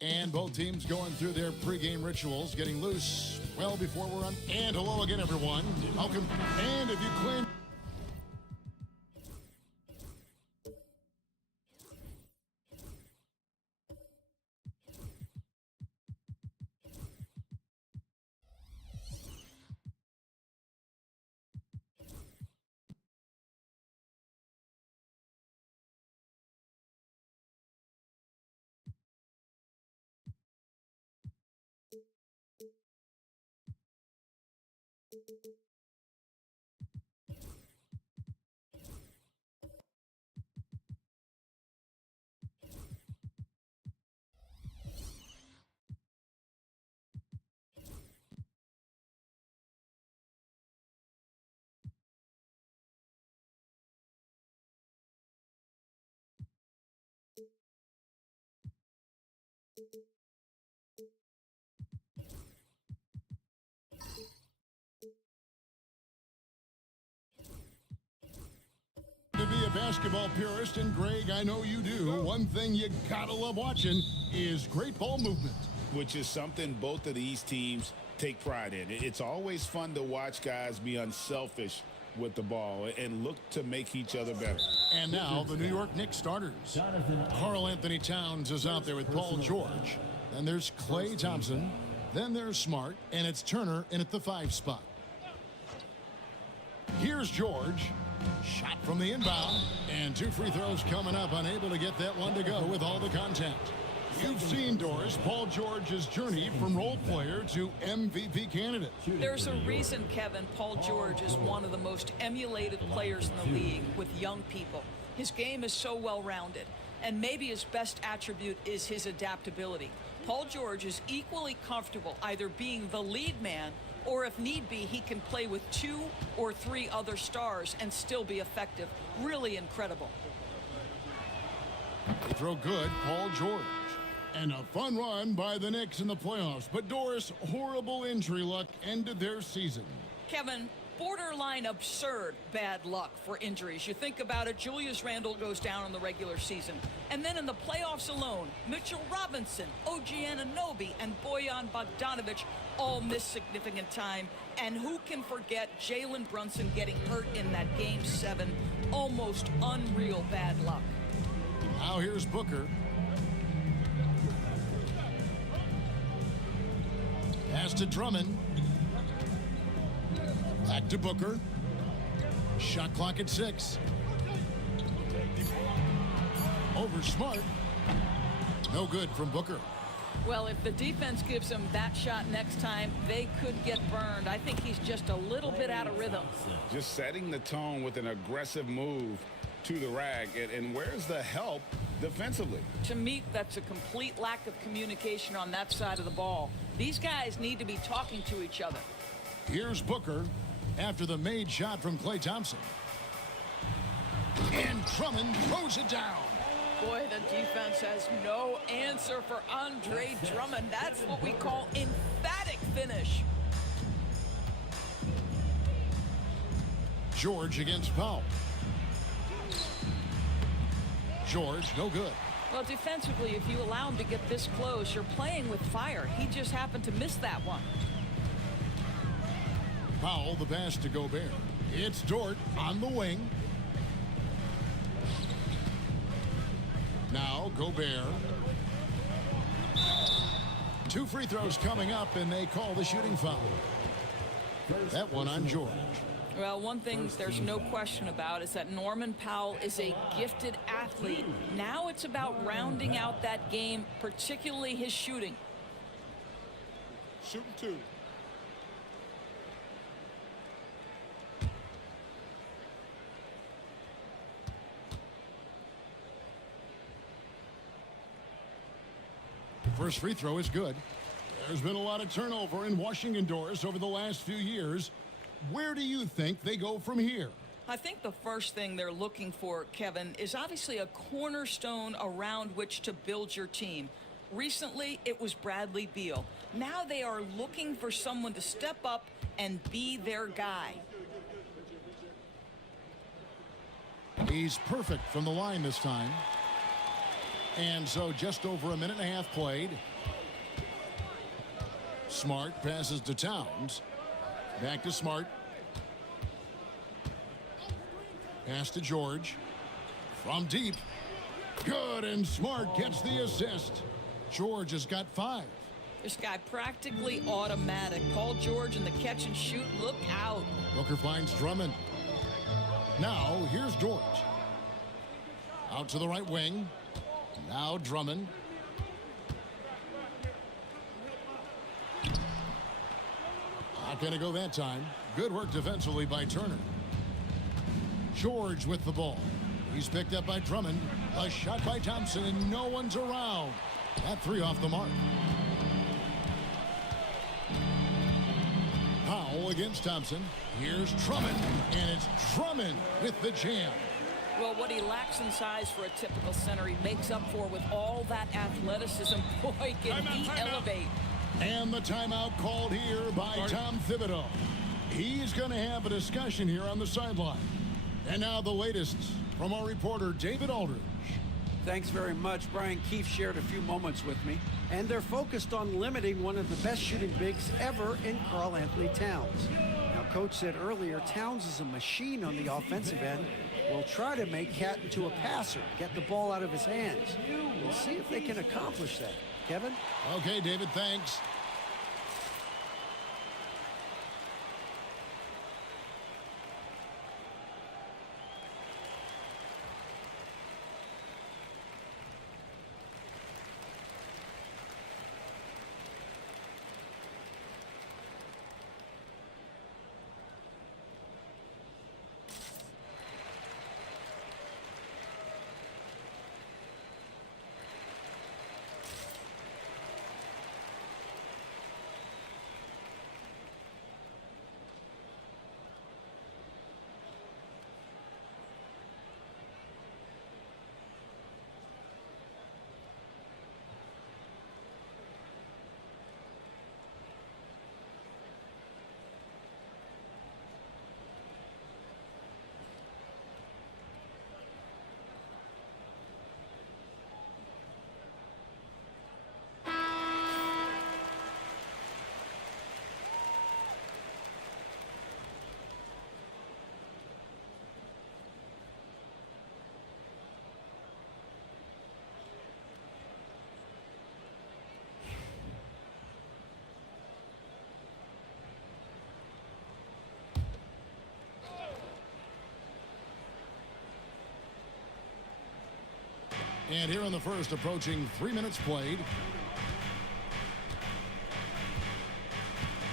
And both teams going through their pregame rituals, getting loose well before we're on. And hello again, everyone. Welcome. And if you claim... To be a basketball purist, and Greg, I know you do, one thing you gotta love watching is great ball movement. Which is something both of these teams take pride in. It's always fun to watch guys be unselfish with the ball and look to make each other better. And now the New York Knicks starters. Karl Anthony Towns is out there with Paul George. Then there's Klay Thompson. Then there's Smart, and it's Turner in at the 5 spot. Here's George. Shot from the inbound, and 2 free throws coming up, unable to get that one to go with all the contact. You've seen, Doris, Paul George's journey from role player to MVP candidate. There's a reason, Kevin, Paul George is one of the most emulated players in the league with young people. His game is so well-rounded, and maybe his best attribute is his adaptability. Paul George is equally comfortable either being the lead man or if need be, he can play with 2 or 3 other stars and still be effective. Really incredible. They throw good, Paul George. And a fun run by the Knicks in the playoffs. But Doris, horrible injury luck ended their season. Kevin, borderline absurd bad luck for injuries. You think about it, Julius Randle goes down in the regular season. And then in the playoffs alone, Mitchell Robinson, OG Anunoby, and Bojan Bogdanovic all missed significant time. And who can forget Jalen Brunson getting hurt in that Game 7? Almost unreal bad luck. Now here's Booker. Pass to Drummond. Back to Booker. Shot clock at 6. Over Smart. No good from Booker. Well, if the defense gives him that shot next time, they could get burned. I think he's just a little bit out of rhythm. Just setting the tone with an aggressive move to the rack. And where's the help defensively? To me, that's a complete lack of communication on that side of the ball. These guys need to be talking to each other. Here's Booker after the made shot from Klay Thompson. And Drummond throws it down. Boy, the defense has no answer for Andre Drummond. That's what we call emphatic finish. George against Powell. George, no good. Well, defensively, if you allow him to get this close, you're playing with fire. He just happened to miss that one. Powell, the pass to Gobert. It's Dort on the wing. Now Gobert. 2 free throws coming up, and they call the shooting foul. That one on George. Well, one thing there's no question about is that Norman Powell is a gifted athlete. Now it's about rounding out that game, particularly his shooting. Shooting 2. First free throw is good. There's been a lot of turnover in Washington doors over the last few years. Where do you think they go from here? I think the first thing they're looking for, Kevin, is obviously a cornerstone around which to build your team. Recently, it was Bradley Beal. Now they are looking for someone to step up and be their guy. He's perfect from the line this time. And so just over a minute and a half played. Smart passes to Towns. Back to Smart. Pass to George. From deep. Good, and Smart gets the assist. George has got 5. This guy practically automatic. Paul George in the catch and shoot. Look out. Booker finds Drummond. Now here's George. Out to the right wing. Now Drummond. Not going to go that time. Good work defensively by Turner. George with the ball. He's picked up by Drummond. A shot by Thompson, and no one's around. That 3 off the mark. Powell against Thompson. Here's Drummond, and it's Drummond with the jam. Well, what he lacks in size for a typical center, he makes up for with all that athleticism. Boy, can he elevate. And the timeout called here by Tom Thibodeau. He's going to have a discussion here on the sideline. And now the latest from our reporter, David Aldridge. Thanks very much. Brian Keefe shared a few moments with me. And they're focused on limiting one of the best shooting bigs ever in Karl-Anthony Towns. Now, Coach said earlier, Towns is a machine on the offensive end. Will try to make Cat into a passer, get the ball out of his hands. We'll see if they can accomplish that. Kevin? Okay, David, thanks. And here in the first, approaching 3 minutes played.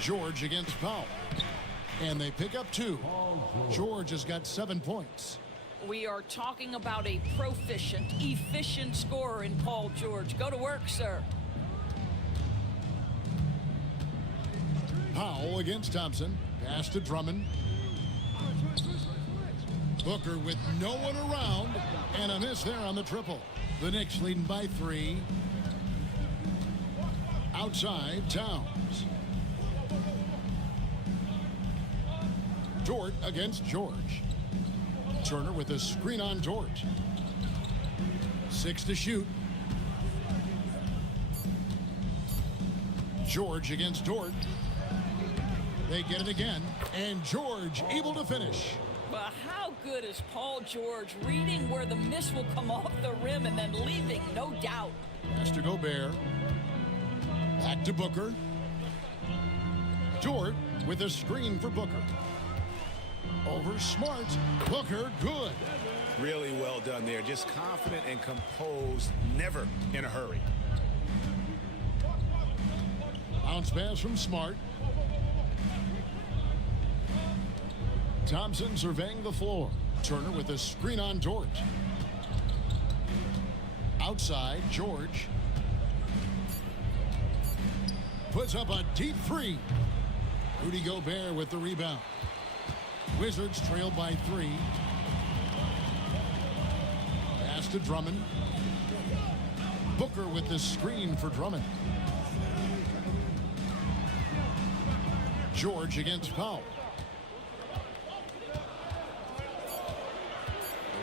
George against Powell. And they pick up 2. George has got 7 points. We are talking about a proficient, efficient scorer in Paul George. Go to work, sir. Powell against Thompson. Pass to Drummond. Booker with no one around. And a miss there on the triple. The Knicks leading by 3. Outside, Towns. Dort against George. Turner with a screen on George. 6 to shoot. George against Dort. They get it again. And George able to finish. Well, how good is Paul George reading where the miss will come off the rim and then leaving, no doubt. Pass to Gobert. Back to Booker. Dort with a screen for Booker. Over Smart. Booker, good. Really well done there. Just confident and composed, never in a hurry. Bounce pass from Smart. Thompson surveying the floor. Turner with a screen on Dort. Outside, George. Puts up a deep 3. Rudy Gobert with the rebound. Wizards trail by 3. Pass to Drummond. Booker with the screen for Drummond. George against Powell.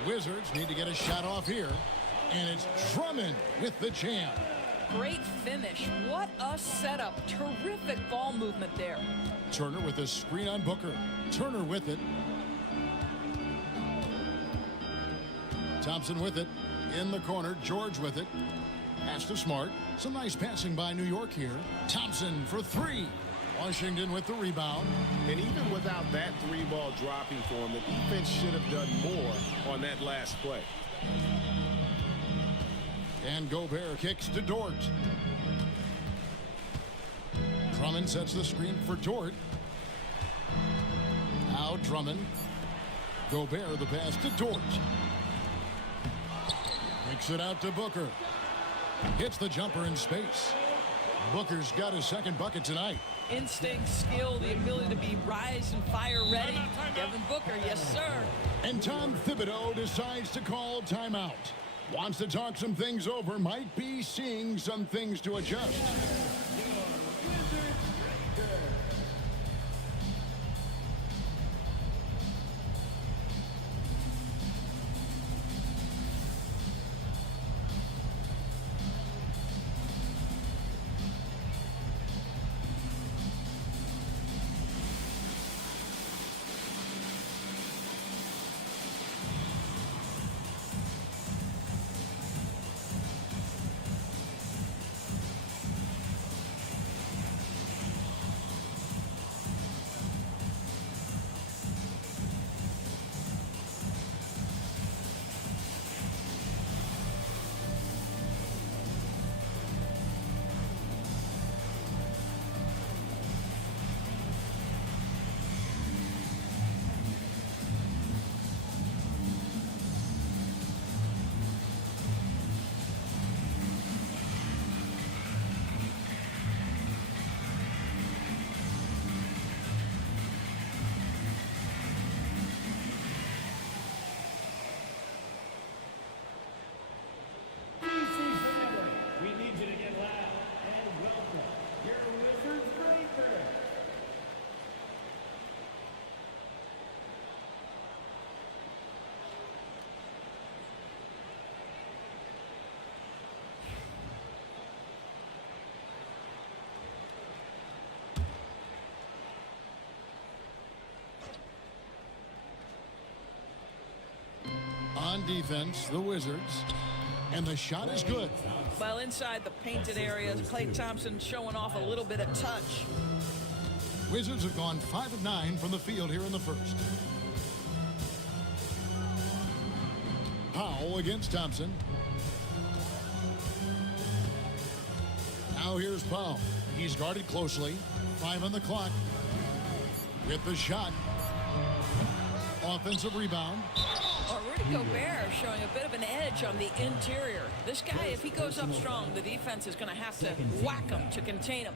The Wizards need to get a shot off here. And it's Drummond with the jam. Great finish. What a setup. Terrific ball movement there. Turner with a screen on Booker. Turner with it. Thompson with it. In the corner. George with it. Pass to Smart. Some nice passing by New York here. Thompson for 3. Washington with the rebound. And even without that 3-ball dropping for him, the defense should have done more on that last play. And Gobert kicks to Dort. Drummond sets the screen for Dort. Now Drummond. Gobert the pass to Dort. Kicks it out to Booker. Hits the jumper in space. Booker's got his second bucket tonight. Instinct, skill, the ability to be rise and fire ready. Devin Booker, yes, sir. And Tom Thibodeau decides to call timeout. Wants to talk some things over. Might be seeing some things to adjust. On defense, the Wizards. And the shot is good. Well, inside the painted area, Klay Thompson showing off a little bit of touch. Wizards have gone 5 of 9 from the field here in the first. Powell against Thompson. Now here's Powell. He's guarded closely. 5 on the clock. With the shot. Offensive rebound. Well, Rudy Gobert showing a bit of an edge on the interior. This guy, if he goes up strong, the defense is going to have to whack him to contain him.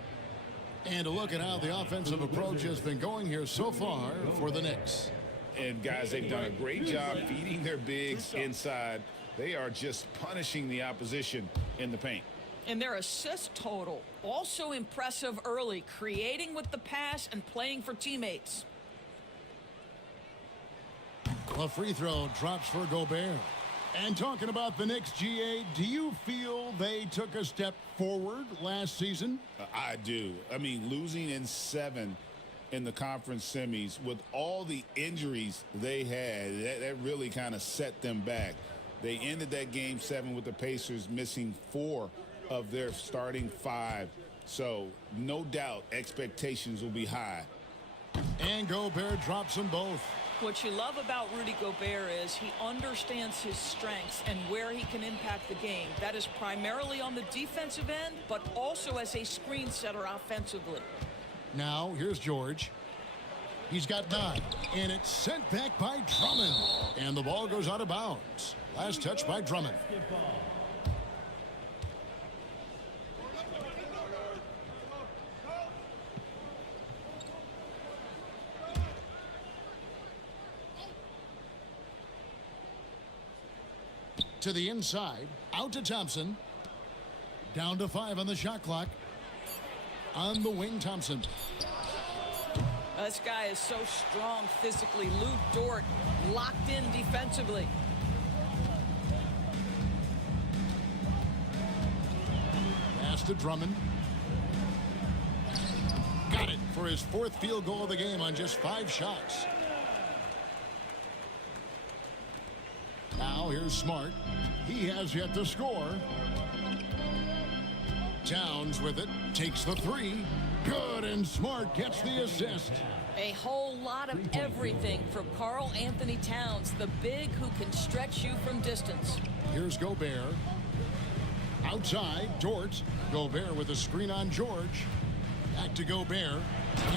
And a look at how the offensive approach has been going here so far for the Knicks. And guys, they've done a great job feeding their bigs inside. They are just punishing the opposition in the paint. And their assist total, also impressive early, creating with the pass and playing for teammates. A free throw drops for Gobert. And talking about the Knicks, GA, do you feel they took a step forward last season? I do. I mean, losing in 7 in the conference semis with all the injuries they had, that really kind of set them back. They ended that game 7 with the Pacers missing 4 of their starting 5. So no doubt expectations will be high. And Gobert drops them both. What you love about Rudy Gobert is he understands his strengths and where he can impact the game. That is primarily on the defensive end, but also as a screen setter offensively. Now, here's George. He's got 9, and it's sent back by Drummond. And the ball goes out of bounds. Last touch by Drummond. To the inside, out to Thompson. Down to 5 on the shot clock. On the wing, Thompson. This guy is so strong physically. Lou Dort locked in defensively. Pass to Drummond. Got it for his 4th field goal of the game on just 5 shots. Now here's Smart. He has yet to score. Towns with it. Takes the 3. Good, and Smart gets the assist. A whole lot of everything from Karl Anthony Towns, the big who can stretch you from distance. Here's Gobert. Outside, Dort. Gobert with a screen on George. Back to Gobert.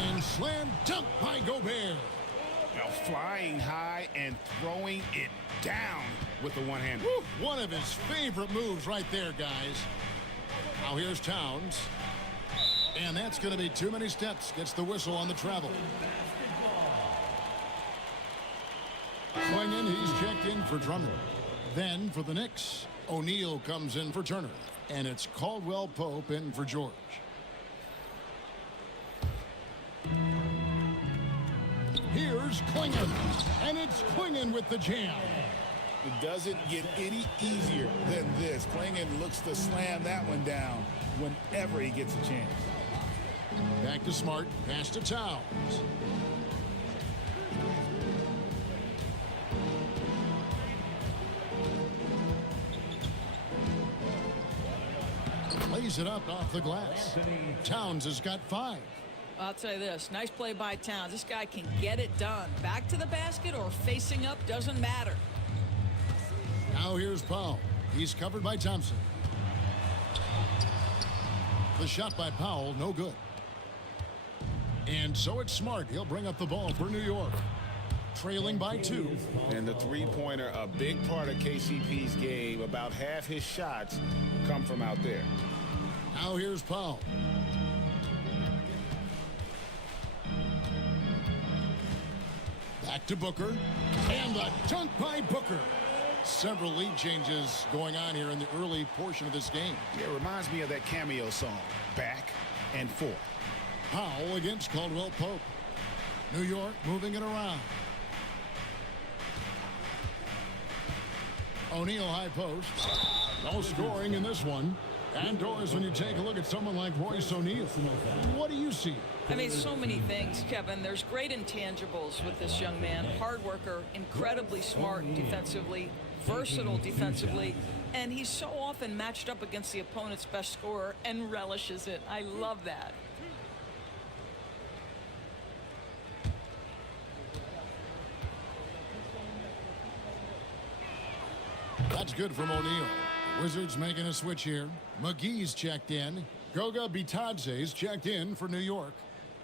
And slam dunk by Gobert. Now flying high and throwing it down with the one-hand. One of his favorite moves right there, guys. Now here's Towns. And that's going to be too many steps. Gets the whistle on the travel. Going in, he's checked in for Drummond. Then for the Knicks, O'Neal comes in for Turner. And it's Caldwell Pope in for George. Here's Klingon. And it's Klingon with the jam. It doesn't get any easier than this. Klingon looks to slam that one down whenever he gets a chance. Back to Smart. Pass to Towns. Lays it up off the glass. Towns has got 5. I'll tell you this, nice play by Towns. This guy can get it done. Back to the basket or facing up, doesn't matter. Now here's Powell. He's covered by Thompson. The shot by Powell, no good. And so it's Smart. He'll bring up the ball for New York. Trailing by 2. And the three-pointer, a big part of KCP's game. About half his shots come from out there. Now here's Powell. Back to Booker. And the dunk by Booker. Several lead changes going on here in the early portion of this game. Yeah, it reminds me of that cameo song, Back and Forth. Powell against Caldwell Pope. New York moving it around. O'Neal high post. No scoring in this one. And Doris, when you take a look at someone like Royce O'Neal, what do you see? I mean, so many things, Kevin. There's great intangibles with this young man. Hard worker, incredibly smart defensively, versatile defensively, and he's so often matched up against the opponent's best scorer and relishes it. I love that. That's good from O'Neal. Wizards making a switch here. McGee's checked in. Goga Bitadze's checked in for New York.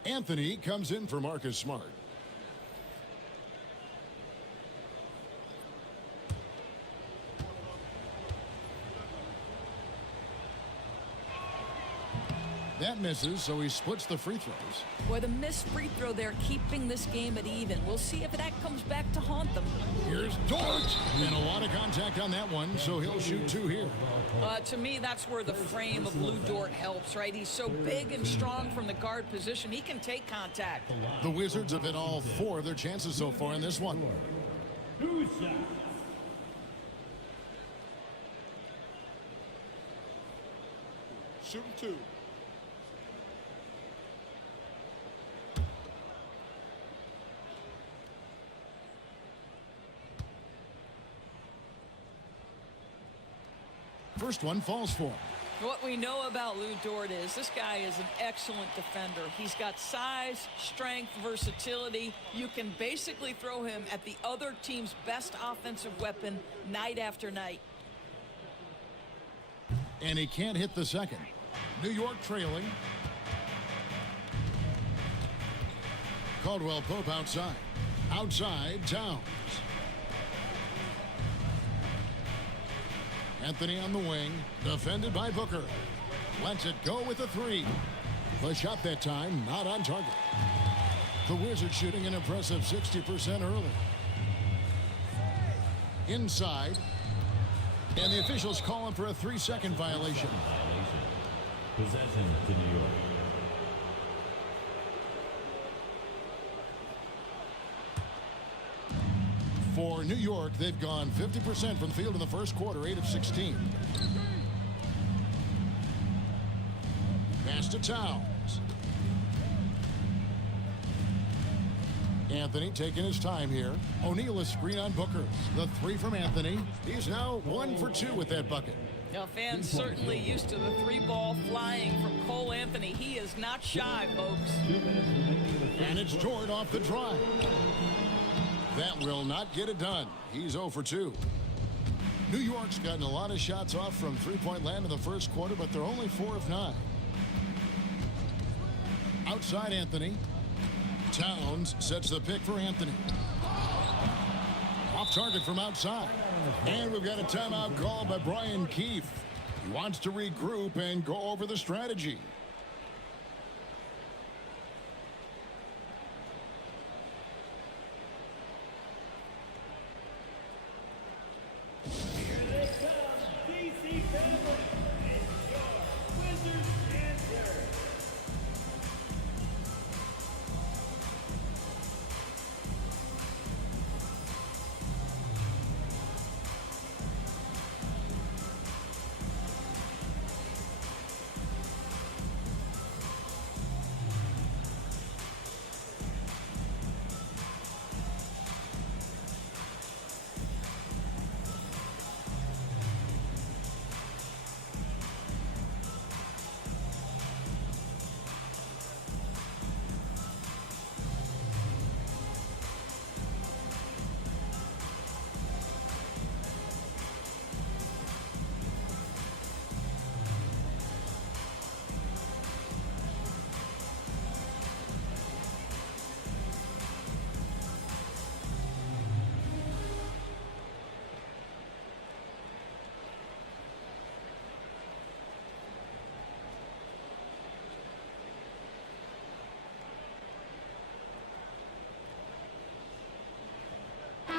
Anthony comes in for Marcus Smart. That misses, so he splits the free throws. Boy, the missed free throw there, keeping this game at even. We'll see if that comes back to haunt them. Here's Dort. And a lot of contact on that one, so he'll shoot 2 here. To me, that's where the frame of Lou Dort helps, right? He's so big and strong from the guard position. He can take contact. The Wizards have hit all 4 of their chances so far in this one. Shooting 2. First one falls for him. What we know about Lou Dort is this guy is an excellent defender. He's got size, strength, versatility. You can basically throw him at the other team's best offensive weapon night after night. And he can't hit the second. New York trailing. Caldwell Pope outside. Outside, Towns. Anthony on the wing, defended by Booker. Lets it go with a 3. The shot that time, not on target. The Wizards shooting an impressive 60% early. Inside. And the officials calling for a 3-second violation. Possession to New York. For New York, they've gone 50% from the field in the first quarter, 8 of 16. Pass to Towns. Anthony taking his time here. O'Neal a screen on Booker. The 3 from Anthony. He's now 1 for 2 with that bucket. Now, fans certainly used to the 3-ball flying from Cole Anthony. He is not shy, folks. And it's Dort off the drive. That will not get it done. He's 0 for 2. New York's gotten a lot of shots off from three-point land in the first quarter, but they're only 4 of 9. Outside Anthony. Towns sets the pick for Anthony. Off target from outside. And we've got a timeout called by Brian Keefe. He wants to regroup and go over the strategy.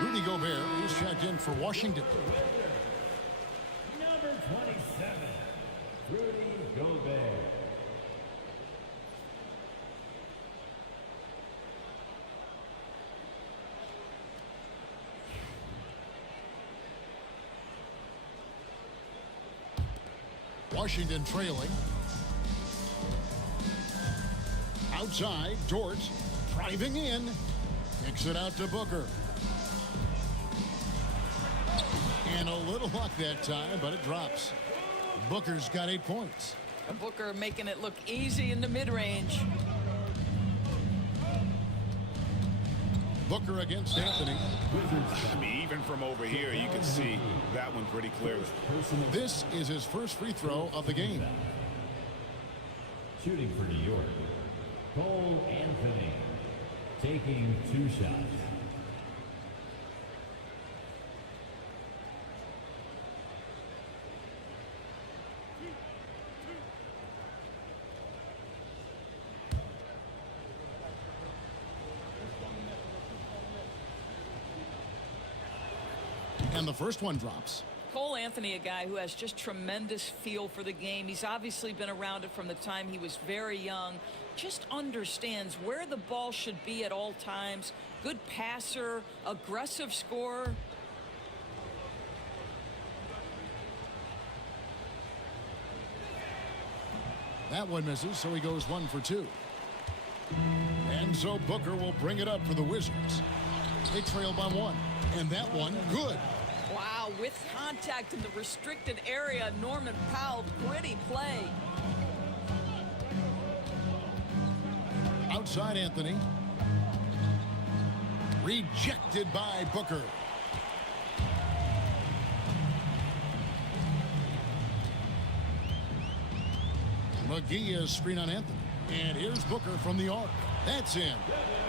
Rudy Gobert is checked in for Washington. Number 27, Rudy Gobert. Washington trailing. Outside, Dort driving in. Kicks it out to Booker. And a little luck that time, but it drops. Booker's got 8 points. Booker making it look easy in the mid-range. Booker against Anthony. I mean, even from over here, you can see that one pretty clearly. This is his first free throw of the game. Shooting for New York, Cole Anthony. Taking 2 shots. And the first one drops. Cole Anthony, a guy who has just tremendous feel for the game. He's obviously been around it from the time he was very young. Just understands where the ball should be at all times. Good passer, aggressive scorer. That one misses, so he goes 1 for 2. And so Booker will bring it up for the Wizards. They trail by 1. And that one, good. Wow, with contact in the restricted area, Norman Powell, pretty play. Outside Anthony. Rejected by Booker. McGee is screen on Anthony. And here's Booker from the arc. That's in.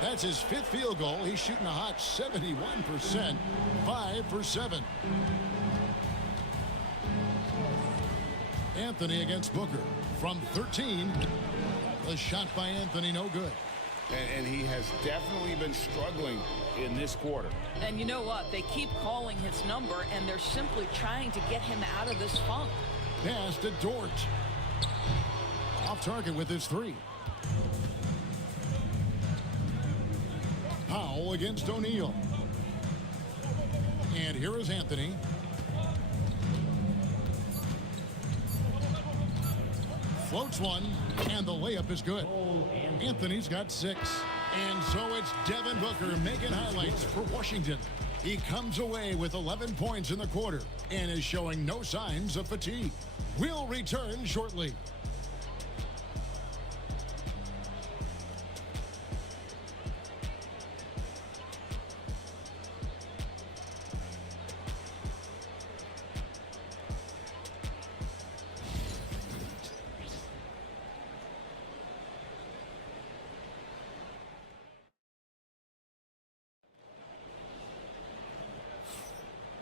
That's his 5th field goal. He's shooting a hot 71%. 5 for 7. Anthony against Booker. From 13. The shot by Anthony, no good. And he has definitely been struggling in this quarter. And you know what? They keep calling his number, and they're simply trying to get him out of this funk. Pass to Dort. Off target with his 3. Powell against O'Neal. And here is Anthony. Floats one, and the layup is good. Anthony's got 6. And so it's Devin Booker making highlights for Washington. He comes away with 11 points in the quarter and is showing no signs of fatigue. We'll return shortly.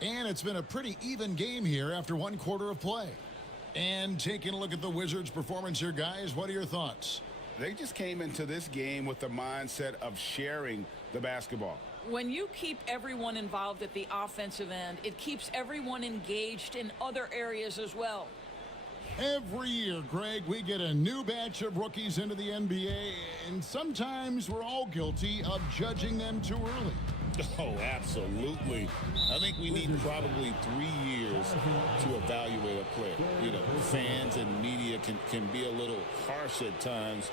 And it's been a pretty even game here after 1 quarter of play. And taking a look at the Wizards' performance here, guys, what are your thoughts? They just came into this game with the mindset of sharing the basketball. When you keep everyone involved at the offensive end, it keeps everyone engaged in other areas as well. Every year, Greg, we get a new batch of rookies into the NBA, and sometimes we're all guilty of judging them too early. Oh, absolutely. I think we need probably 3 years to evaluate a player. You know, fans and media can be a little harsh at times,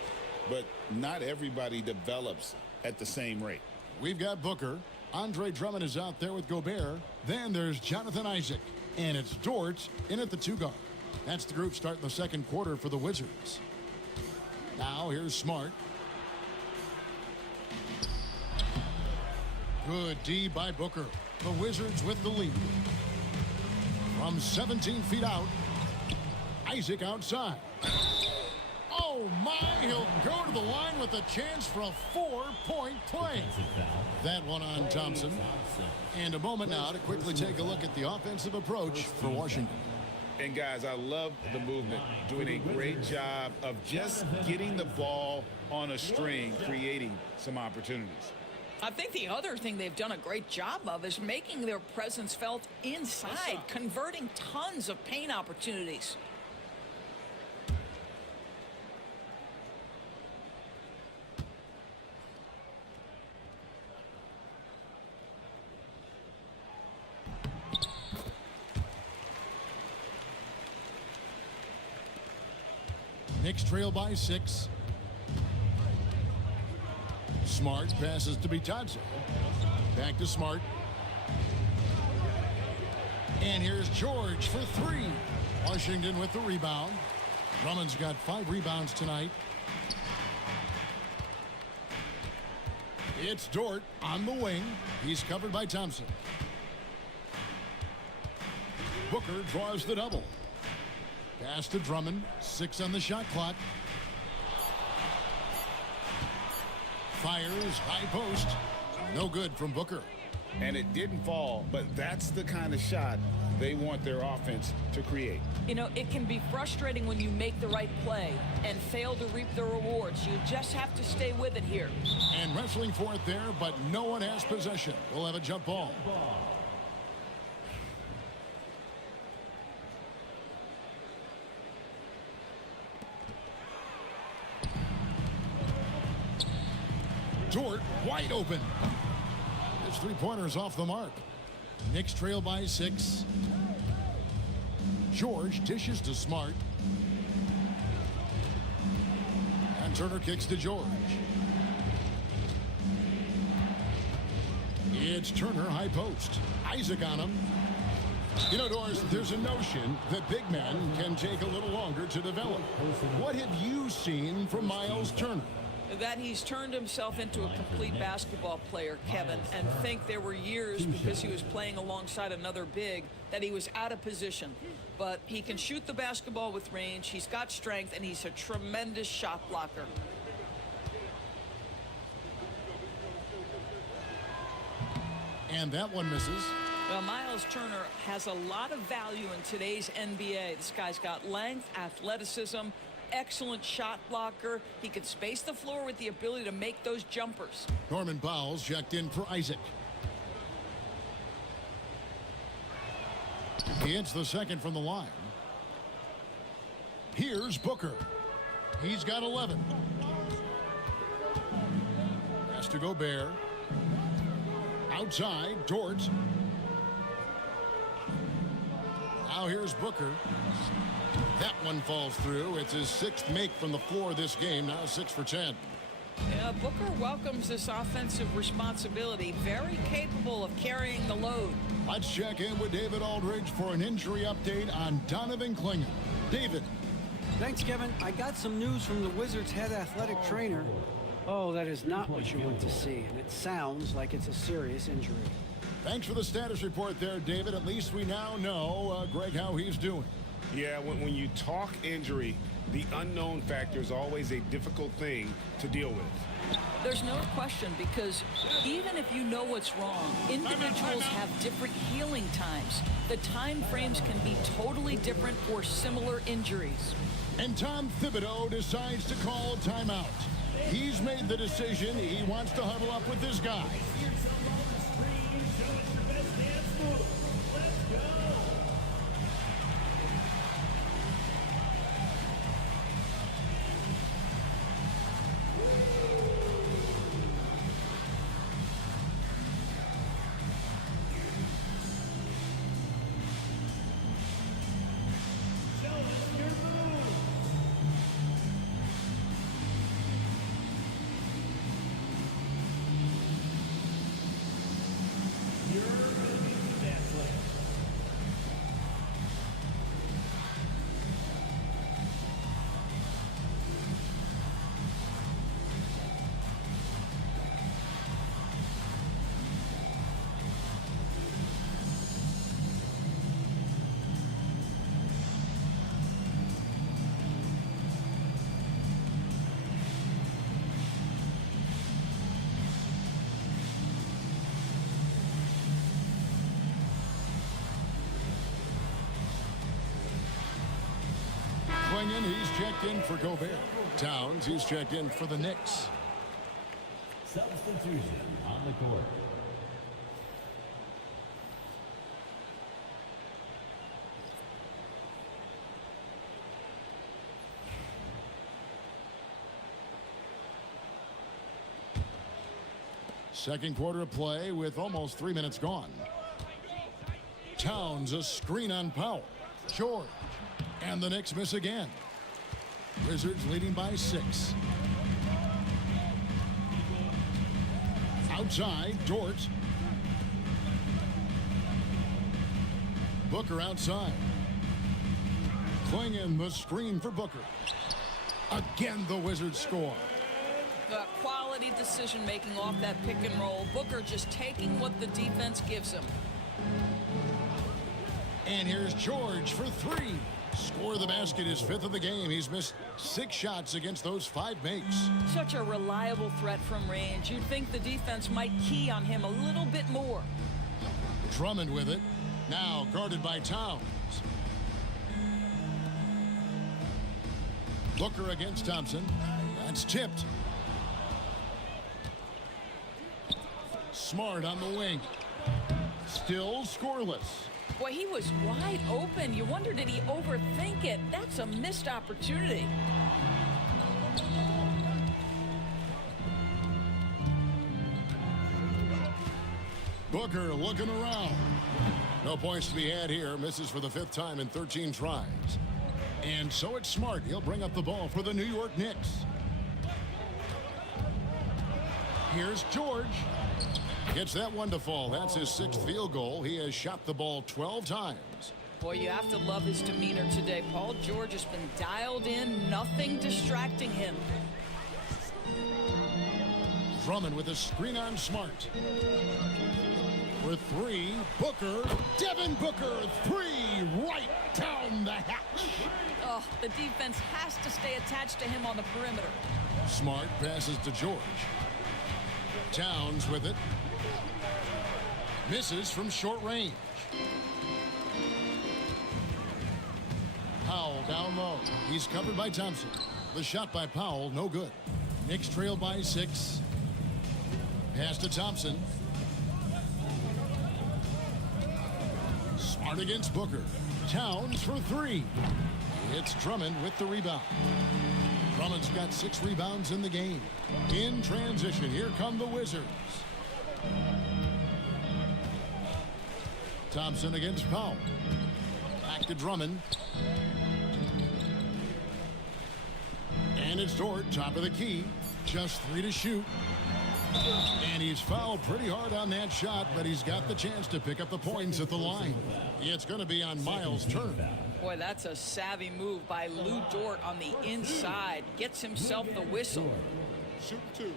but not everybody develops at the same rate. We've got Booker. Andre Drummond is out there with Gobert. Then there's Jonathan Isaac. And it's Dort in at the 2 guard. That's the group starting the 2nd quarter for the Wizards. Now here's Smart. Good D by Booker. The Wizards with the lead. From 17 feet out, Isaac outside. Oh my, he'll go to the line with a chance for a 4-point play. That one on Thompson. And a moment now to quickly take a look at the offensive approach for Washington. And guys, I love the movement, doing a great job of just getting the ball on a string, creating some opportunities. I think the other thing they've done a great job of is making their presence felt inside, converting tons of paint opportunities. Knicks trail by 6. Smart passes to Bitadze. Back to Smart. And here's George for 3. Washington with the rebound. Drummond's got 5 rebounds tonight. It's Dort on the wing. He's covered by Thompson. Booker draws the double. Pass to Drummond. 6 on the shot clock. Fires high post. No good from Booker. And it didn't fall, but that's the kind of shot they want their offense to create. You know, it can be frustrating when you make the right play and fail to reap the rewards. You just have to stay with it here. And wrestling for it there, but no one has possession. We'll have a jump ball. Dort wide open. His three-pointer's off the mark. Knicks trail by 6. George dishes to Smart. And Turner kicks to George. It's Turner high post. Isaac on him. You know, Doris, there's a notion that big men can take a little longer to develop. What have you seen from Miles Turner? That he's turned himself into a complete basketball player, Kevin, and think there were years because he was playing alongside another big that he was out of position. But he can shoot the basketball with range, he's got strength, and he's a tremendous shot blocker. And that one misses. Well, Miles Turner has a lot of value in today's NBA. This guy's got length, athleticism, excellent shot blocker. He can space the floor with the ability to make those jumpers. Norman Powell's checked in for Isaac. He hits the second from the line. Here's Booker. He's got 11. Has to go Gobert. Outside, Dort. Now here's Booker. That one falls through. It's his 6th make from the floor this game. Now 6 for 10. Yeah, Booker welcomes this offensive responsibility. Very capable of carrying the load. Let's check in with David Aldridge for an injury update on Donovan Clingan. David. Thanks, Kevin. I got some news from the Wizards' head athletic trainer. Oh, that is not what you want to see, and it sounds like it's a serious injury. Thanks for the status report there, David. At least we now know, Greg, how he's doing. Yeah, when you talk injury, the unknown factor is always a difficult thing to deal with. There's no question, because even if you know what's wrong, individuals have different healing times. The time frames can be totally different for similar injuries. And Tom Thibodeau decides to call a timeout. He's made the decision. He wants to huddle up with this guy. Clingan, he's checked in for Gobert. Towns, he's checked in for the Knicks. Substitution on the court. Second quarter of play with almost 3 minutes gone. Towns, a screen on Powell. George. And the Knicks miss again. Wizards leading by 6. Outside, Dort. Booker outside. Clingan, the screen for Booker. Again, the Wizards score. Quality decision making off that pick and roll. Booker just taking what the defense gives him. And here's George for 3. For the basket, his 5th of the game. He's missed 6 shots against those 5 makes. Such a reliable threat from range. You'd think the defense might key on him a little bit more. Drummond with it. Now guarded by Towns. Booker against Thompson. That's tipped. Smart on the wing. Still scoreless. Boy, he was wide open. You wonder, did he overthink it? That's a missed opportunity. Booker looking around. No points to be had here. Misses for the 5th time in 13 tries. And so it's Smart. He'll bring up the ball for the New York Knicks. Here's George. Gets that one to fall. That's his 6th field goal. He has shot the ball 12 times. Boy, you have to love his demeanor today. Paul George has been dialed in. Nothing distracting him. Drummond with a screen on Smart. For 3, Booker. Devin Booker, 3, right down the hatch. Oh, the defense has to stay attached to him on the perimeter. Smart passes to George. Towns with it. Misses from short range. Powell down low. He's covered by Thompson. The shot by Powell, no good. Knicks trail by 6. Pass to Thompson. Smart against Booker. Towns for 3. It's Drummond with the rebound. Drummond's got 6 rebounds in the game. In transition, here come the Wizards. Thompson against Powell. Back to Drummond. And it's Dort, top of the key. Just 3 to shoot. And he's fouled pretty hard on that shot, but he's got the chance to pick up the points at the line. It's going to be on Miles' turn. Boy, that's a savvy move by Lou Dort on the inside. Gets himself the whistle. Shoot 2.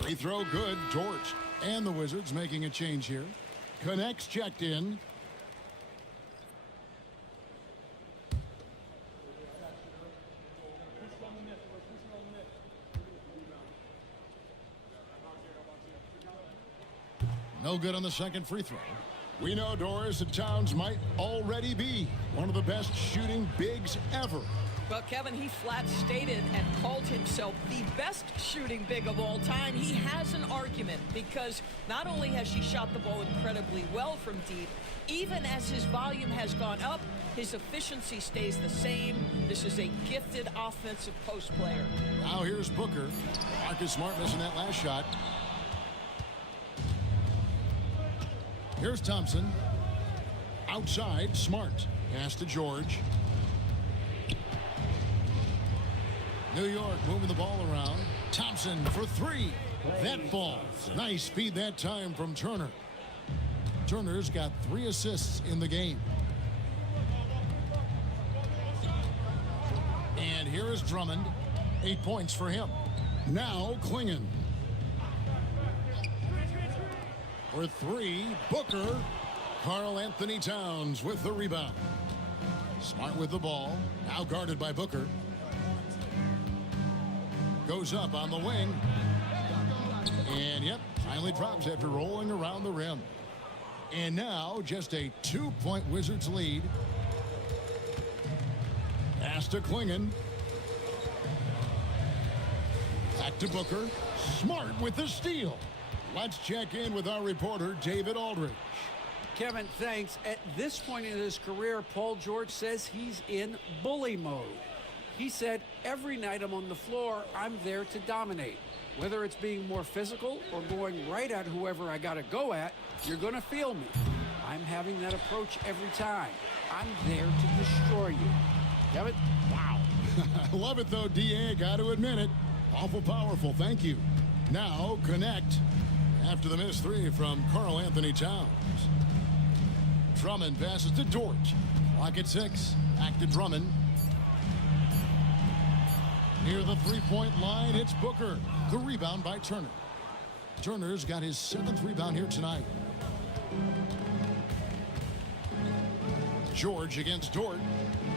Free throw good. Dort and the Wizards making a change here. Connects checked in. No good on the second free throw. We know, Doris, that Towns might already be one of the best shooting bigs ever. Well, Kevin, he flat stated and called himself the best shooting big of all time. He has an argument because not only has he shot the ball incredibly well from deep, even as his volume has gone up, his efficiency stays the same. This is a gifted offensive post player. Now here's Booker. Marcus Smart missing that last shot. Here's Thompson. Outside, Smart. Pass to George. New York moving the ball around. Thompson for 3. That falls. Nice speed that time from Turner. Turner's got 3 assists in the game. And here is Drummond. 8 points for him. Now Klingon. For 3, Booker. Karl Anthony Towns with the rebound. Smart with the ball. Now guarded by Booker. Goes up on the wing. And, yep, finally drops after rolling around the rim. And now just a 2-point Wizards lead. Pass to Klingon. Back to Booker. Smart with the steal. Let's check in with our reporter, David Aldridge. Kevin, thanks. At this point in his career, Paul George says he's in bully mode. He said, every night I'm on the floor, I'm there to dominate. Whether it's being more physical or going right at whoever I got to go at, you're going to feel me. I'm having that approach every time. I'm there to destroy you. Kevin? Wow. I love it, though, D.A. Got to admit it. Awful powerful. Thank you. Now, connect. After the missed 3 from Karl Anthony Towns. Drummond passes to Dort. Clock at 6. Back to Drummond. Near the three-point line, it's Booker. The rebound by Turner. Turner's got his 7th rebound here tonight. George against Dort.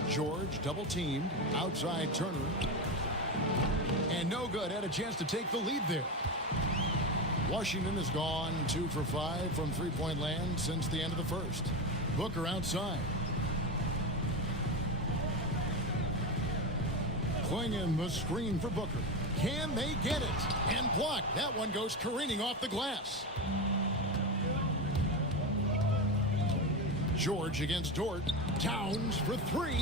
George double-teamed outside Turner. And no good. Had a chance to take the lead there. Washington has gone 2 for 5 from three-point land since the end of the first. Booker outside. Clingan the screen for Booker. Can they get it? And blocked. That one goes careening off the glass. George against Dort. Towns for 3.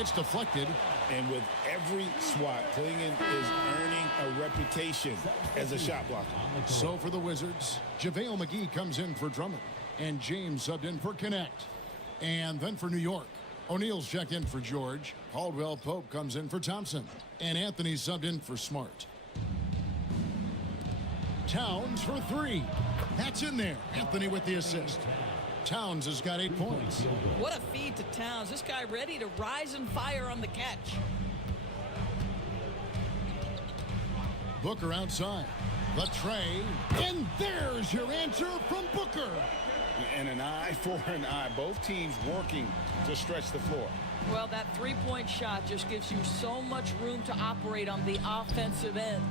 It's deflected. And with every swat, Clingan is earning a reputation as a shot blocker. So for the Wizards, JaVale McGee comes in for Drummond. And James subbed in for Connect. And then for New York, O'Neal's checked in for George. Caldwell Pope comes in for Thompson. And Anthony subbed in for Smart. Towns for 3. That's in there. Anthony with the assist. Towns has got 8 points. What a feed to Towns. This guy ready to rise and fire on the catch. Booker outside. The tray. And there's your answer from Booker. And an eye for an eye. Both teams working to stretch the floor. Well, that three-point shot just gives you so much room to operate on the offensive end.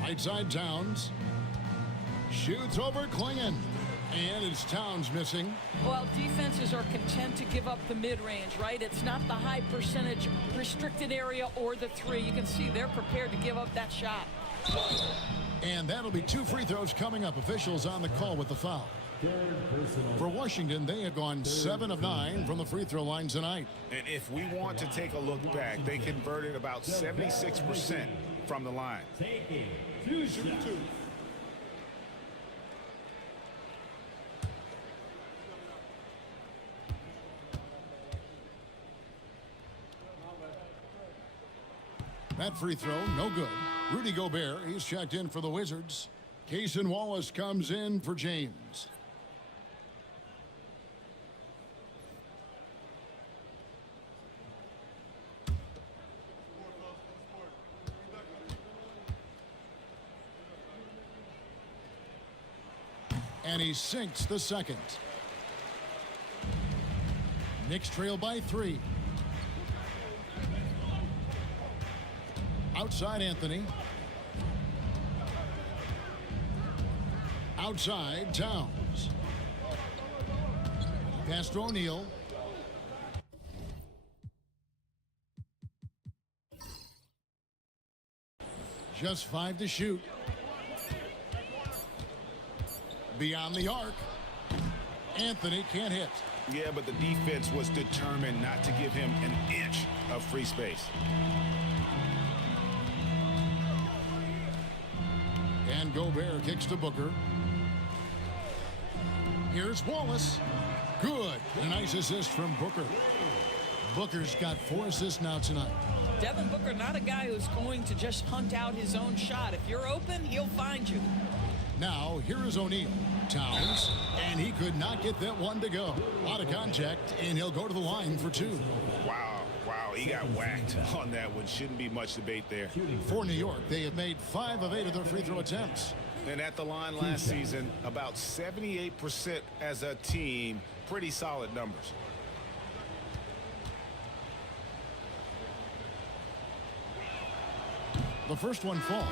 Right side Towns. Shoots over Clingan. And it's Towns missing. Well, defenses are content to give up the mid-range, right? It's not the high percentage restricted area or the 3. You can see they're prepared to give up that shot. And that'll be 2 free throws coming up. Officials on the call with the foul. For Washington, they have gone 7 of 9 from the free throw line tonight. And if we want to take a look back, they converted about 76% from the line. Taking 2 shots. That free throw, no good. Rudy Gobert, he's checked in for the Wizards. Cason Wallace comes in for James. And he sinks the second. Knicks trail by 3. Outside Anthony. Outside Towns. Pass to O'Neal. Just 5 to shoot. Beyond the arc. Anthony can't hit. Yeah, but the defense was determined not to give him an inch of free space. And Gobert kicks to Booker. Here's Wallace. Good. A nice assist from Booker. Booker's got 4 assists now tonight. Devin Booker, not a guy who's going to just hunt out his own shot. If you're open, he'll find you. Now, here is O'Neal. Towns. And he could not get that one to go. Out of contact, and he'll go to the line for 2. Wow, he got whacked on that one. Shouldn't be much debate there. For New York, they have made 5 of 8 of their free throw attempts. And at the line last season, about 78% as a team. Pretty solid numbers. The first one falls.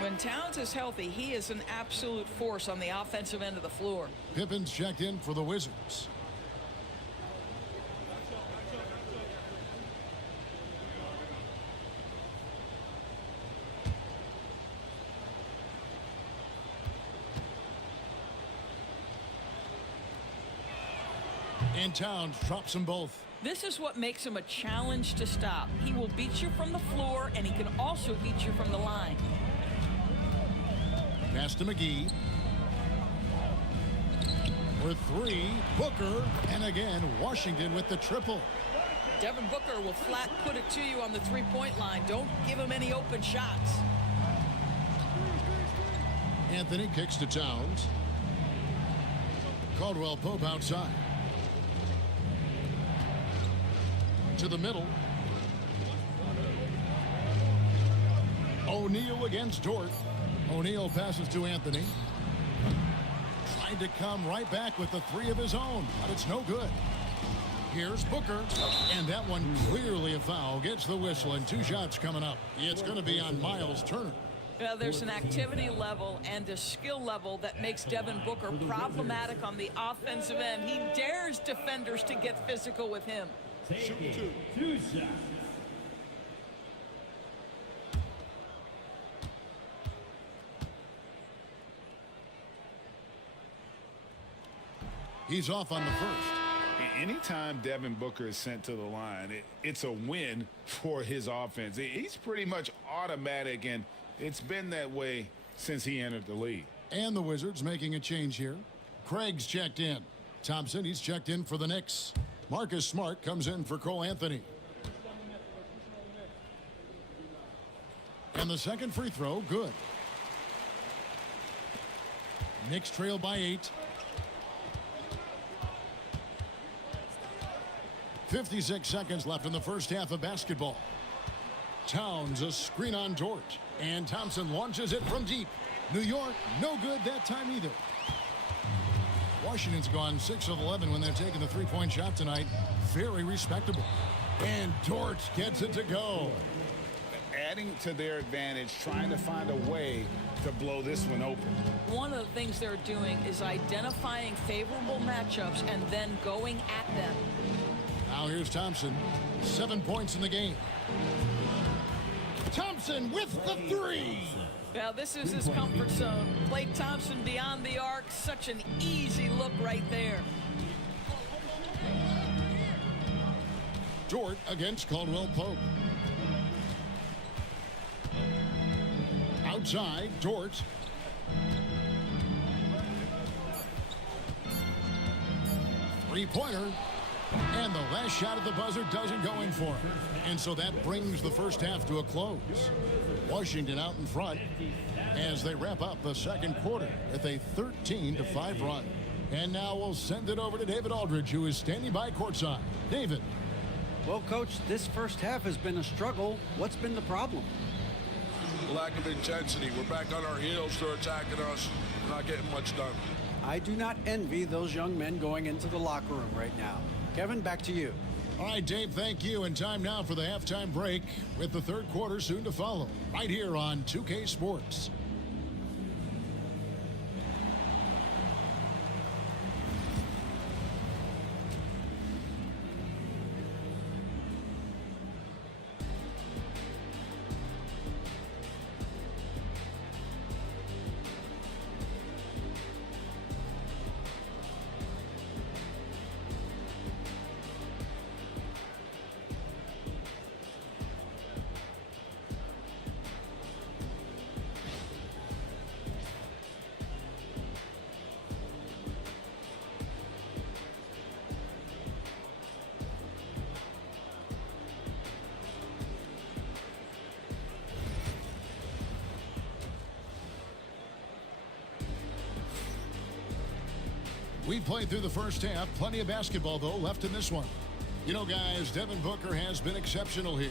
When Towns is healthy, he is an absolute force on the offensive end of the floor. Pippen's checked in for the Wizards. And Towns drops them both. This is what makes him a challenge to stop. He will beat you from the floor, and he can also beat you from the line. Pass to McGee. For 3, Booker. And again, Washington with the triple. Devin Booker will flat put it to you on the three-point line. Don't give him any open shots. Anthony kicks to Towns. Caldwell Pope outside. to the middle. O'Neal against Dort. O'Neal passes to Anthony. Tried to come right back with the three of his own, but it's no good. Here's Booker, and that one clearly a foul. Gets the whistle, and 2 shots coming up. It's going to be on Miles Turner. Well, there's an activity level and a skill level that makes Devin Booker problematic on the offensive end. He dares defenders to get physical with him. Taking 2 shots. He's off on the first. Anytime Devin Booker is sent to the line, it's a win for his offense. He's pretty much automatic, and it's been that way since he entered the league. And the Wizards making a change here. Craig's checked in. Thompson, he's checked in for the Knicks. Marcus Smart comes in for Cole Anthony. And the second free throw, good. Knicks trail by 8. 56 seconds left in the first half of basketball. Towns, a screen on Dort. And Thompson launches it from deep. New York, no good that time either. Washington's gone 6 of 11 when they're taking the three-point shot tonight. Very respectable. And Dort gets it to go. Adding to their advantage, trying to find a way to blow this one open. One of the things they're doing is identifying favorable matchups and then going at them. Now here's Thompson. 7 points in the game. Thompson with the three. Now this is his comfort zone. Klay Thompson beyond the arc. Such an easy look right there. Dort against Caldwell Pope. Outside, Dort. Three-pointer. And the last shot at the buzzer doesn't go in for him. And so that brings the first half to a close. Washington out in front as they wrap up the second quarter with a 13-5 run. And now we'll send it over to David Aldridge, who is standing by courtside. David. Well, Coach, this first half has been a struggle. What's been the problem? Lack of intensity. We're back on our heels. They're attacking us. We're not getting much done. I do not envy those young men going into the locker room right now. Kevin, back to you. All right, Dave, thank you. And time now for the halftime break with the third quarter soon to follow right here on 2K Sports. We played through the first half. Plenty of basketball, though, left in this one. You know, guys, Devin Booker has been exceptional here.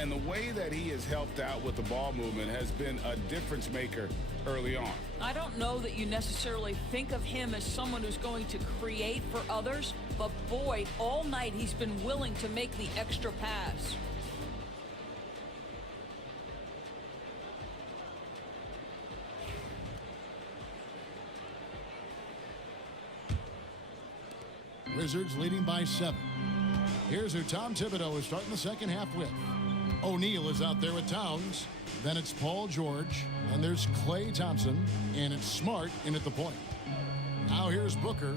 And the way that he has helped out with the ball movement has been a difference maker early on. I don't know that you necessarily think of him as someone who's going to create for others, but boy, all night he's been willing to make the extra pass. Wizards leading by 7. Here's who Tom Thibodeau is starting the second half with. O'Neal is out there with Towns. Then it's Paul George. And there's Klay Thompson. And it's Smart in at the point. Now here's Booker.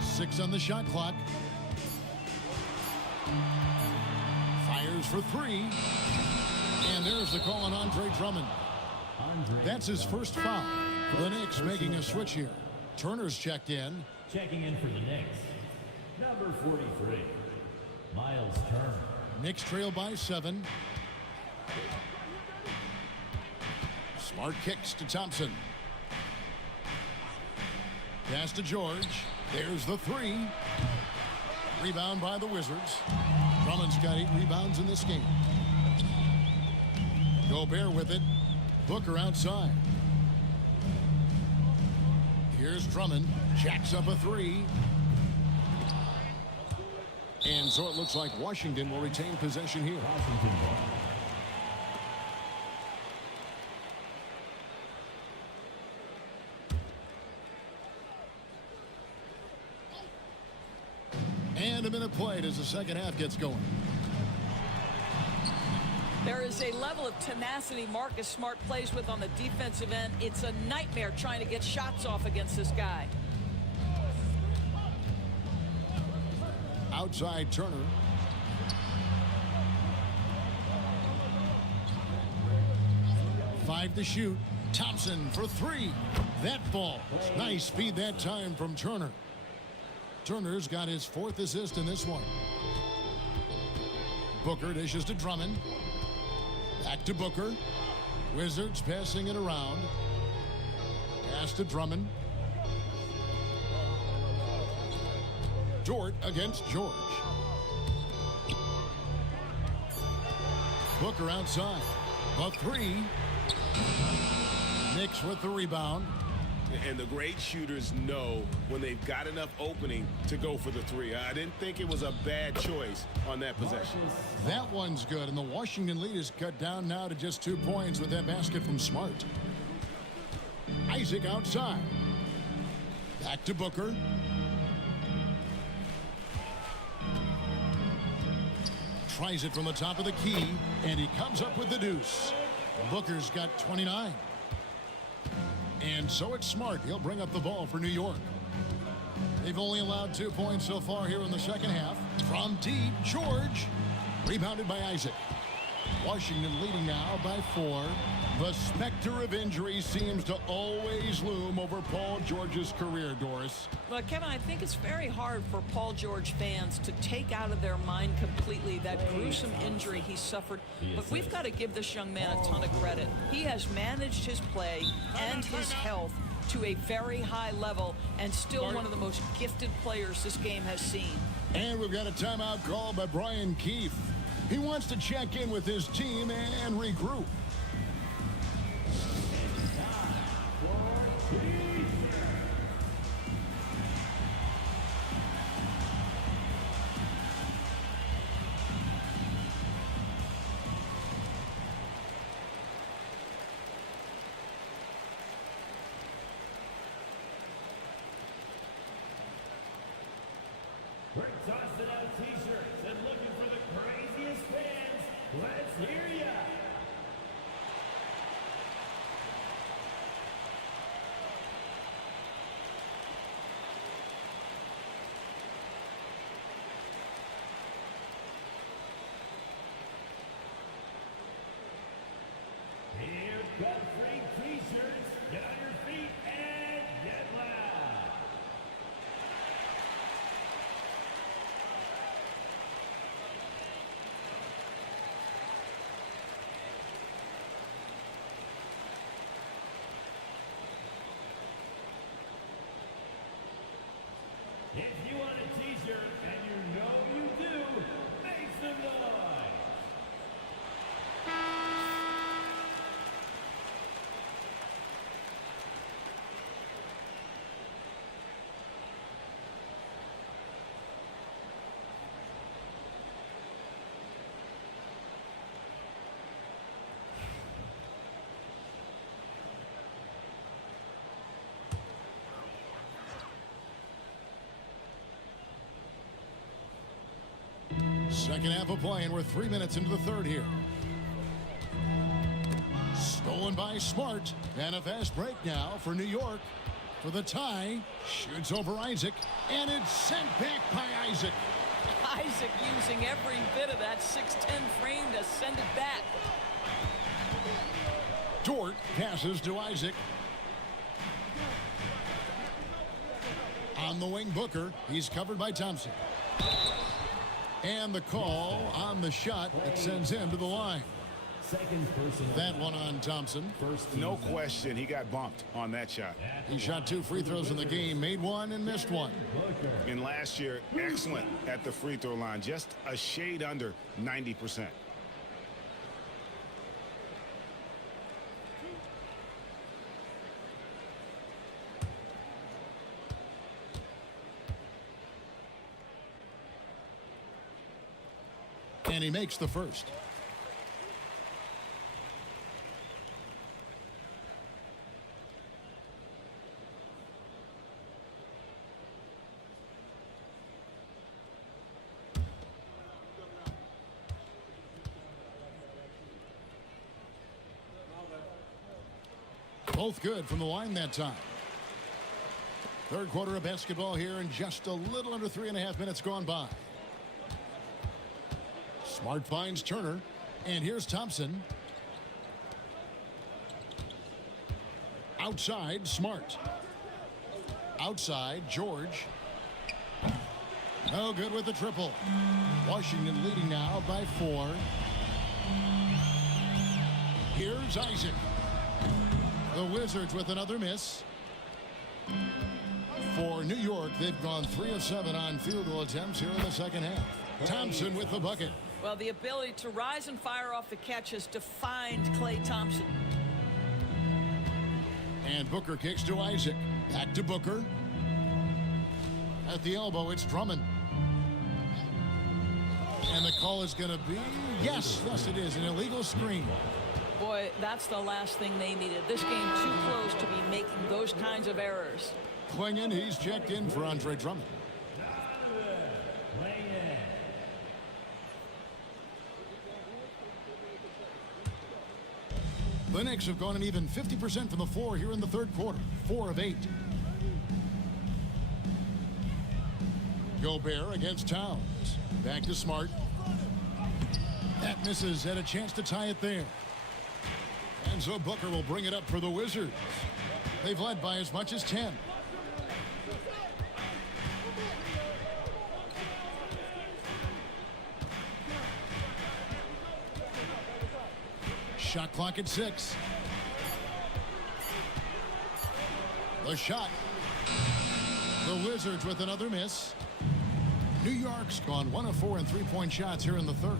6 on the shot clock. Fires for 3. And there's the call on Andre Drummond. That's his first foul. The Knicks making a switch here. Turner's checked in. Checking in for the Knicks, number 43, Miles Turner. Knicks trail by 7. Smart kicks to Thompson. Pass to George. There's the 3. Rebound by the Wizards. Drummond's got 8 rebounds in this game. Gobert with it. Booker outside. Here's Drummond. Jacks up a 3. And so it looks like Washington will retain possession here. Washington ball. And a minute played as the second half gets going. There is a level of tenacity Marcus Smart plays with on the defensive end. It's a nightmare trying to get shots off against this guy. Outside Turner. Five to shoot. Thompson for 3. That falls. Nice feed that time from Turner. Turner's got his 4th assist in this one. Booker dishes to Drummond. Back to Booker. Wizards passing it around. Pass to Drummond. Dort against George. Booker outside. A 3. Knicks with the rebound. And the great shooters know when they've got enough opening to go for the 3. I didn't think it was a bad choice on that possession. That one's good, and the Washington lead is cut down now to just 2 points with that basket from Smart. Isaac outside. Back to Booker. Tries it from the top of the key, and he comes up with the deuce. Booker's got 29. And so it's Smart. He'll bring up the ball for New York. They've only allowed 2 points so far here in the second half. From deep, George. Rebounded by Isaac. Washington leading now by 4. The specter of injury seems to always loom over Paul George's career, Doris. Well, Kevin, I think it's very hard for Paul George fans to take out of their mind completely that gruesome injury he suffered. But we've got to give this young man a ton of credit. He has managed his play and his health to a very high level and still one of the most gifted players this game has seen. And we've got a timeout called by Brian Keefe. He wants to check in with his team and regroup. We're tossing out t-shirts and looking for the craziest fans. Let's hear ya! Here come free t-shirts. Get on your feet and get loud. If you want a t-shirt, and you know you do, make some noise! Second half of play, and we're 3 minutes into the third here. Stolen by Smart, and a fast break now for New York for the tie. Shoots over Isaac, and it's sent back by Isaac. Isaac using every bit of that 6'10" frame to send it back. Dort passes to Isaac. On the wing, Booker. He's covered by Thompson. And the call on the shot that sends him to the line. Seconds personal. That one on Thompson. First No question, he got bumped on that shot. He shot 2 free throws in the game, made 1 and missed 1. And last year, excellent at the free throw line, just a shade under 90%. And he makes the first. Both good from the line that time. Third quarter of basketball here, and just a little under 3.5 minutes gone by. Smart finds Turner, and here's Thompson. Outside, Smart. Outside, George. No good with the triple. Washington leading now by 4. Here's Isaac. The Wizards with another miss. For New York, they've gone 3 of 7 on field goal attempts here in the second half. Thompson with the bucket. Well, the ability to rise and fire off the catch has defined Klay Thompson. And Booker kicks to Isaac. Back to Booker. At the elbow, it's Drummond. And the call is going to be, yes, it is, an illegal screen. Boy, that's the last thing they needed. This game too close to be making those kinds of errors. Klingon, he's checked in for Andre Drummond. The Knicks have gone an even 50% from the floor here in the third quarter. 4 of 8. Gobert against Towns. Back to Smart. That misses, had a chance to tie it there. And so Booker will bring it up for the Wizards. They've led by as much as 10. Shot clock at 6. The shot. The Wizards with another miss. New York's gone 1 of 4 in 3-point shots here in the third.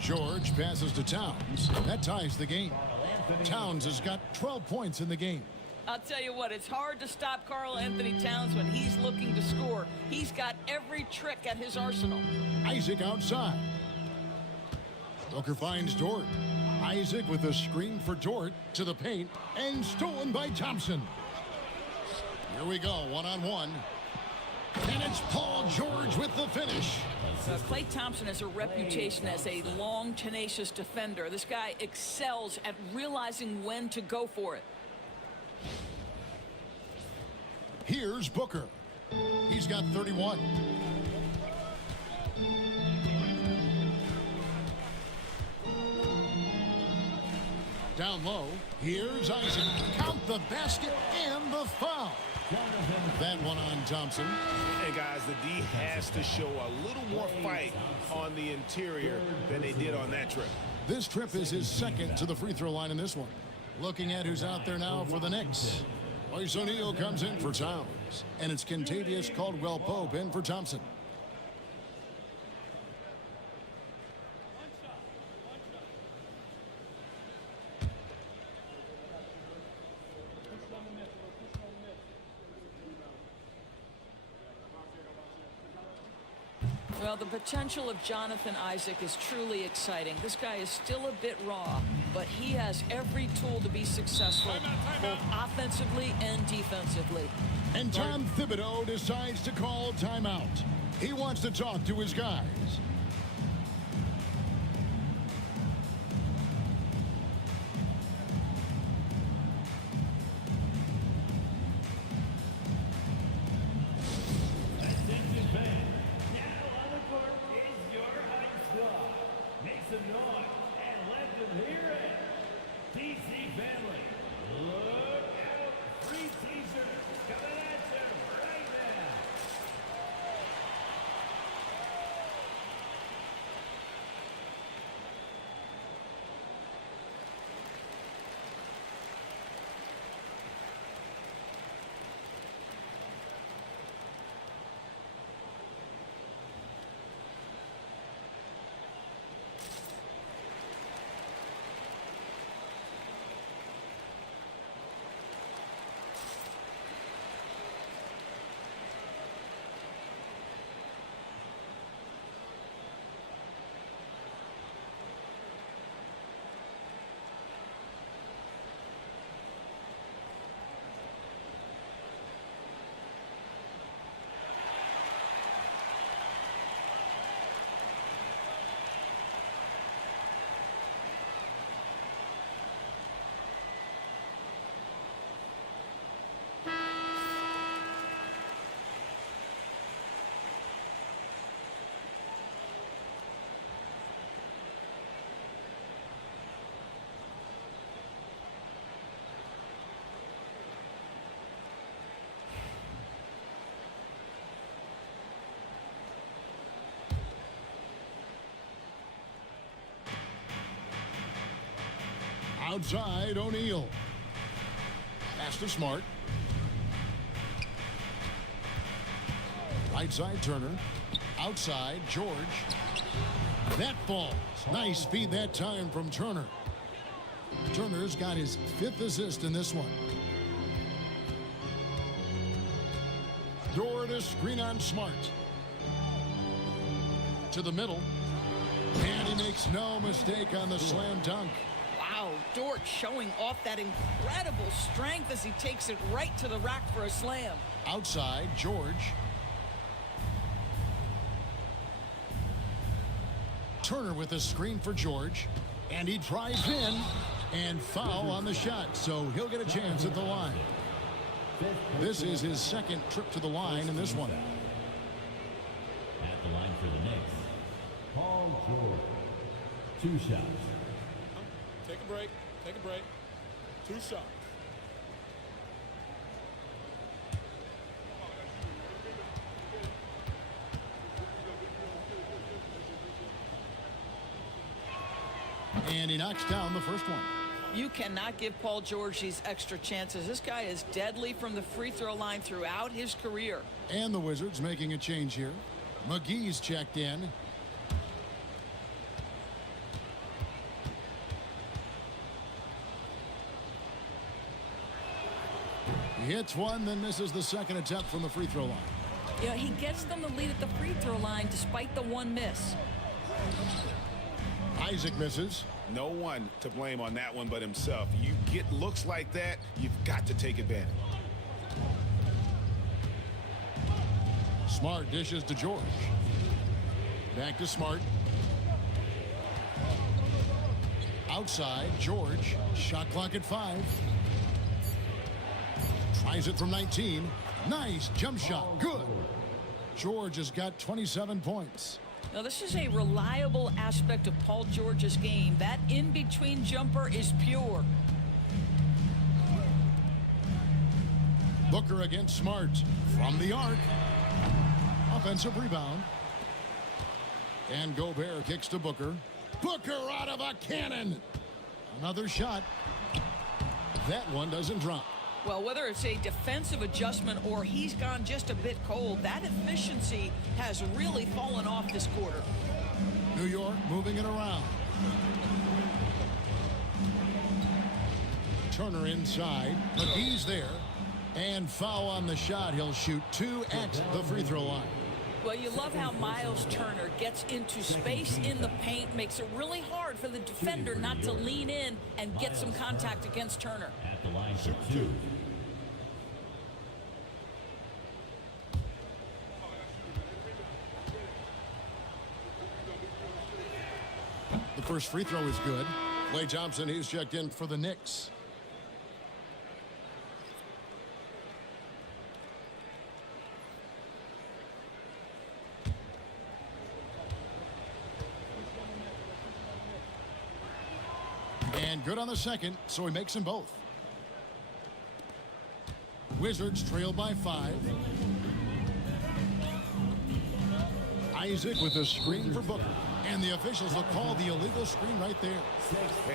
George passes to Towns. That ties the game. Towns has got 12 points in the game. I'll tell you what, it's hard to stop Karl Anthony Towns when he's looking to score. He's got every trick at his arsenal. Isaac outside. Booker finds Dort. Isaac with a screen for Dort to the paint and stolen by Thompson. Here we go, 1-on-1. And it's Paul George with the finish. Klay Thompson has a reputation as a long, tenacious defender. This guy excels at realizing when to go for it. Here's Booker. He's got 31. Down low, here's Isaac. Count the basket and the foul. That one on Thompson. Hey, guys, the D has to show a little more fight on the interior than they did on that trip. This trip is his second to the free throw line in this one. Looking at who's out there now for the Knicks. Royce O'Neal comes in for Towns. And it's Kentavious Caldwell-Pope in for Thompson. Well, the potential of Jonathan Isaac is truly exciting. This guy is still a bit raw, but he has every tool to be successful, both offensively and defensively. And Tom Thibodeau decides to call timeout. He wants to talk to his guys. Outside, O'Neal. Pass to Smart. Right side, Turner. Outside, George. That falls. Nice feed that time from Turner. Turner's got his 5th assist in this one. Dort to screen on Smart. To the middle. And he makes no mistake on the slam dunk. Wow, Dort showing off that incredible strength as he takes it right to the rack for a slam. Outside, George. Turner with a screen for George. And he drives in. And foul on the shot, so he'll get a chance at the line. This is his 2nd trip to the line in this one. At the line for the Knicks, Paul George. 2 shots. Take a break. Take a break. 2 shots. And he knocks down the first one. You cannot give Paul George these extra chances. This guy is deadly from the free throw line throughout his career. And the Wizards making a change here. McGee's checked in. He hits one, then misses the 2nd attempt from the free throw line. You know, he gets them the lead at the free throw line despite the 1 miss. Isaac misses. No one to blame on that one but himself. You get looks like that, you've got to take advantage. Smart dishes to George. Back to Smart. Outside, George. Shot clock at 5. Tries it from 19. Nice jump shot. Good. George has got 27 points. Now, this is a reliable aspect of Paul George's game. That in-between jumper is pure. Booker against Smart. From the arc. Offensive rebound. And Gobert kicks to Booker. Booker out of a cannon. Another shot. That one doesn't drop. Well, whether it's a defensive adjustment or he's gone just a bit cold, that efficiency has really fallen off this quarter. New York moving it around. Turner inside. McGee's there. And foul on the shot. He'll shoot 2 at the free throw line. Well, you love how Miles Turner gets into space in the paint, makes it really hard for the defender not to lean in and get some contact against Turner. At the line for 2. The first free throw is good. Klay Thompson, he's checked in for the Knicks. And good on the second, so he makes them both. Wizards trail by 5. Isaac with a screen for Booker. And the officials will call the illegal screen right there.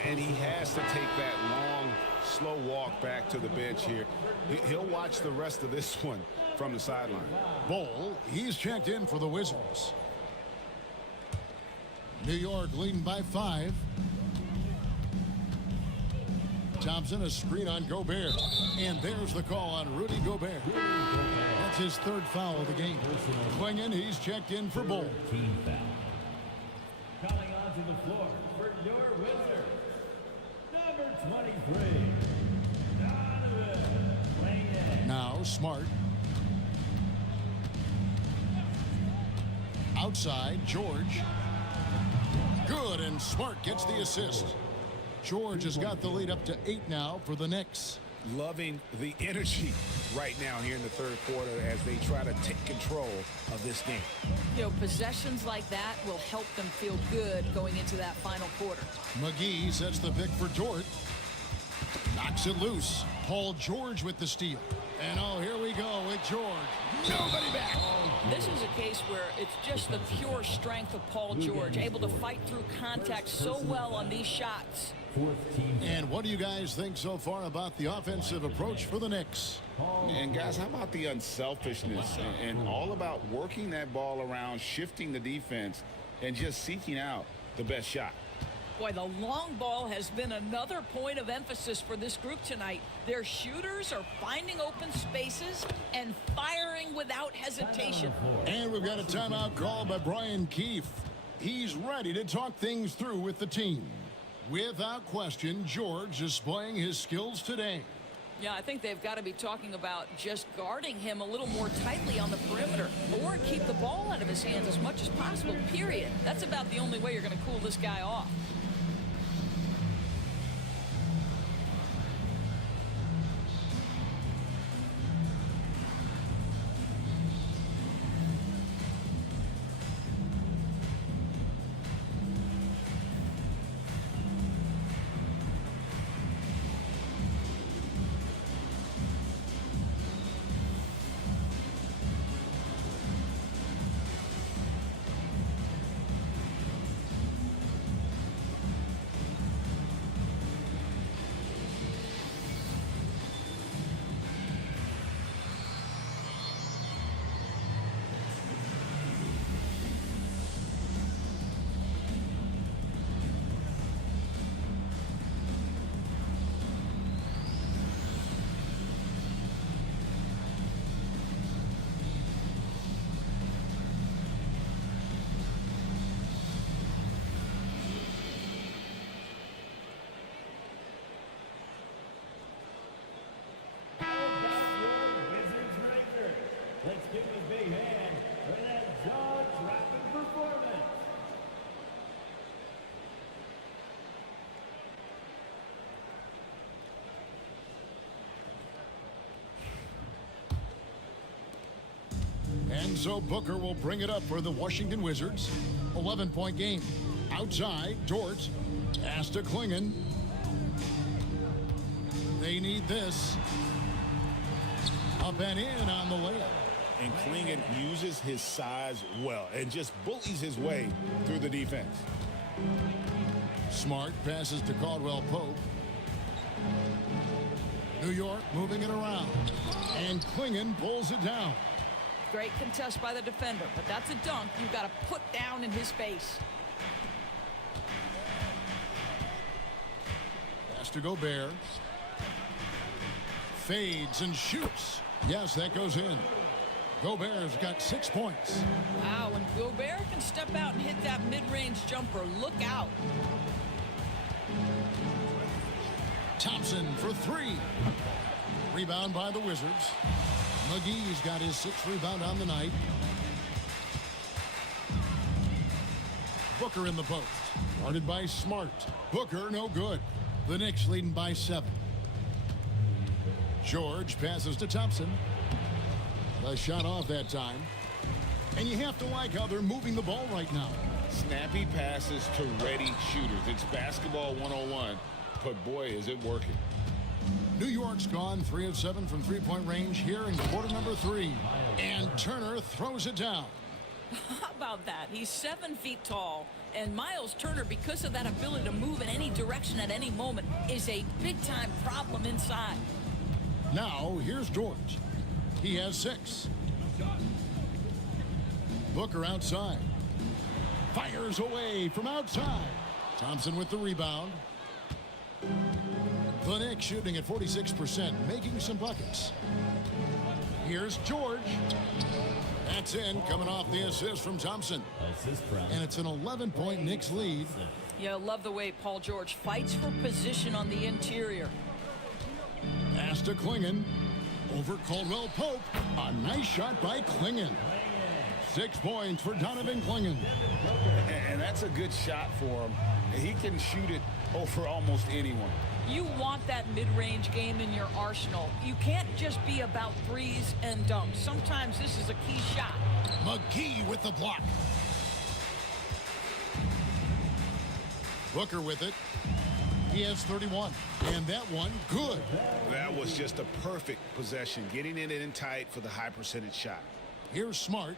And he has to take that long, slow walk back to the bench here. He'll watch the rest of this one from the sideline. Bol, he's checked in for the Wizards. New York leading by 5. Thompson, a screen on Gobert. And there's the call on Rudy Gobert. That's his 3rd foul of the game. Swinging, he's checked in for Bol. Team foul. Coming onto the floor for your Wizards, number 23, Donovan Mitchell. Now Smart. Outside, George. Good, and Smart gets the assist. George has got the lead up to 8 now for the Knicks. Loving the energy right now here in the 3rd quarter as they try to take control of this game. You know, possessions like that will help them feel good going into that final quarter. McGee sets the pick for Dort. Knocks it loose. Paul George with the steal. And oh, here we go with George. Nobody back. This is a case where it's just the pure strength of Paul George, able to fight through contact so well on these shots. And what do you guys think so far about the offensive approach for the Knicks? And guys, how about the unselfishness and all about working that ball around, shifting the defense, and just seeking out the best shot? Boy, the long ball has been another point of emphasis for this group tonight. Their shooters are finding open spaces and firing without hesitation. And we've got a timeout called by Brian Keefe. He's ready to talk things through with the team. Without question, George is displaying his skills today. Yeah, I think they've got to be talking about just guarding him a little more tightly on the perimeter or keep the ball out of his hands as much as possible, period. That's about the only way you're going to cool this guy off. Let's give him a big hand for that jaw-dropping performance. And so Booker will bring it up for the Washington Wizards. 11-point game. Outside, Dort. Pass to Klingon. They need this. Up and in on the layup. And Klingon uses his size well and just bullies his way through the defense. Smart passes to Caldwell Pope. New York moving it around. And Klingon pulls it down. Great contest by the defender, but that's a dunk you've got to put down in his face. Pass to Gobert. Fades and shoots. Yes, that goes in. Gobert's got 6 points. Wow, when Gobert can step out and hit that mid-range jumper, look out. Thompson for 3. Rebound by the Wizards. McGee's got his 6th rebound on the night. Booker in the post. Guarded by Smart. Booker no good. The Knicks leading by 7. George passes to Thompson. The shot off that time. And you have to like how they're moving the ball right now. Snappy passes to ready shooters. It's basketball 101, but boy, is it working. New York's gone 3 of 7 from three-point range here in quarter number 3. And Turner throws it down. How about that? He's 7 feet tall. And Miles Turner, because of that ability to move in any direction at any moment, is a big-time problem inside. Now, here's George. He has 6. Booker outside. Fires away from outside. Thompson with the rebound. The Knicks shooting at 46%, making some buckets. Here's George. That's in, coming off the assist from Thompson. And it's an 11-point Knicks lead. Yeah, love the way Paul George fights for position on the interior. Pass to Klingon. Over Caldwell Pope. A nice shot by Klingon. 6 points for Donovan Klingon. And that's a good shot for him. He can shoot it over almost anyone. You want that mid-range game in your arsenal. You can't just be about threes and dunks. Sometimes this is a key shot. McGee with the block. Booker with it. He has 31. And that one, good. That was just a perfect possession, getting it in tight for the high percentage shot. Here's Smart.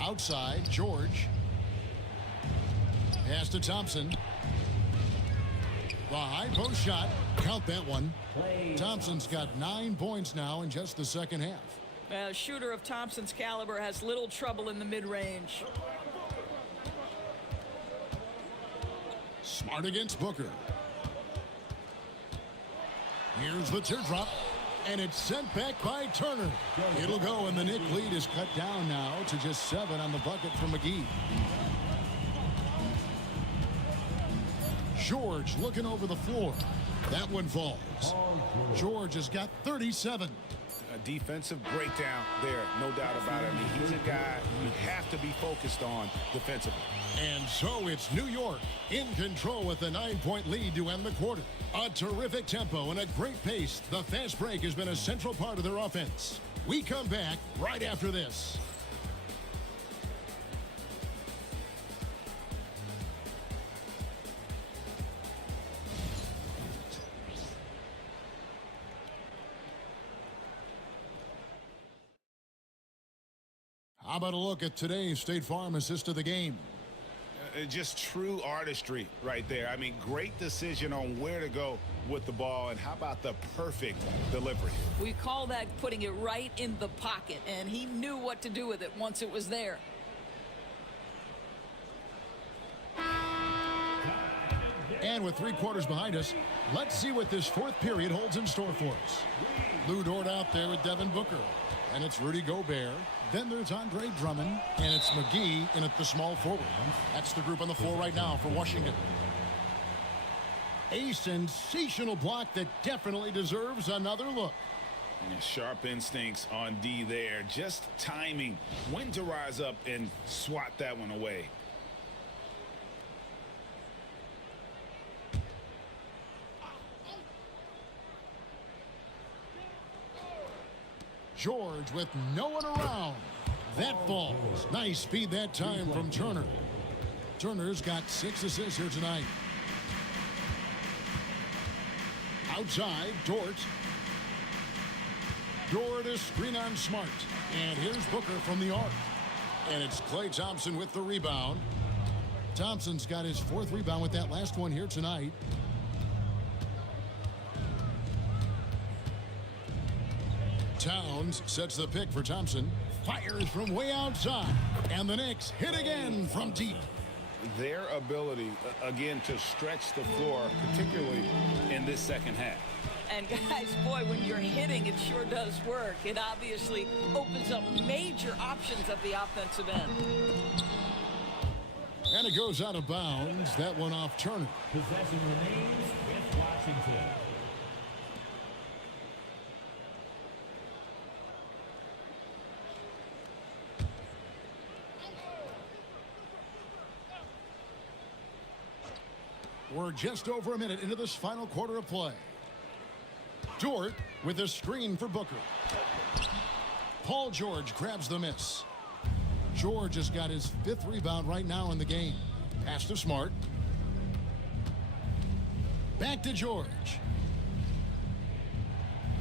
Outside, George. Pass to Thompson. The high post shot. Count that one. Thompson's got 9 points now in just the second half. A shooter of Thompson's caliber has little trouble in the mid-range. Smart against Booker. Here's the teardrop. And it's sent back by Turner. It'll go, and the Knick lead is cut down now to just 7 on the bucket from McGee. George looking over the floor. That one falls. George has got 37. A defensive breakdown there, no doubt about it. I mean, he's a guy you have to be focused on defensively. And so it's New York in control with a 9-point lead to end the quarter. A terrific tempo and a great pace. The fast break has been a central part of their offense. We come back right after this. How about a look at today's State Farm assist of the game? Just true artistry right there. I mean, great decision on where to go with the ball, and how about the perfect delivery? We call that putting it right in the pocket, and he knew what to do with it once it was there. And with 3 quarters behind us, let's see what this fourth period holds in store for us. Lou Dort out there with Devin Booker. And it's Rudy Gobert. Then there's Andre Drummond. And it's McGee in at the small forward. That's the group on the floor right now for Washington. A sensational block that definitely deserves another look. Sharp instincts on D there. Just timing when to rise up and swat that one away. George with no one around. That falls. Nice speed that time from Turner. Turner's got 6 assists here tonight. Outside, Dort. Dort is screen on Smart. And here's Booker from the arc. And it's Klay Thompson with the rebound. Thompson's got his 4th rebound with that last one here tonight. Towns sets the pick for Thompson. Fires from way outside. And the Knicks hit again from deep. Their ability, again, to stretch the floor, particularly in this second half. And guys, boy, when you're hitting, it sure does work. It obviously opens up major options at the offensive end. And it goes out of bounds. That one off Turner. Possession remains with Washington. We're just over a minute into this final quarter of play. Dort with a screen for Booker. Paul George grabs the miss. George has got his 5th rebound right now in the game. Pass to Smart. Back to George.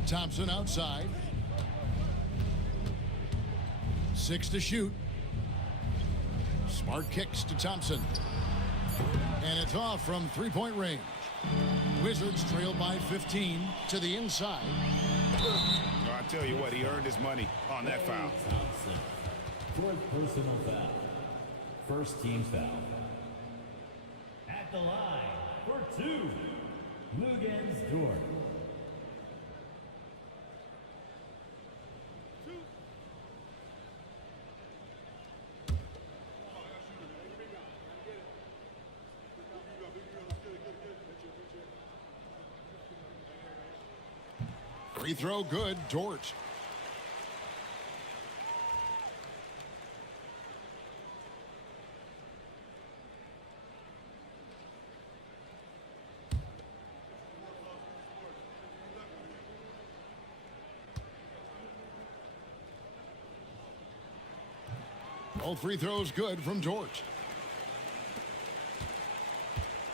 Thompson outside. 6 to shoot. Smart kicks to Thompson. And it's off from 3-point range. Wizards trail by 15 to the inside. Oh, I tell you what, he earned his money on that foul. Thompson. 4th personal foul. First team foul. At the line for 2, Luguentz Dort. Free throw good, Dort. All free throws good from George.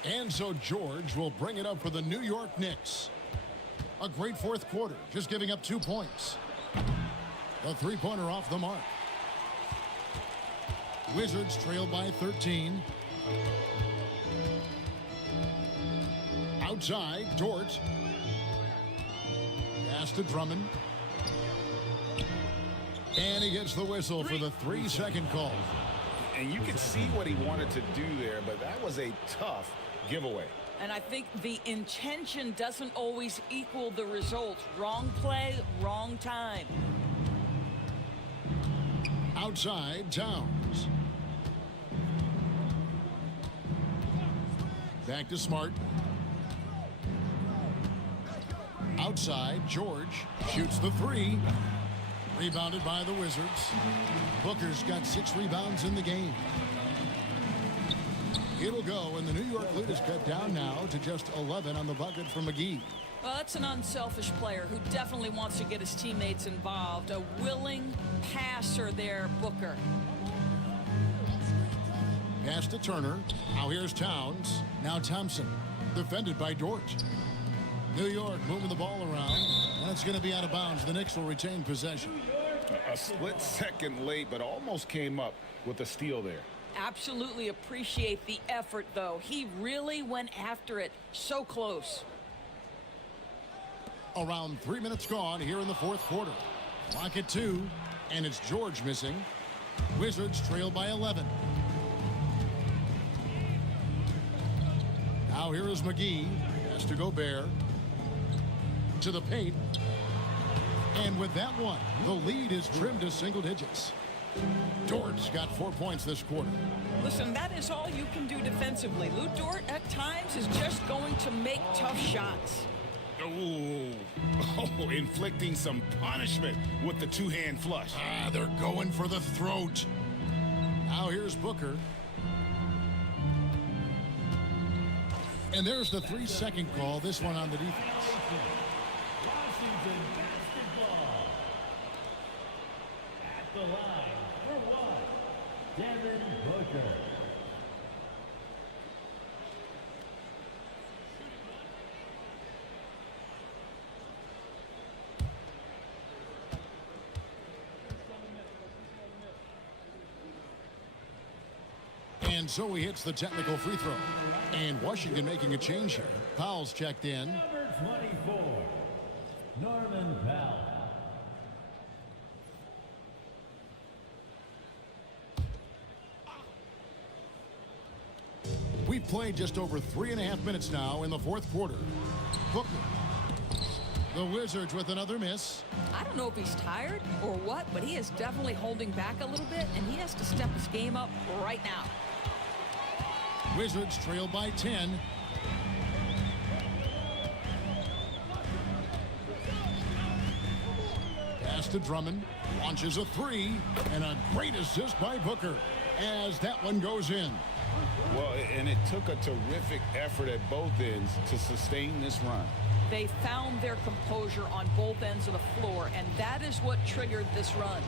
And so George will bring it up for the New York Knicks. A great fourth quarter, just giving up 2 points. The three-pointer off the mark. Wizards trail by 13. Outside, Dort. Pass to Drummond. And he gets the whistle for the 3-second call. And you can see what he wanted to do there, but that was a tough giveaway. And I think the intention doesn't always equal the result. Wrong play, wrong time. Outside, Towns. Back to Smart. Outside, George shoots the three. Rebounded by the Wizards. Booker's got 6 rebounds in the game. It'll go, and the New York lead is cut down now to just 11 on the bucket for McGee. Well, that's an unselfish player who definitely wants to get his teammates involved. A willing passer there, Booker. Pass to Turner. Now here's Towns. Now Thompson. Defended by Dort. New York moving the ball around. And it's going to be out of bounds. The Knicks will retain possession. A split second late, but almost came up with a steal there. Absolutely appreciate the effort, though. He really went after it. So close. Around 3 minutes gone here in the fourth quarter. Clock at 2, and it's George missing. Wizards trail by 11. Now here is McGee. Has to Gobert. To the paint. And with that one, the lead is trimmed to single digits. Dort's got 4 points this quarter. Listen, that is all you can do defensively. Lou Dort, at times, is just going to make tough shots. Oh, inflicting some punishment with the two-hand flush. They're going for the throat. Now here's Booker. And there's the 3-second call, this one on the defense. Washington basketball. At the line for one, Devin Booker. And so he hits the technical free throw. And Washington making a change here. Powell's checked in. Number 24, Norman Powell. We've played just over 3.5 minutes now in the fourth quarter. Booker. The Wizards with another miss. I don't know if he's tired or what, but he is definitely holding back a little bit, and he has to step his game up right now. Wizards trail by 10. Pass to Drummond. Launches a three. And a great assist by Booker as that one goes in. Well, and it took a terrific effort at both ends to sustain this run. They found their composure on both ends of the floor, and that is what triggered this run.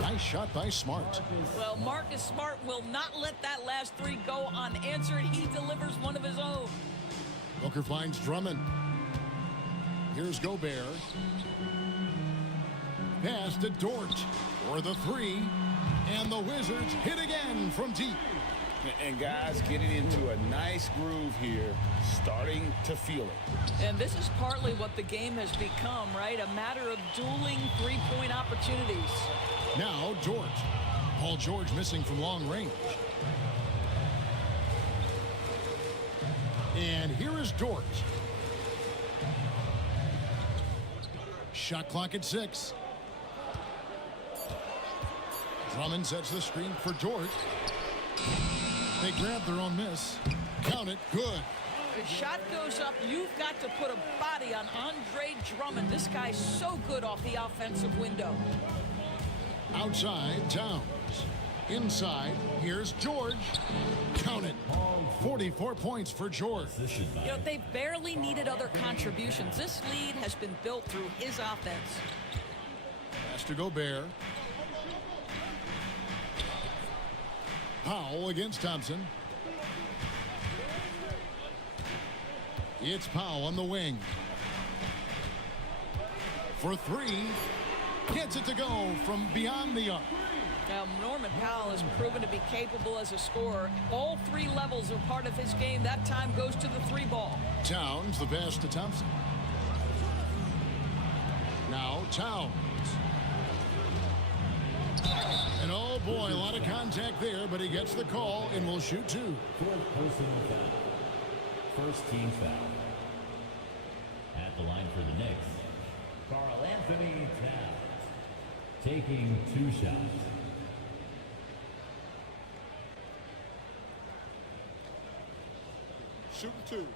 Nice shot by Smart. Well, Marcus Smart will not let that last three go unanswered. He delivers one of his own. Booker finds Drummond. Here's Gobert. Pass to Dort for the three. And the Wizards hit again from deep. And guys getting into a nice groove here, starting to feel it. And this is partly what the game has become, right? A matter of dueling three-point opportunities. Now Dort. Paul George missing from long range. And here is Dort. Shot clock at 6. Drummond sets the screen for Dort. They grab their own miss. Count it. Good. The shot goes up. You've got to put a body on Andre Drummond. This guy's so good off the offensive window. Outside, Towns. Inside, here's George. Count it. 44 points for George. You know, they barely needed other contributions. This lead has been built through his offense. Pass to Gobert. Powell against Thompson. It's Powell on the wing. For three. Gets it to go from beyond the arc. Now, Norman Powell has proven to be capable as a scorer. All three levels are part of his game. That time goes to the three ball. Towns, the pass to Thompson. Now Towns. And oh boy, a lot of contact there, but he gets the call and will shoot two. Fourth personal foul. First team foul. At the line for the Knicks, Karl Anthony Towns taking 2 shots. Shooting 2.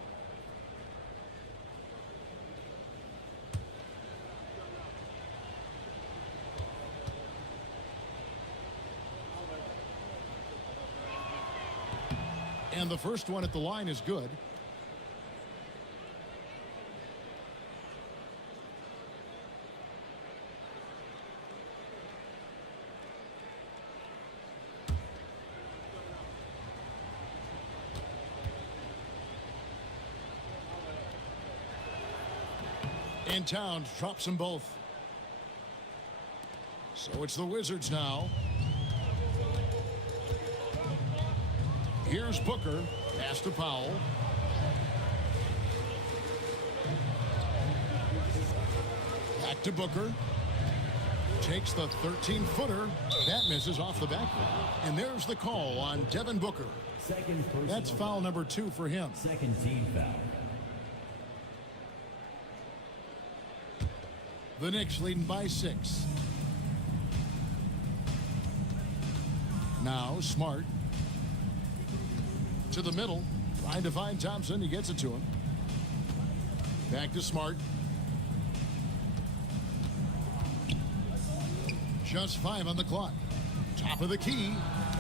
And the first one at the line is good. And Towns drops them both. So it's the Wizards now. Here's Booker. Pass to Powell. Back to Booker. Takes the 13-footer. That misses off the backboard. And there's the call on Devin Booker. Second personal. That's foul number 2 for him. Second team foul. The Knicks leading by 6. Now Smart. To the middle. Trying to find Thompson. He gets it to him. Back to Smart. Just 5 on the clock. Top of the key.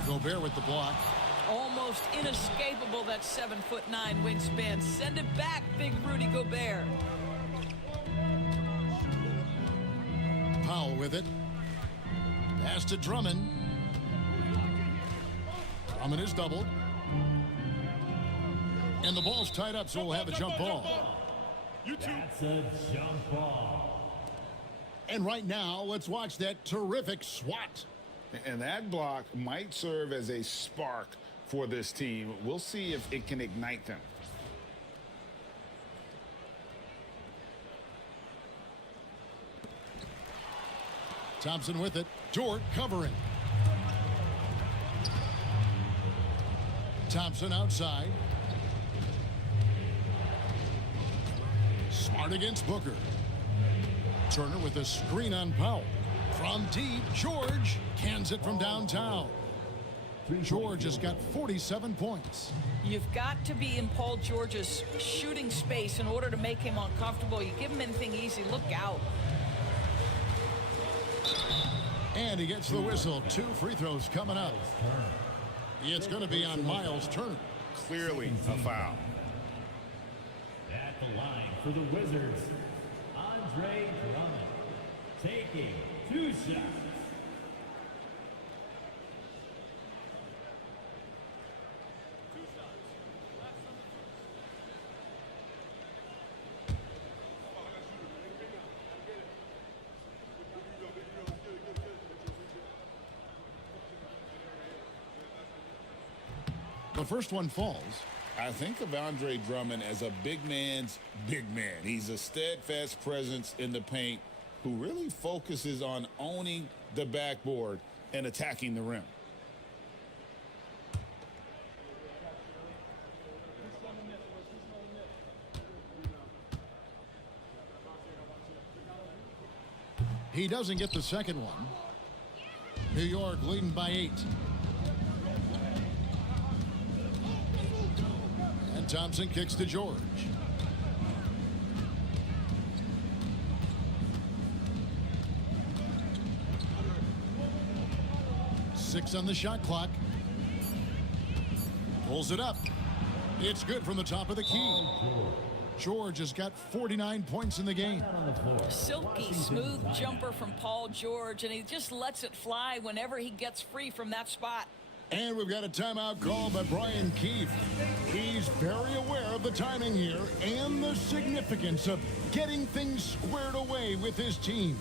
Gobert with the block. Almost inescapable, that 7'9" wingspan. Send it back, big Rudy Gobert. Powell with it. Pass to Drummond. Drummond is doubled. And the ball's tied up, so we'll have a jump ball. That's a jump ball. And right now, let's watch that terrific swat. And that block might serve as a spark for this team. We'll see if it can ignite them. Thompson with it. Dort covering. Thompson outside. Smart against Booker. Turner with a screen on Powell. From deep, George cans it from downtown. George has got 47 points. You've got to be in Paul George's shooting space in order to make him uncomfortable. You give him anything easy, look out. And he gets the whistle. 2 free throws coming up. It's going to be on Miles Turner. Clearly a foul. At the line for the Wizards, Andre Drummond taking 2 shots. The first one falls. I think of Andre Drummond as a big man's big man. He's a steadfast presence in the paint who really focuses on owning the backboard and attacking the rim. He doesn't get the second one. New York leading by 8. And Thompson kicks to George. Six on the shot clock. Pulls it up. It's good from the top of the key. George has got 49 points in the game. Silky smooth jumper from Paul George, and he just lets it fly whenever he gets free from that spot. And we've got a timeout called by Brian Keefe. He's very aware of the timing here and the significance of getting things squared away with his team.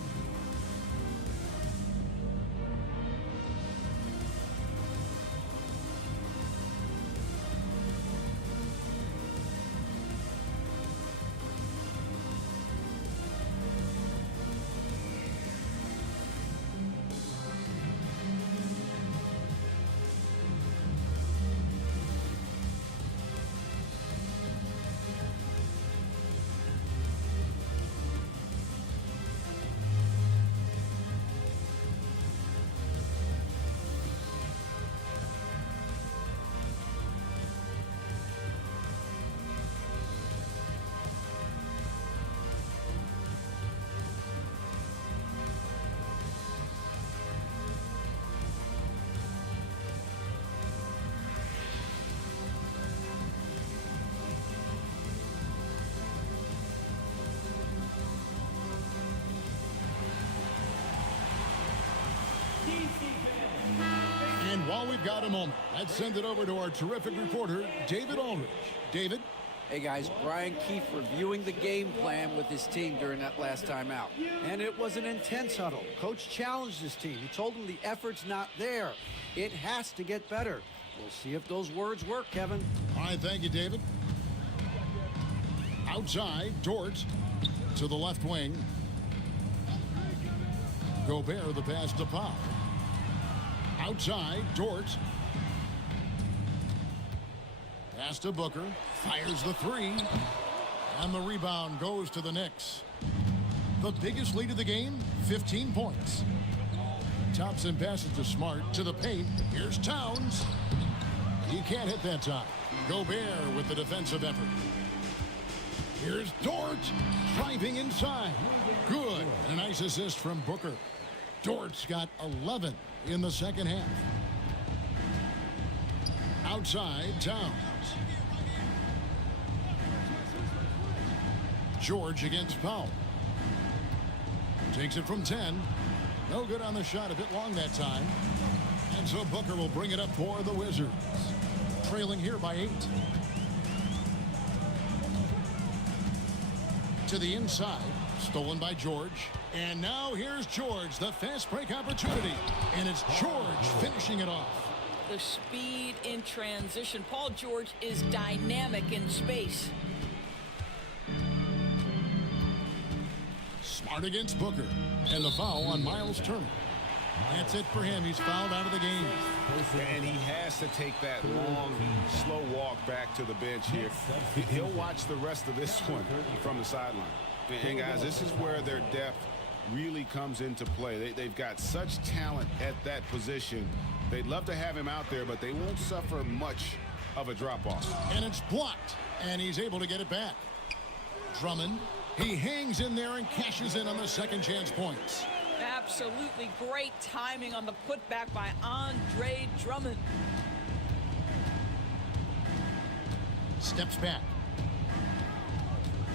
And while we've got a moment, let's send it over to our terrific reporter, David Aldridge. David? Hey guys, Brian Keefe reviewing the game plan with his team during that last time out. And it was an intense huddle. Coach challenged his team. He told them the effort's not there. It has to get better. We'll see if those words work, Kevin. All right, thank you, David. Outside, Dort to the left wing. Gobert, the pass to Pop. Outside, Dort. Pass to Booker. Fires the three. And the rebound goes to the Knicks. The biggest lead of the game, 15 points. Thompson passes to Smart to the paint. Here's Towns. He can't hit that time. Gobert with the defensive effort. Here's Dort driving inside. Good. A nice assist from Booker. Dort's got 11 in the second half. Outside, Towns. George against Powell. Takes it from 10. No good on the shot, a bit long that time. And so Booker will bring it up for the Wizards. Trailing here by 8. To the inside. Stolen by George. And now here's George, the fast break opportunity. And it's George finishing it off. The speed in transition. Paul George is dynamic in space. Smart against Booker. And the foul on Miles Turner. That's it for him. He's fouled out of the game. And he has to take that long, slow walk back to the bench here. He'll watch the rest of this one from the sideline. And guys, this is where their depth really comes into play. They've got such talent at that position. They'd love to have him out there, but they won't suffer much of a drop-off. And it's blocked. And he's able to get it back. Drummond. He hangs in there and cashes in on the second chance points. Absolutely great timing on the putback by Andre Drummond. Steps back.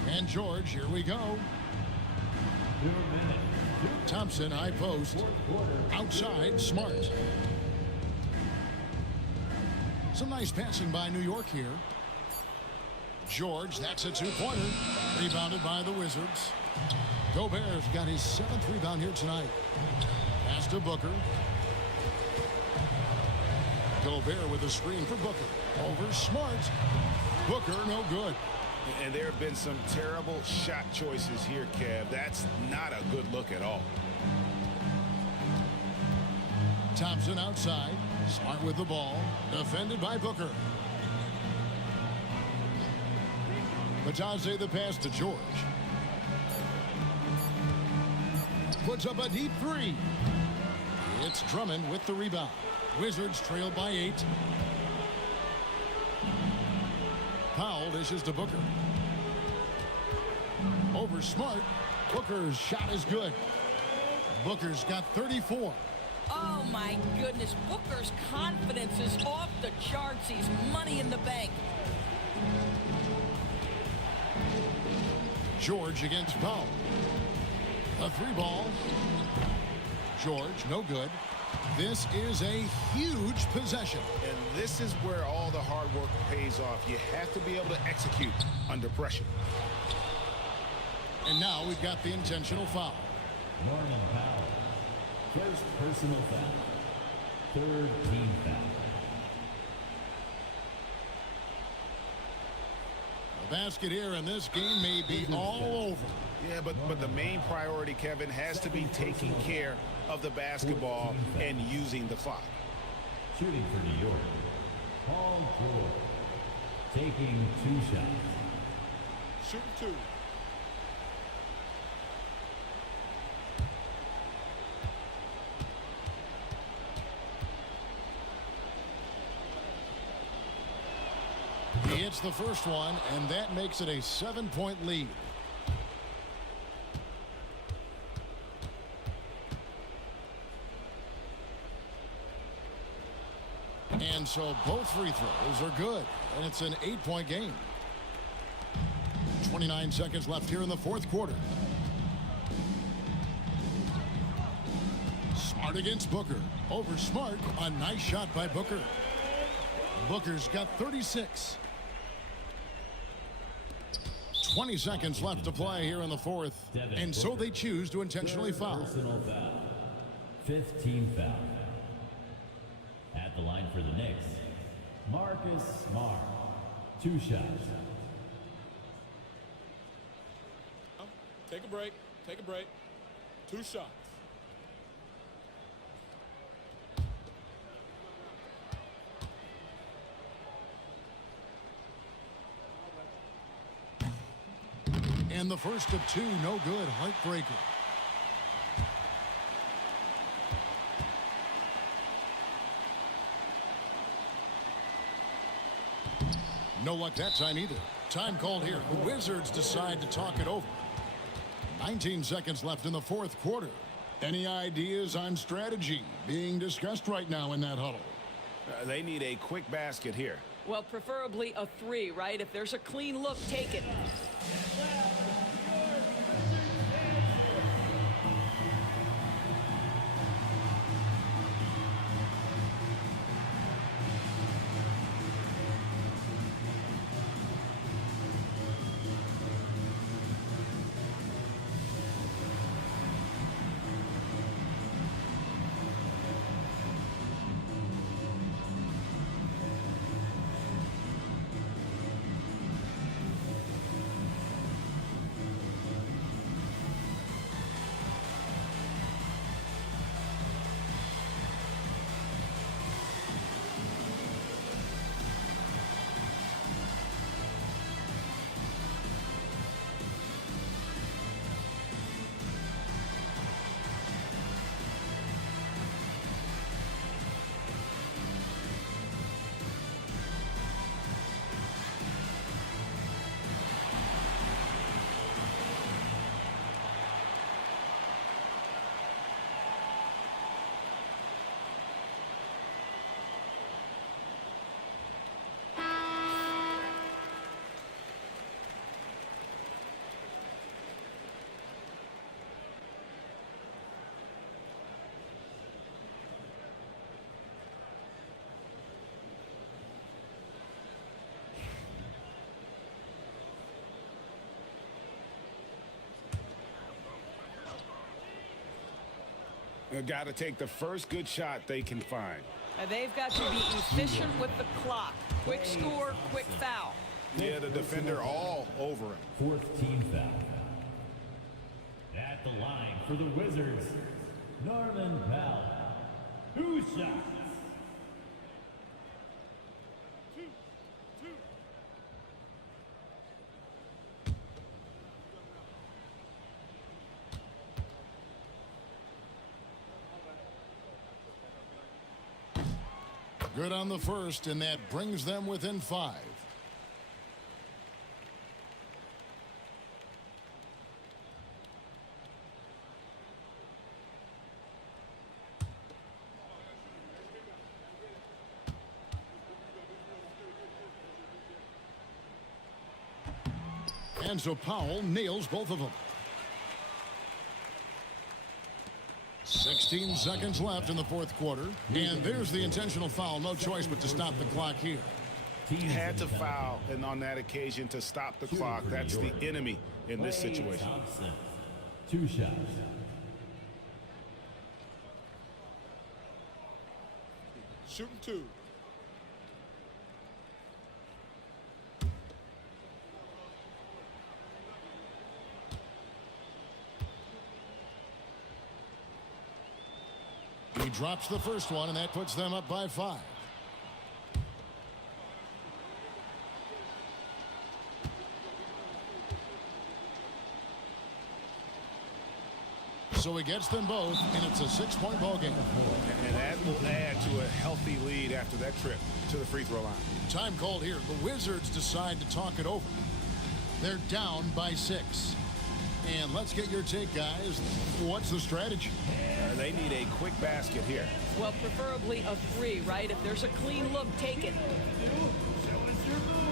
And George, here we go. Thompson, high post. Outside, Smart. Some nice passing by New York here. George, that's a two-pointer. Rebounded by the Wizards. Gobert's got his 7th rebound here tonight. Pass to Booker. Gobert with a screen for Booker. Over Smart. Booker, no good. And there have been some terrible shot choices here, Kev. That's not a good look at all. Thompson outside. Smart with the ball. Defended by Booker. Batadze the pass to George. Puts up a deep three. It's Drummond with the rebound. Wizards trail by 8. Powell dishes to Booker. Over Smart. Booker's shot is good. Booker's got 34. Oh my goodness, Booker's confidence is off the charts. He's money in the bank. George against Powell. A 3 ball. George, no good. This is a huge possession. And this is where all the hard work pays off. You have to be able to execute under pressure. And now we've got the intentional foul. Norman Powell. First personal foul. Third team foul. The basket here in this game may be all over. Yeah, but the main priority, Kevin, has to be taking care of the basketball and using the clock. Shooting for New York, Paul George. Taking 2 shots. Shoot 2. He hits the first one, and that makes it a 7-point lead. And so both free throws are good, and it's an 8-point game. 29 seconds left here in the fourth quarter. Smart against Booker. Over Smart. A nice shot by Booker. Booker's got 36. 20 seconds left to play here in the fourth. And so they choose to intentionally foul. Personal foul. 5th team foul. At the line for the Knicks, Marcus Smart. 2 shots. Take a break. Take a break. 2 shots. And the first of 2, no good. Heartbreaker. No luck that time either. Time called here. The Wizards decide to talk it over. 19 seconds left in the fourth quarter. Any ideas on strategy being discussed right now in that huddle? They need a quick basket here. Well, preferably a 3, right? If there's a clean look, take it. They've got to take the first good shot they can find. They've got to be efficient with the clock. Quick score, quick foul. Yeah, the defender all over him. 4th team foul. At the line for the Wizards, Norman Powell. 2 shots. Good on the first, and that brings them within 5. And so Powell nails both of them. 16 16 seconds left in the fourth quarter. And there's the intentional foul. No choice but to stop the clock here. Had to foul, and on that occasion to stop the clock. That's the enemy in this situation. Thompson. 2 shots. Shooting 2. He drops the first one, and that puts them up by 5. So he gets them both, and it's a 6-point ball game. And that will add to a healthy lead after that trip to the free throw line. Time called here. The Wizards decide to talk it over. They're down by 6. And let's get your take, guys. What's the strategy? They need a quick basket here. Well, preferably a 3, right? If there's a clean look, take it. Let's hear it for you.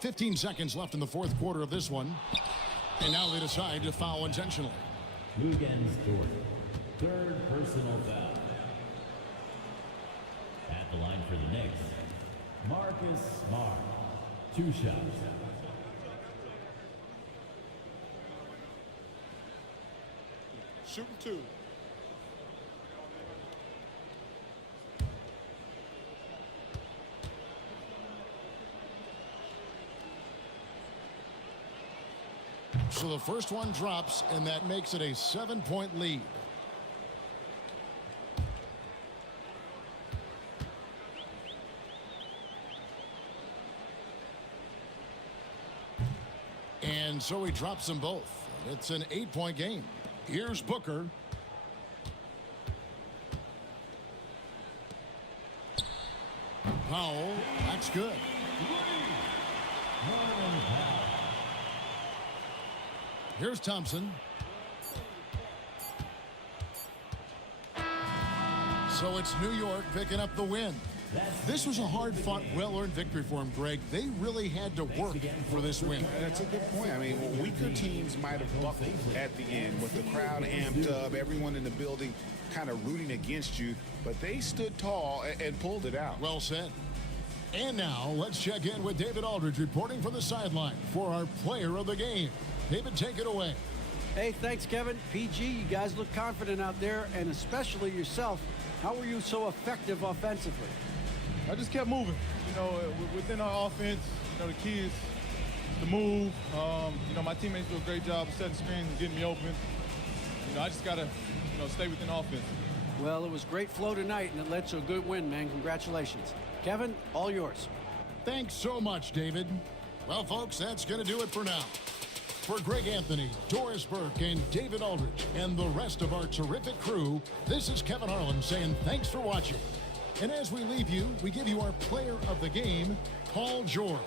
Fifteen seconds left in the fourth quarter of this one. And now they decide to foul intentionally. Lugansdorf. 3rd personal foul. At the line for the Knicks, Marcus Smart. 2 shots. Shooting 2. So the first one drops, and that makes it a 7-point lead. And so he drops them both. It's an 8-point game. Here's Booker. Powell, that's good. Here's Thompson. So it's New York picking up the win. This was a hard-fought, well-earned victory for him, Greg. They really had to work for this win. That's a good point. I mean, weaker teams might have buckled at the end with the crowd amped up, everyone in the building kind of rooting against you, but they stood tall and pulled it out. Well said. And now let's check in with David Aldridge reporting from the sideline for our player of the game. David, take it away. Hey, thanks, Kevin. PG, you guys look confident out there, and especially yourself. How were you so effective offensively? I just kept moving. You know, within our offense, you know, the key is to move. You know, my teammates do a great job of setting screens and getting me open. You know, I just got to, you know, stay within offense. Well, it was great flow tonight, and it led to a good win, man. Congratulations. Kevin, all yours. Thanks so much, David. Well, folks, that's going to do it for now. For Greg Anthony, Doris Burke, and David Aldridge, and the rest of our terrific crew, this is Kevin Harlan saying thanks for watching. And as we leave you, we give you our player of the game, Paul George.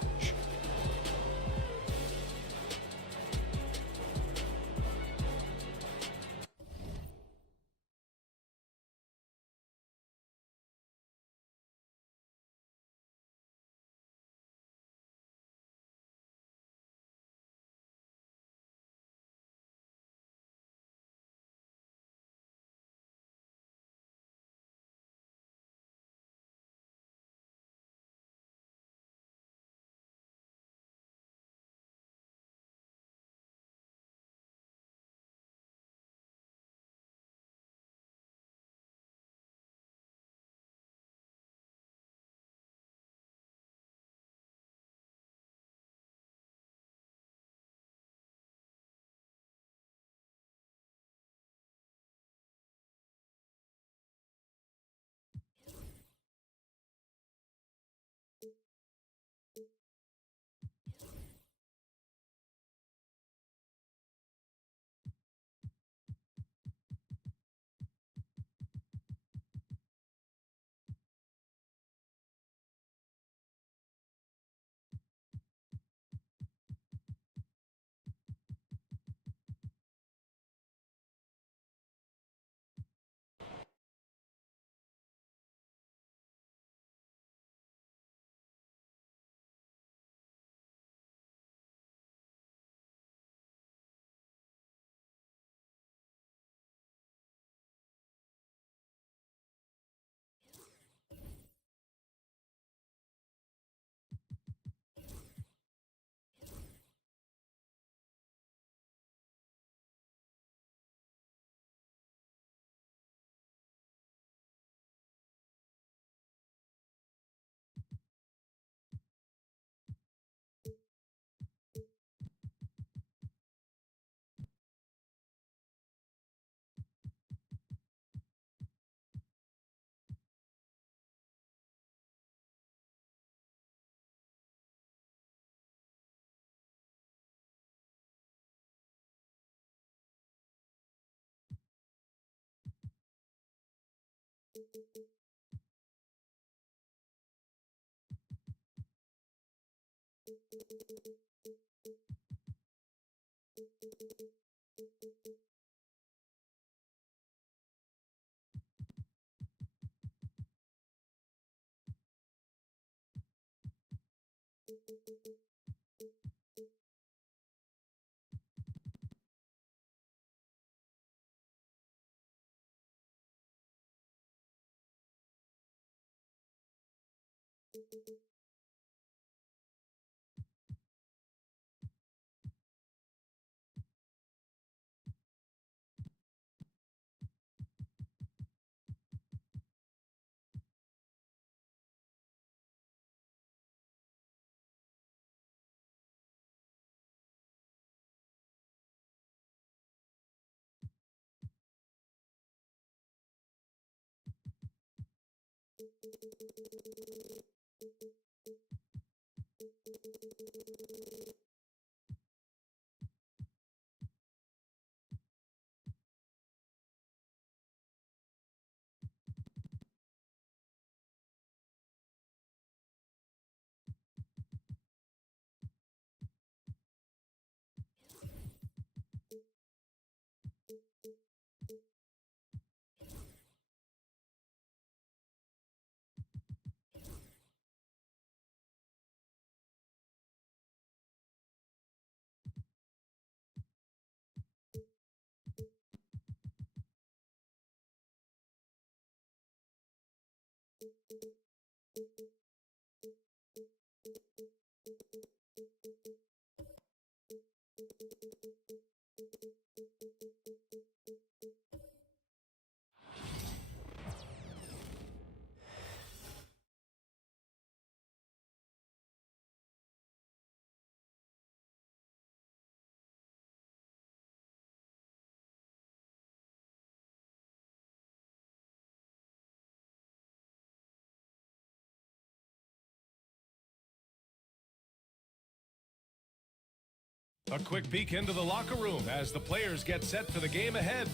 A quick peek into the locker room as the players get set for the game ahead,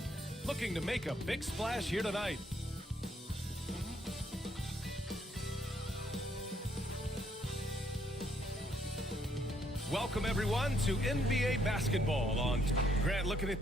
looking to make a big splash here tonight. Welcome everyone to NBA basketball on Grant. Looking at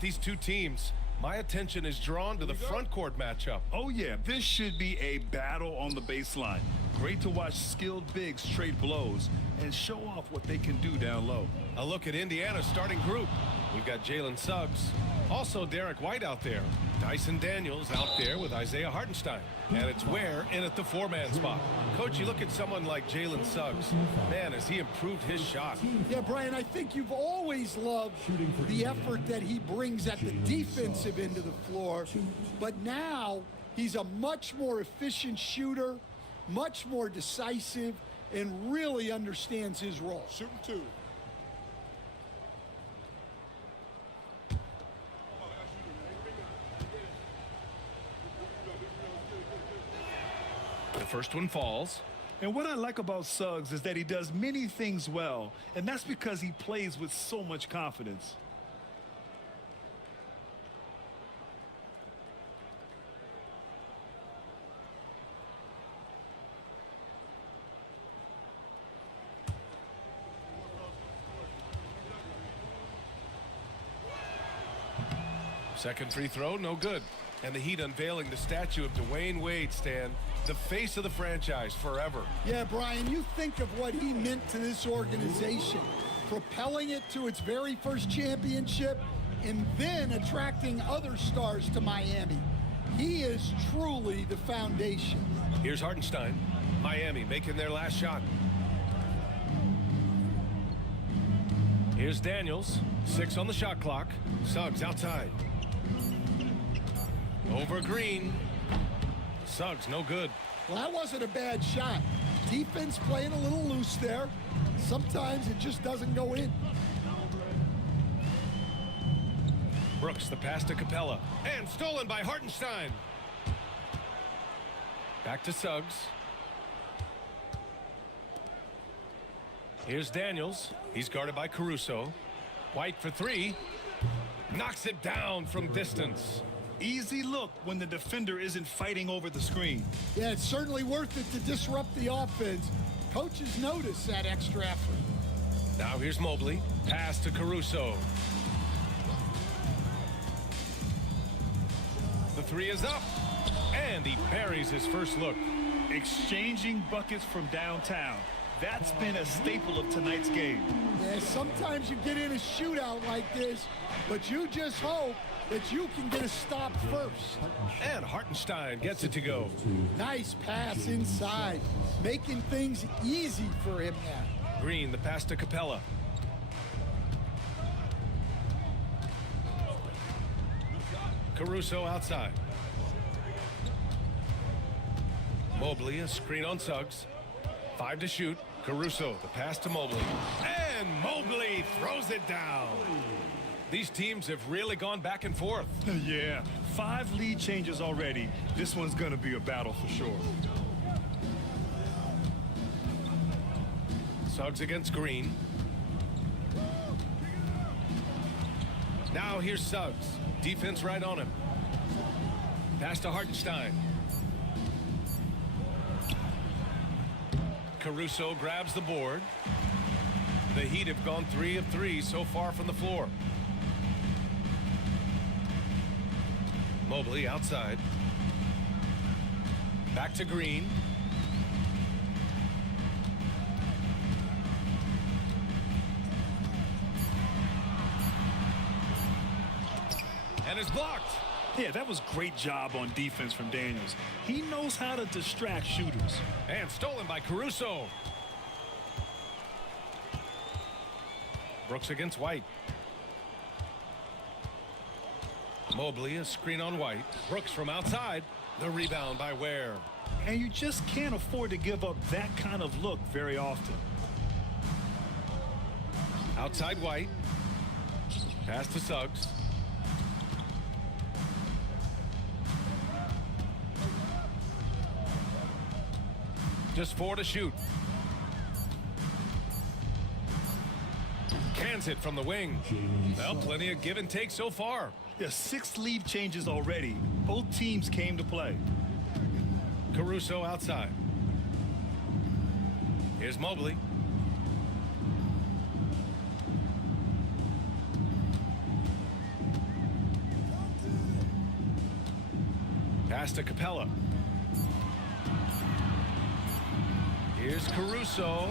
these two teams, my attention is drawn to the front court matchup. Oh yeah, this should be a battle on the baseline. Great to watch skilled bigs trade blows and show off what they can do down low. A look at Indiana's starting group. We've got Jalen Suggs, also Derek White out there, Dyson Daniels out there with Isaiah Hartenstein, and it's Ware in at the four-man spot. Coach, you look at someone like Jalen Suggs. Man, has he improved his shot. Yeah, Brian, I think you've always loved the effort that he brings at the defensive end of the floor, but now he's a much more efficient shooter, much more decisive, and really understands his role. Shooting two. The first one falls. And what I like about Suggs is that he does many things well, and that's because he plays with so much confidence. Second free throw, no good. And the Heat unveiling the statue of Dwayne Wade, Stan, the face of the franchise forever. Yeah, Brian, you think of what he meant to this organization, propelling it to its very first championship and then attracting other stars to Miami. He is truly the foundation. Here's Hartenstein. Miami making their last shot. Here's Daniels. 6 on the shot clock. Suggs outside. Over Green. Suggs no good. Well, that wasn't a bad shot. Defense playing a little loose there. Sometimes it just doesn't go in. Brooks, the pass to Capella. And stolen by Hartenstein. Back to Suggs. Here's Daniels. He's guarded by Caruso. White for 3. Knocks it down from distance. Easy look when the defender isn't fighting over the screen. Yeah, it's certainly worth it to disrupt the offense. Coaches notice that extra effort. Now here's Mobley. Pass to Caruso. The 3 is up. And he buries his first look. Exchanging buckets from downtown. That's been a staple of tonight's game. Yeah, sometimes you get in a shootout like this, but you just hope that you can get a stop first. And Hartenstein gets it to go. Nice pass inside, making things easy for him now. Green, the pass to Capella. Caruso outside. Mobley, a screen on Suggs. 5 to shoot. Caruso, the pass to Mobley. And Mobley throws it down. These teams have really gone back and forth. Yeah, 5 lead changes already. This one's going to be a battle for sure. Suggs against Green. Now here's Suggs. Defense right on him. Pass to Hartenstein. Caruso grabs the board. The Heat have gone 3 of 3 so far from the floor. Mobley outside. Back to Green. And it's blocked. Yeah, that was great job on defense from Daniels. He knows how to distract shooters. And stolen by Caruso. Brooks against White. Mobley, a screen on White. Brooks from outside. The rebound by Ware. And you just can't afford to give up that kind of look very often. Outside White. Pass to Suggs. Just 4 to shoot. Cans it from the wing. Well, plenty of give and take so far. Yeah, 6 lead changes already. Both teams came to play. Caruso outside. Here's Mobley. Pass to Capella. Here's Caruso.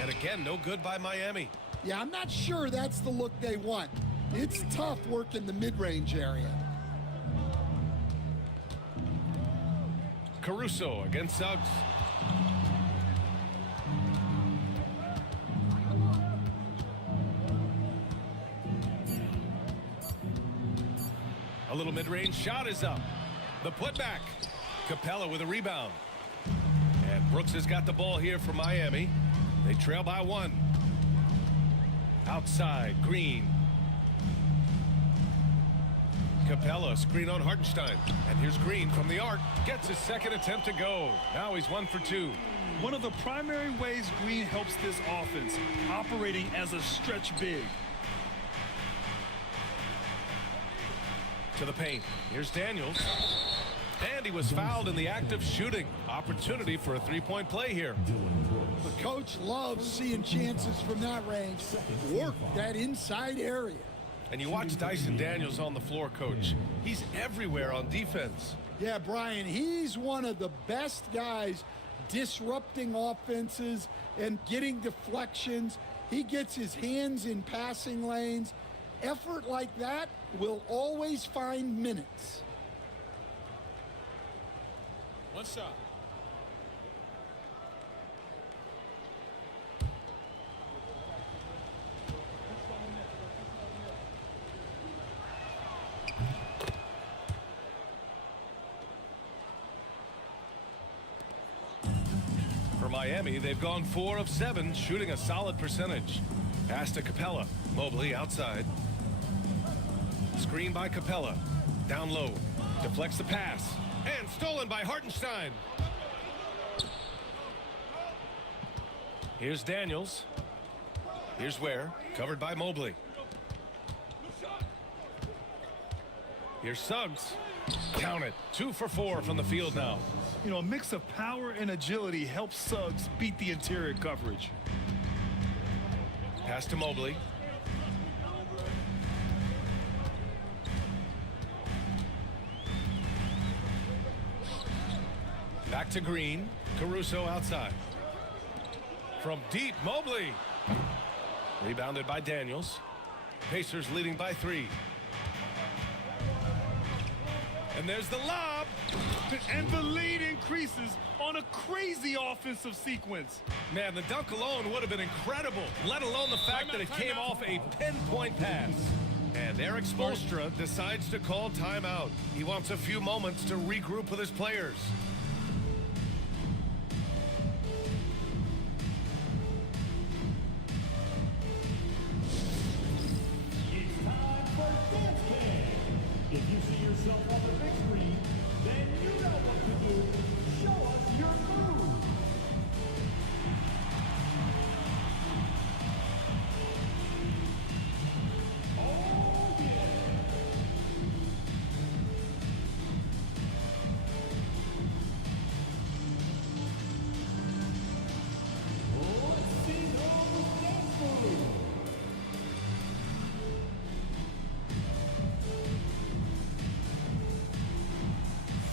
And again, no good by Miami. Yeah, I'm not sure that's the look they want. It's tough work in the mid-range area. Caruso against Suggs. A little mid-range shot is up. The putback. Capella with a rebound. And Brooks has got the ball here for Miami. They trail by 1. Outside, Green. Capella, screen on Hartenstein. And here's Green from the arc. Gets his second attempt to go. Now he's 1 for 2. One of the primary ways Green helps this offense, operating as a stretch big. To the paint. Here's Daniels. And he was fouled in the act of shooting. Opportunity for a 3-point play here. The coach loves seeing chances from that range. Work that inside area. And you watch Dyson Daniels on the floor, Coach. He's everywhere on defense. Yeah, Brian, he's one of the best guys disrupting offenses and getting deflections. He gets his hands in passing lanes. Effort like that will always find minutes. One shot. For Miami, they've gone 4 of 7, shooting a solid percentage. Pass to Capella. Mobley outside. Screen by Capella. Down low. Deflects the pass. And stolen by Hartenstein. Here's Daniels. Here's Ware. Covered by Mobley. Here's Suggs. Count it. 2 for 4 from the field now. You know, a mix of power and agility helps Suggs beat the interior coverage. Pass to Mobley. Back to Green. Caruso outside. From deep, Mobley. Rebounded by Daniels. Pacers leading by 3. And there's the lob. And the lead increases on a crazy offensive sequence. Man, the dunk alone would have been incredible, let alone the fact that it came off a pinpoint pass. And Eric Spoelstra decides to call timeout. He wants a few moments to regroup with his players. It's time for Dance Cam. If you see yourself on the big screen, then you know what to do. Show us your move. Oh, yeah. Let's see those dance moves.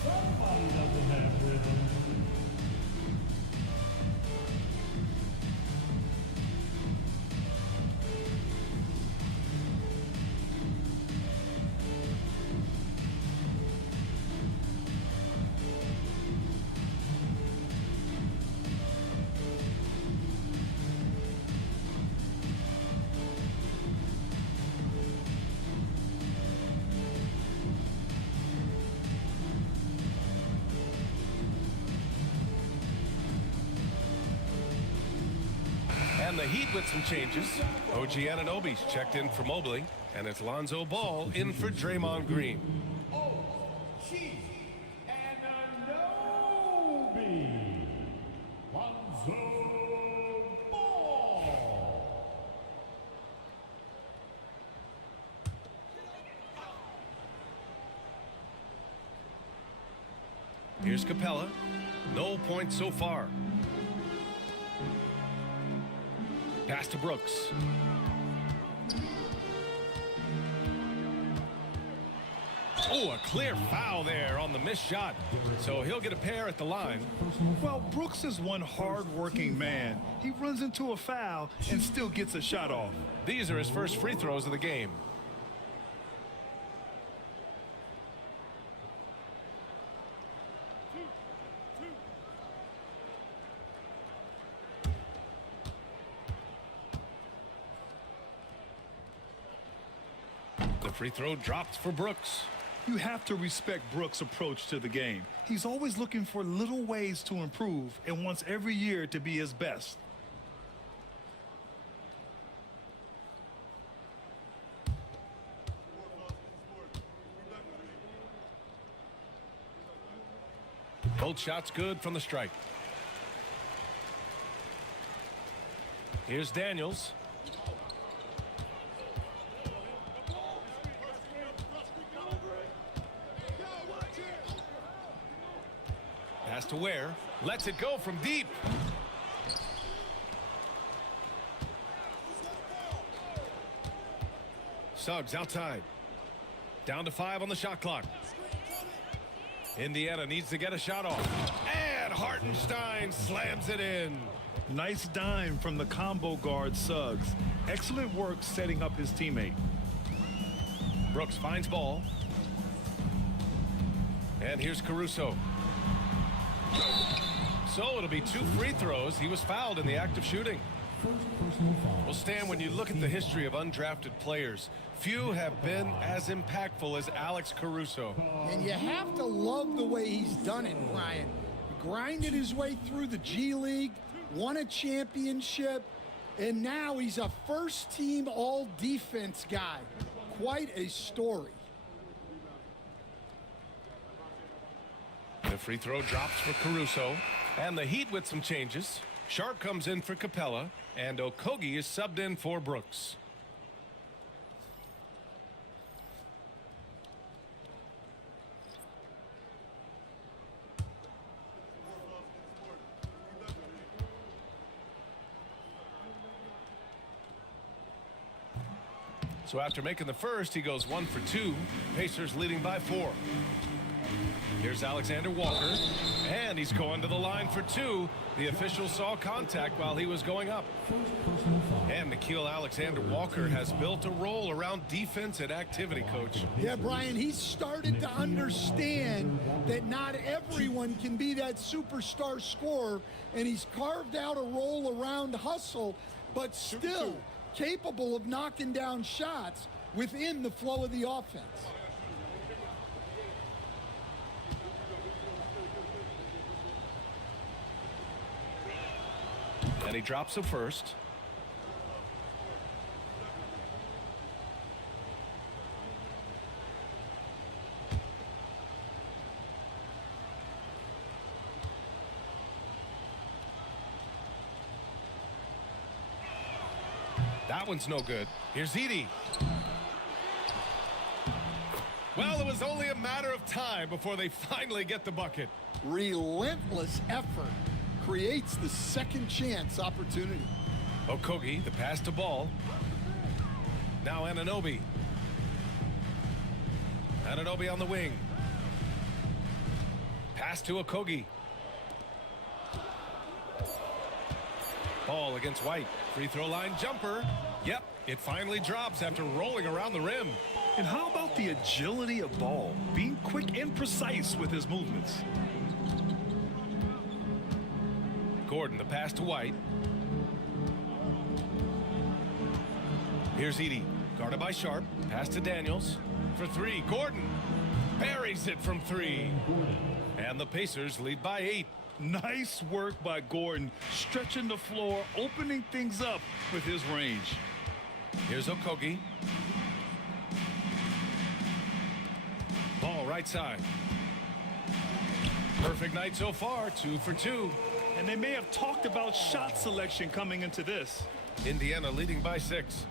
Somebody doesn't have rhythm. And the Heat with some changes. OG Anunoby's checked in for Mobley, and it's Lonzo Ball in for Draymond Green. OG Anunoby. Lonzo Ball. Here's Capella. No points so far. Pass to Brooks. Oh, a clear foul there on the missed shot. So he'll get a pair at the line. Well, Brooks is one hard-working man. He runs into a foul and still gets a shot off. These are his first free throws of the game. The free throw dropped for Brooks. You have to respect Brooks' approach to the game. He's always looking for little ways to improve and wants every year to be his best. Both shots good from the strike. Here's Daniels. Pass to Ware. Lets it go from deep. Suggs outside. Down to 5 on the shot clock. Indiana needs to get a shot off. And Hartenstein slams it in. Nice dime from the combo guard Suggs. Excellent work setting up his teammate. Brooks finds ball. And here's Caruso. So it'll be 2 free throws. He was fouled in the act of shooting. Well, Stan, when you look at the history of undrafted players, few have been as impactful as Alex Caruso. And you have to love the way he's done it, Brian. Grinded his way through the G League, won a championship, and now he's a first-team all-defense guy. Quite a story. The free throw drops for Caruso. And the Heat with some changes. Sharp comes in for Capella. And Okogie is subbed in for Brooks. So after making the first, he goes 1 for 2. Pacers leading by 4. Here's Alexander Walker, and he's going to the line for 2. The official saw contact while he was going up. And Nickeil Alexander-Walker has built a role around defense and activity, Coach. Yeah, Brian, he's started to understand that not everyone can be that superstar scorer, and he's carved out a role around hustle, but still capable of knocking down shots within the flow of the offense. And he drops a first. That one's no good. Here's Edey. Well, it was only a matter of time before they finally get the bucket. Relentless effort creates the second chance opportunity. Okogie, the pass to Ball. Now Anunoby. Anunoby on the wing. Pass to Okogie. Ball against White. Free throw line jumper. Yep, it finally drops after rolling around the rim. And how about the agility of Ball, being quick and precise with his movements? Gordon, the pass to White. Here's Edey, guarded by Sharp. Pass to Daniels for 3. Gordon buries it from 3. And the Pacers lead by 8. Nice work by Gordon, stretching the floor, opening things up with his range. Here's Okogie. Ball right side. Perfect night so far, 2 for 2. And they may have talked about shot selection coming into this. Indiana leading by 6.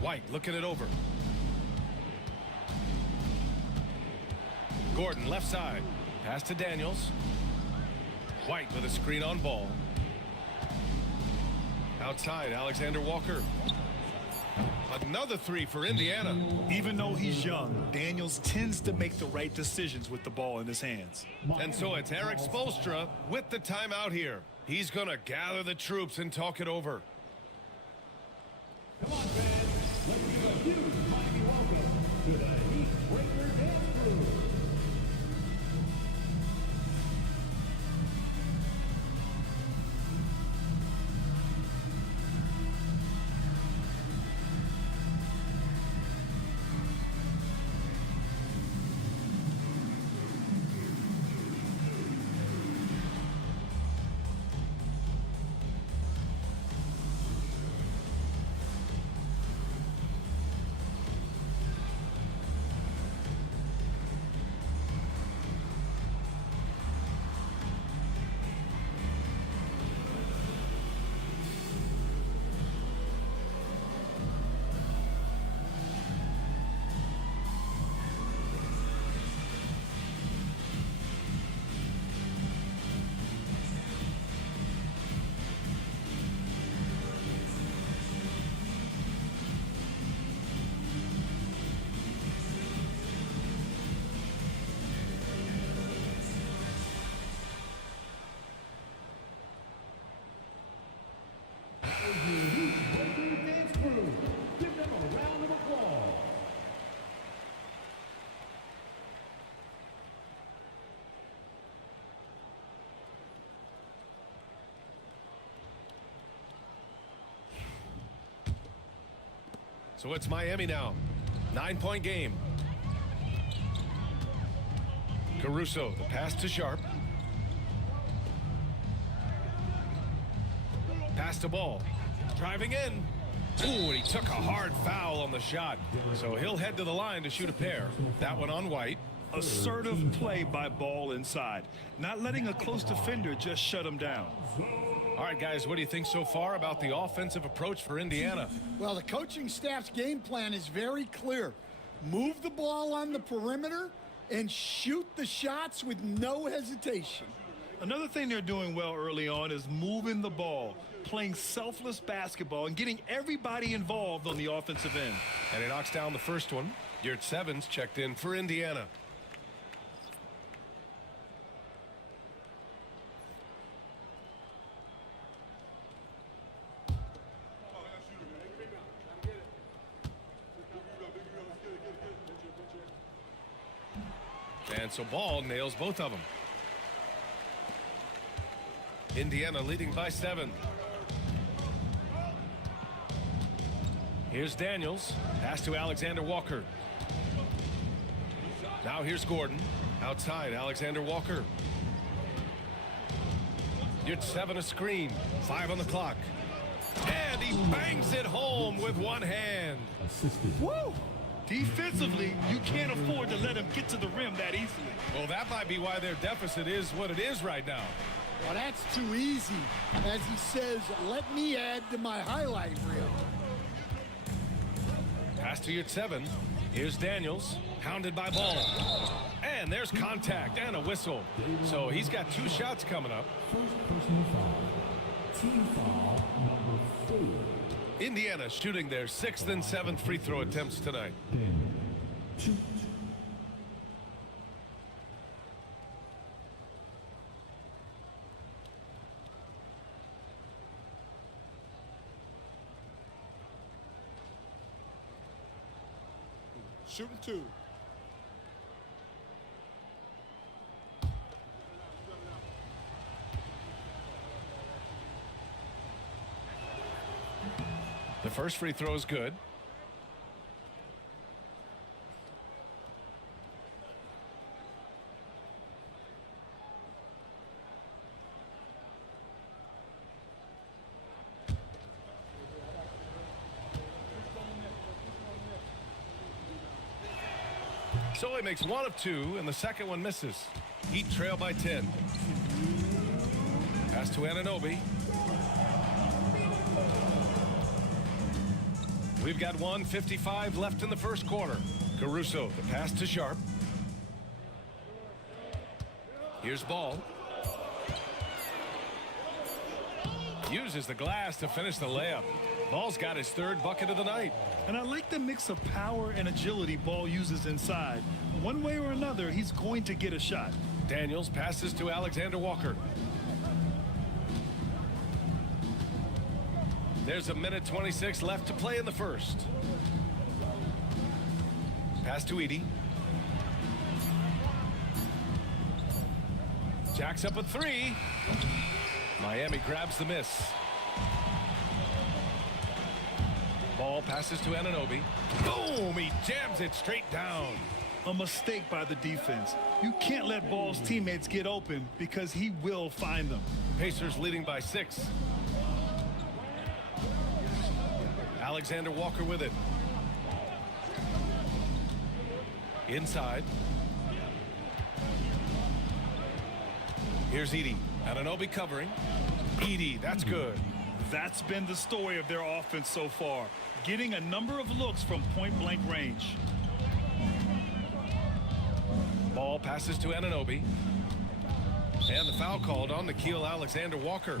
White looking it over. Gordon left side. Pass to Daniels. White with a screen on Ball. Outside, Alexander Walker. Another 3 for Indiana. Even though he's young, Daniels tends to make the right decisions with the ball in his hands. And so it's Eric Spoelstra with the timeout here. He's going to gather the troops and talk it over. Come on, fans. Let's give a huge mighty welcome to the Heat Breaker Dance Crew. So it's Miami now. 9-point game. Caruso, the pass to Sharp. Pass to Ball. Driving in. Ooh, and he took a hard foul on the shot. So he'll head to the line to shoot a pair. That one on White. Assertive play by Ball inside. Not letting a close defender just shut him down. All right, guys, what do you think so far about the offensive approach for Indiana? Well, the coaching staff's game plan is very clear. Move the ball on the perimeter and shoot the shots with no hesitation. Another thing they're doing well early on is moving the ball, playing selfless basketball, and getting everybody involved on the offensive end. And he knocks down the first one. Yurt Sevens checked in for Indiana. And so Ball nails both of them. Indiana leading by 7. Here's Daniels. Pass to Alexander Walker. Now here's Gordon. Outside, Alexander Walker. Yurt 7 a screen. 5 on the clock. And he bangs it home with one hand. Woo! Defensively, you can't afford to let him get to the rim that easily. Well, that might be why their deficit is what it is right now. Well, that's too easy. As he says, let me add to my highlight reel. Pass to Yurt 7. Here's Daniels. Hounded by Ball. And there's contact and a whistle. So he's got 2 shots coming up. First personal foul. Team foul number 4. Indiana shooting their 6th and 7th free throw attempts tonight. Shoot. Shooting 2. The first free throw is good. So he makes 1 of 2, and the second one misses. Heat trail by 10. Pass to Anunoby. We've got 1:55 left in the first quarter. Caruso, the pass to Sharp. Here's Ball. Uses the glass to finish the layup. Ball's got his 3rd bucket of the night. And I like the mix of power and agility Ball uses inside. One way or another, he's going to get a shot. Daniels passes to Alexander Walker. There's 1:26 left to play in the first. Pass to Edey. Jacks up a 3. Miami grabs the miss. Ball passes to Anunoby. Boom! He jams it straight down. A mistake by the defense. You can't let Ball's teammates get open because he will find them. Pacers leading by 6. Alexander Walker with it. Inside. Here's Edey. Anunoby covering. Edey, that's good. That's been the story of their offense so far. Getting a number of looks from point-blank range. Ball passes to Anunoby. And the foul called on Nickeil Alexander Walker.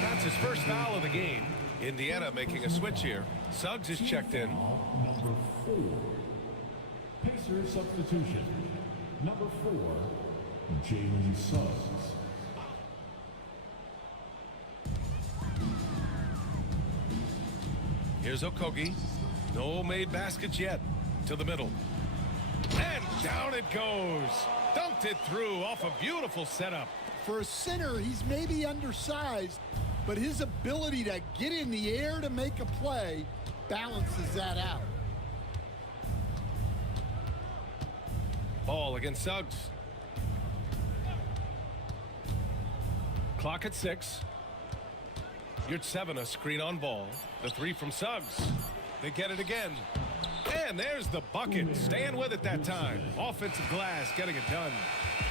That's his first foul of the game. Indiana making a switch here. Suggs is checked in. Number 4. Pacer substitution. Number 4. Jalen Suggs. Here's Okogie. No made baskets yet. To the middle. And down it goes. Dunked it through off a beautiful setup. For a center, he's maybe undersized, but his ability to get in the air to make a play balances that out. Ball against Suggs. Clock at 6. Yurtseven, screen on ball. The 3 from Suggs. They get it again. And there's the bucket. Staying with it that time. Offensive glass getting it done.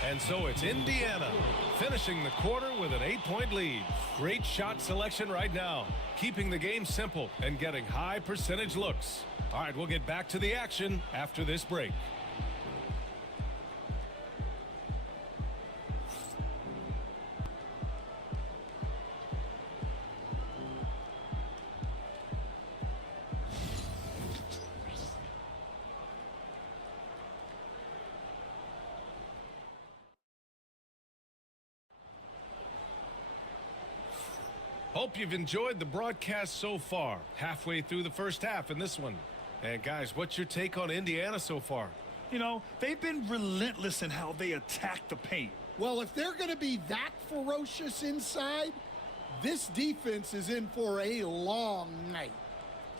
And so it's Indiana finishing the quarter with an 8-point lead. Great shot selection right now. Keeping the game simple and getting high percentage looks. All right, we'll get back to the action after this break. Hope you've enjoyed the broadcast so far. Halfway through the first half in this one. And guys, what's your take on Indiana so far? You know, they've been relentless in how they attack the paint. Well, if they're going to be that ferocious inside, this defense is in for a long night.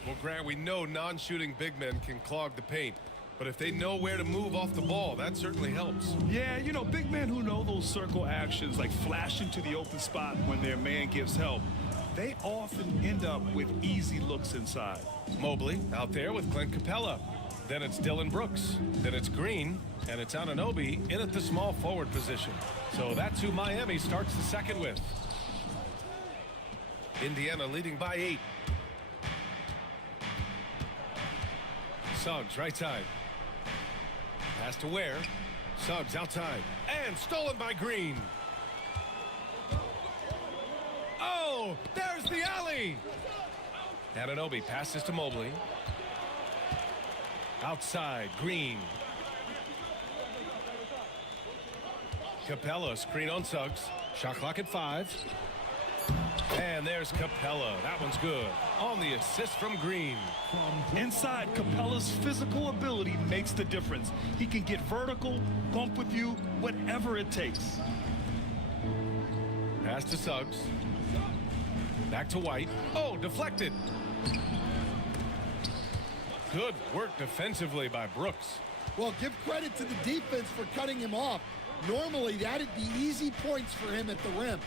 Well, Grant, we know non-shooting big men can clog the paint. But if they know where to move off the ball, that certainly helps. Yeah, you know, big men who know those circle actions, like flashing to the open spot when their man gives help, they often end up with easy looks inside. Mobley out there with Clint Capella. Then it's Dylan Brooks. Then it's Green. And it's Anunoby in at the small forward position. So that's who Miami starts the second with. Indiana leading by 8. Suggs right side. Pass to Ware. Suggs outside. And stolen by Green. Oh, there's the alley. Anunoby passes to Mobley. Outside, Green. Capella, screen on Suggs. Shot clock at 5. And there's Capella. That one's good. On the assist from Green. Inside, Capella's physical ability makes the difference. He can get vertical, bump with you, whatever it takes. Pass to Suggs. Back to White. Oh, deflected. Good work defensively by Brooks. Well, give credit to the defense for cutting him off. Normally, that'd be easy points for him at the rim.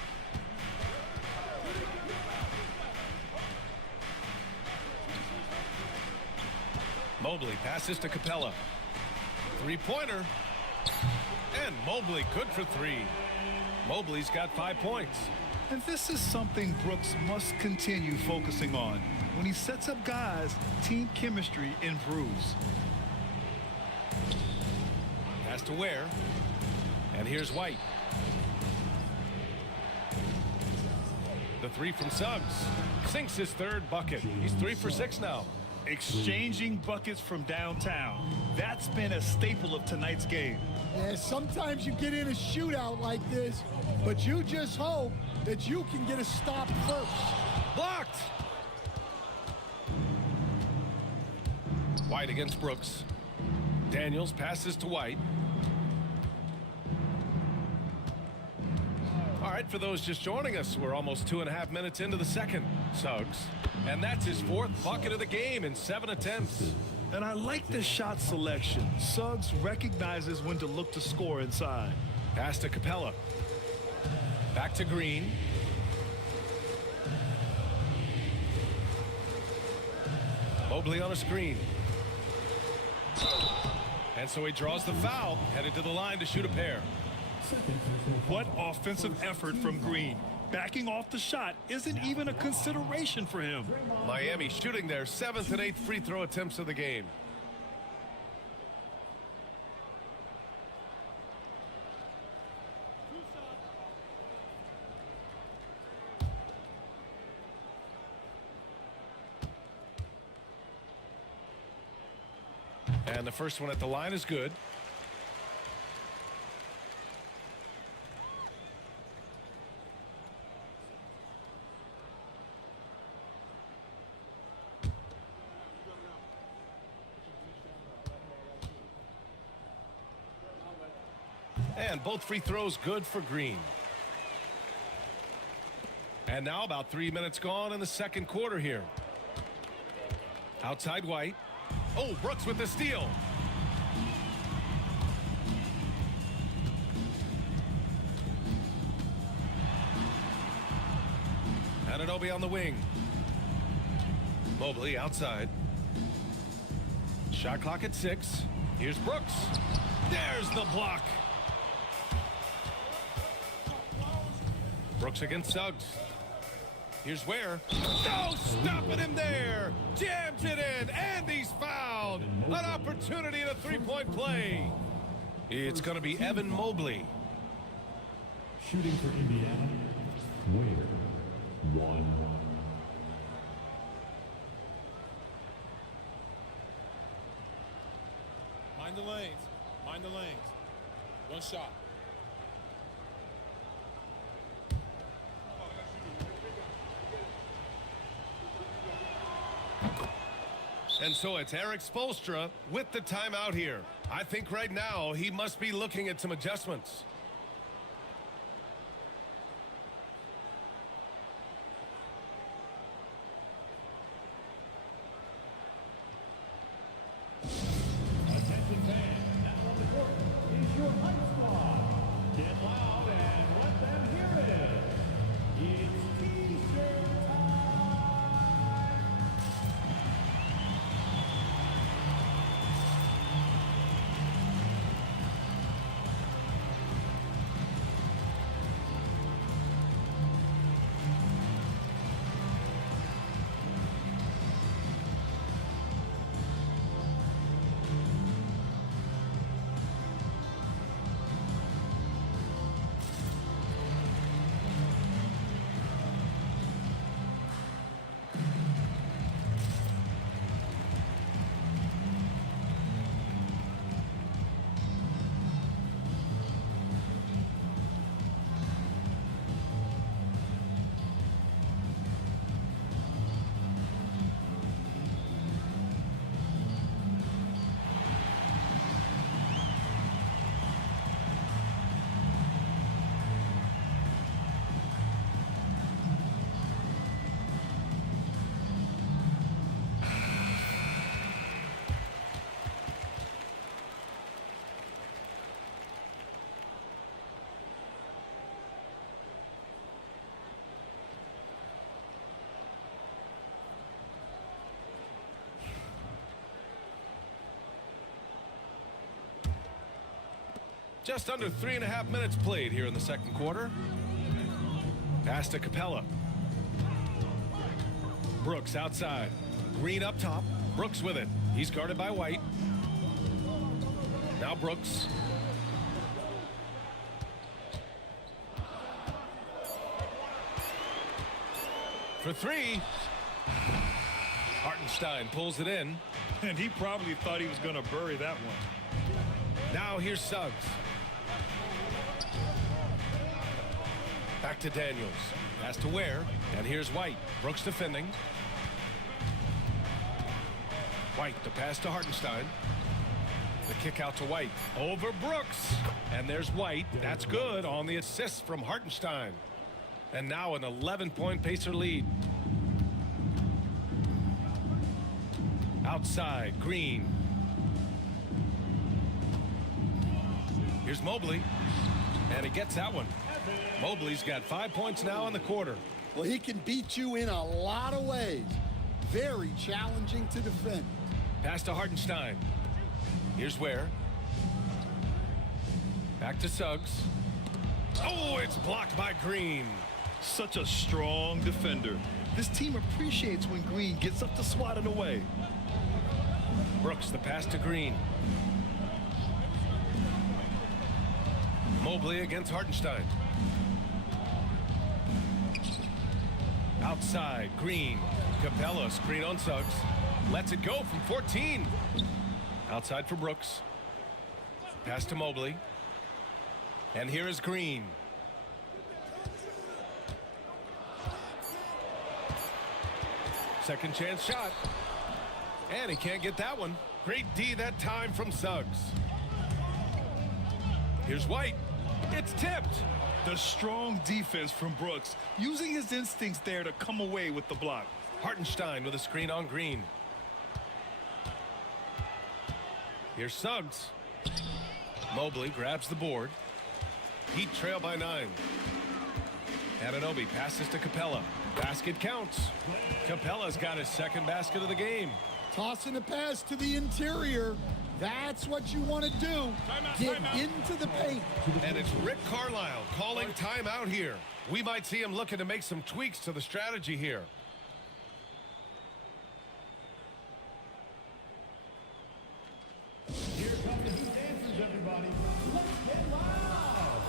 Mobley passes to Capella. Three-pointer. And Mobley good for 3. Mobley's got 5 points. And this is something Brooks must continue focusing on. When he sets up guys, team chemistry improves. Pass to Ware. And here's White. The 3 from Suggs. Sinks his 3rd bucket. He's 3 for 6 now. Exchanging buckets from downtown. That's been a staple of tonight's game. Yeah, sometimes you get in a shootout like this, but you just hope that you can get a stop first. Blocked! White against Brooks. Daniels passes to White. All right, for those just joining us, we're almost 2.5 minutes into the second. Suggs. And that's his 4th bucket of the game in 7 attempts. And I like the shot selection. Suggs recognizes when to look to score inside. Pass to Capella. Back to Green. Mobley on a screen. And so he draws the foul, headed to the line to shoot a pair. What offensive effort from Green. Backing off the shot isn't even a consideration for him. Miami shooting their 7th and 8th free throw attempts of the game. And the first one at the line is good. And both free throws good for Green. And now about 3 minutes gone in the second quarter here. Outside White. Oh, Brooks with the steal. Anunoby on the wing. Mobley outside. Shot clock at 6. Here's Brooks. There's the block. Brooks against Suggs. Here's Ware. No, stopping him there. Jams it in, and he's fouled. An opportunity in a three-point play. It's going to be Evan Mobley. Shooting for Indiana, Ware. 1. Mind the lanes. Mind the lanes. One shot. And so it's Eric Spoelstra with the timeout here. I think right now he must be looking at some adjustments. Attention fans, now on the court is your hype squad. Get loud and let them hear it. It's T-shirt time. Just under 3.5 minutes played here in the second quarter. Pass to Capella. Brooks outside. Green up top. Brooks with it. He's guarded by White. Now Brooks. For 3. Hartenstein pulls it in. And he probably thought he was going to bury that one. Now here's Suggs. Back to Daniels. Pass to Ware. And here's White. Brooks defending. White, the pass to Hartenstein. The kick out to White. Over Brooks. And there's White. That's good on the assist from Hartenstein. And now an 11-point Pacer lead. Outside, Green. Here's Mobley. And he gets that one. Mobley's got 5 points now in the quarter. Well, he can beat you in a lot of ways. Very challenging to defend. Pass to Hartenstein. Here's Ware. Back to Suggs. Oh, it's blocked by Green. Such a strong defender. This team appreciates when Green gets up to swat it away. Brooks, the pass to Green. Mobley against Hartenstein. Outside, Green. Capella, screen on Suggs. Lets it go from 14. Outside for Brooks. Pass to Mobley. And here is Green. Second chance shot. And he can't get that one. Great D that time from Suggs. Here's White. It's tipped. The strong defense from Brooks, using his instincts there to come away with the block. Hartenstein with a screen on Green. Here's Suggs. Mobley grabs the board. Heat trail by 9. Anunoby passes to Capella. Basket counts. Capella's got his second basket of the game. Tossing a pass to the interior. That's what you want to do. Get into the paint. And it's Rick Carlisle calling timeout here. We might see him looking to make some tweaks to the strategy here. Here come the two dancers, everybody. Let's get loud.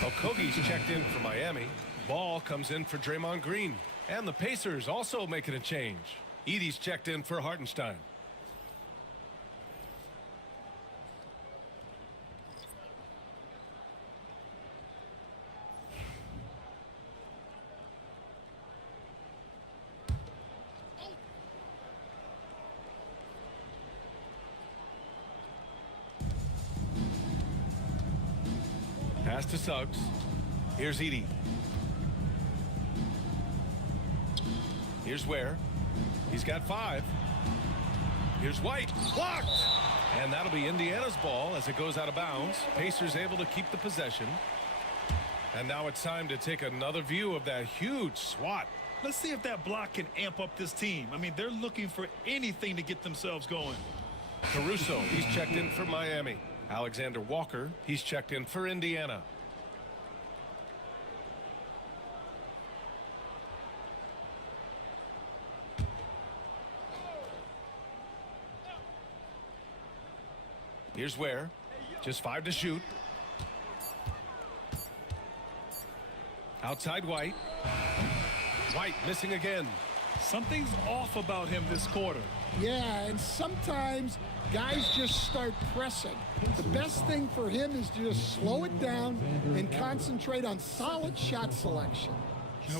Okogie's checked in for Miami. Ball comes in for Draymond Green. And the Pacers also making a change. Edey's checked in for Hartenstein. Pass to Suggs. Here's Edey. Here's Ware. He's got 5. Here's White. Blocked! And that'll be Indiana's ball as it goes out of bounds. Pacers able to keep the possession. And now it's time to take another view of that huge swat. Let's see if that block can amp up this team. I mean, they're looking for anything to get themselves going. Caruso, he's checked in for Miami. Alexander Walker, he's checked in for Indiana. Here's Ware. Just 5 to shoot. Outside White. White missing again. Something's off about him this quarter. Yeah, and sometimes guys just start pressing. The best thing for him is to just slow it down and concentrate on solid shot selection.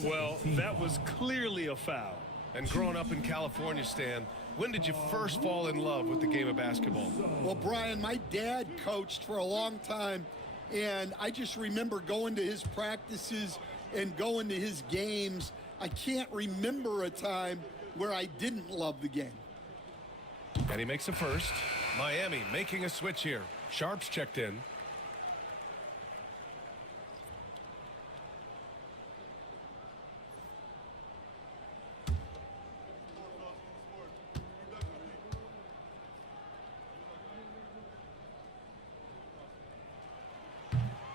Well, that was clearly a foul. And growing up in California, Stan, when did you first fall in love with the game of basketball? Well, Brian, my dad coached for a long time, and I just remember going to his practices and going to his games. I can't remember a time where I didn't love the game. And he makes a first. Miami making a switch here. Sharp's checked in.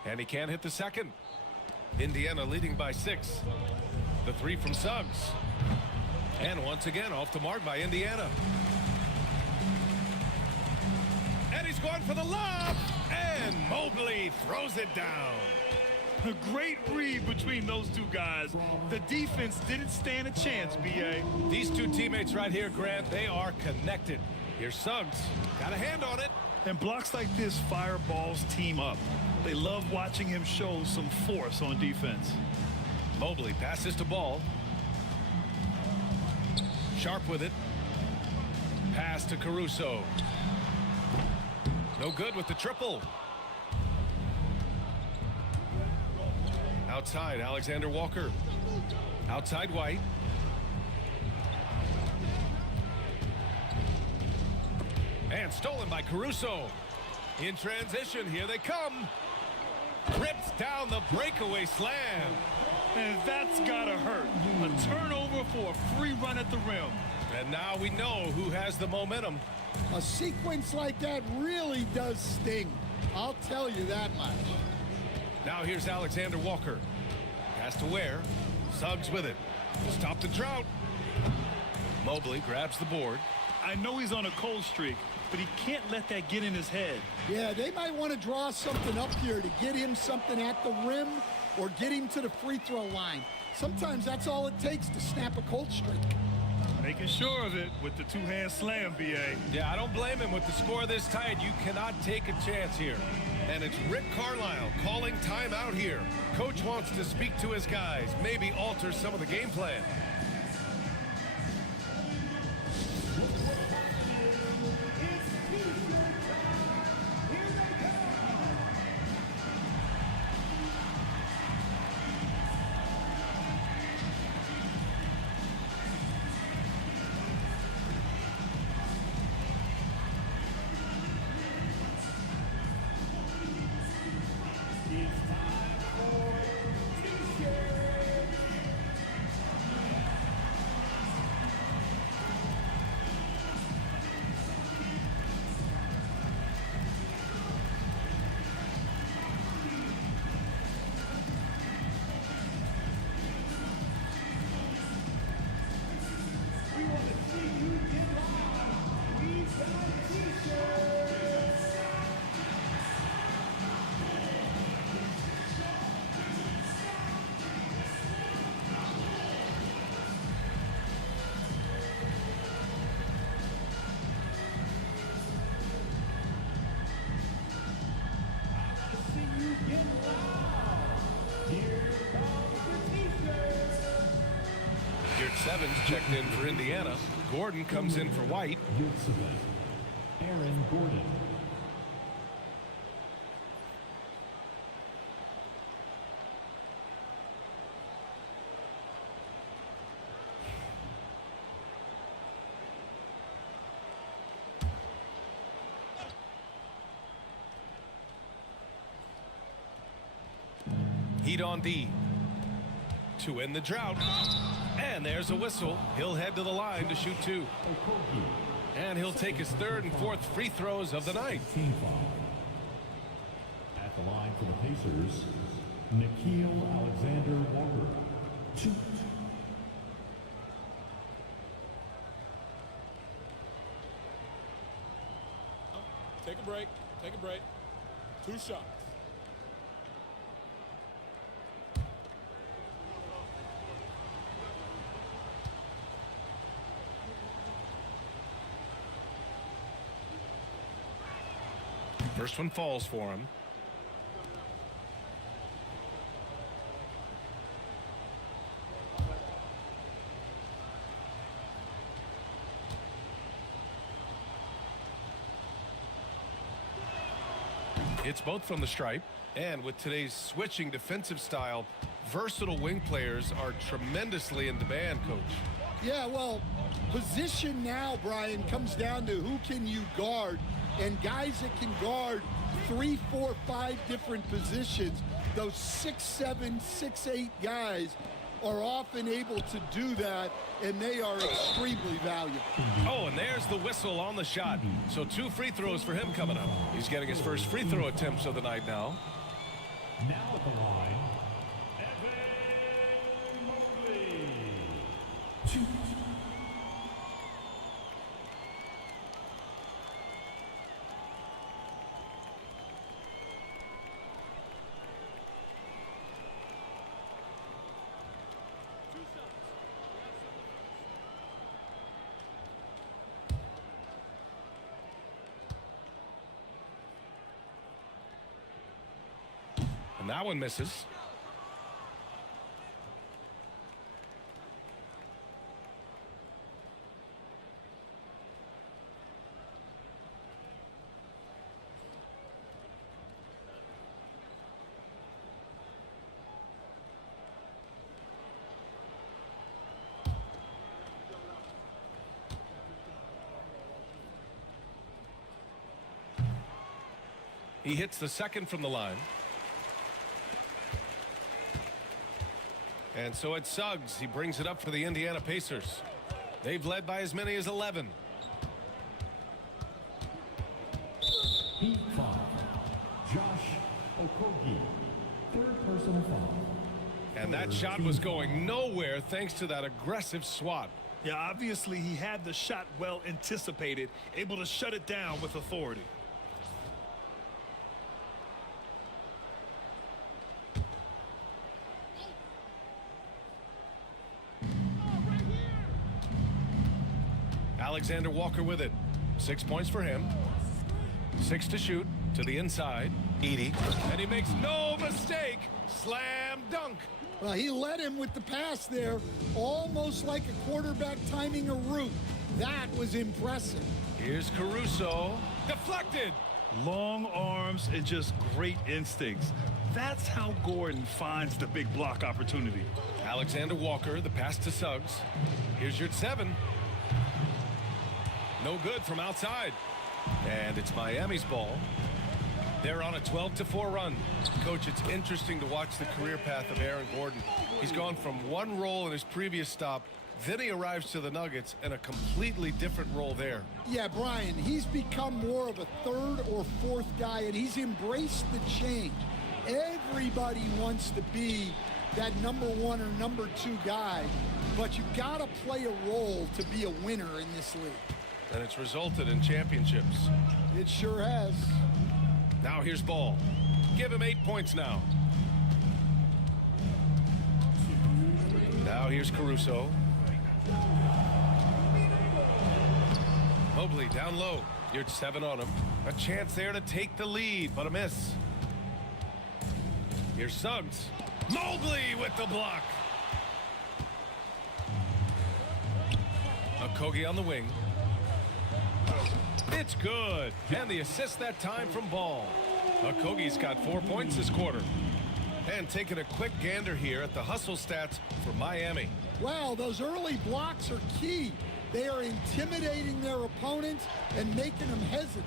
And he can't hit the second. Indiana leading by 6. The 3 from Suggs. And once again off the mark by Indiana. And he's going for the lob. And Mobley throws it down. A great read between those two guys. The defense didn't stand a chance, B.A. These two teammates right here, Grant, they are connected. Here's Suggs. Got a hand on it. And blocks like this fire balls team up. They love watching him show some force on defense. Mobley passes to Ball. Sharp with it. Pass to Caruso. No good with the triple. Outside, Alexander Walker. Outside White. And stolen by Caruso. In transition, here they come. Rips down the breakaway slam. And that's gotta hurt. A turnover for a free run at the rim. And now we know who has the momentum. A sequence like that really does sting. I'll tell you that much. Now here's Alexander Walker. Pass to Ware. Suggs with it. Stop the drought. Mobley grabs the board. I know he's on a cold streak, but he can't let that get in his head. Yeah, they might want to draw something up here to get him something at the rim or get him to the free throw line. Sometimes that's all it takes to snap a cold streak. Making sure of it with the two-hand slam, B.A. Yeah, I don't blame him. With the score this tight, you cannot take a chance here. And it's Rick Carlisle calling timeout here. Coach wants to speak to his guys, maybe alter some of the game plan. Sevens checked in for Indiana. Gordon comes in for White. Aaron Gordon. Heat on D. To end the drought. And there's a whistle. He'll head to the line to shoot two. And he'll take his third and fourth free throws of the night. At the line for the Pacers, Nickeil Alexander-Walker. Shoot. Take a break. Take a break. 2 shots. First one falls for him. It's both from the stripe, and with today's switching defensive style, versatile wing players are tremendously in demand, Coach. Yeah, well, position now, Brian, comes down to who can you guard, and guys that can guard 3, 4, 5 different positions. Those 6'7", 6'8" guys are often able to do that, and they are extremely valuable. Oh, and there's the whistle on the shot. So 2 free throws for him coming up. He's getting his first free throw attempts of the night now. Now at the line, Evan Mobley. Shoot. And that one misses. He hits the second from the line. And so it's Suggs. He brings it up for the Indiana Pacers. They've led by as many as 11. Heat foul. Josh Okogie. Third personal foul. And that shot was going nowhere thanks to that aggressive swat. Yeah, obviously he had the shot well anticipated, able to shut it down with authority. Alexander Walker with it. 6 points for him. 6 to shoot to the inside. Edey. And he makes no mistake. Slam dunk. Well, he led him with the pass there, almost like a quarterback timing a route. That was impressive. Here's Caruso. Deflected. Long arms and just great instincts. That's how Gordon finds the big block opportunity. Alexander Walker, the pass to Suggs. Here's your 7. No good from outside. And it's Miami's ball. They're on a 12-4 run. Coach, it's interesting to watch the career path of Aaron Gordon. He's gone from one role in his previous stop, then he arrives to the Nuggets in a completely different role there. Yeah, Brian, he's become more of a third or fourth guy, and he's embraced the change. Everybody wants to be that number 1 or number 2 guy, but you gotta play a role to be a winner in this league. And it's resulted in championships. It sure has. Now here's Ball. Give him 8 points now. Now here's Caruso. Mobley down low. You're 7 on him. A chance there to take the lead, but a miss. Here's Suggs. Mobley with the block. Okogie on the wing. It's good. And the assist that time from Ball. Okogie's got 4 points this quarter. And taking a quick gander here at the hustle stats for Miami. Wow, those early blocks are key. They are intimidating their opponents and making them hesitant.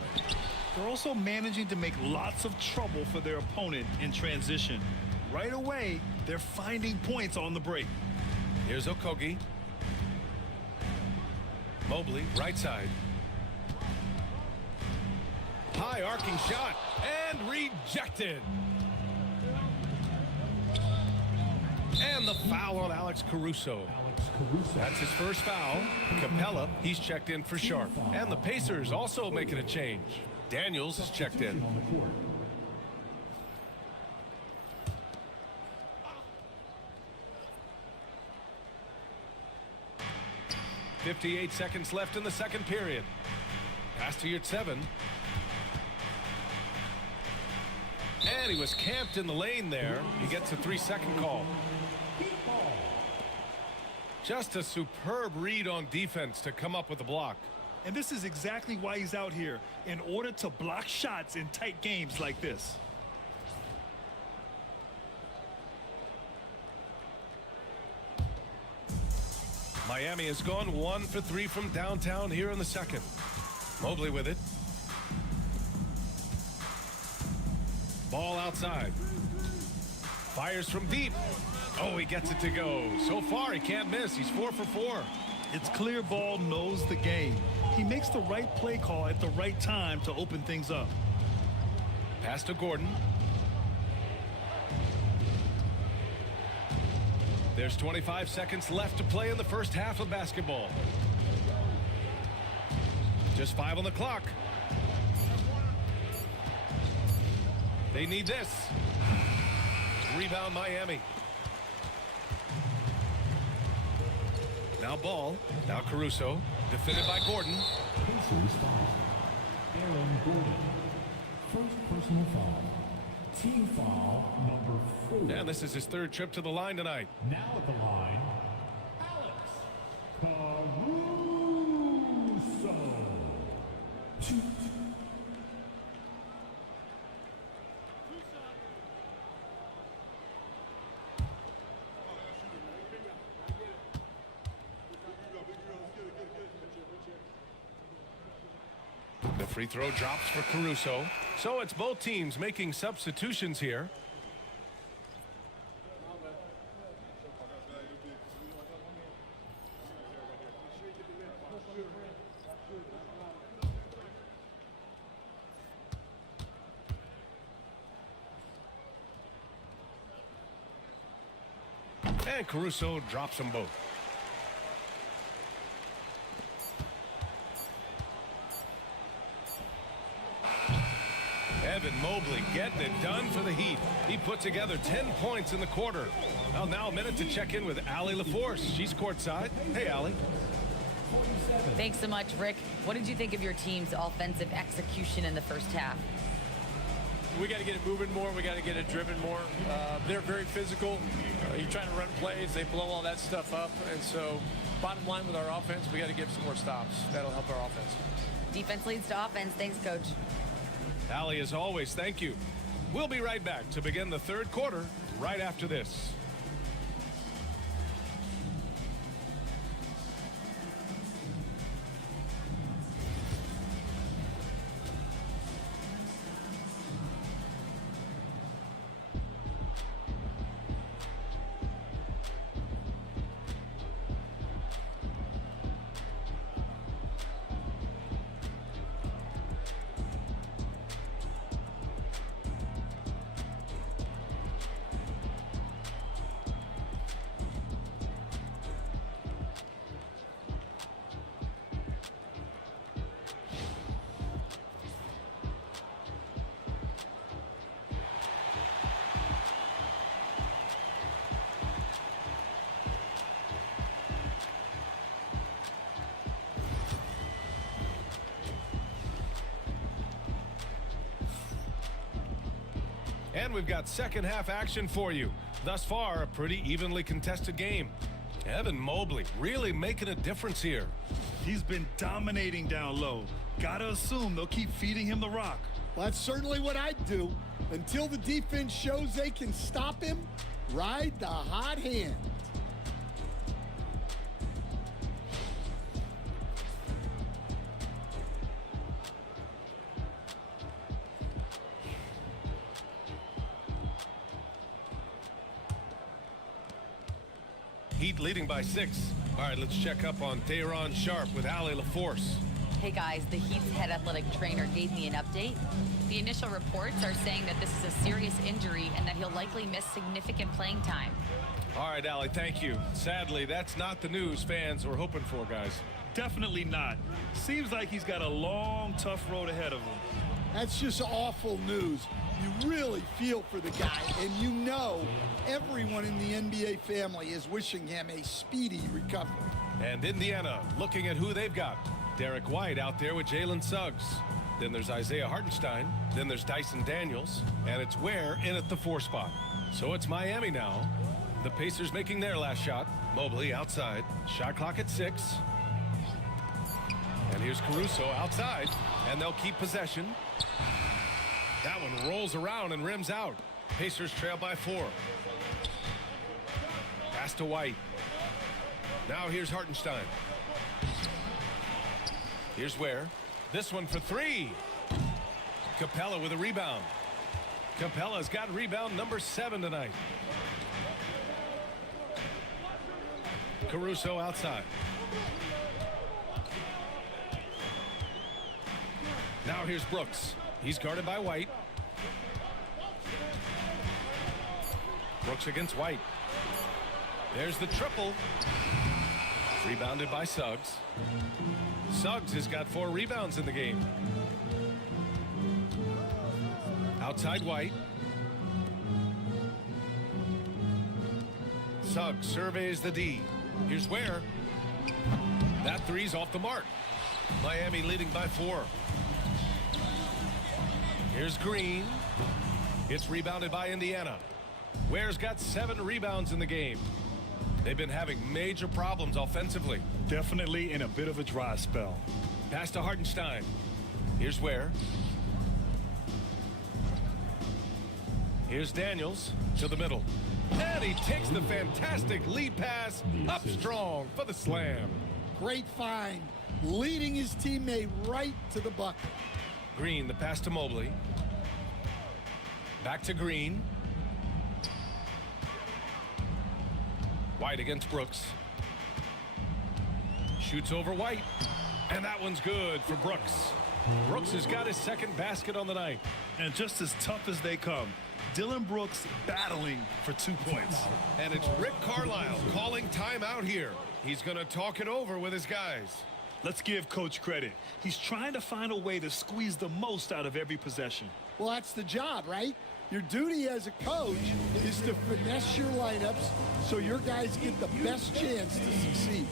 They're also managing to make lots of trouble for their opponent in transition. Right away, they're finding points on the break. Here's Okogie. Mobley, right side. High arcing shot and rejected. And the foul on Alex Caruso. That's his first foul. Capella, he's checked in for Sharp. And the Pacers also making a change. Daniels is checked in. .58 seconds left in the second period. Pass to Yurtseven. And he was camped in the lane there. He gets a 3-second call. Just a superb read on defense to come up with a block. And this is exactly why he's out here, in order to block shots in tight games like this. Miami has gone 1 for 3 from downtown here in the second. Mobley with it. Ball outside. Fires from deep. Oh, he gets it to go. So far, he can't miss. He's 4 for 4. It's clear Ball knows the game. He makes the right play call at the right time to open things up. Pass to Gordon. There's 25 seconds left to play in the first half of basketball. Just 5 on the clock. They need this. Rebound Miami. Now Ball. Now Caruso. Defended by Gordon. Pacers foul. Aaron Gordon. First personal foul. Team foul number 4. And this is his third trip to the line tonight. Now at the line, Alex Caruso. The free throw drops for Caruso. So it's both teams making substitutions here. And Caruso drops them both. Evan Mobley getting it done for the Heat. He put together 10 points in the quarter. Well, now a minute to check in with Allie LaForce. She's courtside. Hey, Allie. Thanks so much, Rick. What did you think of your team's offensive execution in the first half? We got to get it moving more. We got to get it driven more. They're very physical. You're trying to run plays. They blow all that stuff up. And so bottom line with our offense, we got to get some more stops. That'll help our offense. Defense leads to offense. Thanks, Coach. Allie, as always, thank you. We'll be right back to begin the third quarter right after this. And we've got second half action for you. Thus far, a pretty evenly contested game. Evan Mobley really making a difference here. He's been dominating down low. Gotta assume they'll keep feeding him the rock. Well, that's certainly what I'd do. Until the defense shows they can stop him, ride the hot hand. Heat leading by 6. All right, let's check up on Day'Ron Sharpe with Allie LaForce. Hey, guys, the Heat's head athletic trainer gave me an update. The initial reports are saying that this is a serious injury and that he'll likely miss significant playing time. All right, Allie, thank you. Sadly, that's not the news fans were hoping for, guys. Definitely not. Seems like he's got a long, tough road ahead of him. That's just awful news. You really feel for the guy, and you know everyone in the NBA family is wishing him a speedy recovery. And Indiana looking at who they've got. Derek White out there with Jalen Suggs. Then there's Isaiah Hartenstein. Then there's Dyson Daniels. And it's Ware in at the 4 spot. So it's Miami now. The Pacers making their last shot. Mobley outside. Shot clock at 6. And here's Caruso outside. And they'll keep possession. That one rolls around and rims out. Pacers trail by 4. Pass to White. Now here's Hartenstein. Here's Ware. This one for 3. Capella with a rebound. Capella's got rebound number 7 tonight. Caruso outside. Now here's Brooks. He's guarded by White. Brooks against White. There's the triple. Rebounded by Suggs. Suggs has got 4 rebounds in the game. Outside White. Suggs surveys the D. Here's Ware. That 3's off the mark. Miami leading by 4. Here's Green. It's rebounded by Indiana. Ware's got 7 rebounds in the game. They've been having major problems offensively. Definitely in a bit of a dry spell. Pass to Hartenstein. Here's Ware. Here's Daniels to the middle. And he takes the fantastic lead pass up strong for the slam. Great find, leading his teammate right to the bucket. Green, the pass to Mobley. Back to Green. White against Brooks. Shoots over White. And that one's good for Brooks. Brooks has got his second basket on the night. And just as tough as they come, Dylan Brooks battling for 2 points. And it's Rick Carlisle calling timeout here. He's going to talk it over with his guys. Let's give Coach credit. He's trying to find a way to squeeze the most out of every possession. Well, that's the job, right? Your duty as a coach is to finesse your lineups so your guys get the best chance to succeed.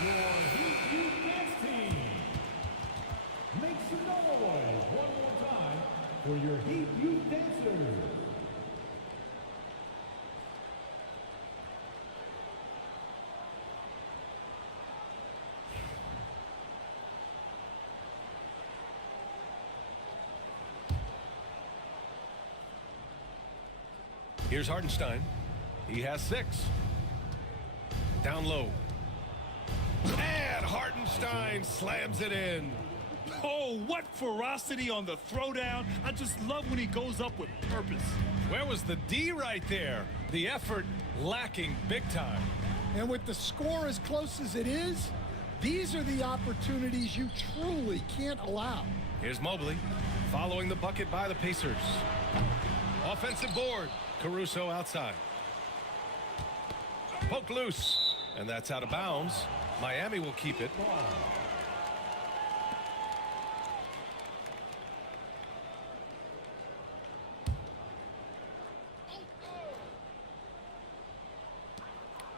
Your Heat Youth Dance Team. Make some noise one more time for your Heat Youth Dancers. Here's Hartenstein. He has 6. Down low. And Hartenstein slams it in. Oh, what ferocity on the throwdown. I just love when he goes up with purpose. Where was the D right there? The effort lacking big time. And with the score as close as it is, these are the opportunities you truly can't allow. Here's Mobley following the bucket by the Pacers. Offensive board. Caruso outside. Poked loose. And that's out of bounds. Miami will keep it.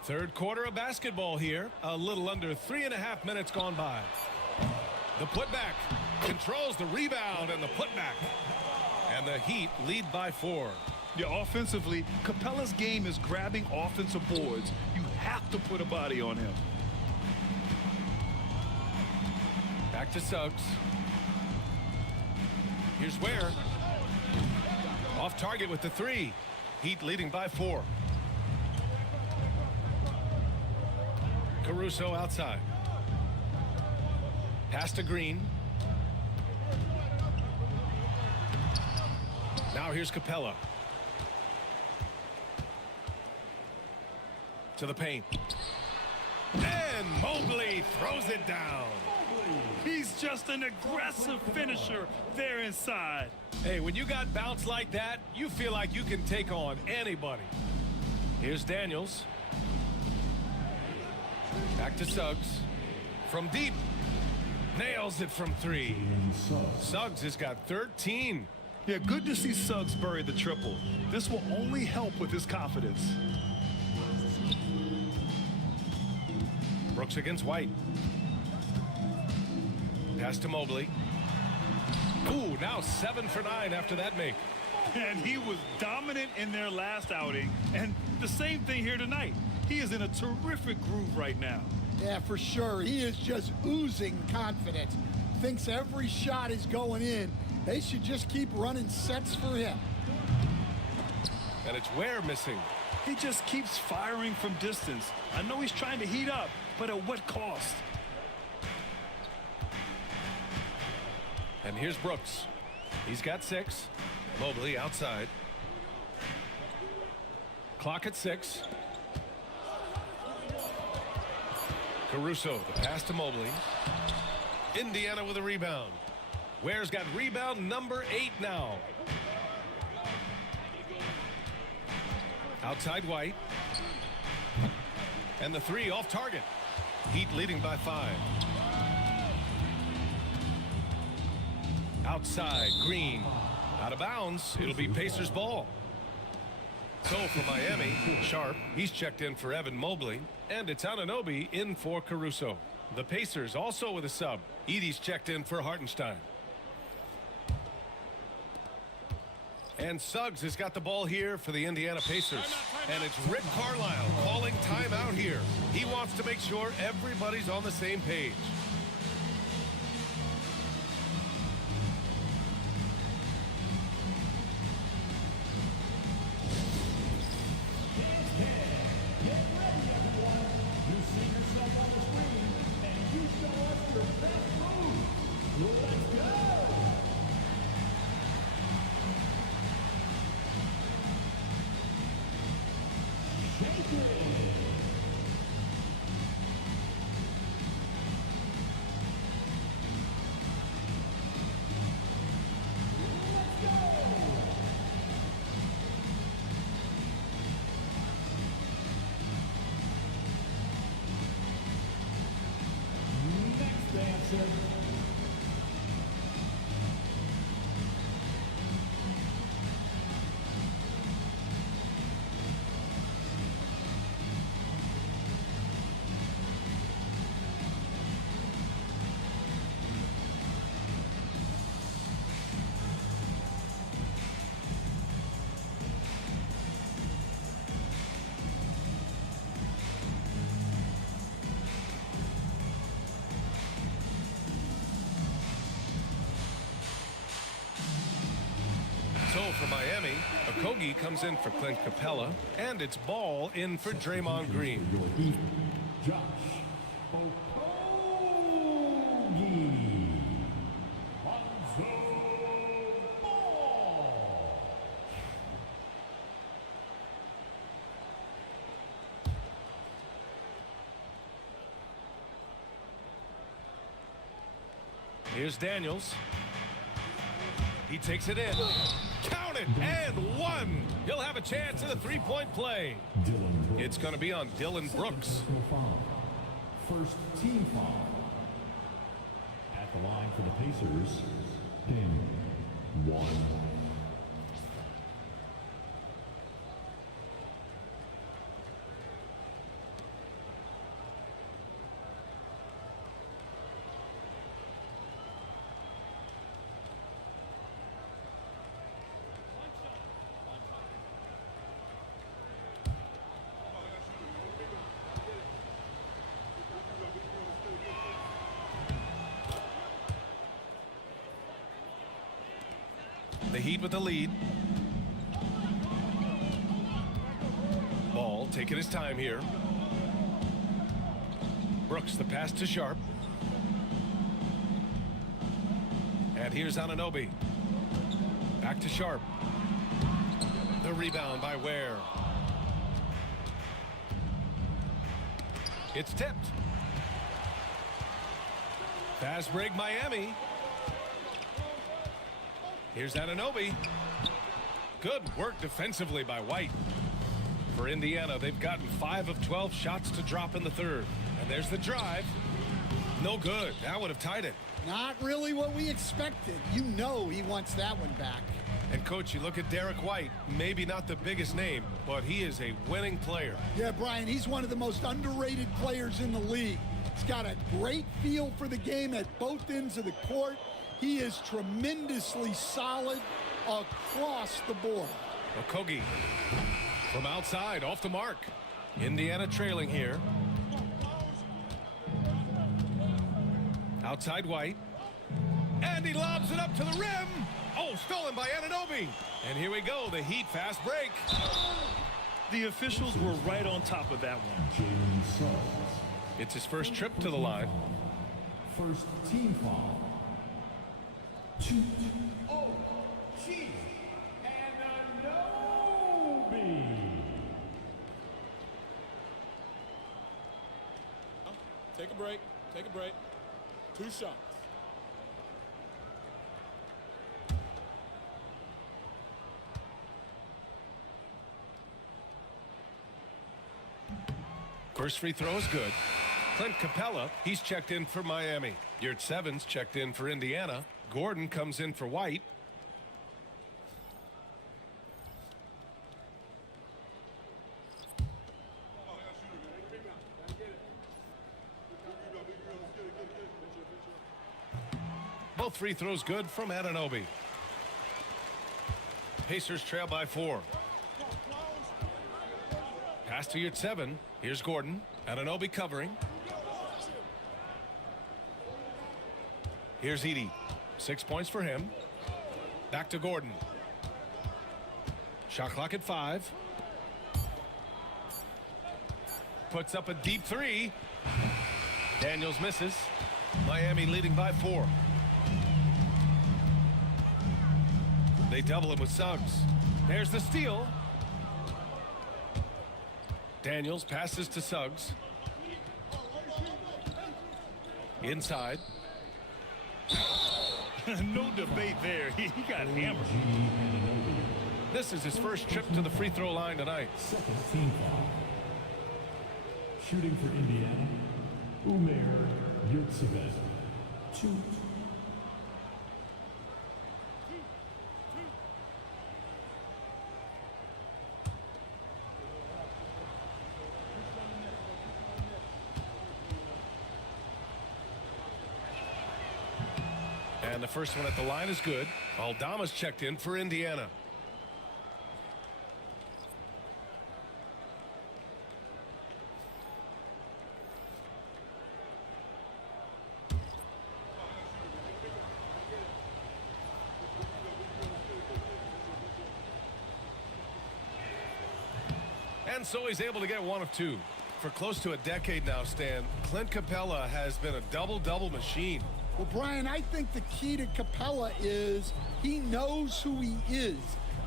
Third quarter of basketball here. A little under 3.5 minutes gone by. The putback controls the rebound and the putback. And the Heat lead by 4. Yeah, offensively, Capella's game is grabbing offensive boards. You have to put a body on him. Back to Suggs. Here's Ware. Off target with the 3. Heat leading by 4. Caruso outside. Pass to Green. Now here's Capella. To the paint. And Mobley throws it down. He's just an aggressive finisher there inside. Hey, when you got bounce like that, you feel like you can take on anybody. Here's Daniels. Back to Suggs. From deep. Nails it from 3. Suggs has got 13. Yeah, good to see Suggs bury the triple. This will only help with his confidence. Brooks against White. Pass to Mobley. Ooh, now 7 for 9 after that make. And he was dominant in their last outing. And the same thing here tonight. He is in a terrific groove right now. Yeah, for sure. He is just oozing confidence. Thinks every shot is going in. They should just keep running sets for him. And it's Ware missing. He just keeps firing from distance. I know he's trying to heat up, but at what cost? And here's Brooks. He's got 6. Mobley outside. Clock at 6. Caruso, the pass to Mobley. Indiana with a rebound. Ware's got rebound number 8 now. Outside White. And the 3 off target. Heat leading by 5. Outside, Green. Out of bounds. It'll be Pacers ball. So for Miami, Sharp, he's checked in for Evan Mobley. And it's Anunoby in for Caruso. The Pacers also with a sub. Edey's checked in for Hartenstein. And Suggs has got the ball here for the Indiana Pacers. And it's Rick Carlisle calling timeout here. He wants to make sure everybody's on the same page. So for Miami, Okogie comes in for Clint Capella, and it's Ball in for Draymond Green. Josh Okogie. Lonzo Ball. Here's Daniels. He takes it in. Count it, and one. He'll have a chance at a three-point play. It's going to be on Dylan Brooks. First team foul. At the line for the Pacers, one. The Heat with the lead. Ball taking his time here. Brooks the pass to Sharp. And here's Anunoby. Back to Sharp. The rebound by Ware. It's tipped. Fast break Miami. Here's Anunoby. Good work defensively by White. For Indiana, they've gotten 5 of 12 shots to drop in the third. And there's the drive. No good. That would have tied it. Not really what we expected. You know he wants that one back. And, Coach, you look at Derek White, maybe not the biggest name, but he is a winning player. Yeah, Brian, he's one of the most underrated players in the league. He's got a great feel for the game at both ends of the court. He is tremendously solid across the board. Okogie from outside, off the mark. Indiana trailing here. Outside White. And he lobs it up to the rim. Oh, stolen by Anunoby. And here we go, the Heat fast break. The officials were right on top of that one. It's his first trip to the line. First team foul. Anunoby. Take a break. Take a break. 2 shots. First free throw is good. Clint Capella, he's checked in for Miami. Yurtseven's checked in for Indiana. Gordon comes in for White. Both free throws good from Anunoby. Pacers trail by 4. Pass to Yurtseven. Here's Gordon. Anunoby covering. Here's Edey. 6 points for him. Back to Gordon. Shot clock at 5. Puts up a deep 3. Daniels misses. Miami leading by 4. They double him with Suggs. There's the steal. Daniels passes to Suggs. Inside. No debate there. He got hammered. This is his first trip to the free throw line tonight. Second team foul. Shooting for Indiana, Umair Yurtseven. 2. And the first one at the line is good. Aldama's checked in for Indiana. And so he's able to get 1 of 2. For close to a decade now, Stan, Clint Capella has been a double-double machine. Well, Brian, I think the key to Capella is he knows who he is.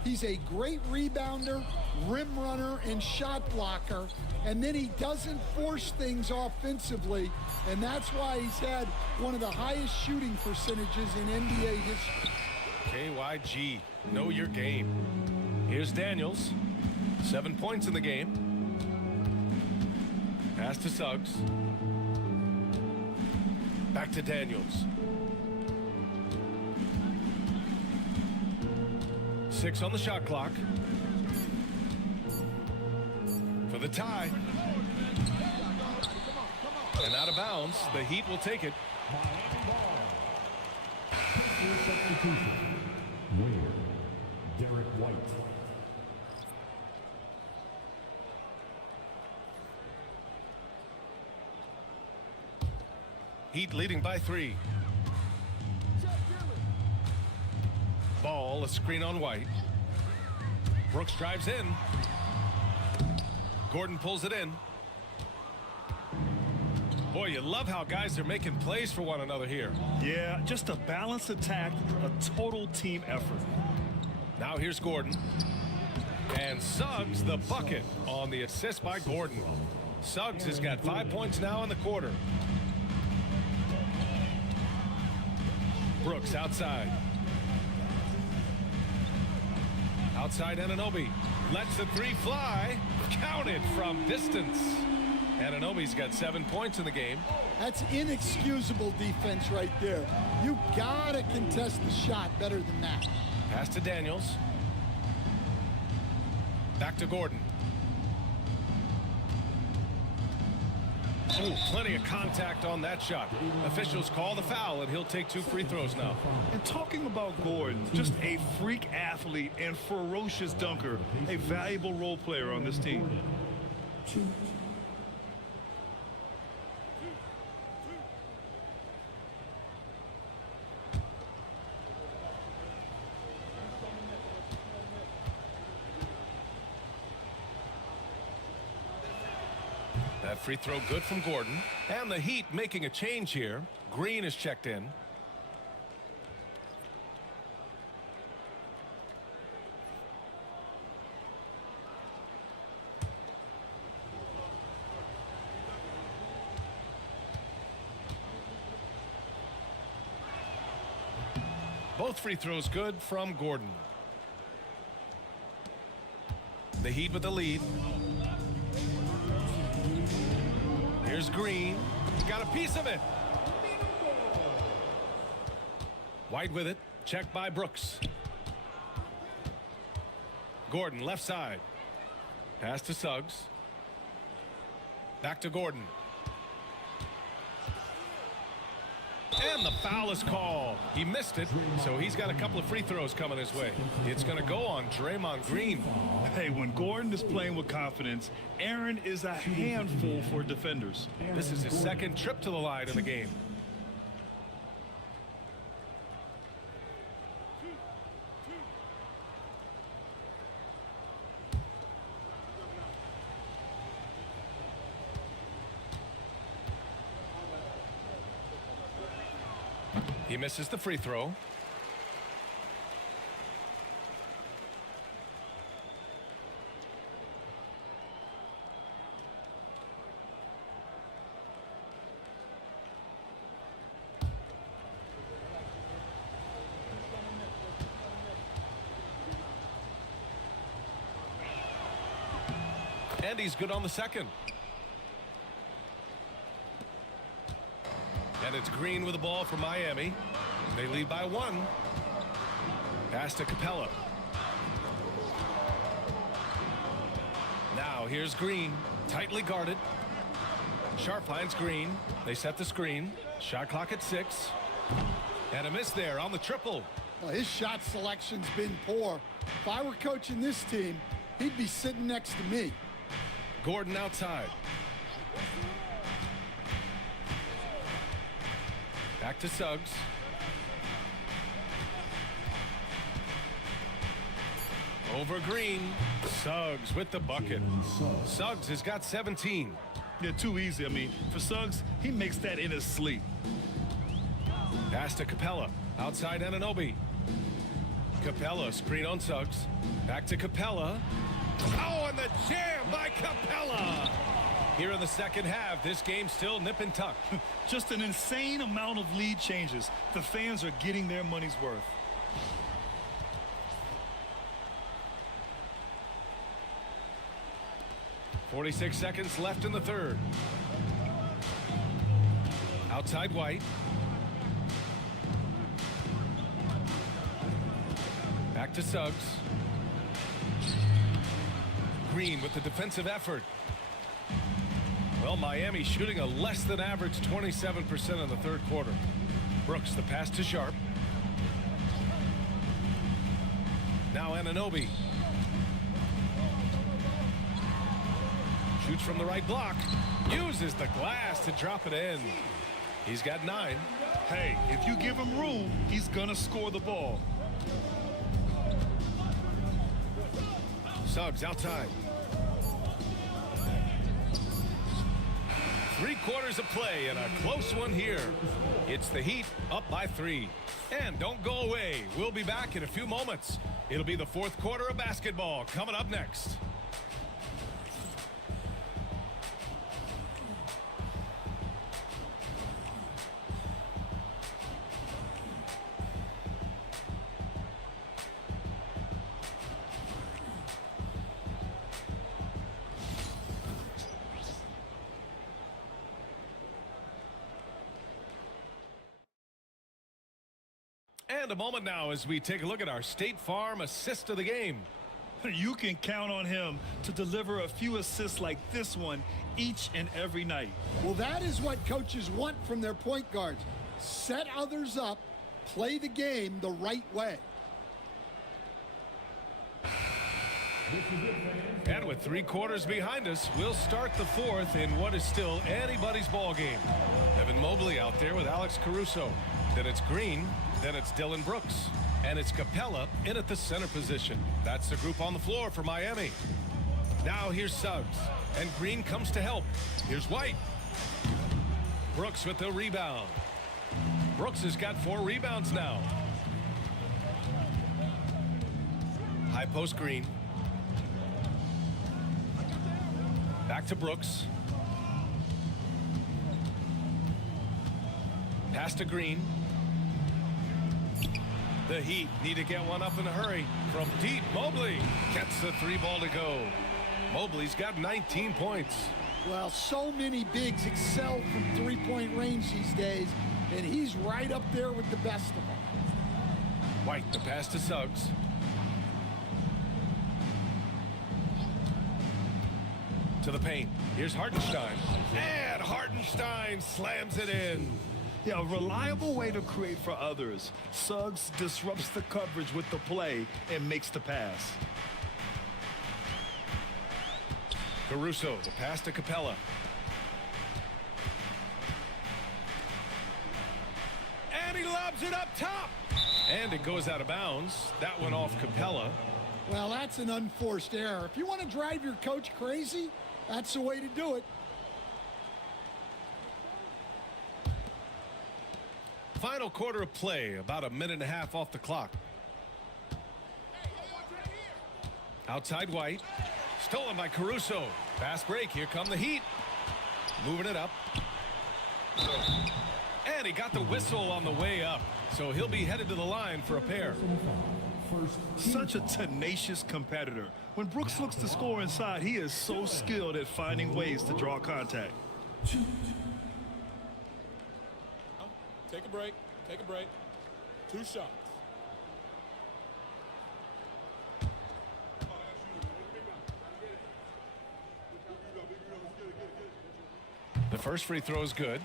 He's a great rebounder, rim runner, and shot blocker, and then he doesn't force things offensively, and that's why he's had one of the highest shooting percentages in NBA history. KYG, know your game. Here's Daniels. 7 points in the game. Pass to Suggs. Back to Daniels. 6 on the shot clock. For the tie. And out of bounds. The Heat will take it. Substitution. Where? Derek White. Heat leading by 3. Ball, a screen on White. Brooks drives in. Gordon pulls it in. Boy, you love how guys are making plays for one another here. Yeah, just a balanced attack, a total team effort. Now here's Gordon. And Suggs the bucket on the assist by Gordon. Suggs has got 5 points now in the quarter. Brooks outside. Outside Anunoby. Lets the 3 fly. Counted from distance. Anunoby's got 7 points in the game. That's inexcusable defense right there. You gotta contest the shot better than that. Pass to Daniels. Back to Gordon. Ooh, plenty of contact on that shot. Officials call the foul, and he'll take 2 free throws now. And talking about Gordon, just a freak athlete and ferocious dunker, a valuable role player on this team. That free throw good from Gordon. And the Heat making a change here. Green is checked in. Both free throws good from Gordon. The Heat with the lead. Here's Green. Got a piece of it. White with it. Checked by Brooks. Gordon, left side. Pass to Suggs. Back to Gordon. And the foul is called. He missed it, so he's got a couple of free throws coming his way. It's going to go on Draymond Green. Hey, when Gordon is playing with confidence, Aaron is a handful for defenders. This is his second trip to the line in the game. He misses the free throw. And he's good on the second. And it's Green with the ball for Miami. They lead by 1. Pass to Capella. Now here's Green. Tightly guarded. Sharp finds Green. They set the screen. Shot clock at 6. And a miss there on the triple. Well, his shot selection's been poor. If I were coaching this team, he'd be sitting next to me. Gordon outside. Back to Suggs. Over Green. Suggs with the bucket. Suggs has got 17. Yeah, too easy. I mean, for Suggs, he makes that in his sleep. Pass to Capella. Outside Anunoby. Capella, screen on Suggs. Back to Capella. Oh, and the jam by Capella. Here in the second half, this game's still nip and tuck. Just an insane amount of lead changes. The fans are getting their money's worth. .46 seconds left in the third. Outside White. Back to Suggs. Green with the defensive effort. Well, Miami shooting a less than average 27% in the third quarter. Brooks, the pass to Sharp. Now Anunoby. Shoots from the right block. Uses the glass to drop it in. He's got 9. Hey, if you give him room, he's gonna score the ball. Suggs outside. 3 quarters of play and a close one here. It's the Heat up by 3. And don't go away. We'll be back in a few moments. It'll be the fourth quarter of basketball coming up next. And a moment now as we take a look at our State Farm assist of the game. You can count on him to deliver a few assists like this one each and every night. Well, that is what coaches want from their point guards. Set others up, play the game the right way. And with 3 quarters behind us, we'll start the fourth in what is still anybody's ball game. Evan Mobley out there with Alex Caruso. Then it's Green. Then it's Dillon Brooks. And it's Capella in at the center position. That's the group on the floor for Miami. Now here's Suggs. And Green comes to help. Here's White. Brooks with the rebound. Brooks has got 4 rebounds now. High post Green. Back to Brooks. Pass to Green. The Heat need to get one up in a hurry. From deep, Mobley gets the 3 ball to go. Mobley's got 19 points. Well, so many bigs excel from three-point range these days, and he's right up there with the best of them. White, the pass to Suggs. To the paint. Here's Hartenstein. And Hartenstein slams it in. Yeah, a reliable way to create for others. Suggs disrupts the coverage with the play and makes the pass. Caruso, the pass to Capella. And he lobs it up top. And it goes out of bounds. That went off Capella. Well, that's an unforced error. If you want to drive your coach crazy, that's the way to do it. Final quarter of play, about a minute and a half off the clock. Outside White. Stolen by Caruso. Fast break. Here come the Heat. Moving it up. And he got the whistle on the way up. So he'll be headed to the line for a pair. Such a tenacious competitor. When Brooks looks to score inside, he is so skilled at finding ways to draw contact. Take a break. Take a break. 2 shots. The first free throw is good.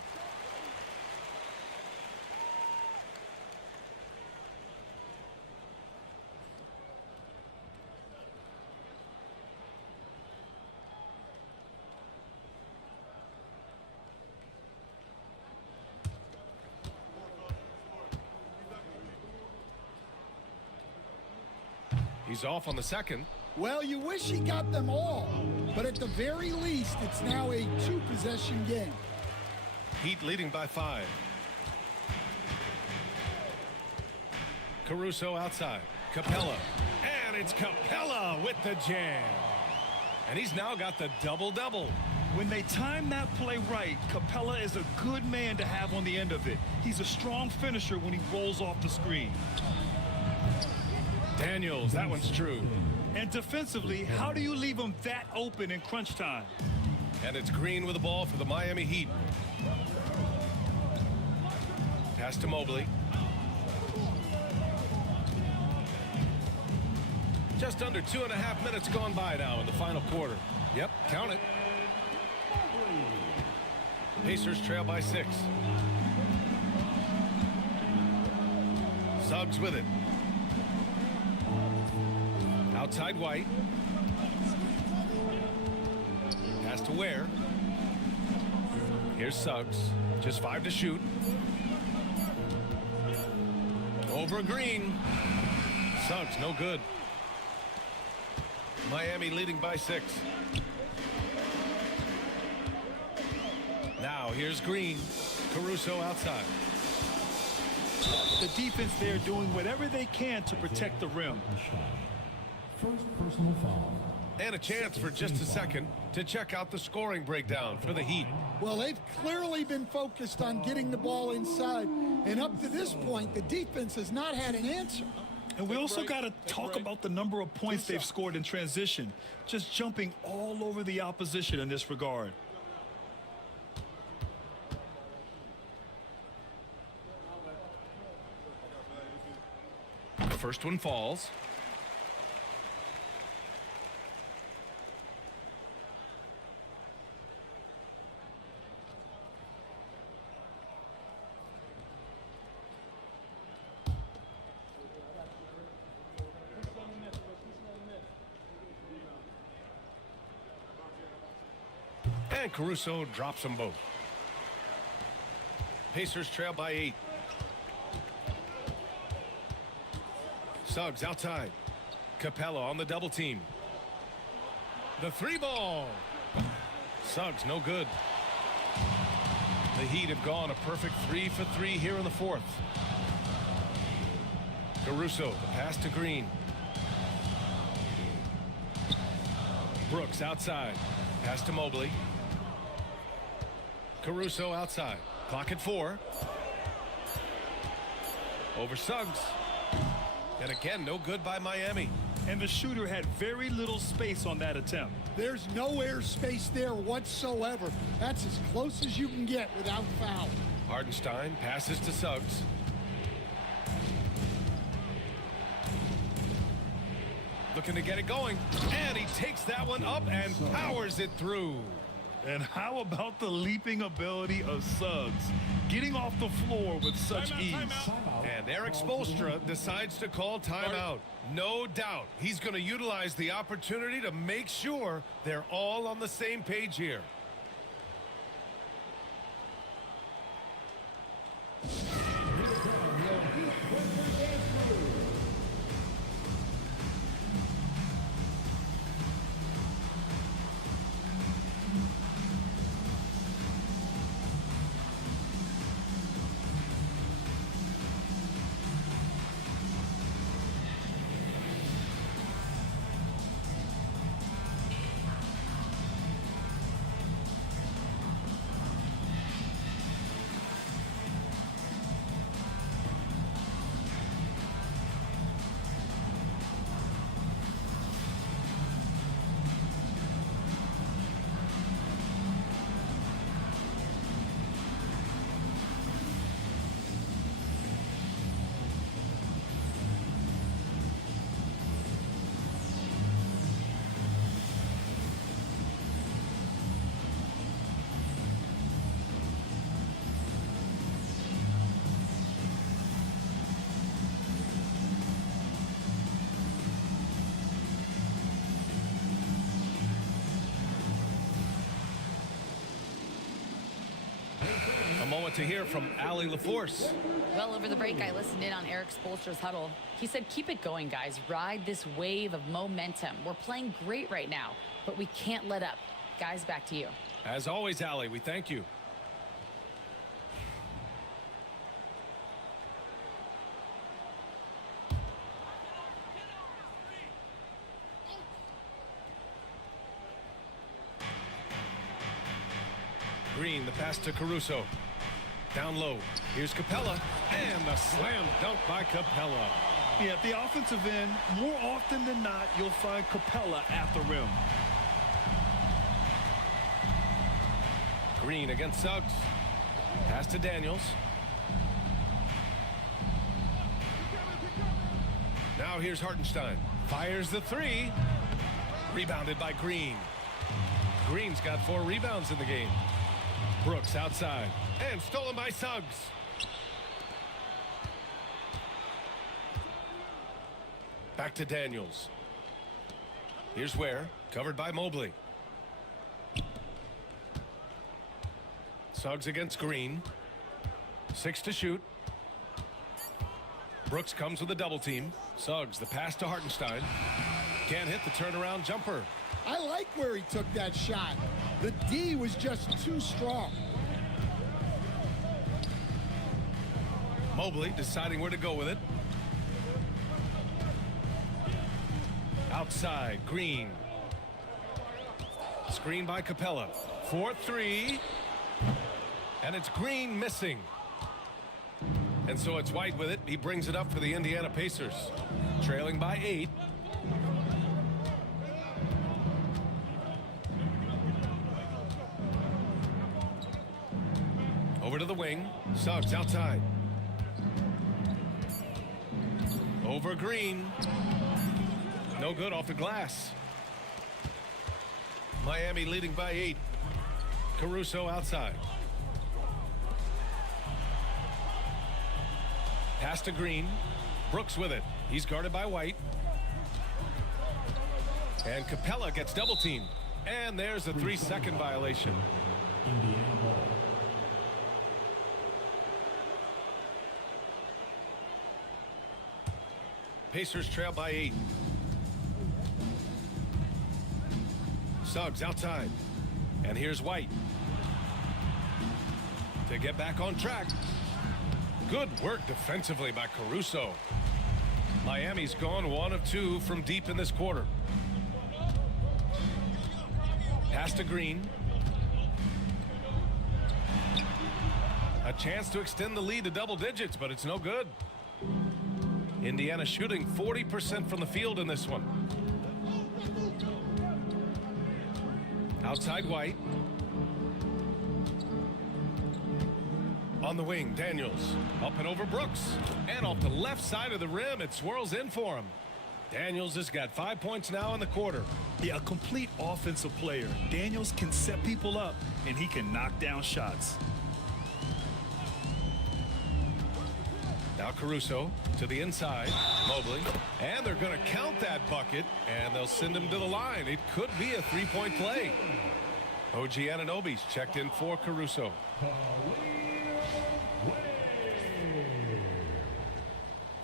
He's off on the second. Well, you wish he got them all, but at the very least, it's now a 2-possession game. Heat leading by 5. Caruso outside. Capella. And it's Capella with the jam. And he's now got the double-double. When they time that play right, Capella is a good man to have on the end of it. He's a strong finisher when he rolls off the screen. Daniels, that one's true. And defensively, how do you leave him that open in crunch time? And it's Green with the ball for the Miami Heat. Pass to Mobley. Just under 2.5 minutes gone by now in the final quarter. Yep, count it. Pacers trail by 6. Suggs with it. Outside White. Pass to Ware. Here's Suggs. Just 5 to shoot. Over Green. Suggs, no good. Miami leading by 6. Now here's Green. Caruso outside. The defense there doing whatever they can to protect the rim. First personal foul. And a chance for just a second to check out the scoring breakdown for the Heat. Well, they've clearly been focused on getting the ball inside, and up to this point, the defense has not had an answer. And we also got to talk about the number of points they've scored in transition, just jumping all over the opposition in this regard. The first one falls. And Caruso drops them both. Pacers trail by 8. Suggs outside. Capella on the double team. The 3-ball. Suggs no good. The Heat have gone a perfect 3 for 3 here in the 4th. Caruso, the pass to Green. Brooks outside. Pass to Mobley. Caruso outside. Clock at 4. Over Suggs. And again, no good by Miami. And the shooter had very little space on that attempt. There's no air space there whatsoever. That's as close as you can get without foul. Hartenstein passes to Suggs. looking to get it going. And he takes that one up and powers it through. And how about the leaping ability of Suggs? Getting off the floor with such ease. And Eric Spoelstra decides to call timeout. No doubt he's going to utilize the opportunity to make sure they're all on the same page here. A moment to hear from Allie LaForce. Well, over the break, I listened in on Eric Spoelstra's huddle. He said, keep it going, guys. Ride this wave of momentum. We're playing great right now, but we can't let up. Guys, back to you. As always, Allie, we thank you. Green, the pass to Caruso. Down low. Here's Capella. And the slam dunk by Capella. Yeah, at the offensive end, more often than not, you'll find Capella at the rim. Green against Suggs. Pass to Daniels. Now here's Hartenstein. Fires the three. Rebounded by Green. Green's got 4 rebounds in the game. Brooks outside. And stolen by Suggs. Back to Daniels. Here's Ware. Covered by Mobley. Suggs against Green. 6 to shoot. Brooks comes with a double team. Suggs, the pass to Hartenstein. Can't hit the turnaround jumper. I like where he took that shot. The D was just too strong. Mobley deciding where to go with it. Outside, Green. Screen by Capella. 4-3. And it's Green missing. And so it's White with it. He brings it up for the Indiana Pacers. Trailing by 8. Over to the wing. Suggs outside. Over Green. No good off the glass. Miami leading by 8. Caruso outside. Pass to Green. Brooks with it. He's guarded by White. And Capella gets double teamed. And there's a 3-second violation. Indiana ball. Pacers trail by 8. Suggs outside. And here's White. To get back on track. Good work defensively by Caruso. Miami's gone 1 of 2 from deep in this quarter. Pass to Green. A chance to extend the lead to double digits, but it's no good. Indiana shooting 40% from the field in this one. Outside White. On the wing, Daniels. Up and over Brooks. And off the left side of the rim, it swirls in for him. Daniels has got 5 points now in the quarter. Yeah, a complete offensive player. Daniels can set people up, and he can knock down shots. Now Caruso to the inside. Mobley. And they're going to count that bucket, and they'll send him to the line. It could be a three-point play. OG Anunoby's checked in for Caruso.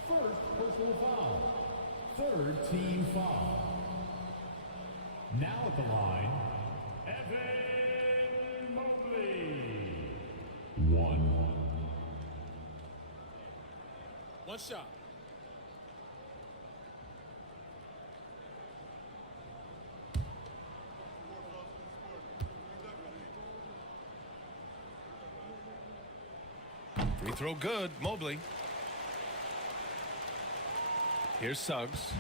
First personal foul. Third team foul. Now at the line, Evan Mobley. One shot. Free throw good. Mobley. Here's Suggs.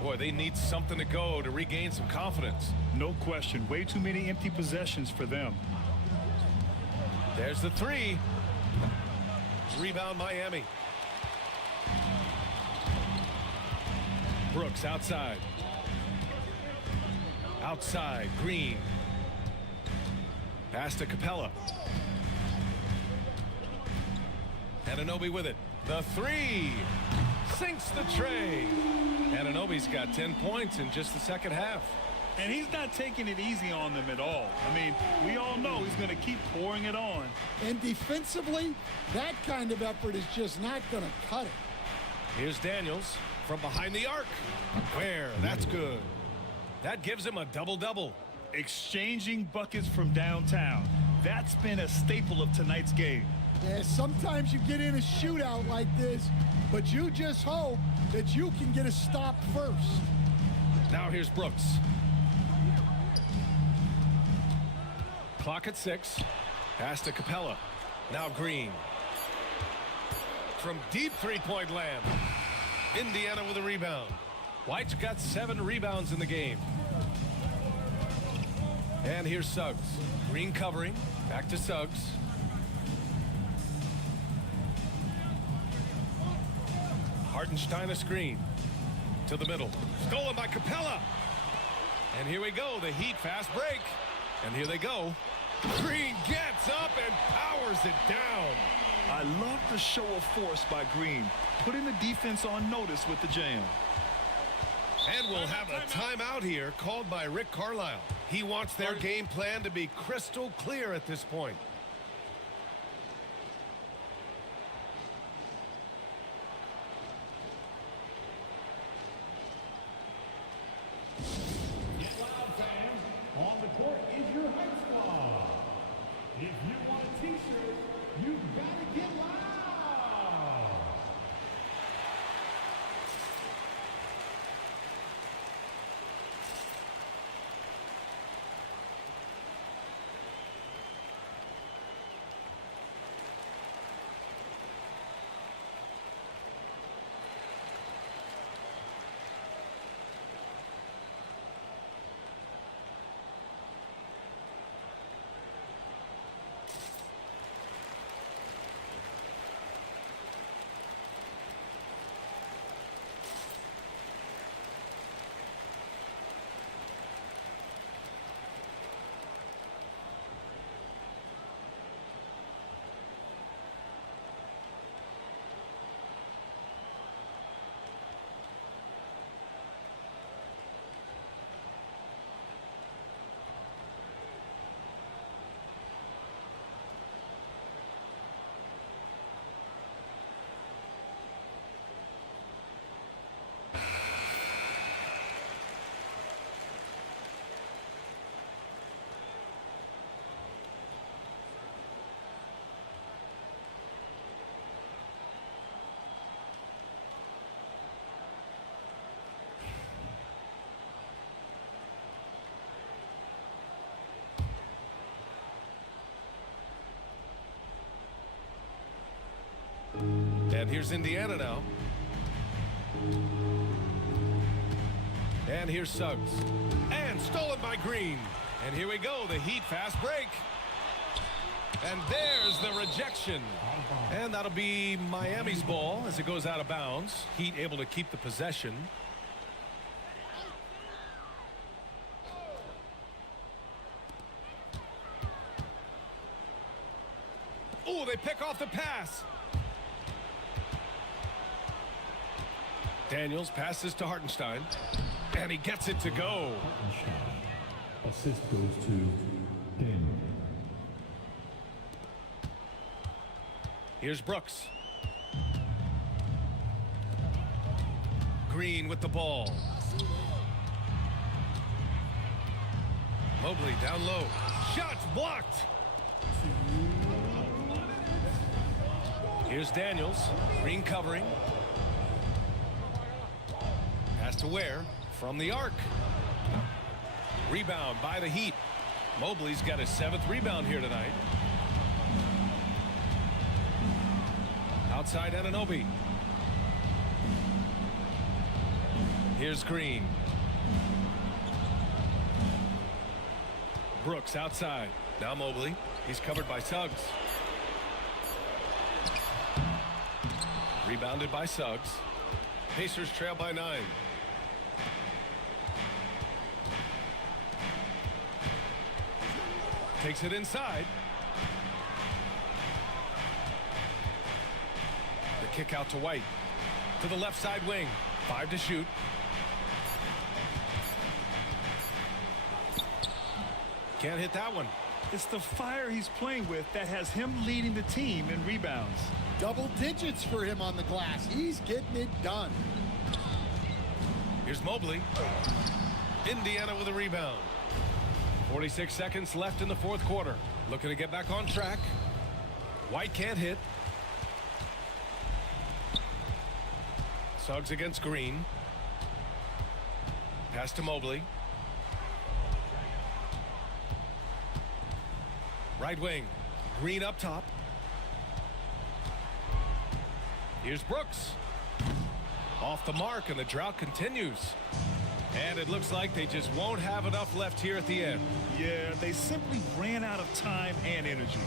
Boy, they need something to go to regain some confidence. No question. Way too many empty possessions for them. There's the three. Rebound Miami. Brooks outside. Outside. Green. Pass to Capella. Anunoby with it. The three. Sinks the tray. Anunoby's got 10 points in just the second half. And he's not taking it easy on them at all. I mean, we all know he's going to keep pouring it on. And defensively, that kind of effort is just not going to cut it. Here's Daniels from behind the arc. Where? That's good. That gives him a double-double. Exchanging buckets from downtown. That's been a staple of tonight's game. Yeah, sometimes you get in a shootout like this, but you just hope that you can get a stop first. Now here's Brooks. Clock at 6. Pass to Capella. Now Green. From deep three-point land. Indiana with a rebound. White's got 7 rebounds in the game. And here's Suggs. Green covering. Back to Suggs. Hartenstein a screen. To the middle. Stolen by Capella. And here we go. The Heat fast break. And here they go. Green gets up and powers it down. I love the show of force by Green, putting the defense on notice with the jam. And we'll have a timeout here called by Rick Carlisle. He wants their game plan to be crystal clear at this point. Get loud, fans. On the court is your hype squad. If you want a t-shirt, you've got to get loud. And here's Indiana now. And here's Suggs. And stolen by Green. And here we go, the Heat fast break. And there's the rejection. And that'll be Miami's ball as it goes out of bounds. Heat able to keep the possession. Oh, they pick off the pass. Daniels passes to Hartenstein. And he gets it to go. Assist goes to Daniel. Here's Brooks. Green with the ball. Mobley down low. Shots blocked. Here's Daniels. Green covering. Pass to Ware from the arc. Rebound by the Heat. Mobley's got his 7th rebound here tonight. Outside Anunoby. Here's Green. Brooks outside. Now Mobley. He's covered by Suggs. Rebounded by Suggs. Pacers trail by 9. Takes it inside. The kick out to White. To the left side wing. 5 to shoot. Can't hit that one. It's the fire he's playing with that has him leading the team in rebounds. Double digits for him on the glass. He's getting it done. Here's Mobley. Indiana with a rebound. 46 seconds left in the 4th quarter. Looking to get back on track. White can't hit. Suggs against Green. Pass to Mobley. Right wing. Green up top. Here's Brooks. Off the mark, and the drought continues. And it looks like they just won't have enough left here at the end. Yeah, they simply ran out of time and energy.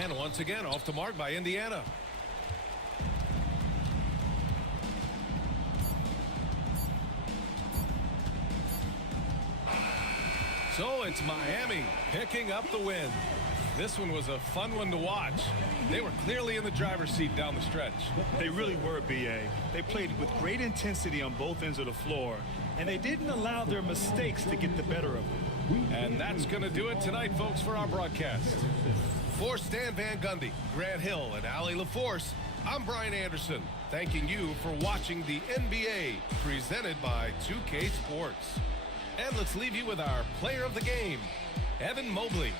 And once again, off the mark by Indiana. So it's Miami picking up the win. This one was a fun one to watch. They were clearly in the driver's seat down the stretch. They really were, B.A. They played with great intensity on both ends of the floor, and they didn't allow their mistakes to get the better of them. And that's going to do it tonight, folks, for our broadcast. For Stan Van Gundy, Grant Hill, and Allie LaForce, I'm Brian Anderson, thanking you for watching the NBA presented by 2K Sports. And let's leave you with our player of the game, Evan Mobley.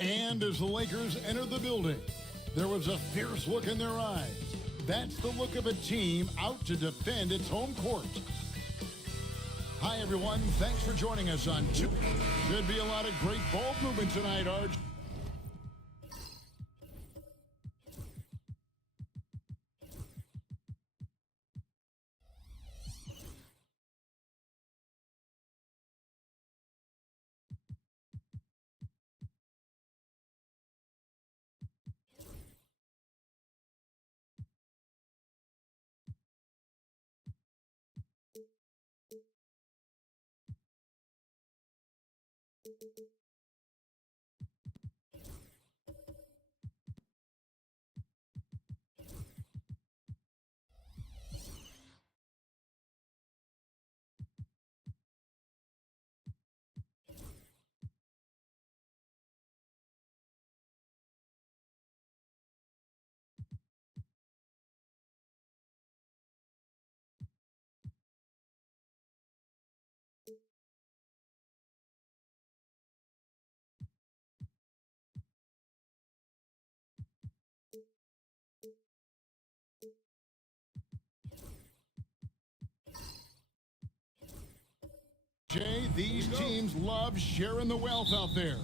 And as the Lakers entered the building, there was a fierce look in their eyes. That's the look of a team out to defend its home court. Hi, everyone. Thanks for joining us on Two. Should be a lot of great ball movement tonight, Arj. Jay, these teams love sharing the wealth out there.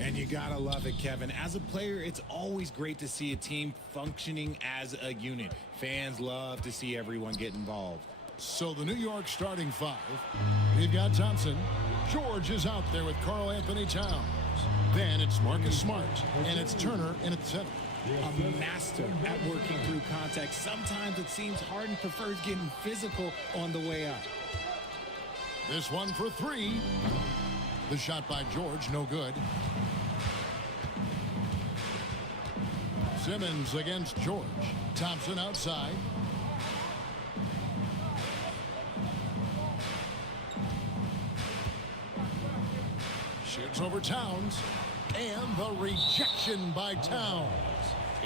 And you gotta love it, Kevin. As a player, it's always great to see a team functioning as a unit. Fans love to see everyone get involved. So the New York starting five, we've got Thompson. George is out there with Karl Anthony Towns. Then it's Marcus Smart, and it's Turner in at center. A master at working through contact. Sometimes it seems Harden prefers getting physical on the way up. This one for three. The shot by George, no good. Simmons against George. Thompson outside. Shoots over Towns. And the rejection by Towns.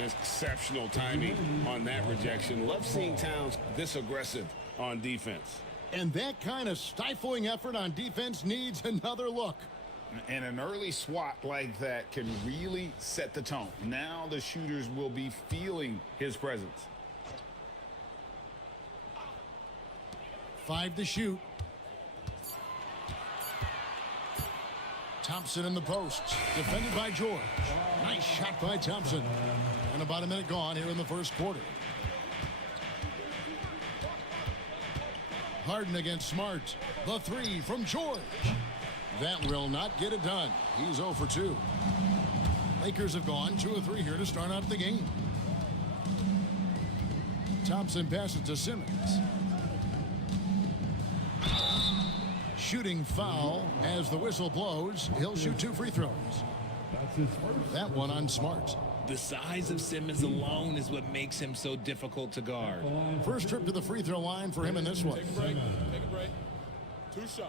Exceptional timing on that rejection. Love seeing Towns this aggressive on defense. And that kind of stifling effort on defense needs another look. And an early swat like that can really set the tone. Now the shooters will be feeling his presence. 5 to shoot. Thompson in the post. Defended by George. Nice shot by Thompson. And about a minute gone here in the first quarter. Harden against Smart. The 3 from George. That will not get it done. He's 0 for 2. Lakers have gone 2 of 3 here to start out the game. Thompson passes to Simmons. Shooting foul as the whistle blows. He'll shoot 2 free throws. That one on Smart. The size of Simmons alone is what makes him so difficult to guard. First trip to the free throw line for him in this one. Take a break. Take a break. 2 shots.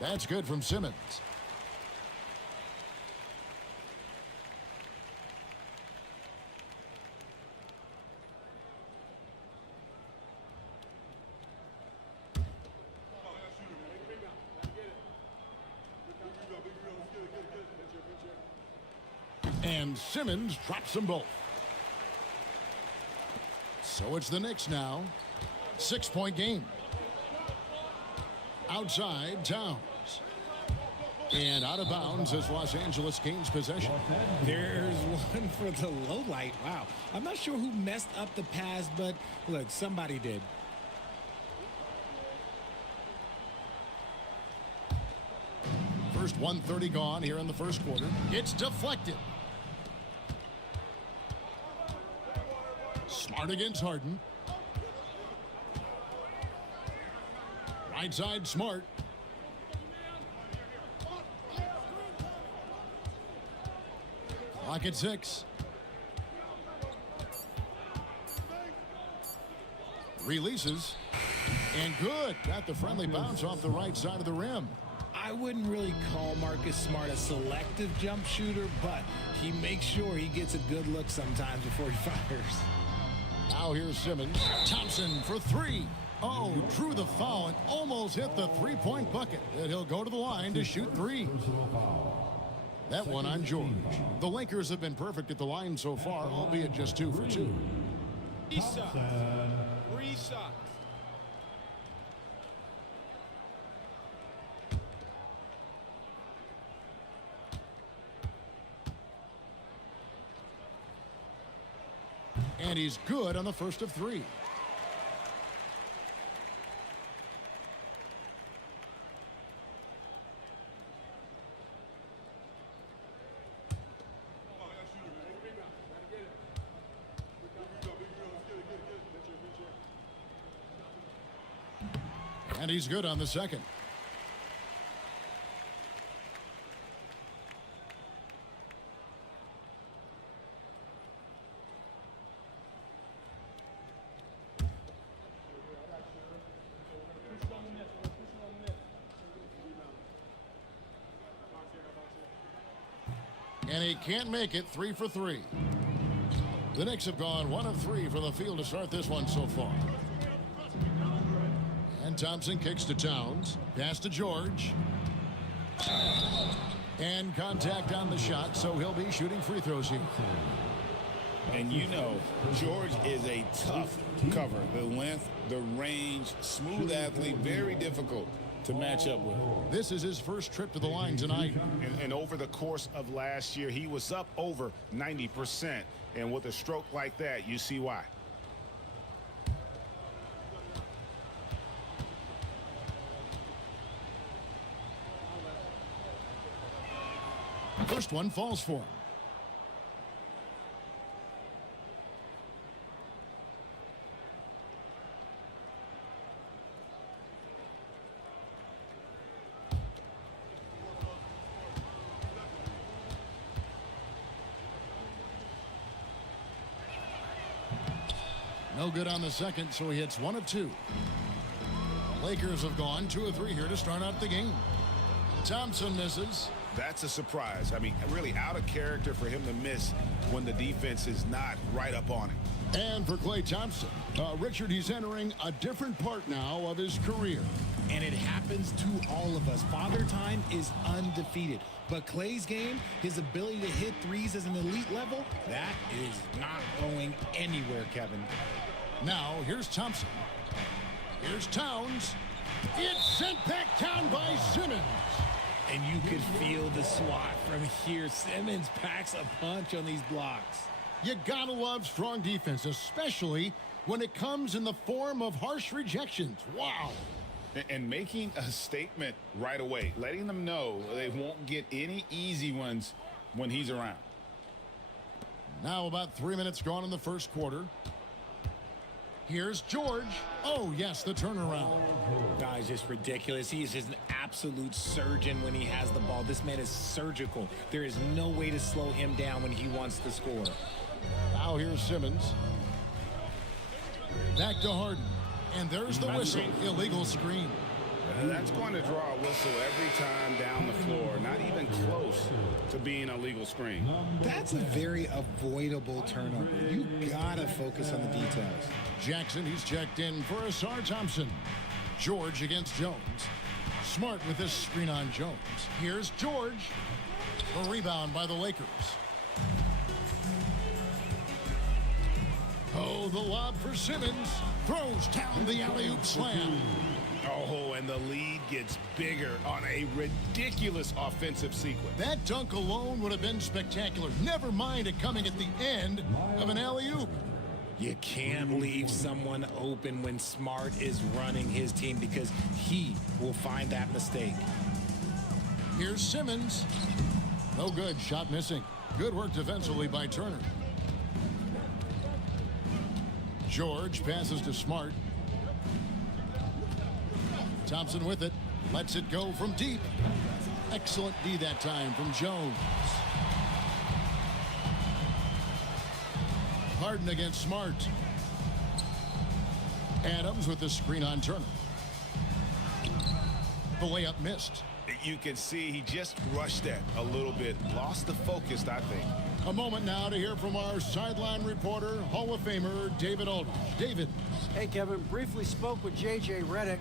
That's good from Simmons. And Simmons drops them both. So it's the Knicks now. 6-point game. Outside, Towns. And out of bounds as Los Angeles gains possession. There's one for the low light. Wow. I'm not sure who messed up the pass, but look, somebody did. First 1:30 gone here in the first quarter. It's deflected. Smart against Harden. Right side, Smart. Clock at 6. Releases. And good. Got the friendly bounce off the right side of the rim. I wouldn't really call Marcus Smart a selective jump shooter, but he makes sure he gets a good look sometimes before he fires. Now here's Simmons. Thompson for 3. Oh, drew the foul and almost hit the three-point bucket. And he'll go to the line to shoot 3. That one on George. The Lakers have been perfect at the line so far, albeit just 2 for 2. 3 shots. 3 shots. And he's good on the first of 3. And he's good on the second. And he can't make it. 3 for 3. The Knicks have gone 1 of 3 from the field to start this one so far. And Thompson kicks to Towns. Pass to George. And contact on the shot, so he'll be shooting free throws here. And you know, George is a tough cover. The length, the range, smooth athlete, very difficult to match up with. This is his first trip to the line tonight. And over the course of last year, he was up over 90%. And with a stroke like that, you see why. First one falls for him. No good on the second, so he hits 1 of 2. Lakers have gone 2 of 3 here to start out the game. Thompson misses. That's a surprise. I mean, really out of character for him to miss when the defense is not right up on him. And for Klay Thompson, Richard, he's entering a different part now of his career. And it happens to all of us. Father Time is undefeated. But Klay's game, his ability to hit threes as an elite level, that is not going anywhere, Kevin. Now, here's Thompson. Here's Towns. It's sent back down by Simmons. And you could feel the swat from here. Simmons packs a punch on these blocks. You gotta love strong defense, especially when it comes in the form of harsh rejections. Wow. And making a statement right away, letting them know they won't get any easy ones when he's around. Now about 3 minutes gone in the first quarter. Here's George. Oh, yes, the turnaround. Guys, just ridiculous. He is just an absolute surgeon when he has the ball. This man is surgical. There is no way to slow him down when he wants to score. Now here's Simmons. Back to Harden. And there's the whistle. Illegal screen. That's going to draw a whistle every time down the floor. Not even close to being a legal screen. That's a very avoidable turnover. You gotta focus on the details. Jackson, he's checked in for Asar Thompson. George against Jones. Smart with this screen on Jones. Here's George. A rebound by the Lakers. Oh, the lob for Simmons. Throws down the alley-oop slam. Oh, and the lead gets bigger on a ridiculous offensive sequence. That dunk alone would have been spectacular. Never mind it coming at the end of an alley-oop. You can't leave someone open when Smart is running his team because he will find that mistake. Here's Simmons. No good. Shot missing. Good work defensively by Turner. George passes to Smart. Thompson with it. Lets it go from deep. Excellent D that time from Jones. Harden against Smart. Adams with the screen on Turner. The layup missed. You can see he just rushed that a little bit. Lost the focus, I think. A moment now to hear from our sideline reporter, Hall of Famer David Aldridge. David. Hey, Kevin. Briefly spoke with J.J. Redick.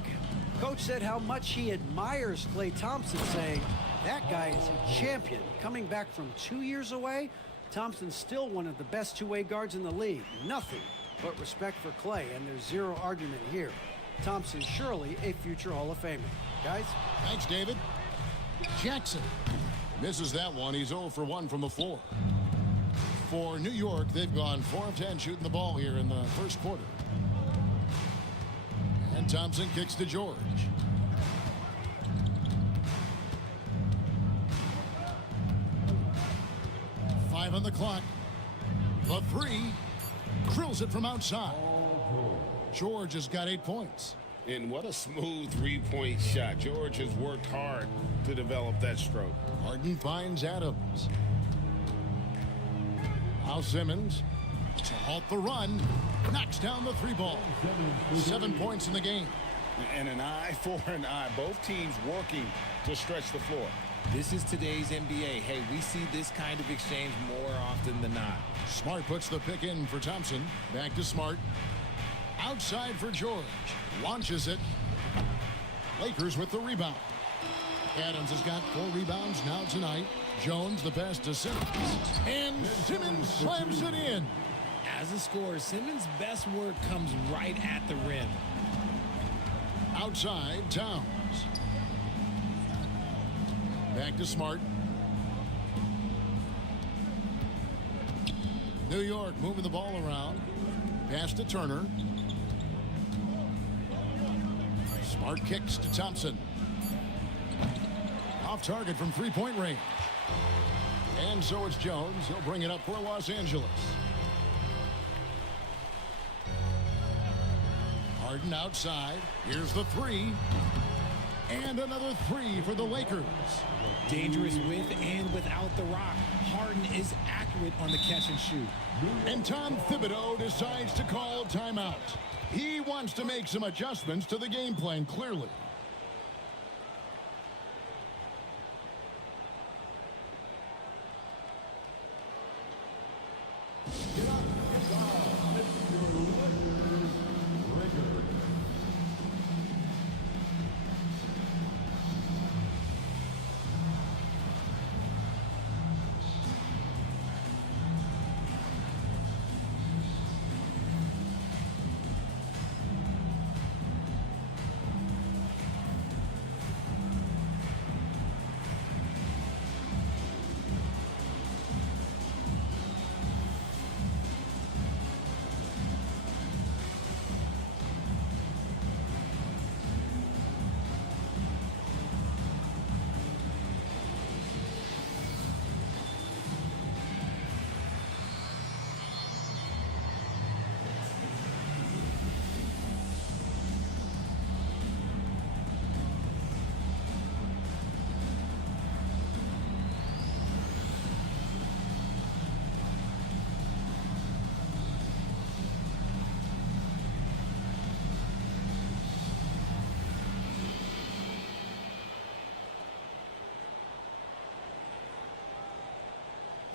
Coach said how much he admires Klay Thompson, saying that guy is a champion. Coming back from 2 years away, Thompson's still one of the best two-way guards in the league. Nothing but respect for Klay, and there's zero argument here. Thompson surely a future Hall of Famer. Guys? Thanks, David. Jackson misses that one. He's 0 for 1 from the floor. For New York, they've gone 4 of 10 shooting the ball here in the first quarter. And Thompson kicks to George. Five on the clock. The three. Drills it from outside. George has got 8 points. And what a smooth three-point shot. George has worked hard to develop that stroke. Harden finds Adams. Now Simmons to halt the run. Knocks down the 3 ball. 7 points in the game. And an eye for an eye. Both teams working to stretch the floor. This is today's NBA. Hey, we see this kind of exchange more often than not. Smart puts the pick in for Thompson. Back to Smart. Outside for George. Launches it. Lakers with the rebound. Adams has got 4 rebounds now tonight. Jones the pass to Simmons. And Simmons slams it in. As a scorer, Simmons' best work comes right at the rim. Outside, Towns. Back to Smart. New York moving the ball around. Pass to Turner. Smart kicks to Thompson. Off target from 3-point range. And so it's Jones. He'll bring it up for Los Angeles. Harden outside. Here's the 3. And another 3 for the Lakers. Dangerous with and without the rock. Harden is accurate on the catch and shoot. And Tom Thibodeau decides to call timeout. He wants to make some adjustments to the game plan, clearly.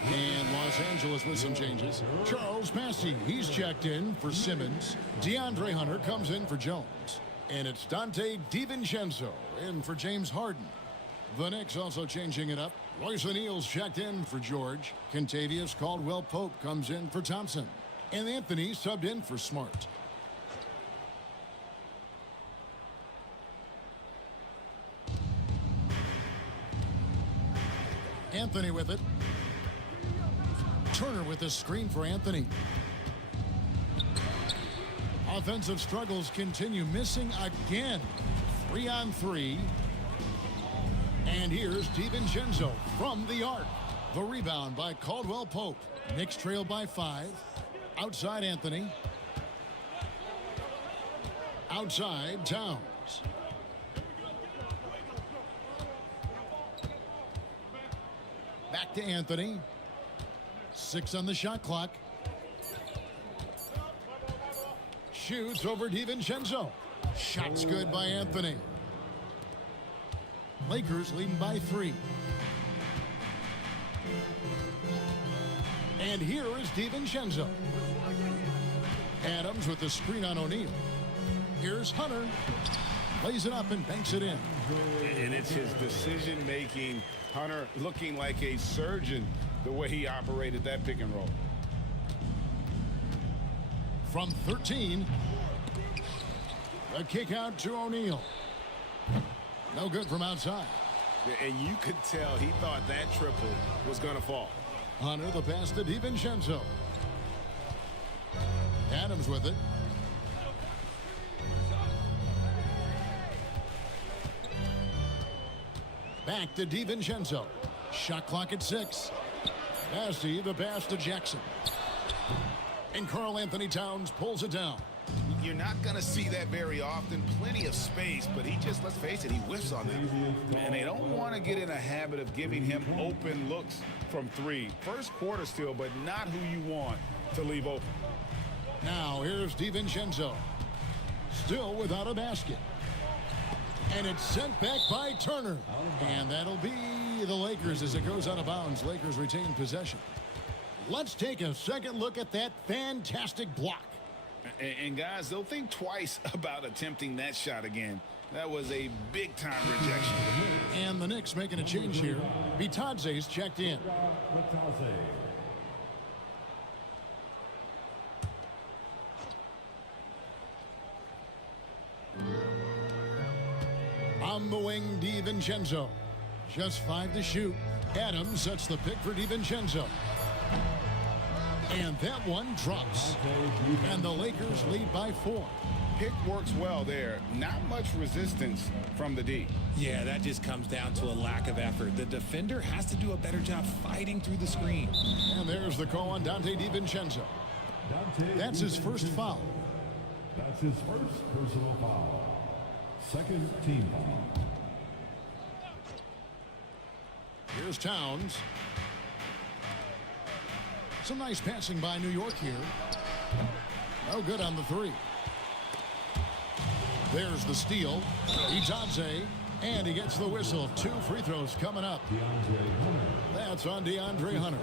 And Los Angeles with some changes. Charles Massey, he's checked in for Simmons. DeAndre Hunter comes in for Jones. And it's Dante DiVincenzo in for James Harden. The Knicks also changing it up. Royce O'Neal's checked in for George. Kentavious Caldwell-Pope comes in for Thompson. And Anthony subbed in for Smart. Anthony with it. Turner with a screen for Anthony. Offensive struggles continue, missing again. 3-on-3. And here's DiVincenzo from the arc. The rebound by Caldwell-Pope. Knicks trail by 5. Outside Anthony. Outside Towns. Back to Anthony. 6 on the shot clock. Shoots over DiVincenzo. Shot's good by Anthony. Lakers leading by 3. And here is DiVincenzo. Adams with the screen on O'Neal. Here's Hunter. Plays it up and banks it in. And it's his decision-making. Hunter looking like a surgeon the way he operated that pick and roll. From 13, a kick out to O'Neal. No good from outside. And you could tell he thought that triple was going to fall. Hunter the pass to DiVincenzo. Adams with it. Back to DiVincenzo. Shot clock at 6. Massey the pass to Jackson. And Karl Anthony Towns pulls it down. You're not going to see that very often. Plenty of space, but he just, let's face it, he whiffs on them. And they don't want to get in a habit of giving him open looks from 3. First quarter still, but not who you want to leave open. Now here's DiVincenzo. Still without a basket. And it's sent back by Turner. And that'll be the Lakers as it goes out of bounds. Lakers retain possession. Let's take a second look at that fantastic block. And guys, they'll think twice about attempting that shot again. That was a big-time rejection. And the Knicks making a change here. Bitadze's checked in. On the wing, DiVincenzo. Just 5 to shoot. Adams sets the pick for DiVincenzo. And that one drops. And the Lakers lead by 4. Pick works well there. Not much resistance from the D. Yeah, that just comes down to a lack of effort. The defender has to do a better job fighting through the screen. And there's the call on Dante DiVincenzo. That's his first foul. That's his first personal foul. Second team foul. Here's Towns. Some nice passing by New York here. No good on the 3. There's the steal. Itadze, and he gets the whistle. 2 free throws coming up. That's on DeAndre Hunter.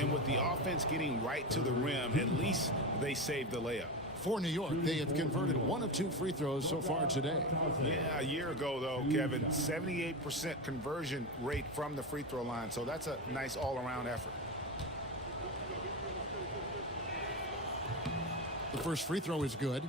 And with the offense getting right to the rim, at least they saved the layup. For New York, they have converted 1 of 2 free throws so far today. Yeah, a year ago, though, Kevin, 78% conversion rate from the free throw line. So that's a nice all-around effort. The first free throw is good.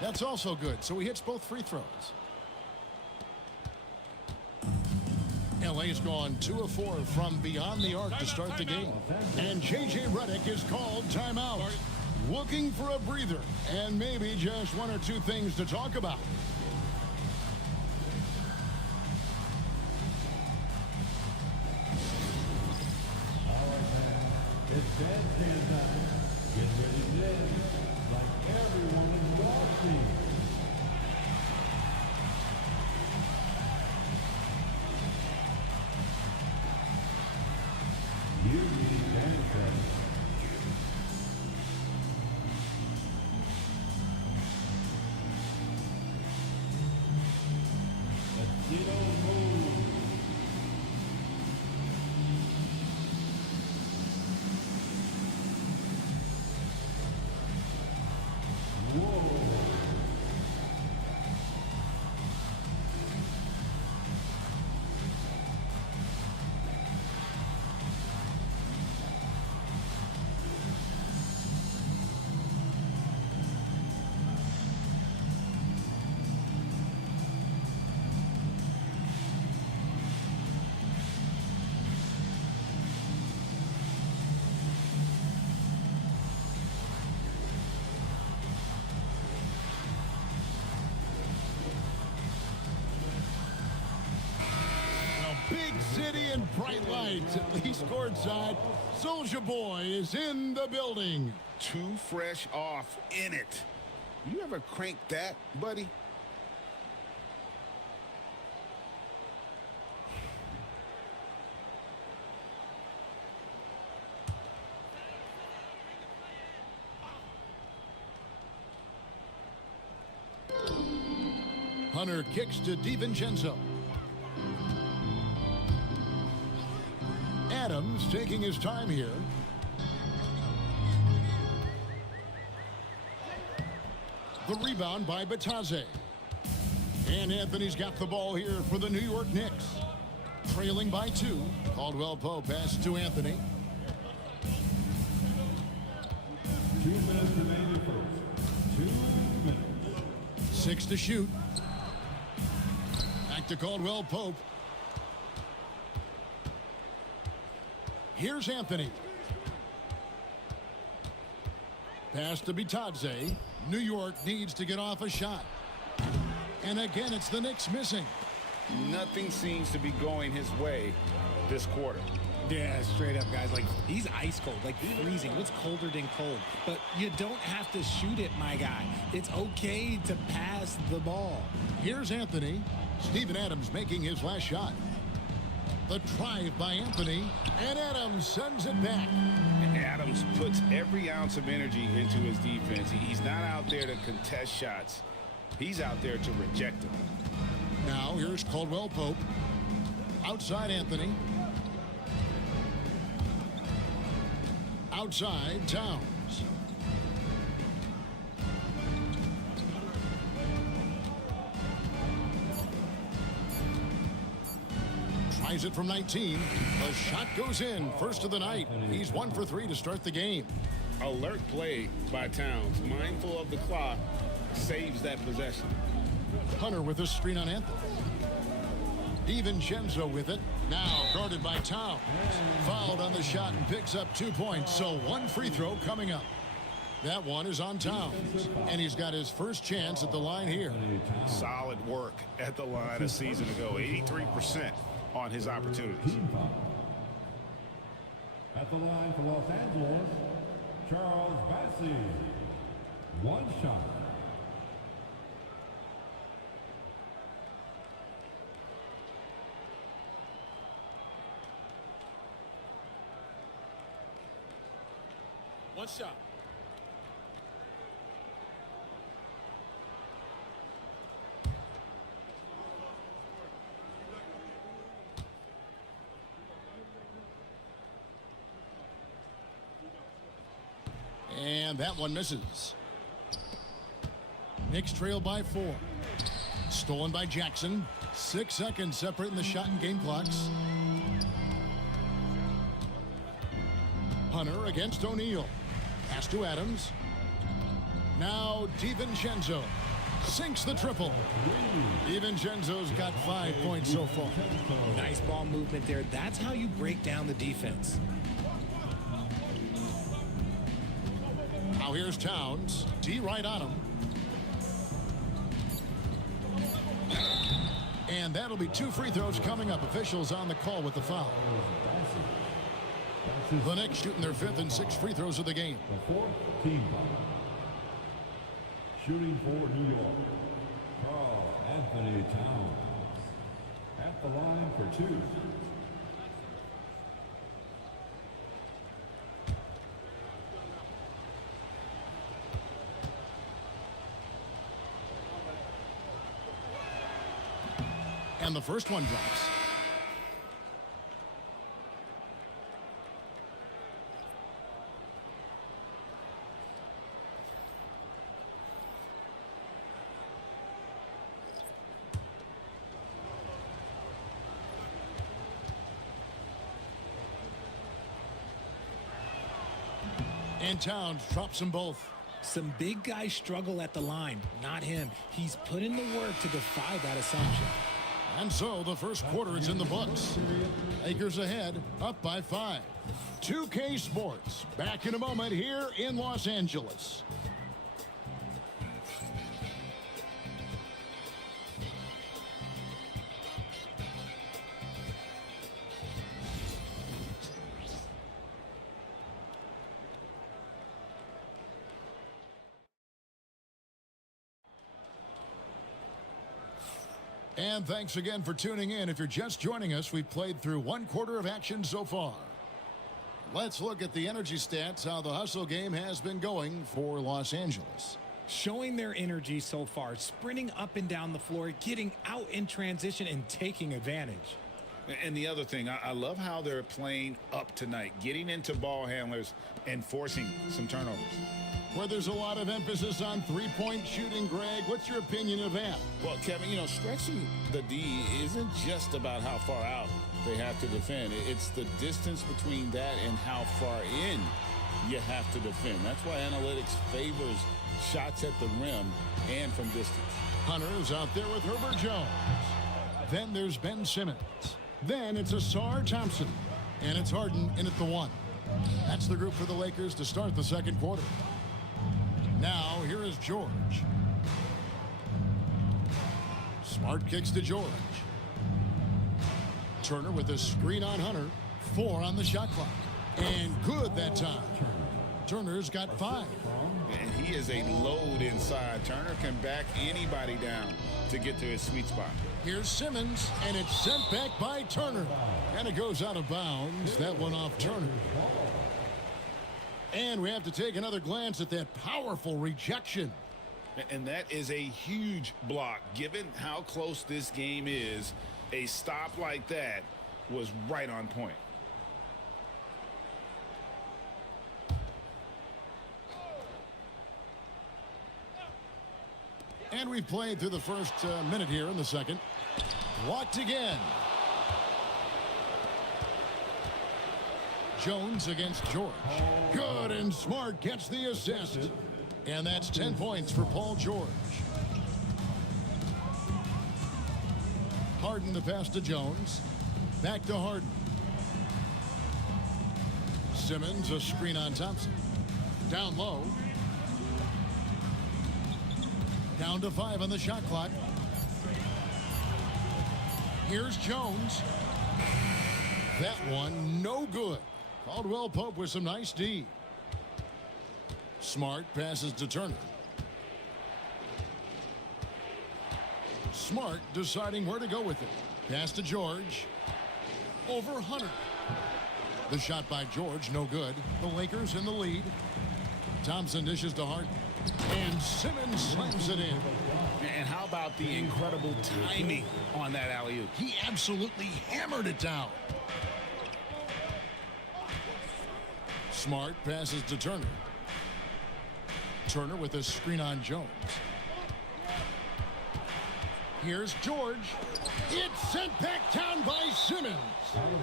That's also good. So he hits both free throws. LA's gone 2 of 4 from beyond the arc to start the game. And J.J. Redick is called timeout. Looking for a breather and maybe just 1 or 2 things to talk about. It's bandstand time. Get ready to dance like everyone is watching. You need bandstand. Casino move. Big city and bright lights, at least courtside. Soulja Boy is in the building. 2 fresh off in it. You ever crank that, buddy? Hunter kicks to DiVincenzo. Adams taking his time here. The rebound by Bitadze. And Anthony's got the ball here for the New York Knicks. Trailing by 2. Caldwell Pope pass to Anthony. 2 minutes remaining first. 2 minutes. 6 to shoot. Back to Caldwell Pope. Here's Anthony. Pass to Bitadze. New York needs to get off a shot. And again, it's the Knicks missing. Nothing seems to be going his way this quarter. Yeah, straight up, guys. Like, he's ice cold, like freezing. What's colder than cold? But you don't have to shoot it, my guy. It's okay to pass the ball. Here's Anthony. Steven Adams making his last shot. The drive by Anthony, and Adams sends it back. Adams puts every ounce of energy into his defense. He's not out there to contest shots. He's out there to reject them. Now here's Caldwell Pope. Outside Anthony. Outside Towns. Tries it from 19. The shot goes in. First of the night. He's 1 for 3 to start the game. Alert play by Towns. Mindful of the clock. Saves that possession. Hunter with a screen on Anthony. DiVincenzo with it. Now guarded by Towns. Fouled on the shot and picks up 2 points. So 1 free throw coming up. That one is on Towns. And he's got his first chance at the line here. Solid work at the line a season ago. 83% on his opportunities. At the line for Los Angeles, Charles Bassey. 1 shot. One shot. And that one misses. Knicks trail by 4. Stolen by Jackson. 6 seconds separating the shot and game clocks. Hunter against O'Neal. Pass to Adams. Now DiVincenzo sinks the triple. DiVincenzo's got 5 points so far. Nice ball movement there. That's how you break down the defense. Now here's Towns. D right on him. And that'll be 2 free throws coming up. Officials on the call with the foul. The Knicks shooting their 5th and 6th free throws of the game. The 4th team foul. Shooting for New York, Karl Anthony Towns. At the line for 2. And the first one drops. And Towns drops them both. Some big guys struggle at the line, not him. He's put in the work to defy that assumption. And so the first quarter is in the books. Lakers ahead, up by 5. 2K Sports, back in a moment here in Los Angeles. And thanks again for tuning in. If you're just joining us, we've played through 1 quarter of action so far. Let's look at the energy stats, how the hustle game has been going for Los Angeles. Showing their energy so far, sprinting up and down the floor, getting out in transition, and taking advantage. And the other thing, I love how they're playing up tonight, getting into ball handlers and forcing some turnovers. Where there's a lot of emphasis on three-point shooting, Greg, what's your opinion of that? Well, Kevin, you know, stretching the D isn't just about how far out they have to defend. It's the distance between that and how far in you have to defend. That's why analytics favors shots at the rim and from distance. Hunter's out there with Herbert Jones. Then there's Ben Simmons. Then it's Ausar Thompson. And it's Harden in at the 1. That's the group for the Lakers to start the second quarter. Now, here is George. Smart kicks to George. Turner with a screen on Hunter. 4 on the shot clock. And good that time. Turner's got 5. And he is a load inside. Turner can back anybody down to get to his sweet spot. Here's Simmons, and it's sent back by Turner. And it goes out of bounds. That one off Turner. And we have to take another glance at that powerful rejection. And that is a huge block. Given how close this game is, a stop like that was right on point. And we've played through the first minute here in the second. Blocked again. Jones against George. Good, and Smart gets the assist. And that's 10 points for Paul George. Harden the pass to Jones. Back to Harden. Simmons, a screen on Thompson. Down low. Down to 5 on the shot clock. Here's Jones. That one no good. Caldwell Pope with some nice D. Smart passes to Turner. Smart deciding where to go with it. Pass to George. Over Hunter. The shot by George, no good. The Lakers in the lead. Thompson dishes to Harden. And Simmons slams it in. And how about the incredible timing on that alley-oop? He absolutely hammered it down. Smart passes to Turner. Turner with a screen on Jones. Here's George. It's sent back down by Simmons.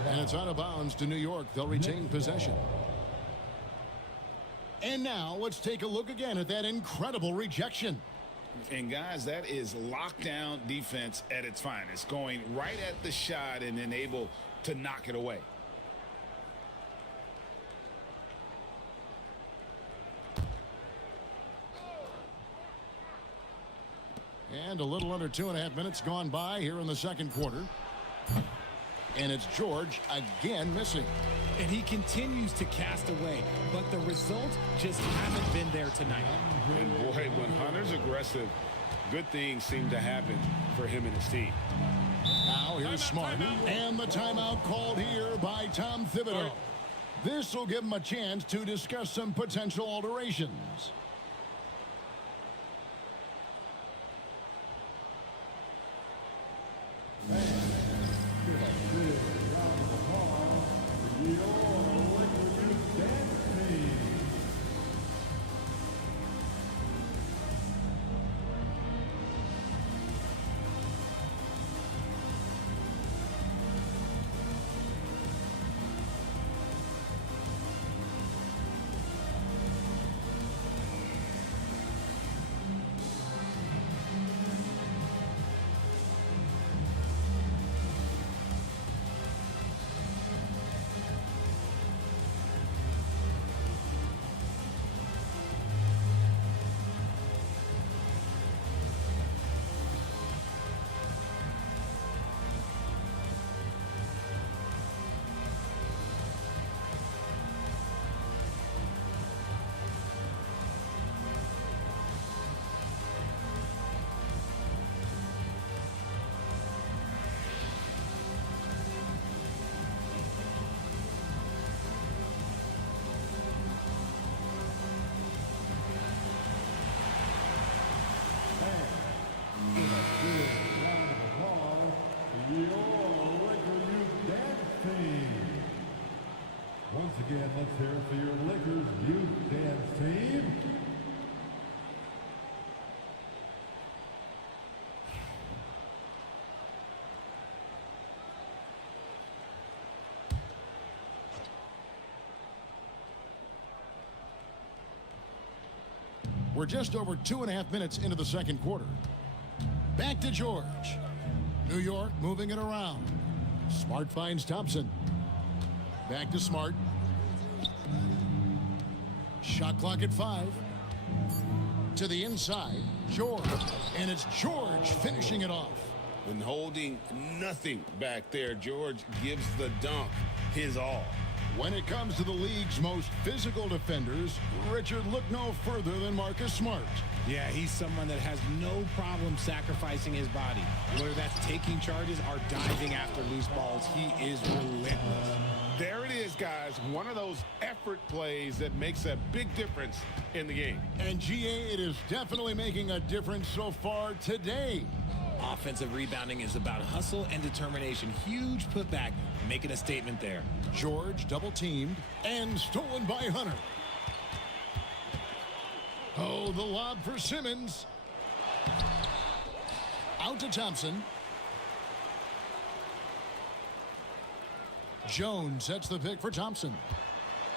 And it's out of bounds to New York. They'll retain possession. And now let's take a look again at that incredible rejection. And guys, that is lockdown defense at its finest. Going right at the shot and then able to knock it away. And a little under 2.5 minutes gone by here in the second quarter. And it's George again missing. And he continues to cast away, but the results just haven't been there tonight. And boy, when Hunter's aggressive, good things seem to happen for him and his team. Now here's Smart. And the timeout called here by Tom Thibodeau. This will give him a chance to discuss some potential alterations. Once again, let's hear it for your Lakers youth dance team. We're just over 2.5 minutes into the second quarter. Back to George. New York moving it around. Smart finds Thompson. Back to Smart. Shot clock at 5. To the inside, George. And it's George finishing it off. And holding nothing back there, George gives the dunk his all. When it comes to the league's most physical defenders, Richard, look no further than Marcus Smart. Yeah, he's someone that has no problem sacrificing his body. Whether that's taking charges or diving after loose balls, he is relentless. There it is, guys. One of those effort plays that makes a big difference in the game. And GA, it is definitely making a difference so far today. Offensive rebounding is about hustle and determination. Huge putback, making a statement there. George double teamed and stolen by Hunter. Oh, the lob for Simmons. Out to Thompson. Jones sets the pick for Thompson.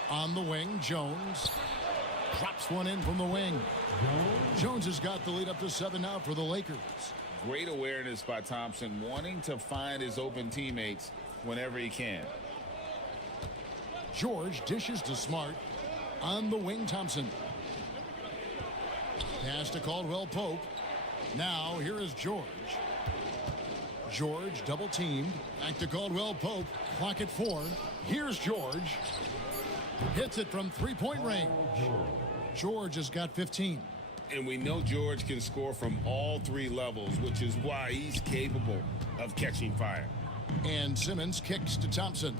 On the wing, Jones drops one in from the wing. Jones has got the lead up to 7 now for the Lakers. Great awareness by Thompson, wanting to find his open teammates whenever he can. George dishes to Smart. On the wing, Thompson. Pass to Caldwell Pope. Now here is George. George double teamed. Back to Caldwell Pope. Clock at 4. Here's George. Hits it from three-point range. George has got 15. And we know George can score from all three levels, which is why he's capable of catching fire. And Simmons kicks to Thompson.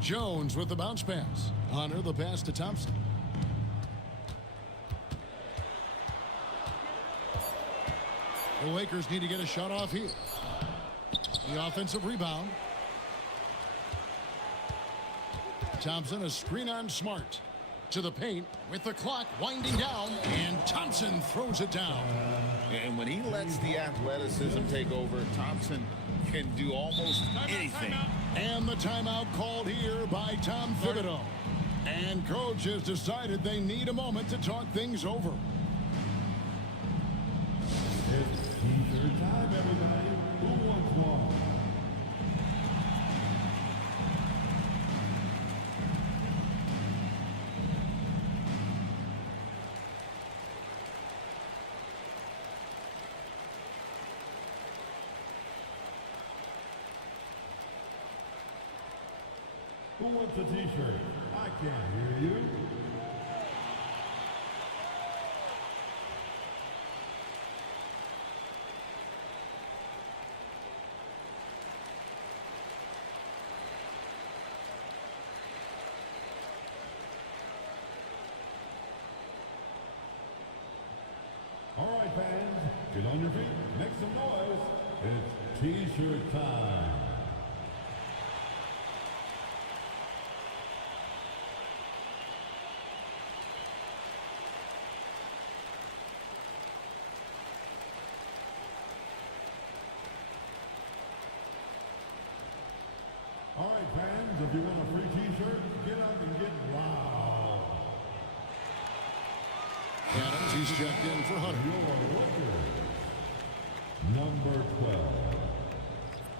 Jones with the bounce pass. Hunter the pass to Thompson. The Lakers need to get a shot off here. The offensive rebound. Thompson, a screen on Smart. To the paint with the clock winding down, and Thompson throws it down. And when he lets the athleticism take over, Thompson can do almost anything. And the timeout called here by Tom Thibodeau. And coach has decided they need a moment to talk things over. It's T-shirt time, everybody. Who wants one? Who wants a T-shirt? I can't hear you. All right, fans, get on your feet, make some noise. It's T-shirt time. All right, fans, if you want a free T-shirt, get up and get loud. Adams, he's checked in for Hunter. Number 12.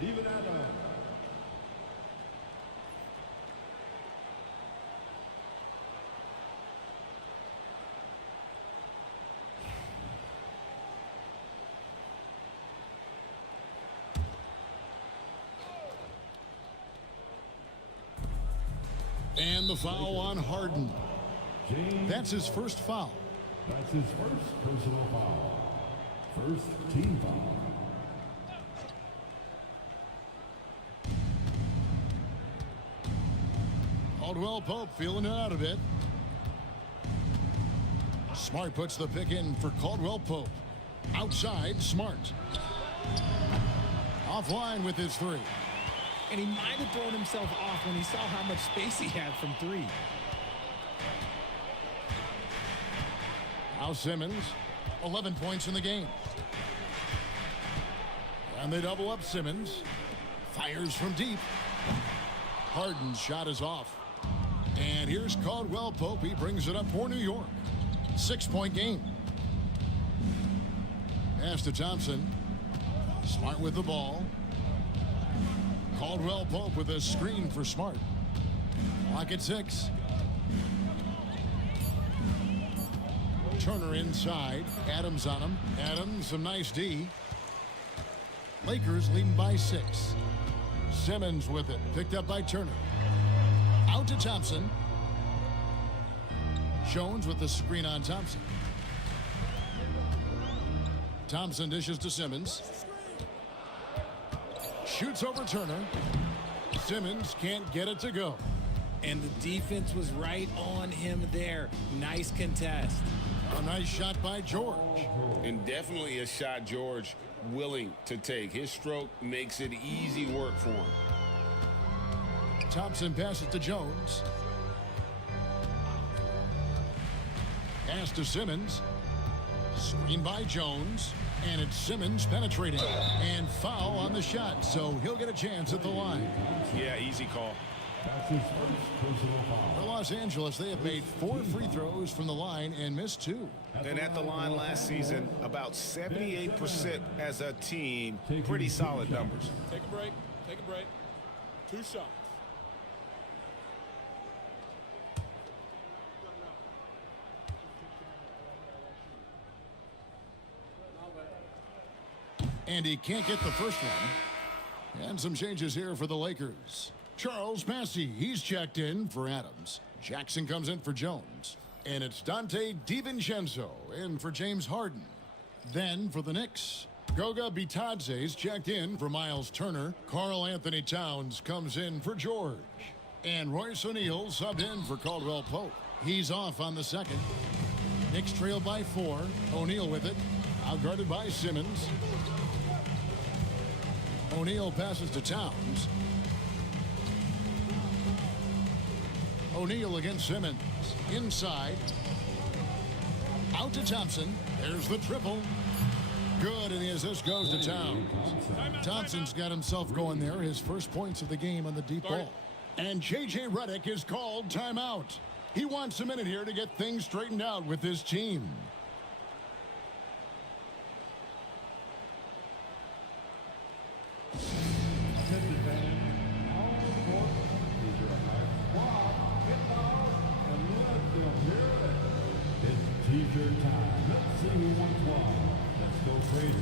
Even Adams. And the foul on Harden. That's his first foul. That's his first personal foul. First team foul. Caldwell Pope feeling it out a bit. Smart puts the pick in for Caldwell Pope. Outside, Smart. Offline with his three. And he might have thrown himself off when he saw how much space he had from three. Now Simmons, 11 points in the game. And they double up Simmons. Fires from deep. Harden's shot is off. And here's Caldwell Pope. He brings it up for New York. 6-point game. Pass to Thompson. Smart with the ball. Caldwell Pope with a screen for Smart. Clock at 6. Turner inside. Adams on him. Adams, some nice D. Lakers leading by 6. Simmons with it. Picked up by Turner. Out to Thompson. Jones with the screen on Thompson. Thompson dishes to Simmons. Shoots over Turner. Simmons can't get it to go. And the defense was right on him there. Nice contest. A nice shot by George. And definitely a shot George willing to take. His stroke makes it easy work for him. Thompson passes to Jones. Pass to Simmons. Screen by Jones. And it's Simmons penetrating. And foul on the shot. So he'll get a chance at the line. Yeah, easy call. That's his first personal foul. For Los Angeles, they have made 4 free throws from the line and missed 2. And at the line last season, about 78% as a team. Pretty solid numbers. Take a break. Take a break. 2 shots. And he can't get the first one. And some changes here for the Lakers. Charles Massey, he's checked in for Adams. Jackson comes in for Jones. And it's Dante DiVincenzo in for James Harden. Then for the Knicks, Goga Bitadze's checked in for Miles Turner. Karl Anthony Towns comes in for George. And Royce O'Neal subbed in for Caldwell Pope. He's off on the second. Knicks trail by 4. O'Neal with it. Outguarded by Simmons. O'Neal passes to Towns. O'Neal against Simmons. Inside. Out to Thompson. There's the triple. Good, and the assist goes to Towns. Thompson's got himself going there. His first points of the game on the deep ball. And J.J. Redick is called timeout. He wants a minute here to get things straightened out with his team. T-shirt time. Let's see who wants one. Let's go crazy.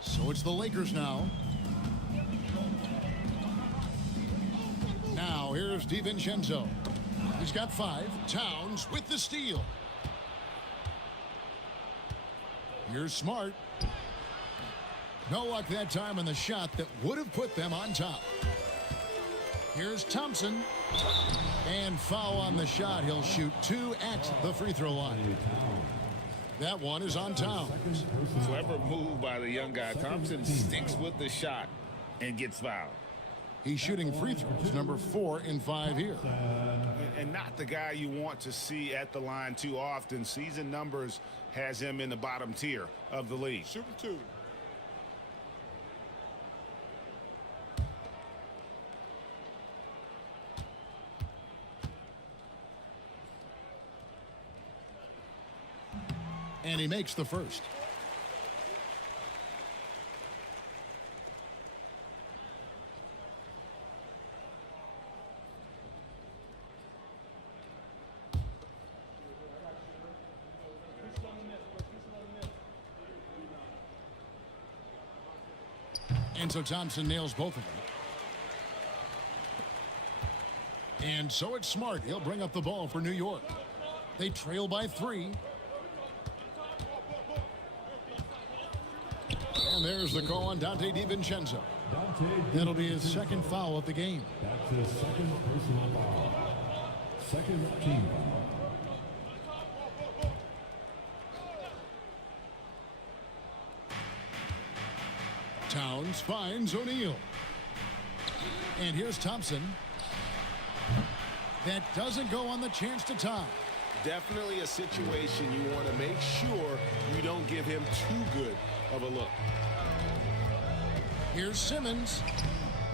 So it's the Lakers now. Now here's DiVincenzo. He's got 5. Towns with the steal. Here's Smart. No luck that time on the shot that would have put them on top. Here's Thompson. And foul on the shot. He'll shoot 2 at the free throw line. That one is on Towns. Clever move by the young guy. Thompson sticks with the shot and gets fouled. He's shooting free throws, number 4 in 5 here. And not the guy you want to see at the line too often. Season numbers has him in the bottom tier of the league. Super 2. And he makes the first. And so Thompson nails both of them. And so it's Smart. He'll bring up the ball for New York. They trail by 3. And there's the call on Dante DiVincenzo. That'll be his second foul of the game. That's his second personal foul. Second team foul. Towns finds O'Neal. And here's Thompson. That doesn't go on the chance to tie. Definitely a situation you want to make sure you don't give him too good of a look. Here's Simmons.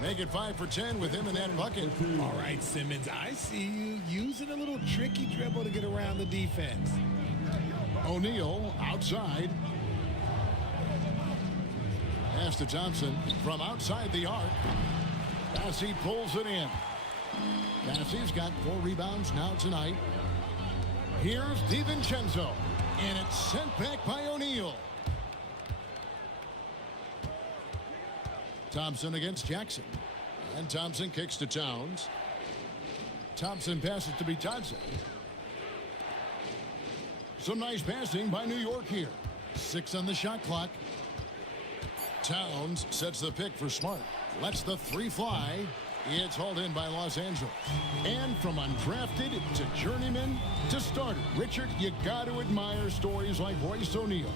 Make it 5 for 10 with him in that bucket. All right, Simmons, I see you using a little tricky dribble to get around the defense. O'Neal outside. Pass to Thompson from outside the arc. Massey pulls it in. Massey's got 4 rebounds now tonight. Here's DiVincenzo. And it's sent back by O'Neal. Thompson against Jackson. And Thompson kicks to Towns. Thompson passes to Bitadze. Some nice passing by New York here. 6 on the shot clock. Towns sets the pick for Smart. Lets the 3 fly. It's hauled in by Los Angeles. And from undrafted to journeyman to starter, Richard, you got to admire stories like Royce O'Neal's.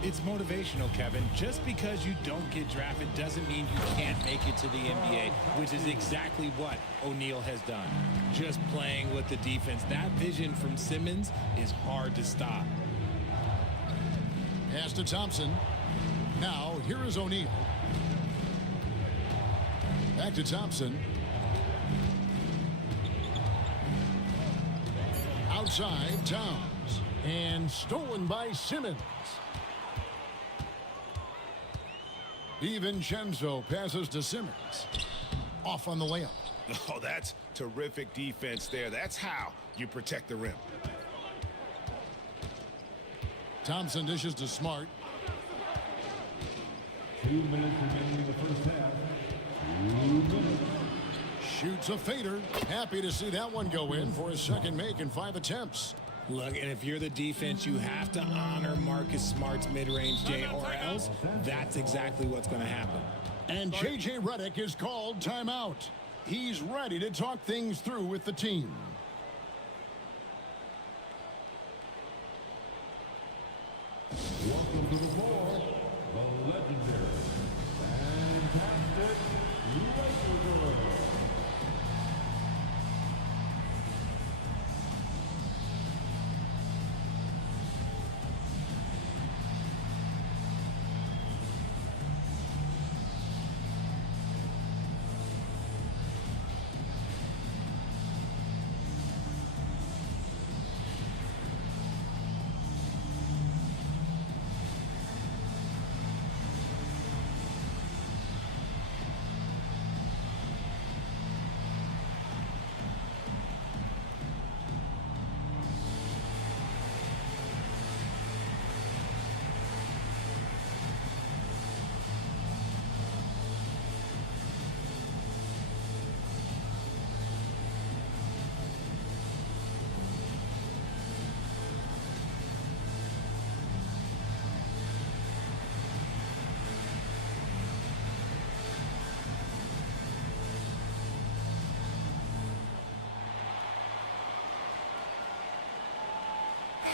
It's motivational, Kevin. Just because you don't get drafted doesn't mean you can't make it to the NBA, which is exactly what O'Neal has done. Just playing with the defense. That vision from Simmons is hard to stop. Pass to Thompson. Now, here is O'Neal. Back to Thompson. Outside, Towns. And stolen by Simmons. DiVincenzo passes to Simmons. Off on the layup. Oh, that's terrific defense there. That's how you protect the rim. Thompson dishes to Smart. 2 minutes remaining in the first half. 2 minutes. Shoots a fader. Happy to see that one go in for his second make in 5 attempts. Look, and if you're the defense, you have to honor Marcus Smart's mid-range, Jay, or else that's exactly what's going to happen. And J.J. Redick is called timeout. He's ready to talk things through with the team. Welcome to the floor, the legendary, fantastic Lakers.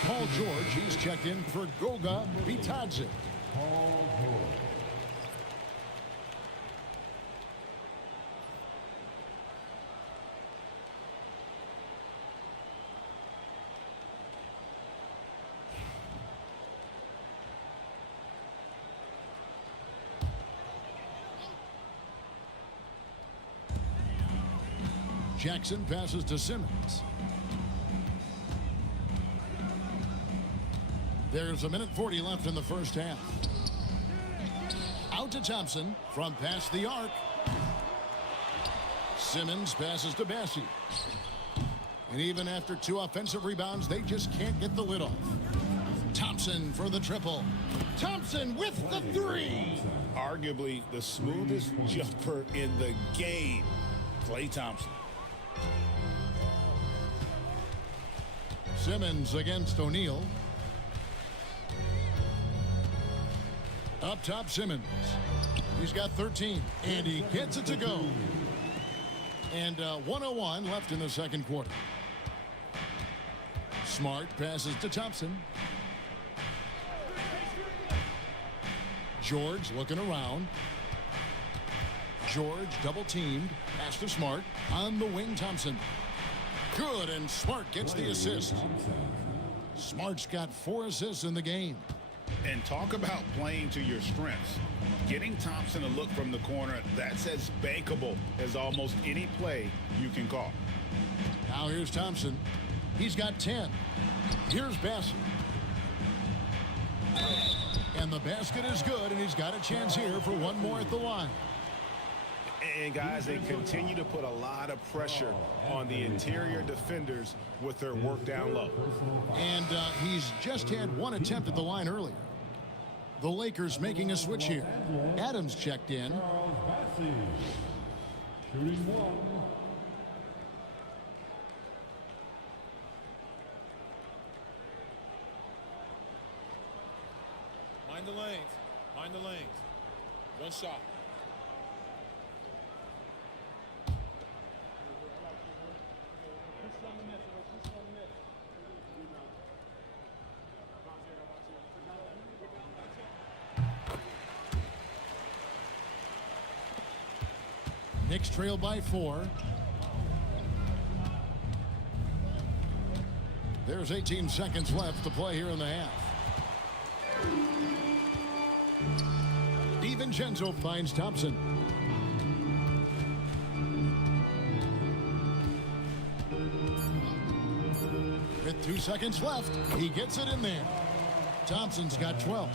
Paul George, he's checked in for Goga Bitadze. Paul George. Jackson passes to Simmons. There's 1:40 left in the first half. Out to Thompson from past the arc. Simmons passes to Bassey. And even after 2 offensive rebounds, they just can't get the lid off. Thompson for the triple. Thompson with the 3. Arguably the smoothest jumper in the game, Klay Thompson. Simmons against O'Neal. Up top, Simmons. He's got 13, and he gets it to go. And 1:01 left in the second quarter. Smart passes to Thompson. George looking around. George double teamed. Pass to Smart. On the wing, Thompson. Good, and Smart gets the assist. Smart's got 4 assists in the game. And talk about playing to your strengths. Getting Thompson to look from the corner, that's as bankable as almost any play you can call. Now here's Thompson. He's got 10. Here's Bassey. And the basket is good, and he's got a chance here for one more at the line. And guys, they continue to put a lot of pressure on the interior defenders with their work down low. And he's just had 1 attempt at the line earlier. The Lakers making a switch here. Adams checked in. Charles Bassey. Shooting 1. Mind the lanes. Mind the lanes. One shot. Knicks trail by 4. There's 18 seconds left to play here in the half. DiVincenzo finds Thompson. With 2 seconds left, he gets it in there. Thompson's got 12.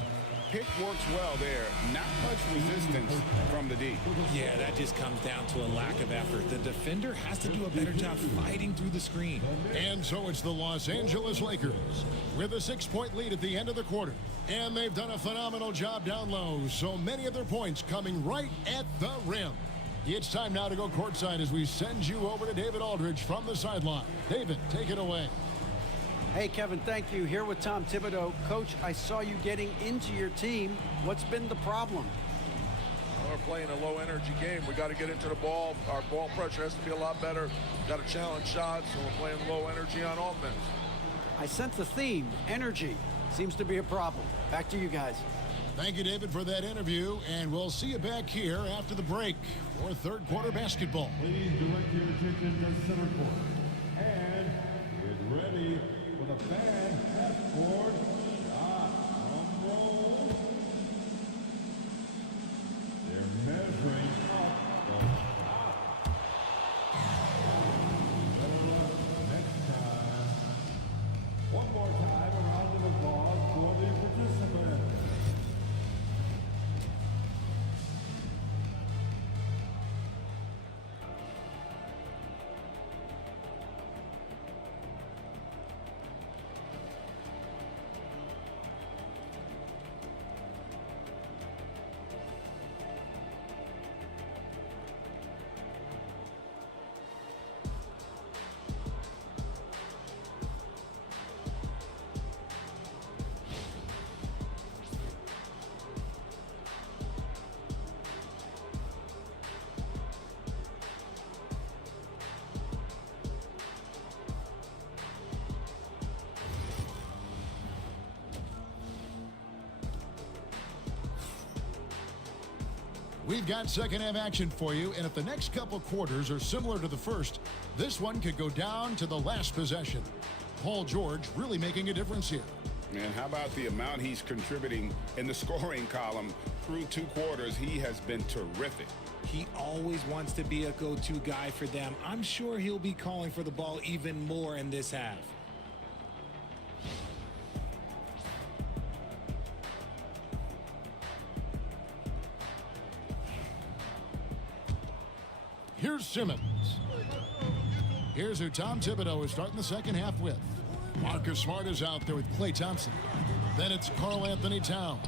Pick works well there. Not much resistance from the D. Yeah, that just comes down to a lack of effort. The defender has to do a better job fighting through the screen. And so it's the Los Angeles Lakers with a 6-point lead at the end of the quarter. And they've done a phenomenal job down low. So many of their points coming right at the rim. It's time now to go courtside as we send you over to David Aldridge from the sideline. David, take it away. Hey, Kevin, thank you. Here with Tom Thibodeau. Coach, I saw you getting into your team. What's been the problem? We're playing a low-energy game. We got to get into the ball. Our ball pressure has to be a lot better. Got to challenge shots, and we're playing low energy on offense. I sense a theme. Energy seems to be a problem. Back to you guys. Thank you, David, for that interview, and we'll see you back here after the break for third quarter basketball. Please direct your attention to center court. And get ready for the fan half-court shot. Drum roll. They're measuring up the shot. Next time. One more time, a round of applause for the participants. We've got second half action for you, and if the next couple quarters are similar to the first, this one could go down to the last possession. Paul George really making a difference here. And how about the amount he's contributing in the scoring column? Through 2 quarters, he has been terrific. He always wants to be a go-to guy for them. I'm sure he'll be calling for the ball even more in this half. Here's Simmons. Here's who Tom Thibodeau is starting the second half with. Marcus Smart is out there with Klay Thompson. Then it's Karl Anthony Towns.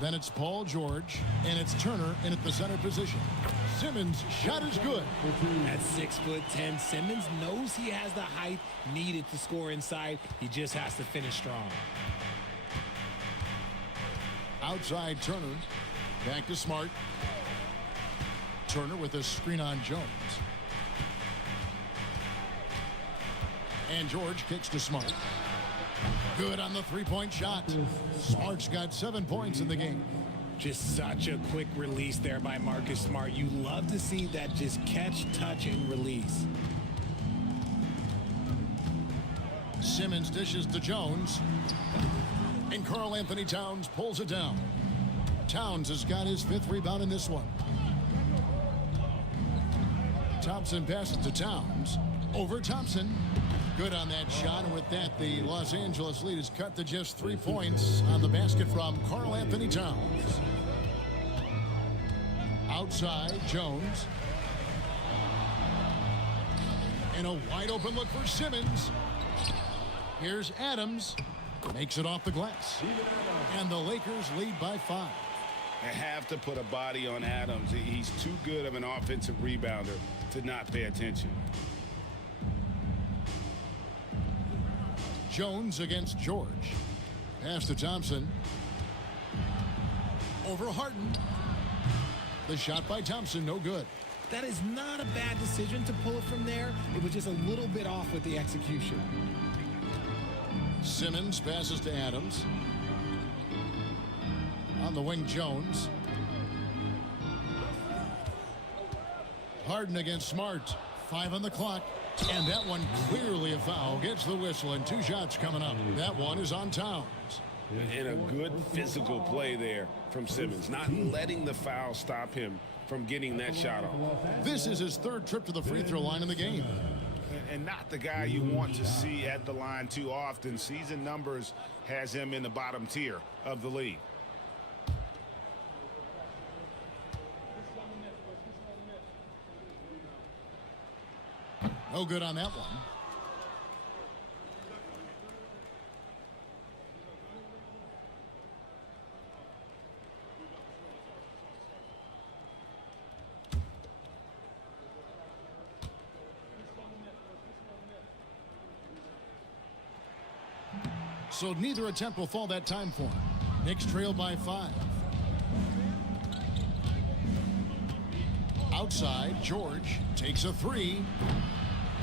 Then it's Paul George. And it's Turner in at the center position. Simmons' shot is good. At 6'10", Simmons knows he has the height needed to score inside. He just has to finish strong. Outside Turner. Back to Smart. Turner with a screen on Jones. And George kicks to Smart. Good on the three-point shot. Smart's got 7 points in the game. Just such a quick release there by Marcus Smart. You love to see that just catch, touch, and release. Simmons dishes to Jones. And Karl Anthony Towns pulls it down. Towns has got his 5th rebound in this one. Thompson passes to Towns. Over Thompson. Good on that shot, and with that, the Los Angeles lead is cut to just 3 points on the basket from Karl Anthony Towns. Outside, Jones. And a wide open look for Simmons. Here's Adams. Makes it off the glass. And the Lakers lead by 5. They have to put a body on Adams. He's too good of an offensive rebounder to not pay attention. Jones against George. Pass to Thompson. Over Harden. The shot by Thompson, no good. That is not a bad decision to pull it from there. It was just a little bit off with the execution. Simmons passes to Adams. On the wing, Jones. Harden against Smart. 5 on the clock. And that one clearly a foul. Gets the whistle and 2 shots coming up. That one is on Towns. And a good physical play there from Simmons. Not letting the foul stop him from getting that shot off. This is his 3rd trip to the free throw line in the game. And not the guy you want to see at the line too often. Season numbers has him in the bottom tier of the league. No good on that one. So neither attempt will fall that time for him. Knicks trail by 5. Outside, George takes a 3.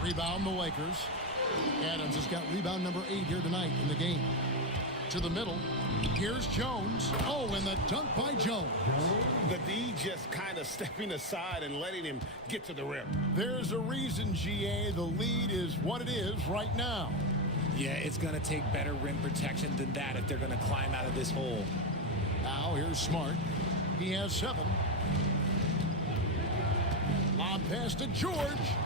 Rebound the Lakers. Adams has got rebound number 8 here tonight in the game. To the middle. Here's Jones. Oh, and the dunk by Jones. The D just kind of stepping aside and letting him get to the rim. There's a reason, GA. The lead is what it is right now. Yeah, it's going to take better rim protection than that if they're going to climb out of this hole. Now here's Smart. He has 7. Lob pass to George.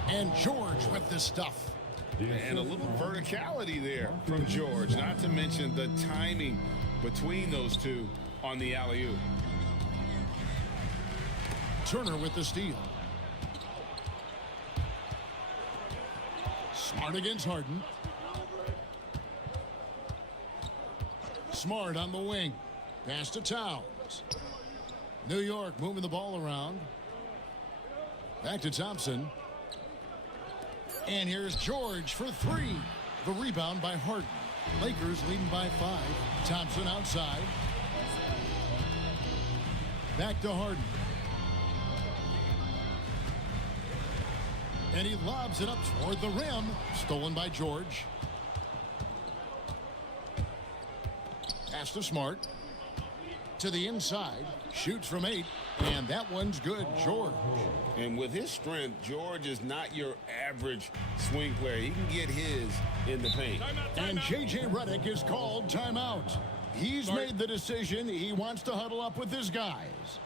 And George with the stuff. And a little verticality there from George. Not to mention the timing between those two on the alley-oop. Turner with the steal. Smart against Harden. Smart on the wing. Pass to Towns. New York moving the ball around. Back to Thompson. And here's George for 3. The rebound by Harden. Lakers leading by 5. Thompson outside. Back to Harden. And he lobs it up toward the rim. Stolen by George. Pass to Smart. To the inside. Shoots from 8. And that one's good, George. And with his strength, George is not your average swing player. He can get his in the paint. And J.J. Redick is called timeout. He's made the decision. He wants to huddle up with his guys.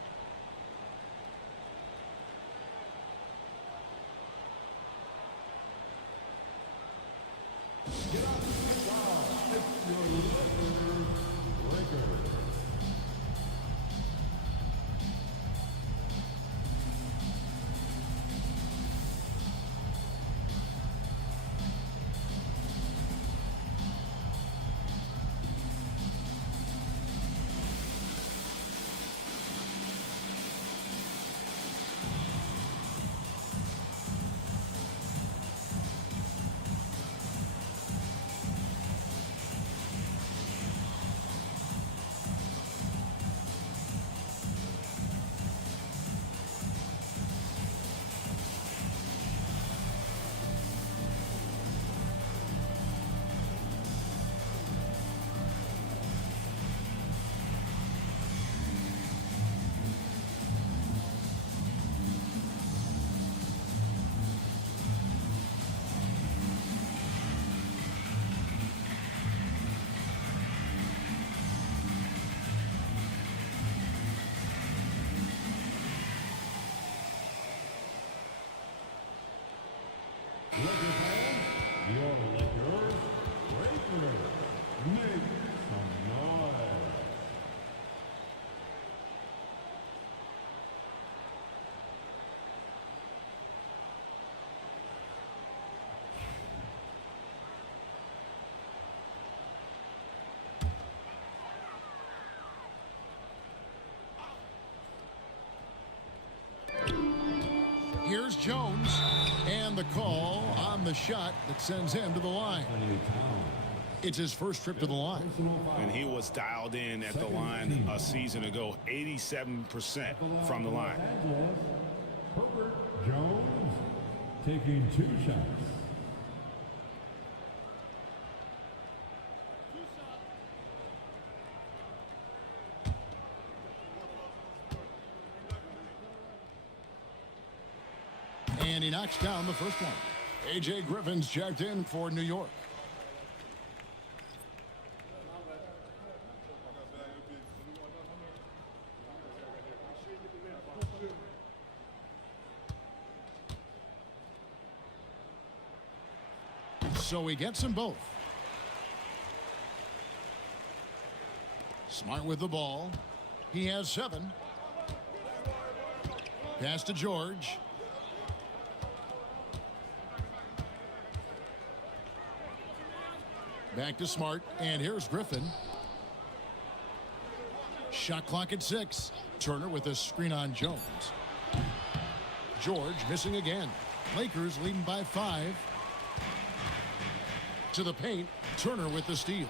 Here's Jones, and the call on the shot that sends him to the line. It's his first trip to the line. And he was dialed in at the line a season ago, 87% from the line. Herbert Jones taking 2 shots. And he knocks down the first one. A.J. Griffin's checked in for New York. So he gets them both. Smart with the ball. He has 7. Pass to George. Back to Smart, and here's Griffin. Shot clock at 6. Turner with a screen on Jones. George missing again. Lakers leading by 5. To the paint, Turner with the steal.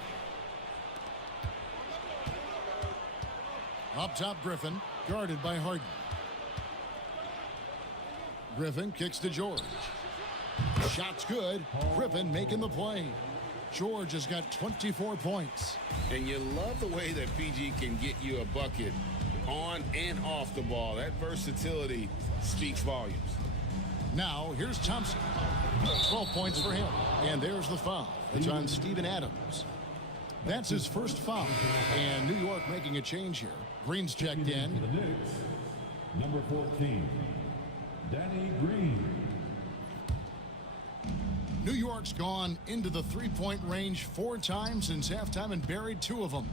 Up top, Griffin, guarded by Harden. Griffin kicks to George. Shot's good. Griffin making the play. George has got 24 points. And you love the way that PG can get you a bucket on and off the ball. That versatility speaks volumes. Now, here's Thompson. 12 points for him. And there's the foul. It's on Steven Adams. That's his first foul. And New York making a change here. Green's checked in. The Knicks, number 14, Danny Green. New York's gone into the three-point range 4 times since halftime and buried 2 of them.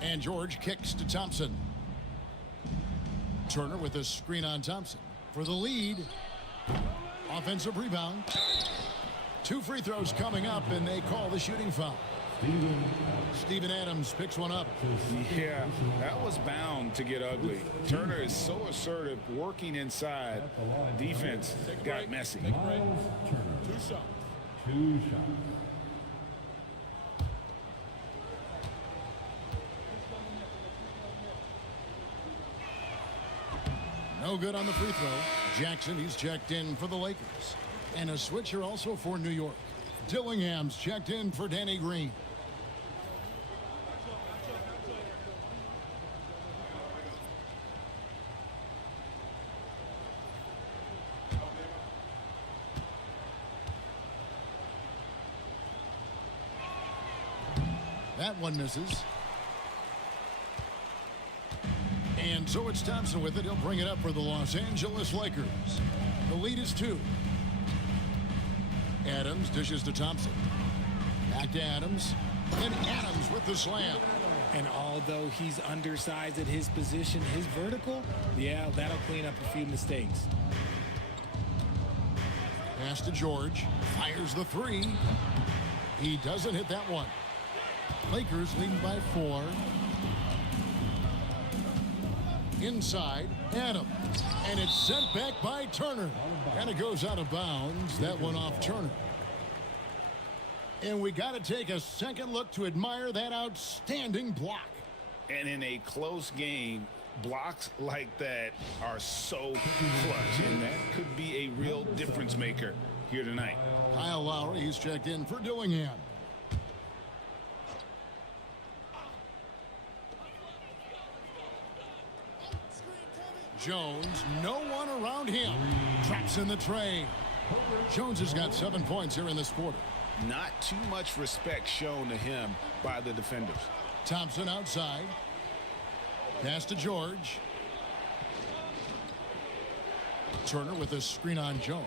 And George kicks to Thompson. Turner with a screen on Thompson for the lead. Offensive rebound. 2 free throws coming up, and they call the shooting foul. Steven Adams picks one up. Yeah, that was bound to get ugly. Turner is so assertive, working inside. Defense got messy. Miles Turner. 2 shots. 2 shots. No good on the free throw. Jackson, he's checked in for the Lakers. And a switcher also for New York. Dillingham's checked in for Danny Green. That one misses. And so it's Thompson with it. He'll bring it up for the Los Angeles Lakers. The lead is 2. Adams dishes to Thompson. Back to Adams. And Adams with the slam. And although he's undersized at his position, his vertical, yeah, that'll clean up a few mistakes. Pass to George. Fires the 3. He doesn't hit that one. Lakers leading by 4. Inside, Adams. And it's sent back by Turner. And it goes out of bounds. That one off Turner. And we got to take a second look to admire that outstanding block. And in a close game, blocks like that are so clutch. And that could be a real difference maker here tonight. Kyle Lowry, he's checked in for Dillingham. Jones, no one around him. Traps in the tray. Jones has got 7 points here in this quarter. Not too much respect shown to him by the defenders. Thompson outside. Pass to George. Turner with a screen on Jones.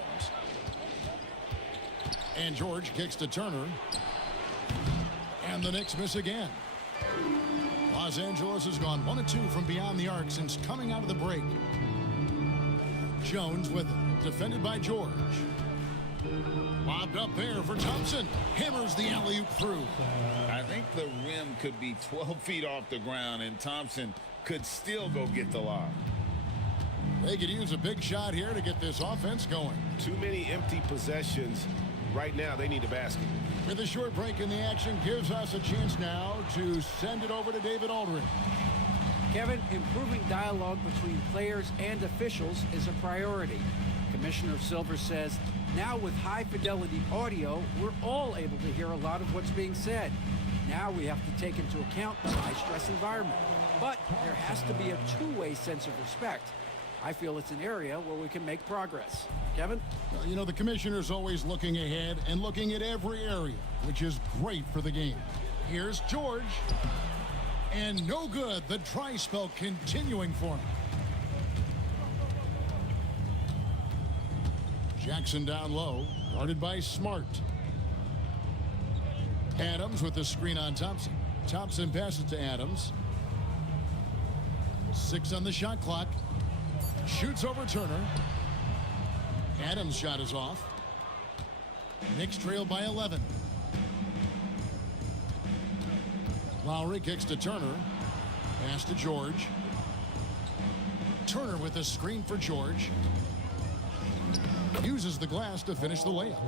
And George kicks to Turner. And the Knicks miss again. Los Angeles has gone 1 of 2 from beyond the arc since coming out of the break. Jones with it, defended by George. Lobbed up there for Thompson. Hammers the alley-oop through. I think the rim could be 12 feet off the ground, and Thompson could still go get the lob. They could use a big shot here to get this offense going. Too many empty possessions. Right now, they need a basket. With a short break in the action, gives us a chance now to send it over to David Aldridge. Kevin, improving dialogue between players and officials is a priority. Commissioner Silver says, now with high-fidelity audio, we're all able to hear a lot of what's being said. Now we have to take into account the high-stress environment. But there has to be a two-way sense of respect. I feel it's an area where we can make progress. Kevin? Well, you know, the commissioner's always looking ahead and looking at every area, which is great for the game. Here's George. And no good. The dry spell continuing for him. Jackson down low, guarded by Smart. Adams with the screen on Thompson. Thompson passes to Adams. 6 on the shot clock. Shoots over Turner. Adams' shot is off. Knicks trail by 11. Lowry kicks to Turner. Pass to George. Turner with a screen for George. Uses the glass to finish the layup.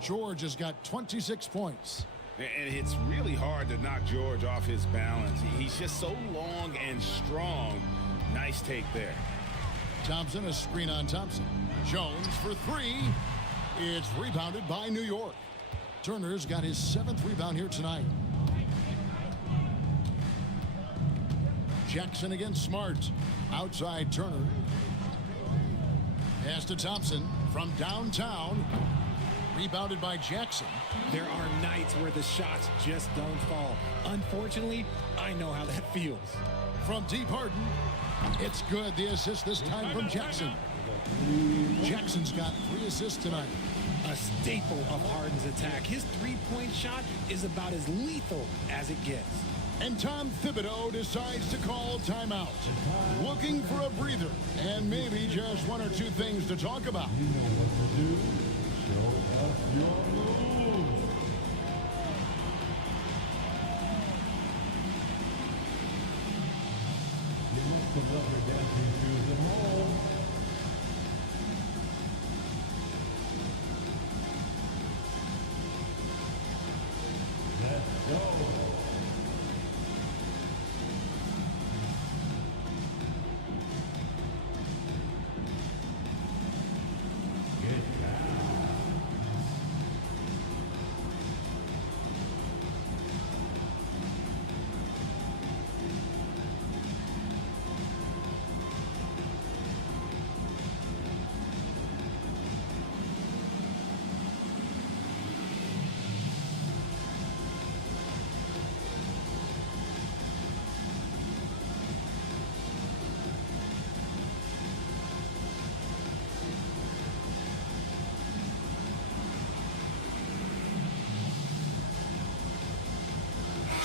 George has got 26 points. And it's really hard to knock George off his balance. He's just so long and strong. Nice take there. Thompson, a screen on Thompson. Jones for 3. It's rebounded by New York. Turner's got his 7th rebound here tonight. Jackson against Smart. Outside Turner. Pass to Thompson from downtown. Rebounded by Jackson. There are nights where the shots just don't fall. Unfortunately, I know how that feels. From deep Harden. It's good. The assist this time from Jackson. Jackson's got 3 assists tonight. A staple of Harden's attack. His three-point shot is about as lethal as it gets. And Tom Thibodeau decides to call timeout. Looking for a breather and maybe just 1 or 2 things to talk about. You know what to do. Show us your moves. Give some rubber dancing shoes at home. Let's go.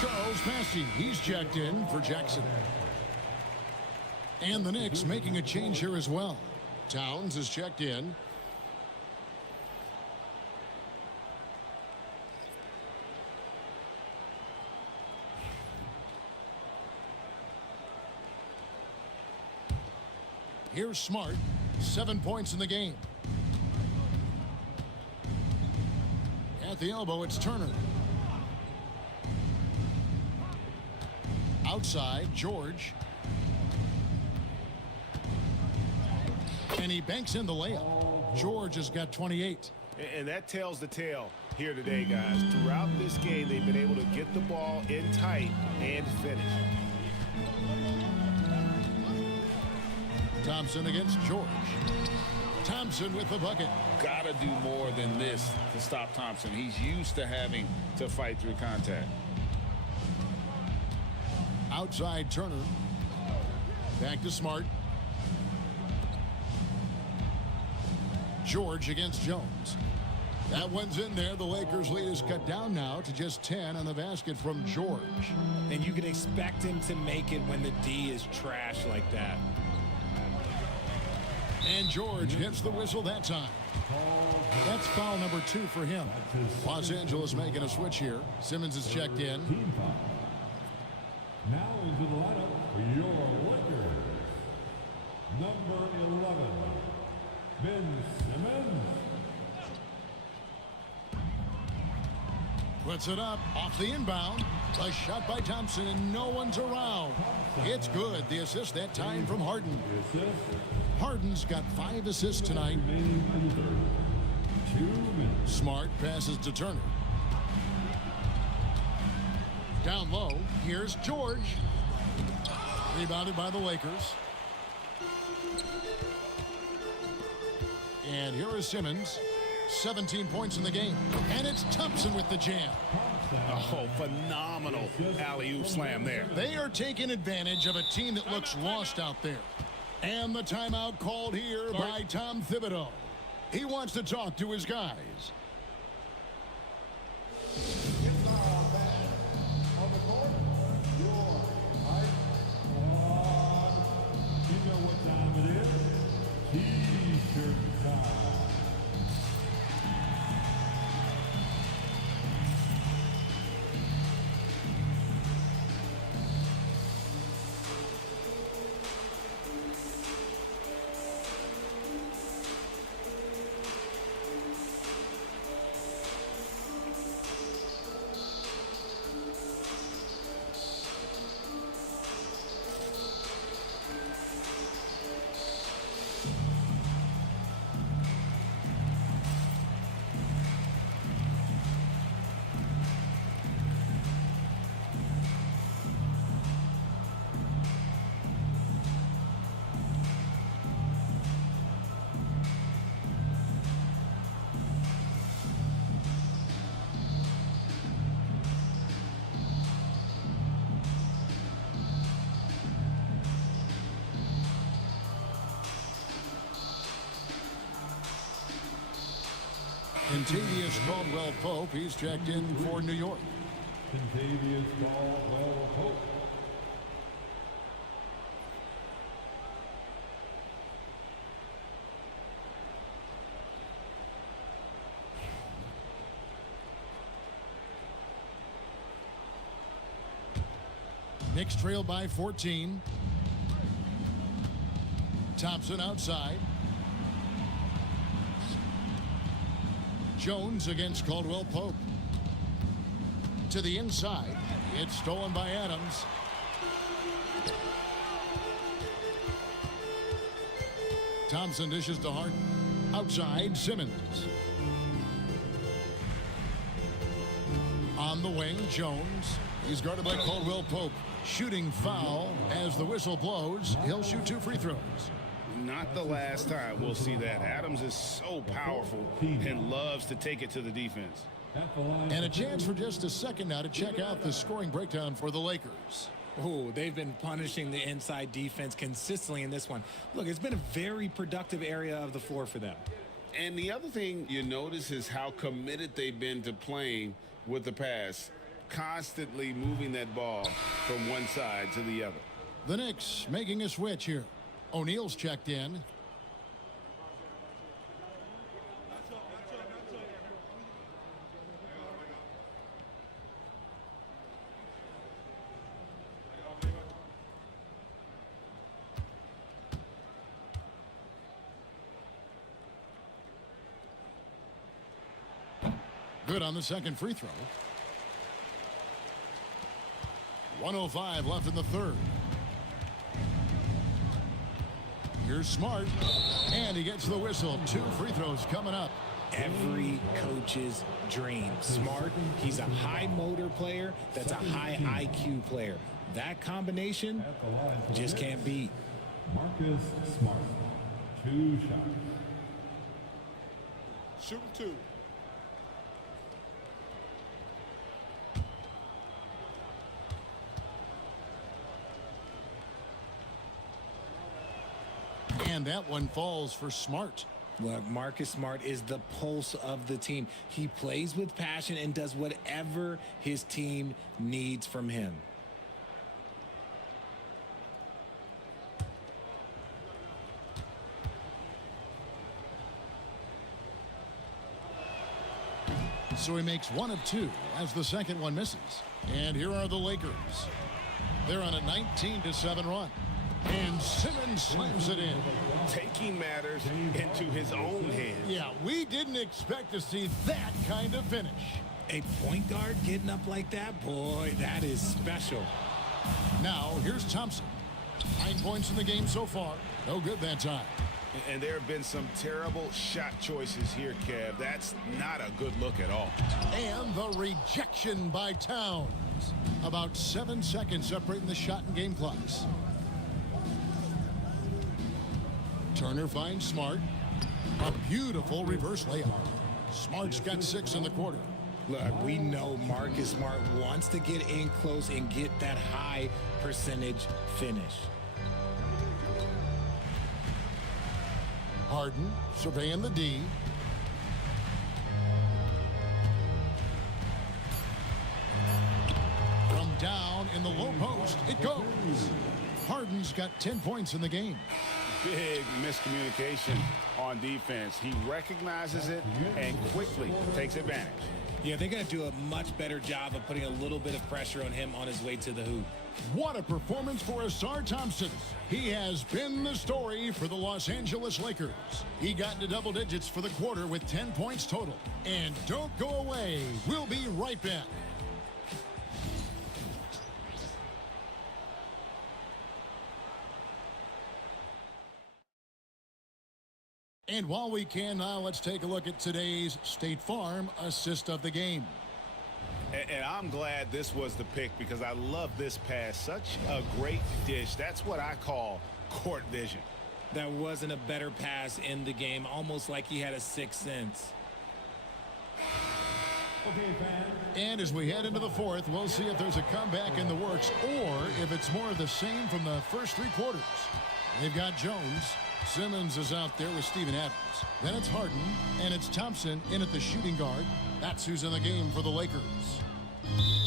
Charles Massey, he's checked in for Jackson. And the Knicks making a change here as well. Towns is checked in. Here's Smart, 7 points in the game. At the elbow, it's Turner. Outside, George. And he banks in the layup. George has got 28. And that tells the tale here today, guys. Throughout this game, they've been able to get the ball in tight and finish. Thompson against George. Thompson with the bucket. Gotta do more than this to stop Thompson. He's used to having to fight through contact. Outside Turner. Back to Smart. George against Jones. That one's in there. The Lakers' lead is cut down now to just 10 on the basket from George. And you can expect him to make it when the D is trash like that. And George gets the whistle that time. That's foul number 2 for him. Los Angeles making a switch here. Simmons is checked in. Now into the lineup for your Lakers. Number 11, Ben Simmons. Puts it up off the inbound. A shot by Thompson, and no one's around. It's good. The assist that time from Harden. Harden's got 5 assists tonight. Smart passes to Turner. Down low, here's George. Rebounded by the Lakers. And here is Simmons. 17 points in the game. And it's Thompson with the jam. Oh, phenomenal alley-oop slam there. They are taking advantage of a team that looks lost out there. And the timeout called here by Tom Thibodeau. He wants to talk to his guys. On the court, your height squad. You know what time it is. T-shirt time. Kentavious Caldwell-Pope, he's checked in for New York. Kentavious Caldwell-Pope. Knicks trail by 14. Thompson outside. Jones against Caldwell-Pope. To the inside. It's stolen by Adams. Thompson dishes to Harden. Outside, Simmons. On the wing, Jones. He's guarded by Caldwell-Pope. Shooting foul as the whistle blows. He'll shoot 2 free throws. Not the last time we'll see that. Adams is so powerful and loves to take it to the defense. And a chance for just a second now to check out the scoring breakdown for the Lakers. Oh, they've been punishing the inside defense consistently in this one. Look, it's been a very productive area of the floor for them. And the other thing you notice is how committed they've been to playing with the pass, constantly moving that ball from one side to the other. The Knicks making a switch here. O'Neal's checked in. Good on the second free throw. 1:05 left in the third. Here's Smart, and he gets the whistle. 2 free throws coming up. Every coach's dream. Smart, he's a high motor player. That's a high IQ player. That combination just can't beat. Marcus Smart. 2 shots. Shoot 2. And that one falls for Smart. Look, Marcus Smart is the pulse of the team. He plays with passion and does whatever his team needs from him. So he makes 1 of 2 as the second one misses. And here are the Lakers. They're on a 19-7 run. And Simmons slams it in. Taking matters into his own hands. Yeah, we didn't expect to see that kind of finish. A point guard getting up like that? Boy, that is special. Now, here's Thompson. 9 points in the game so far. No good that time. And there have been some terrible shot choices here, Kev. That's not a good look at all. And the rejection by Towns. About 7 seconds separating the shot and game clocks. Turner finds Smart. A beautiful reverse layup. Smart's got 6 in the quarter. Look, we know Marcus Smart wants to get in close and get that high percentage finish. Harden surveying the D. From down in the low post, it goes. Harden's got 10 points in the game. Big miscommunication on defense. He recognizes it and quickly takes advantage. Yeah, they're going to do a much better job of putting a little bit of pressure on him on his way to the hoop. What a performance for Ausar Thompson. He has been the story for the Los Angeles Lakers. He got into double digits for the quarter with 10 points total. And don't go away. We'll be right back. And while we can now, let's take a look at today's State Farm assist of the game. And I'm glad this was the pick because I love this pass. Such a great dish. That's what I call court vision. That wasn't a better pass in the game, almost like he had a sixth sense. And as we head into the fourth, we'll see if there's a comeback in the works or if it's more of the same from the first 3 quarters. They've got Jones. Simmons is out there with Steven Adams. Then it's Harden, and it's Thompson in at the shooting guard. That's who's in the game for the Lakers.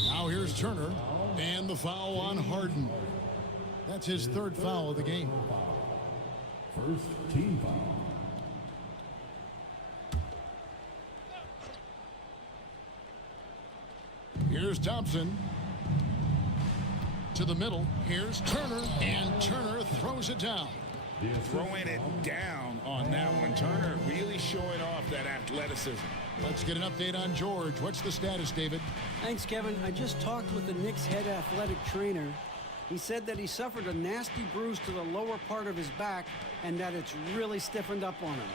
Now here's Turner, and the foul on Harden. That's his 3rd foul of the game. First team foul. Here's Thompson. To the middle. Here's Turner, and Turner throws it down. Throwing it down on that one. Turner really showing off that athleticism. Let's get an update on George. What's the status, David? Thanks, Kevin. I just talked with the Knicks head athletic trainer. He said that he suffered a nasty bruise to the lower part of his back and that it's really stiffened up on him.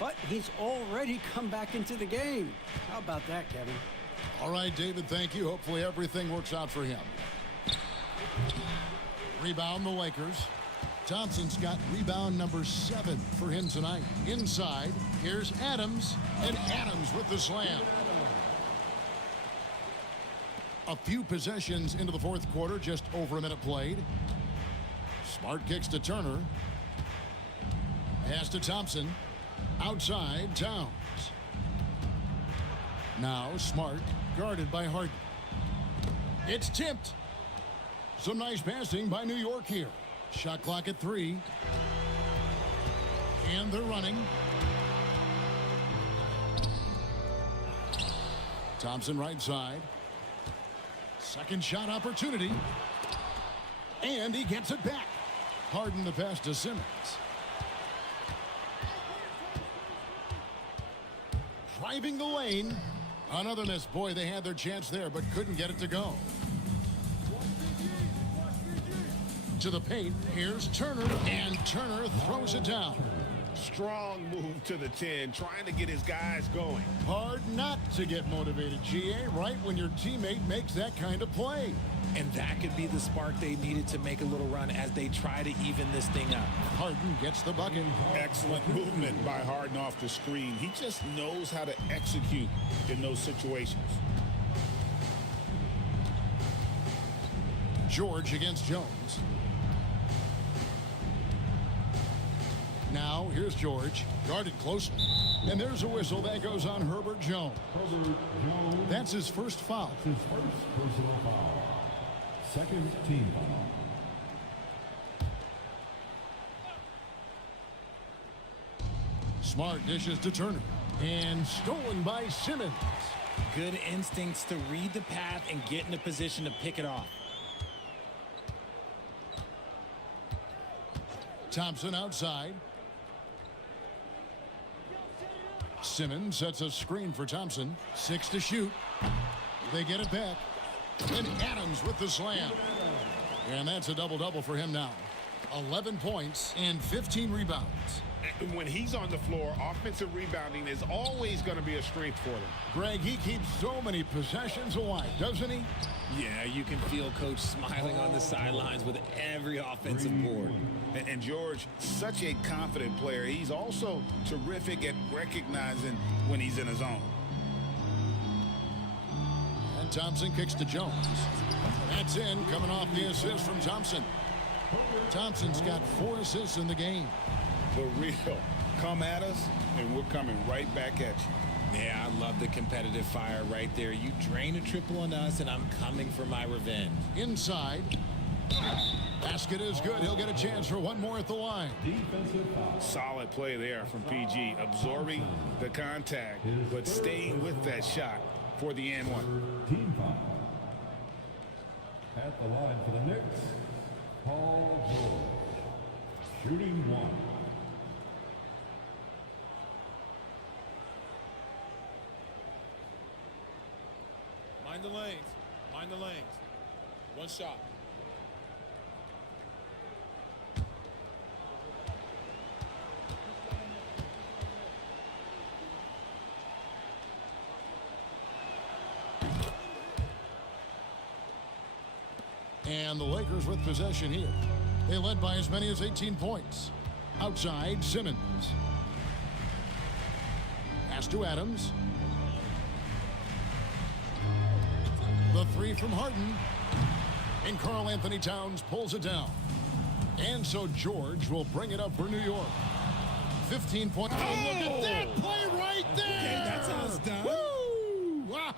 But he's already come back into the game. How about that, Kevin? All right, David, thank you. Hopefully everything works out for him. Rebound the Lakers. Thompson's got rebound number 7 for him tonight. Inside, here's Adams, and Adams with the slam. A few possessions into the fourth quarter, just over a minute played. Smart kicks to Turner. Pass to Thompson. Outside, Towns. Now Smart, guarded by Harden. It's tipped. Some nice passing by New York here. Shot clock at 3. And they're running. Thompson right side. Second shot opportunity. And he gets it back. Harden the pass to Simmons. Driving the lane. Another miss. Boy, they had their chance there, but couldn't get it to go. To the paint, here's Turner, and Turner throws it down. Strong move to the 10, trying to get his guys going. Hard not to get motivated, GA, right when your teammate makes that kind of play. And that could be the spark they needed to make a little run as they try to even this thing up. Harden gets the bucket. Excellent movement by Harden off the screen. He just knows how to execute in those situations. George against Jones. Now, here's George, guarded closely. And there's a whistle that goes on Herbert Jones. That's his first foul. His first personal foul. Second team foul. Smart dishes to Turner. And stolen by Simmons. Good instincts to read the path and get in a position to pick it off. Thompson outside. Simmons sets a screen for Thompson. 6 to shoot. They get it back. And Adams with the slam. And that's a double-double for him now. 11 points and 15 rebounds. And when he's on the floor, offensive rebounding is always going to be a strength for them. Greg, he keeps so many possessions alive, doesn't he? Yeah, you can feel Coach smiling on the sidelines with every offensive board. And George, such a confident player. He's also terrific at recognizing when he's in his zone. And Thompson kicks to Jones. That's in, coming off the assist from Thompson. Thompson's got 4 assists in the game. The real come at us, and we're coming right back at you. Yeah, I love the competitive fire right there. You drain a triple on us, and I'm coming for my revenge. Inside. Basket is good. He'll get a chance for one more at the line. Solid play there from PG, absorbing the contact, but staying with that shot for the and one. Team foul. At the line for the Knicks, Paul George. Shooting 1. Mind the lanes. Mind the lanes. One shot. And the Lakers with possession here. They led by as many as 18 points. Outside, Simmons. Pass to Adams. The 3 from Harden. And Karl Anthony Towns pulls it down. And so George will bring it up for New York. 15 points. Oh, look at that play right there. Okay, that's how it's done. Woo! Wow.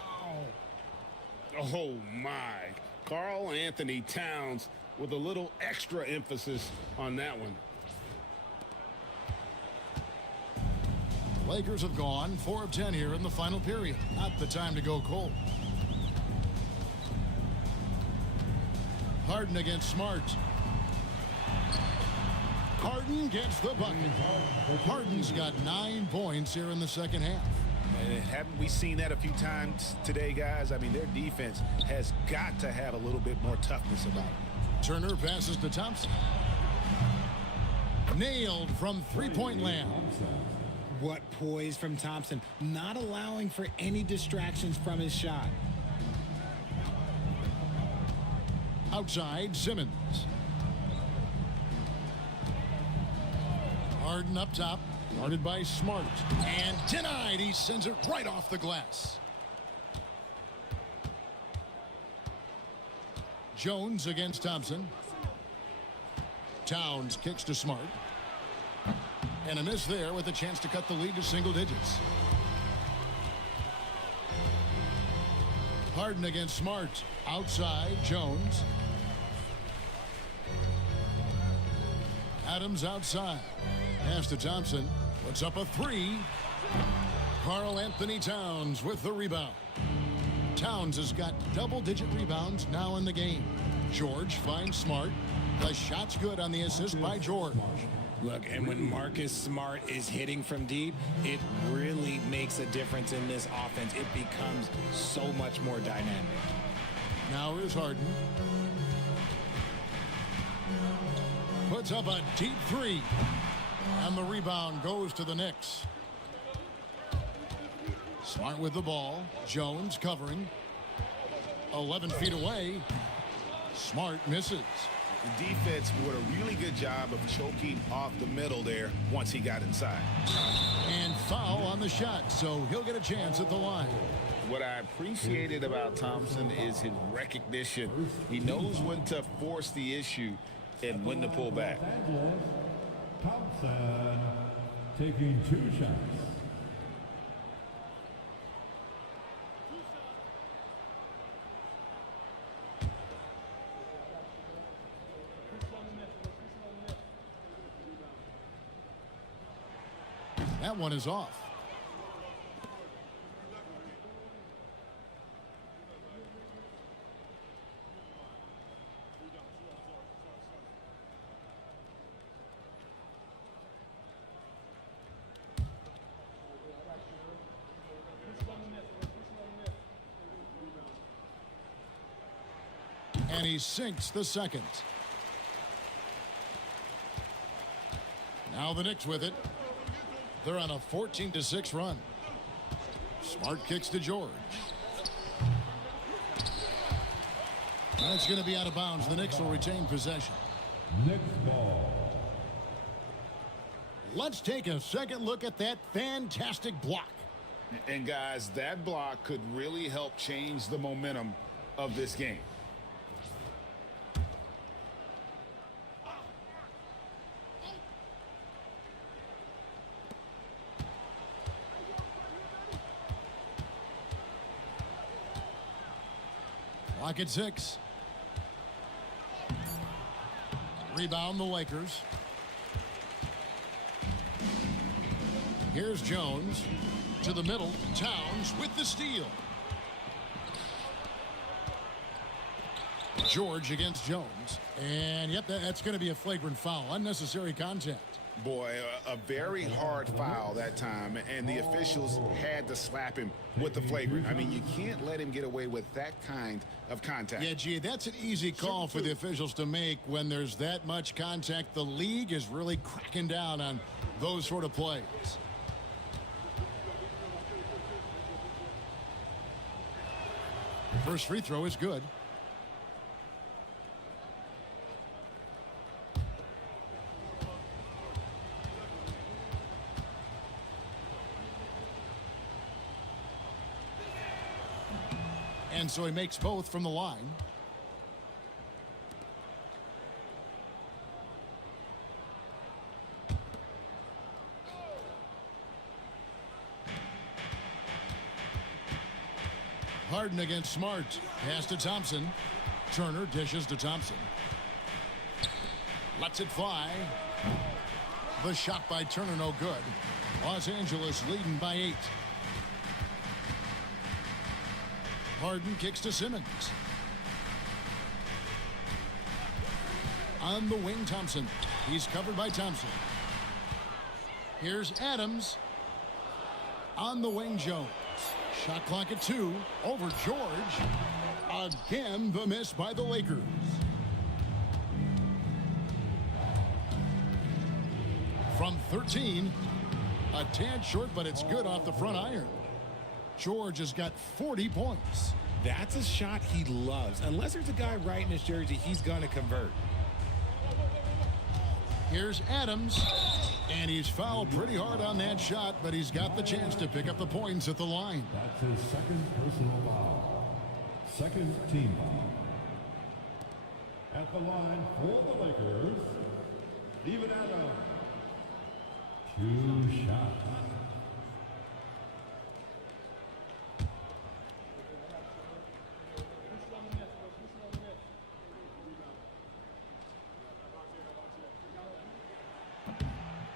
Oh, my. Karl Anthony Towns with a little extra emphasis on that one. Lakers have gone 4 of 10 here in the final period. Not the time to go cold. Harden against Smart. Harden gets the bucket. Harden's got 9 points here in the second half. And haven't we seen that a few times today, guys? I mean, their defense has got to have a little bit more toughness about it. Turner passes to Thompson. Nailed from three-point land. What poise from Thompson, not allowing for any distractions from his shot. Outside, Simmons. Harden up top. Guarded by Smart. And denied. He sends it right off the glass. Jones against Thompson. Towns kicks to Smart. And a miss there with a chance to cut the lead to single digits. Harden against Smart. Outside, Jones. Adams outside. Pass to Thompson. Puts up a 3. Karl Anthony Towns with the rebound. Towns has got double-digit rebounds now in the game. George finds Smart. The shot's good on the assist by George. Look, and when Marcus Smart is hitting from deep, it really makes a difference in this offense. It becomes so much more dynamic. Now here's Harden. Puts up a deep 3. And the rebound goes to the Knicks. Smart with the ball. Jones covering. 11 feet away. Smart misses. The defense did a really good job of choking off the middle there once he got inside. And foul on the shot, so he'll get a chance at the line. What I appreciated about Thompson is his recognition. He knows when to force the issue and when to pull back. Thompson taking 2 shots. That one is off. And he sinks the second. Now the Knicks with it. They're on a 14-6 run. Smart kicks to George. That's going to be out of bounds. The Knicks will retain possession. Knicks ball. Let's take a second look at that fantastic block. And guys, that block could really help change the momentum of this game. Clock at 6. Rebound the Lakers. Here's Jones to the middle. Towns with the steal. George against Jones. And yep, that's going to be a flagrant foul. Unnecessary contact. Boy, a very hard foul that time, and the officials had to slap him with the flagrant. I mean, you can't let him get away with that kind of contact. Yeah, gee, that's an easy call for the officials to make when there's that much contact. The league is really cracking down on those sort of plays. First free throw is good. And so he makes both from the line. Harden against Smart. Pass to Thompson. Turner dishes to Thompson. Lets it fly. The shot by Turner no good. Los Angeles leading by 8. Harden kicks to Simmons. On the wing, Thompson. He's covered by Thompson. Here's Adams. On the wing, Jones. Shot clock at 2. Over George. Again, the miss by the Lakers. From 13. A tad short, but it's good off the front iron. George has got 40 points. That's a shot he loves. Unless there's a guy right in his jersey, he's going to convert. Here's Adams. And he's fouled pretty hard on that shot, but he's got the chance to pick up the points at the line. That's his second personal foul. Second team foul. At the line for the Lakers, Steven Adams. 2 shots.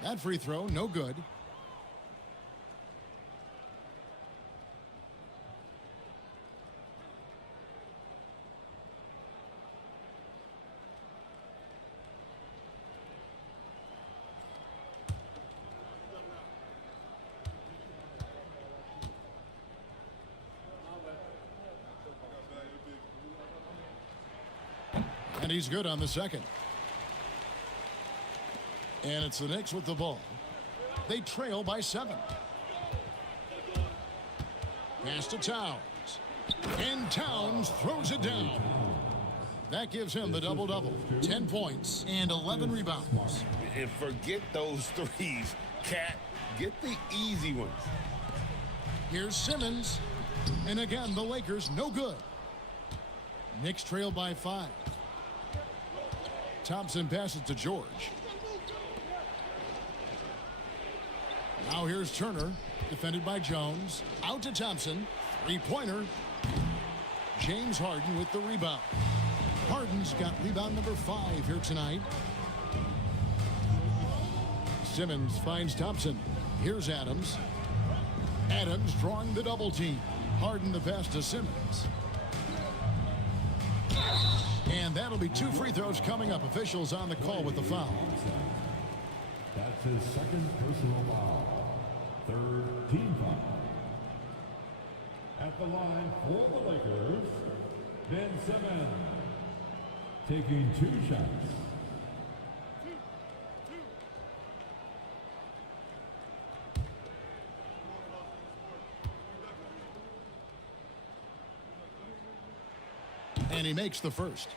That free throw, no good. And he's good on the second. And it's the Knicks with the ball. They trail by 7. Pass to Towns. And Towns throws it down. That gives him the double-double. 10 points and 11 rebounds. And forget those threes, Cat. Get the easy ones. Here's Simmons. And again, the Lakers no good. Knicks trail by 5. Thompson passes to George. Now here's Turner, defended by Jones. Out to Thompson. Three-pointer. James Harden with the rebound. Harden's got rebound number 5 here tonight. Simmons finds Thompson. Here's Adams. Adams drawing the double team. Harden the pass to Simmons. And that'll be 2 free throws coming up. Officials on the call with the foul. That's his second personal foul. Third team foul. At the line for the Lakers, Ben Simmons. taking 2 shots. And he makes the first.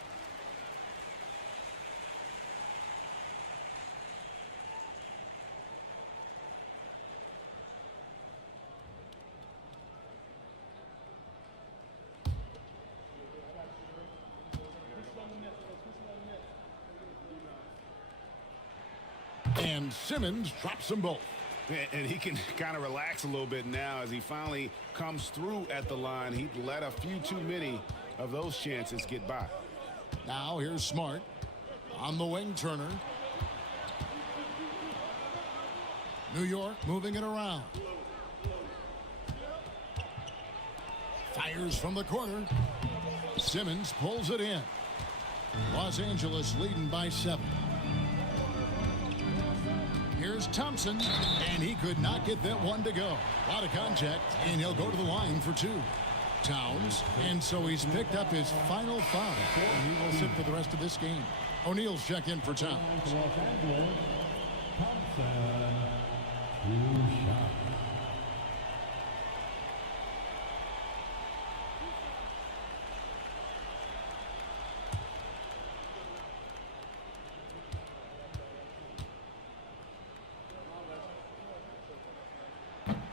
And Simmons drops them both. And he can kind of relax a little bit now as he finally comes through at the line. He'd let a few too many of those chances get by. Now here's Smart. On the wing, Turner. New York moving it around. Fires from the corner. Simmons pulls it in. Los Angeles leading by 7. Here's Thompson, and he could not get that one to go. A lot of contact, and he'll go to the line for 2. Towns, and so he's picked up his final foul, and he will sit for the rest of this game. O'Neal's check in for Towns. Thompson, 2 shots.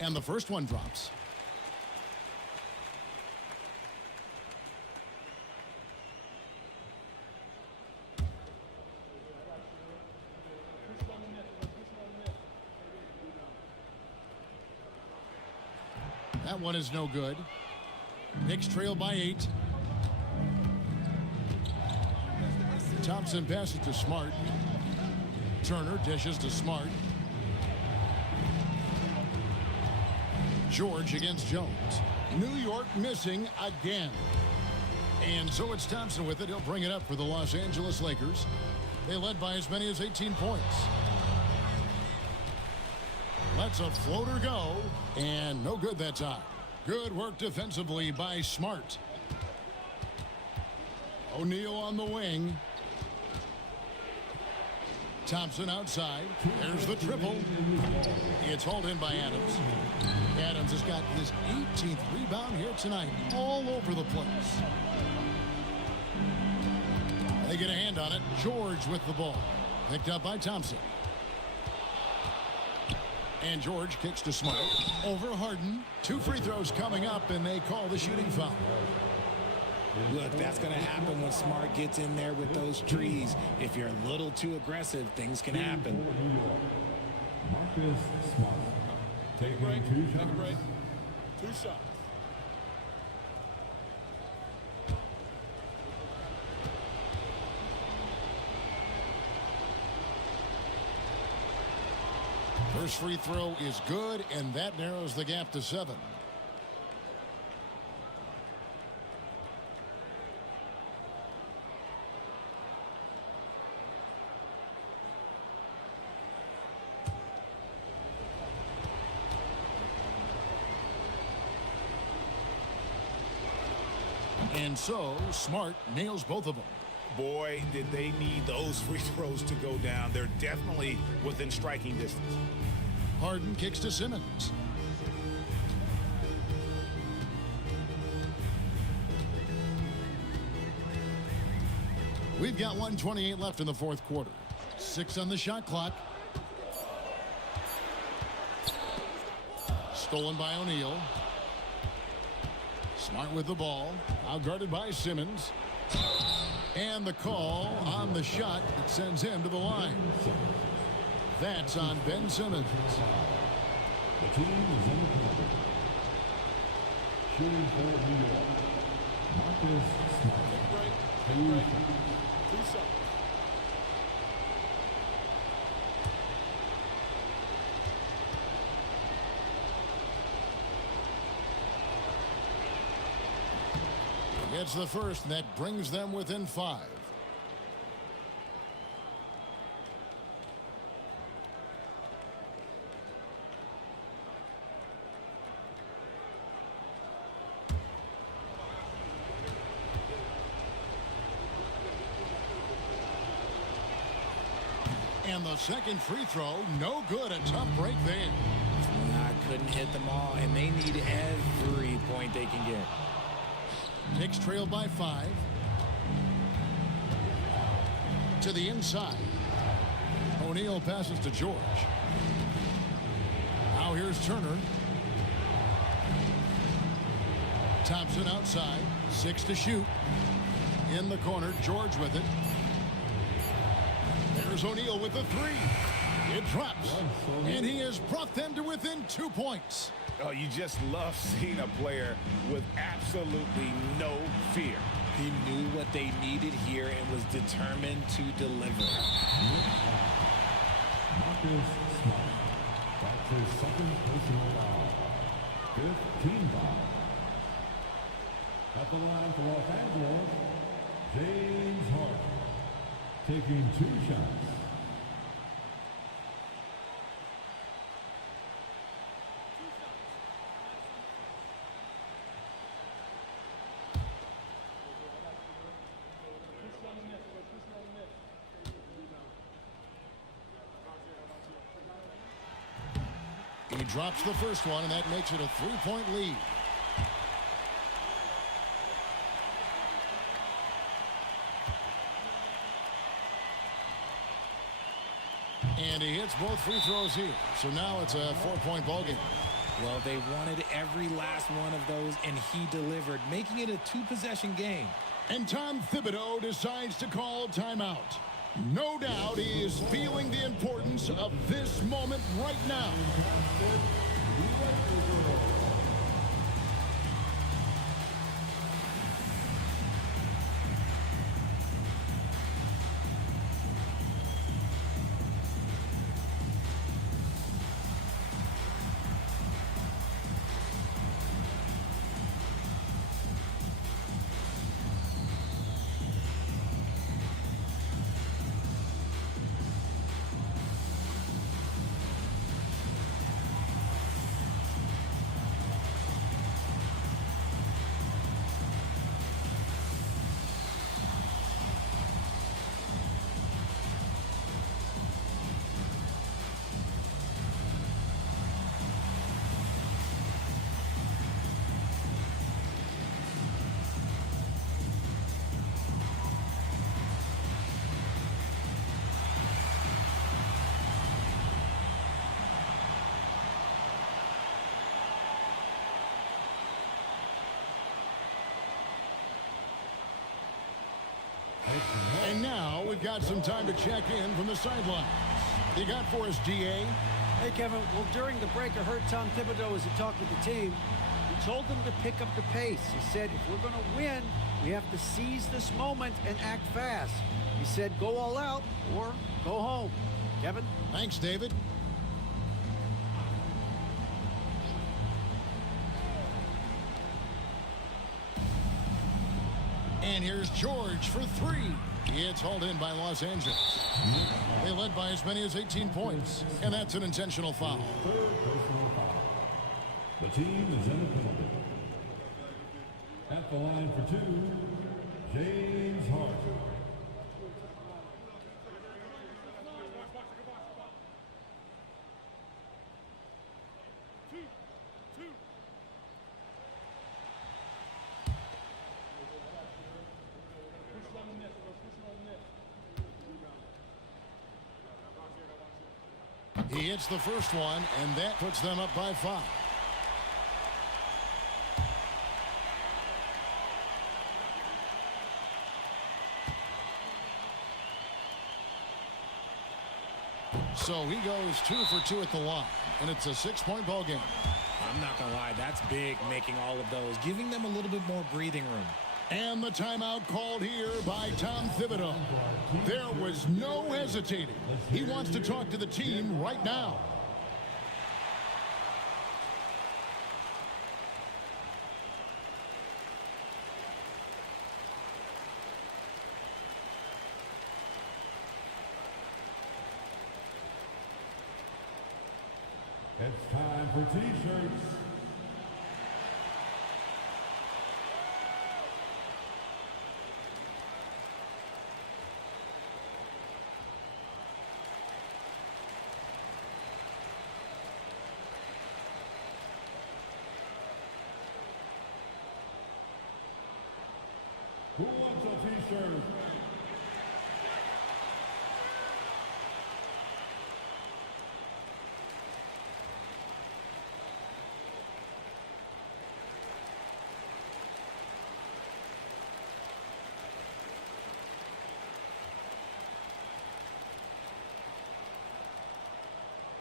And the first one drops. That one is no good. Knicks trail by 8. Thompson passes to Smart. Turner dishes to Smart. George against Jones. New York missing again. And so it's Thompson with it. He'll bring it up for the Los Angeles Lakers. They led by as many as 18 points. Lets a floater go, and no good that time. Good work defensively by Smart. O'Neal on the wing. Thompson outside. There's the triple. It's hauled in by Adams. Adams has got his 18th rebound here tonight, all over the place. They get a hand on it. George with the ball. Picked up by Thompson. And George kicks to Smart. Over Harden. 2 free throws coming up, and they call the shooting foul. Look, that's going to happen when Smart gets in there with those trees. If you're a little too aggressive, things can happen. Marcus Smart, taking 2 shots. 2 shots. First free throw is good, and that narrows the gap to 7. And so Smart nails both of them. Boy, did they need those free throws to go down. They're definitely within striking distance. Harden kicks to Simmons. We've got 1:28 left in the 4th quarter. 6 on the shot clock. Stolen by O'Neal. Smart with the ball. Outguarded by Simmons. And the call on the shot that sends him to the line. That's on Ben Simmons. The team is in the corner. Shooting for New York, Marcus Smart. 2 shots. Gets the first, and that brings them within 5. And the second free throw, no good. A tough break there. Couldn't hit them all, and they need every point they can get. Knicks trail by 5. To the inside. O'Neal passes to George. Now here's Turner. Thompson outside. 6 to shoot. In the corner, George with it. There's O'Neal with the 3. It drops, and he has brought them to within 2 points. Oh, you just love seeing a player with absolutely no fear. He knew what they needed here and was determined to deliver. Marcus Smart. That's his second personal foul. 15 foul. At the line for Los Angeles, James Harden. Taking 2 shots. He drops the first one, and that makes it a 3-point lead. And he hits both free throws here. So now it's a 4-point ball game. Well, they wanted every last one of those, and he delivered, making it a 2-possession game. And Tom Thibodeau decides to call timeout. No doubt he is feeling the importance of this moment right now. And now we've got some time to check in from the sidelines. You got for us, DA? Hey, Kevin. Well, during the break, I heard Tom Thibodeau as he talked to the team. He told them to pick up the pace. He said, if we're going to win, we have to seize this moment and act fast. He said, go all out or go home. Kevin? Thanks, David. And here's George for 3. It's hauled in by Los Angeles. They led by as many as 18 points, and that's an intentional foul. Third personal foul. The team is in a penalty. At the line for 2, James Harden. He hits the first one, and that puts them up by 5. So he goes 2 for 2 at the line, and it's a 6-point ball game. I'm not going to lie, that's big, making all of those, giving them a little bit more breathing room. And the timeout called here by Tom Thibodeau. There was no hesitating. He wants to talk to the team right now. It's time for T-shirts. Who wants a t-shirt?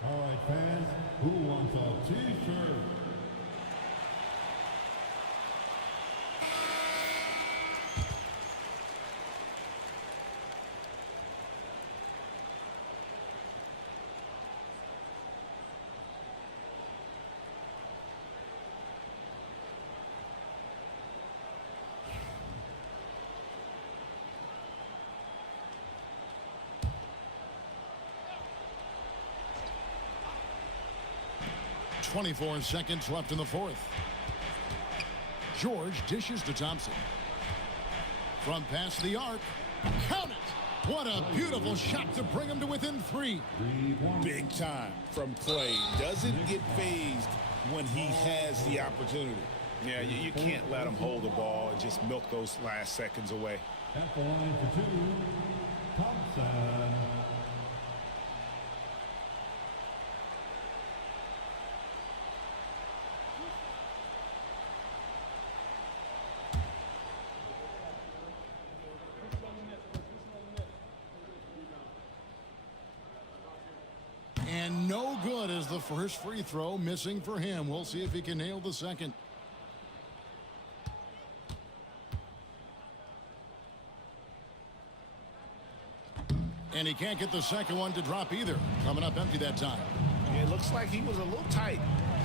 All right, fans, who wants a t-shirt? .24 seconds left in the fourth. George dishes to Thompson. From past the arc. Count it! What a beautiful shot to bring him to within 3. Big time from Clay. Doesn't get phased when he has the opportunity. Yeah, you can't let him hold the ball and just milk those last seconds away. At the line for 2, Thompson. And no good as the first free throw missing for him. We'll see if he can nail the second. And he can't get the second one to drop either. Coming up empty that time. It looks like he was a little tight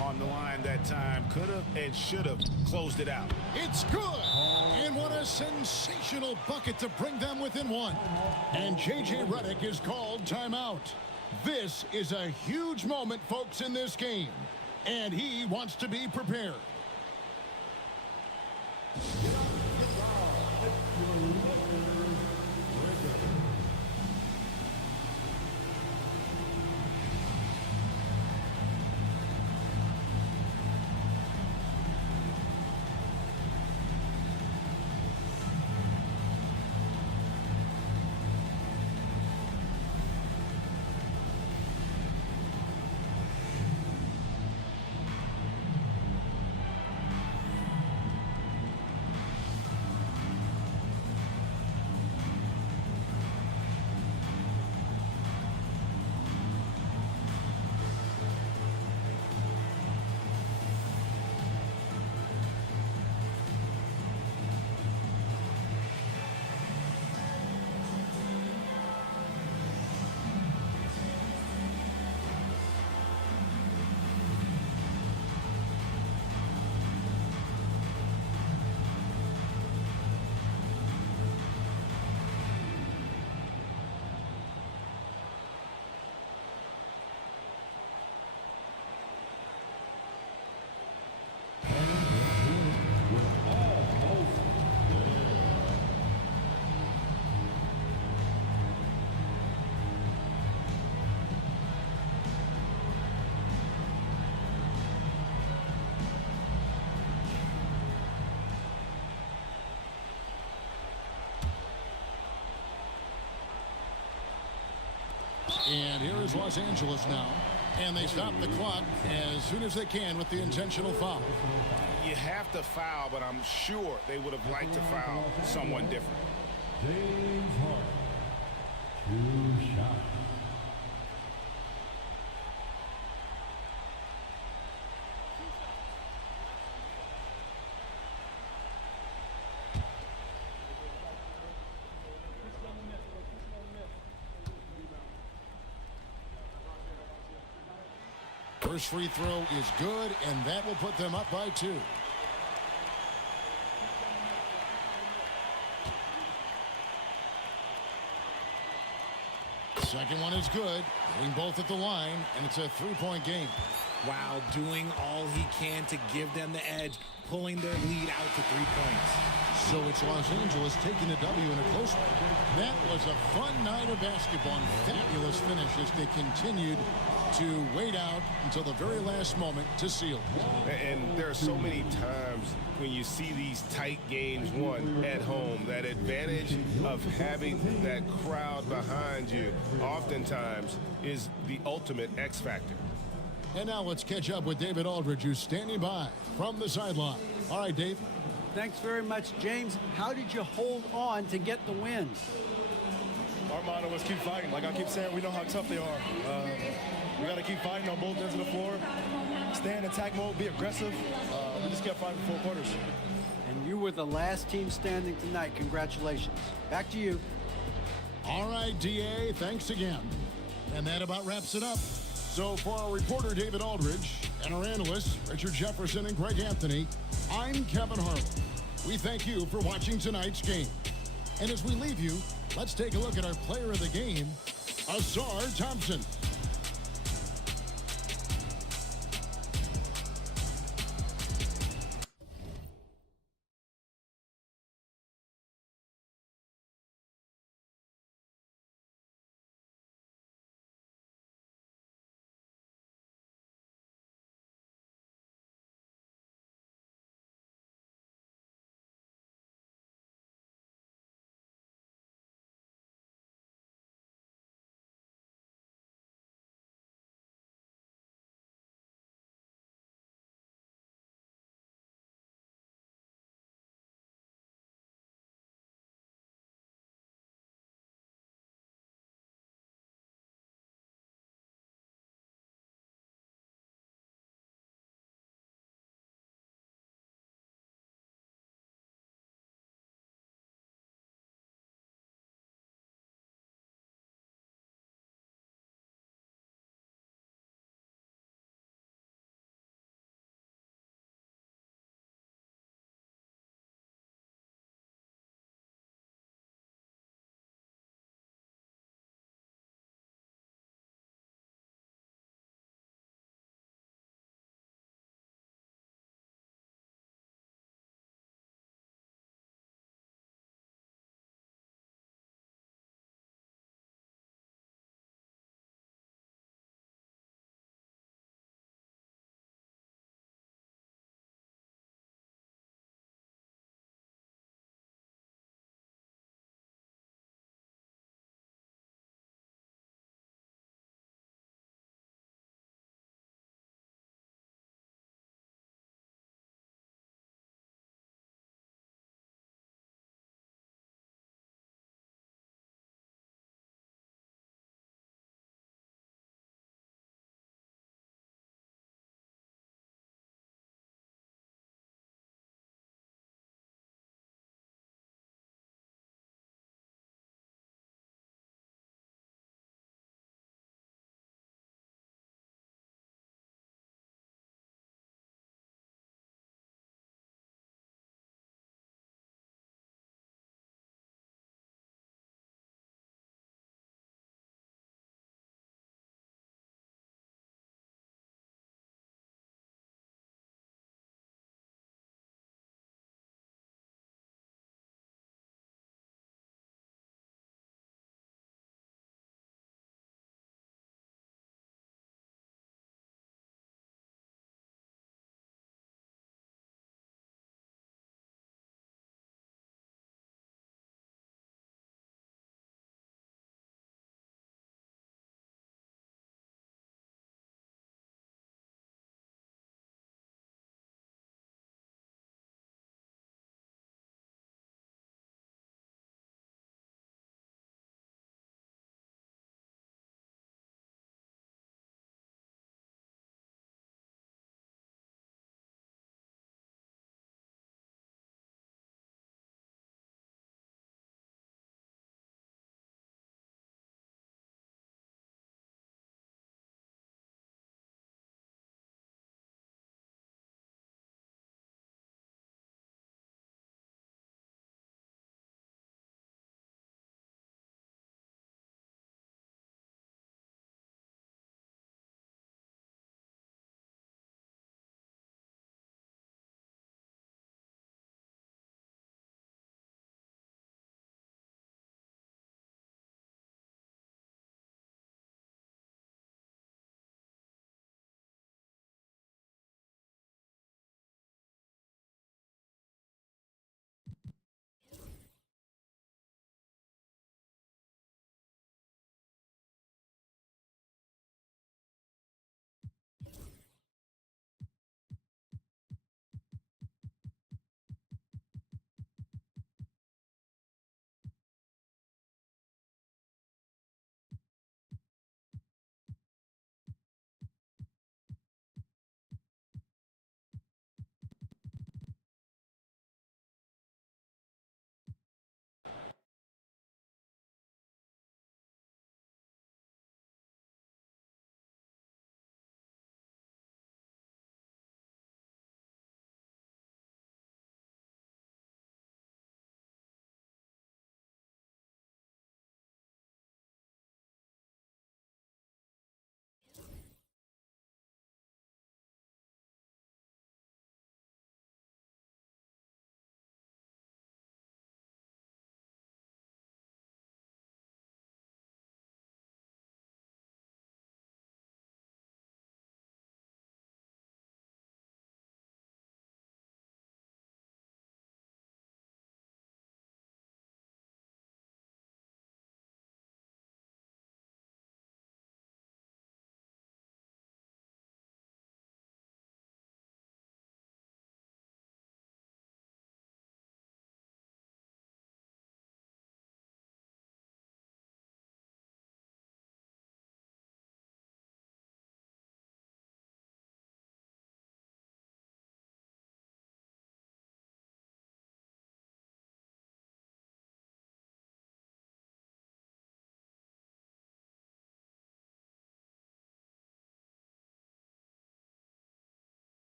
on the line that time. Could have and should have closed it out. It's good. And what a sensational bucket to bring them within 1. And J.J. Redick is called timeout. This is a huge moment, folks, in this game. And he wants to be prepared. And here is Los Angeles now. And they stop the clock as soon as they can with the intentional foul. You have to foul, but I'm sure they would have liked to foul someone different. James Harden. 2 shots. First free throw is good, and that will put them up by 2. Second one is good, hitting both at the line, and it's a 3-point game. while doing all he can to give them the edge, pulling their lead out to 3 points. So it's Los Angeles taking a W in a close one. That was a fun night of basketball and fabulous finish as they continued to wait out until the very last moment to seal. And there are so many times when you see these tight games won at home, that advantage of having that crowd behind you oftentimes is the ultimate X factor. And now let's catch up with David Aldridge, who's standing by from the sideline. All right, Dave. Thanks very much, James. How did you hold on to get the win? Our motto was keep fighting. Like I keep saying, we know how tough they are. We got to keep fighting on both ends of the floor. Stay in attack mode, be aggressive. We just kept fighting for 4 quarters. And you were the last team standing tonight. Congratulations. Back to you. All right, DA, thanks again. And that about wraps it up. So for our reporter, David Aldridge, and our analysts, Richard Jefferson and Greg Anthony, I'm Kevin Harlan. We thank you for watching tonight's game. And as we leave you, let's take a look at our player of the game, Ausar Thompson.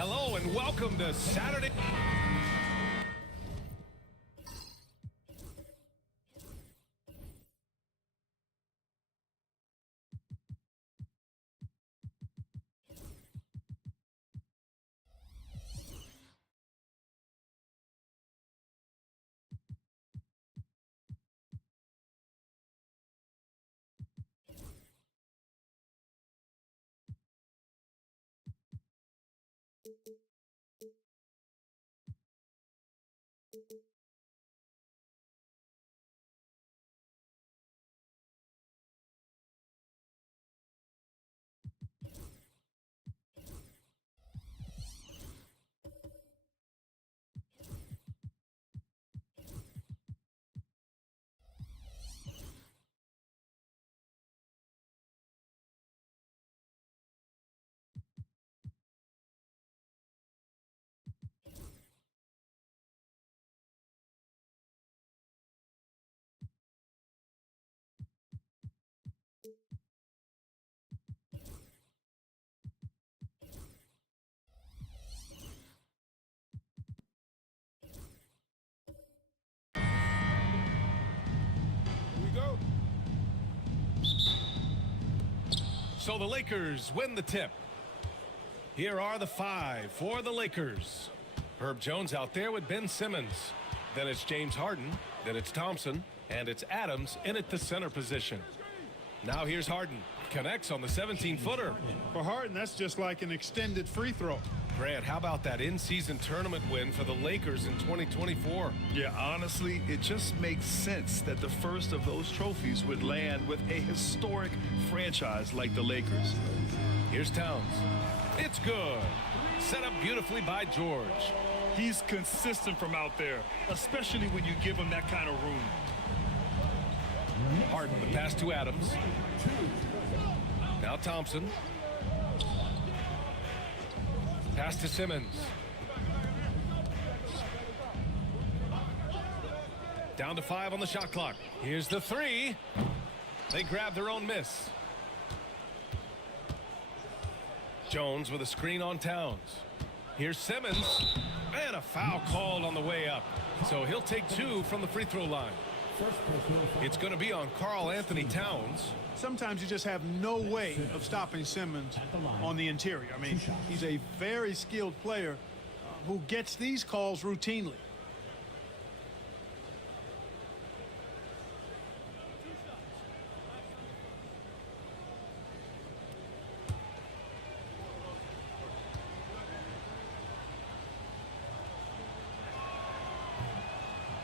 Hello and welcome to Saturday. So the Lakers win the tip. Here are the five for the Lakers. Herb Jones out there with Ben Simmons. Then it's James Harden. Then it's Thompson. And it's Adams in at the center position. Now here's Harden. Connects on the 17-footer. For Harden, that's just like an extended free throw. Grant, how about that in-season tournament win for the Lakers in 2024? Yeah, honestly, it just makes sense that the first of those trophies would land with a historic franchise like the Lakers. Here's Towns. It's good. Set up beautifully by George. He's consistent from out there, especially when you give him that kind of room. Harden, the pass to Adams. Now Thompson. Pass to Simmons. Down to 5 on the shot clock. Here's the 3. They grab their own miss. Jones with a screen on Towns. Here's Simmons. And a foul called on the way up. So he'll take 2 from the free throw line. It's going to be on Karl Anthony Towns. Sometimes you just have no way of stopping Simmons on the interior. I mean, he's a very skilled player who gets these calls routinely.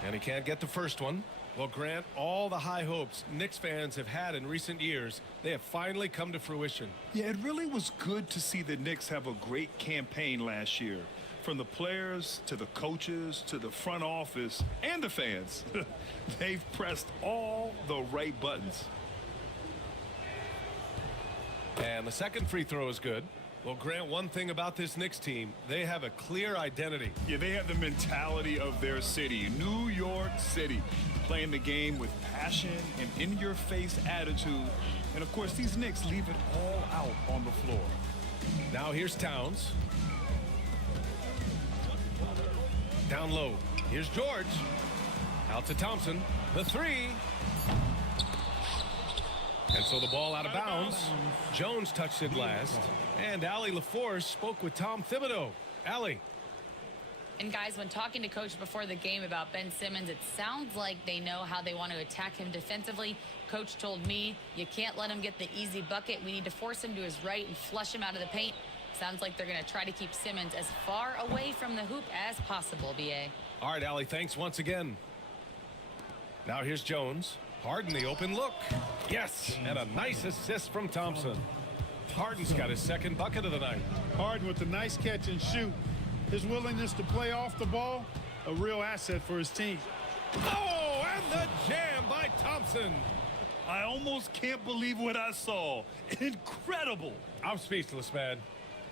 And he can't get the first one. Well, Grant, all the high hopes Knicks fans have had in recent years, they have finally come to fruition. Yeah, it really was good to see the Knicks have a great campaign last year. From the players to the coaches to the front office and the fans. They've pressed all the right buttons. And the second free throw is good. Well, Grant, one thing about this Knicks team, they have a clear identity. Yeah, they have the mentality of their city, New York City, playing the game with passion and in-your-face attitude. And, of course, these Knicks leave it all out on the floor. Now here's Towns. Down low. Here's George. Out to Thompson. The 3. And so the ball out of bounds. Jones touched it last. And Allie LaForce spoke with Tom Thibodeau. Allie. And guys, when talking to Coach before the game about Ben Simmons, it sounds like they know how they want to attack him defensively. Coach told me, you can't let him get the easy bucket. We need to force him to his right and flush him out of the paint. Sounds like they're going to try to keep Simmons as far away from the hoop as possible, B.A. All right, Allie, thanks once again. Now here's Jones. Harden, the open look. Yes, and a nice assist from Thompson. Harden's got his second bucket of the night. Harden with the nice catch and shoot. His willingness to play off the ball, a real asset for his team. Oh, and the jam by Thompson. I almost can't believe what I saw. Incredible. I'm speechless, man.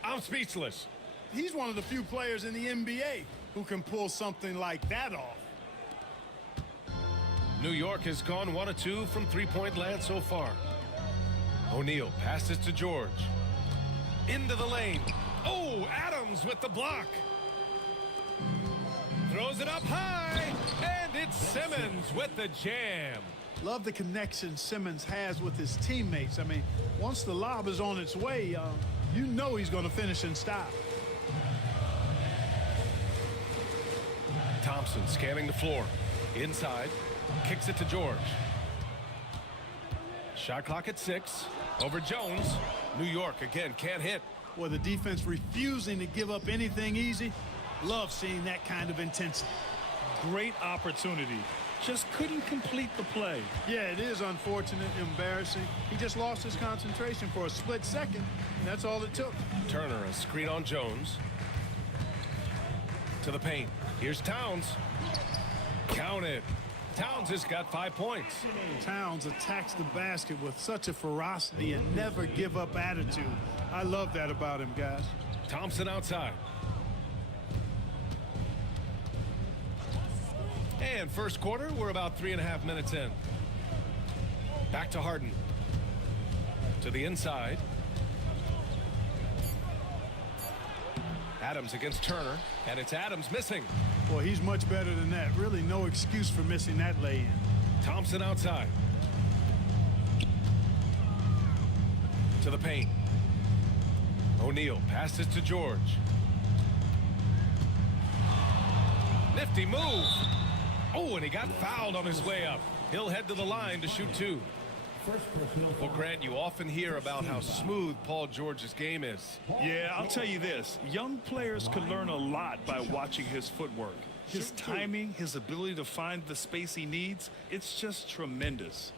I'm speechless. He's one of the few players in the NBA who can pull something like that off. New York has gone 1 of 2 from three-point land so far. O'Neal passes to George. Into the lane. Oh, Adams with the block. Throws it up high, and it's Simmons with the jam. Love the connection Simmons has with his teammates. I mean, once the lob is on its way, you know he's going to finish in style. Thompson scanning the floor. Inside. Kicks it to George. Shot clock at 6. Over Jones. New York again can't hit. Well, the defense refusing to give up anything easy. Love seeing that kind of intensity. Great opportunity. Just couldn't complete the play. Yeah, it is unfortunate, embarrassing. He just lost his concentration for a split second, and that's all it took. Turner, a screen on Jones. To the paint. Here's Towns. Count it. Towns has got 5 points. Towns attacks the basket with such a ferocity and never give up attitude. I love that about him, guys. Thompson outside. And first quarter, we're about 3.5 minutes in. Back to Harden. To the inside. Adams against Turner, and it's Adams missing. Well, he's much better than that. Really no excuse for missing that lay-in. Thompson outside. To the paint. O'Neal passes to George. Nifty move. Oh, and he got fouled on his way up. He'll head to the line to shoot 2. Well, Grant, you often hear about how smooth Paul George's game is. Yeah, I'll tell you this. Young players can learn a lot by watching his footwork. His timing, his ability to find the space he needs, it's just tremendous.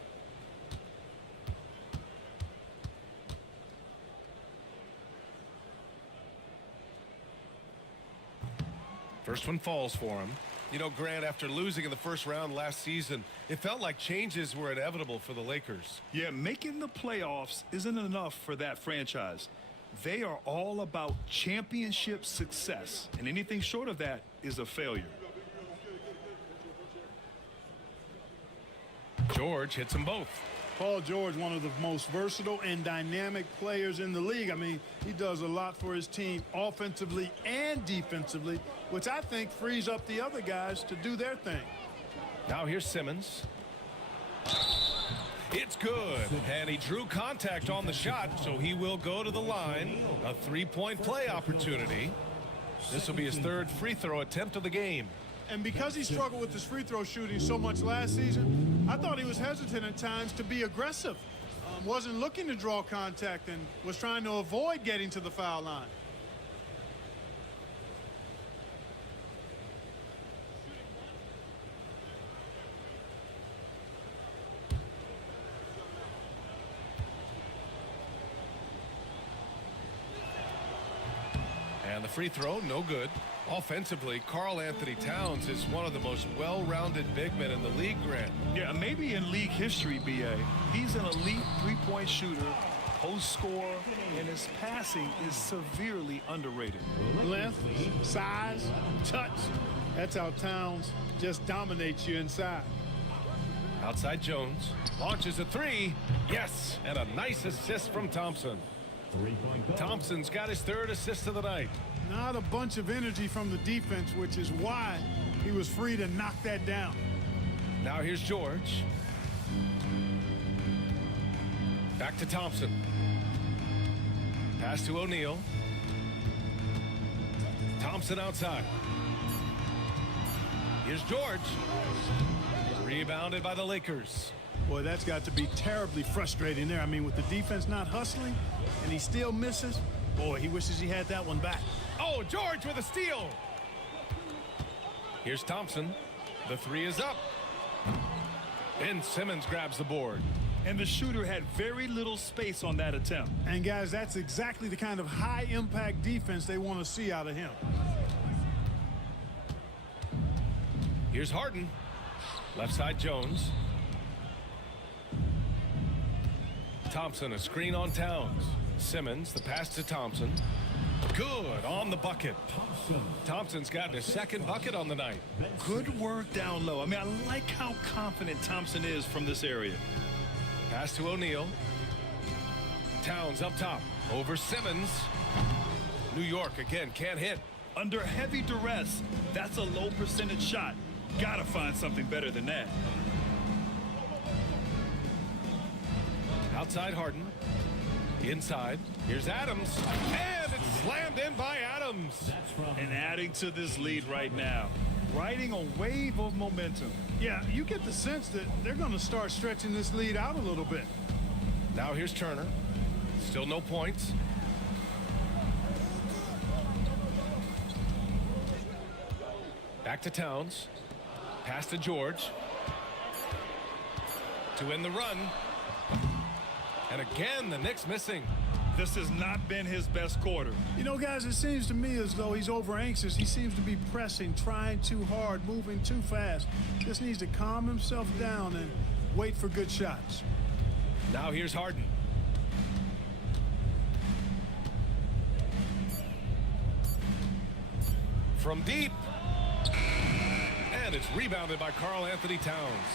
First one falls for him. You know, Grant, after losing in the first round last season, it felt like changes were inevitable for the Lakers. Yeah, making the playoffs isn't enough for that franchise. They are all about championship success, and anything short of that is a failure. George hits them both. Paul George, one of the most versatile and dynamic players in the league. I mean, he does a lot for his team offensively and defensively, which I think frees up the other guys to do their thing. Now here's Simmons. It's good, and he drew contact on the shot, so he will go to the line. A three-point play opportunity. This will be his third free throw attempt of the game. And because he struggled with his free throw shooting so much last season, I thought he was hesitant at times to be aggressive. Wasn't looking to draw contact and was trying to avoid getting to the foul line. And the free throw, no good. Offensively, Karl Anthony Towns is one of the most well-rounded big men in the league, Grant. Yeah, maybe in league history, B.A. He's an elite three-point shooter, post scorer, and his passing is severely underrated. Length, size, touch. That's how Towns just dominates you inside. Outside Jones. Launches a three. Yes, and a nice assist from Thompson. Thompson's got his third assist of the night. Not a bunch of energy from the defense, which is why he was free to knock that down. Now here's George. Back to Thompson. Pass to O'Neal. Thompson outside. Here's George. Rebounded by the Lakers. Boy, that's got to be terribly frustrating there. I mean, with the defense not hustling and he still misses, boy, he wishes he had that one back. Oh, George with a steal. Here's Thompson. The three is up. Ben Simmons grabs the board. And the shooter had very little space on that attempt. And, guys, that's exactly the kind of high-impact defense they want to see out of him. Here's Harden. Left side Jones. Thompson, a screen on Towns. Simmons, the pass to Thompson. Good on the bucket. Thompson's gotten his second bucket on the night. Good work down low. I mean, I like how confident Thompson is from this area. Pass to O'Neal. Towns up top. Over Simmons. New York again can't hit. Under heavy duress, that's a low percentage shot. Gotta find something better than that. Outside Harden. Inside. Here's Adams. And it's slammed in by Adams. And adding to this lead right now. Riding a wave of momentum. Yeah, you get the sense that they're going to start stretching this lead out a little bit. Now here's Turner. Still no points. Back to Towns. Pass to George. To end the run. And again, the Knicks missing. This has not been his best quarter. You know, guys, it seems to me as though he's over anxious. He seems to be pressing, trying too hard, moving too fast. Just needs to calm himself down and wait for good shots. Now here's Harden. From deep. And it's rebounded by Karl Anthony Towns.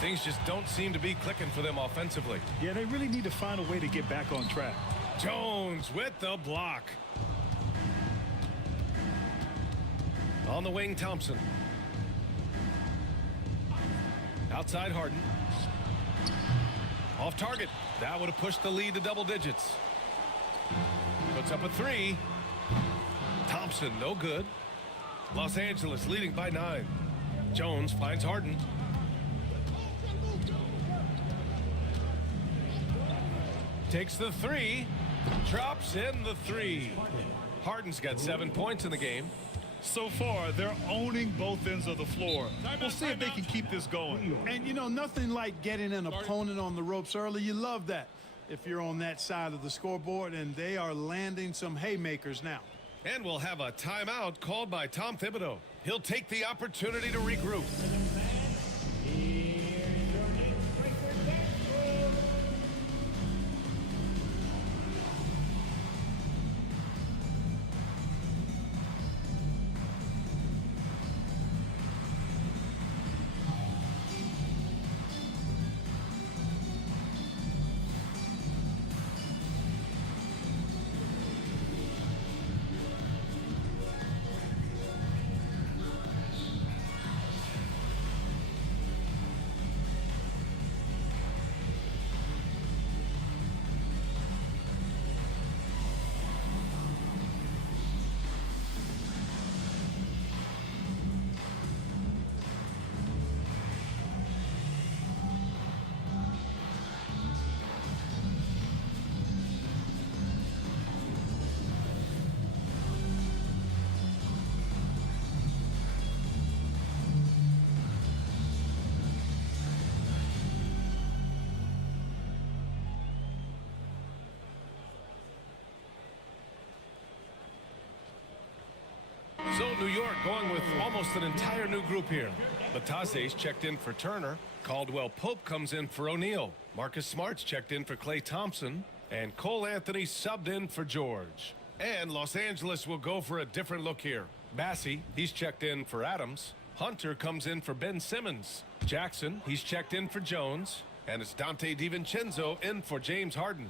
Things just don't seem to be clicking for them offensively. Yeah, they really need to find a way to get back on track. Jones with the block. On the wing, Thompson. Outside Harden. Off target. That would have pushed the lead to double digits. Puts up a three. Thompson, no good. Los Angeles leading by 9. Jones finds Harden. Takes the three. Drops in the three. Harden's got 7 points in the game. So far, they're owning both ends of the floor. We'll see if they can keep this going. And, you know, nothing like getting an opponent on the ropes early. You love that if you're on that side of the scoreboard, and they are landing some haymakers now. And we'll have a timeout called by Tom Thibodeau. He'll take the opportunity to regroup. So New York going with almost an entire new group here. Batase's checked in for Turner. Caldwell Pope comes in for O'Neal. Marcus Smart's checked in for Klay Thompson. And Cole Anthony subbed in for George. And Los Angeles will go for a different look here. Bassey, he's checked in for Adams. Hunter comes in for Ben Simmons. Jackson, he's checked in for Jones. And it's Dante DiVincenzo in for James Harden.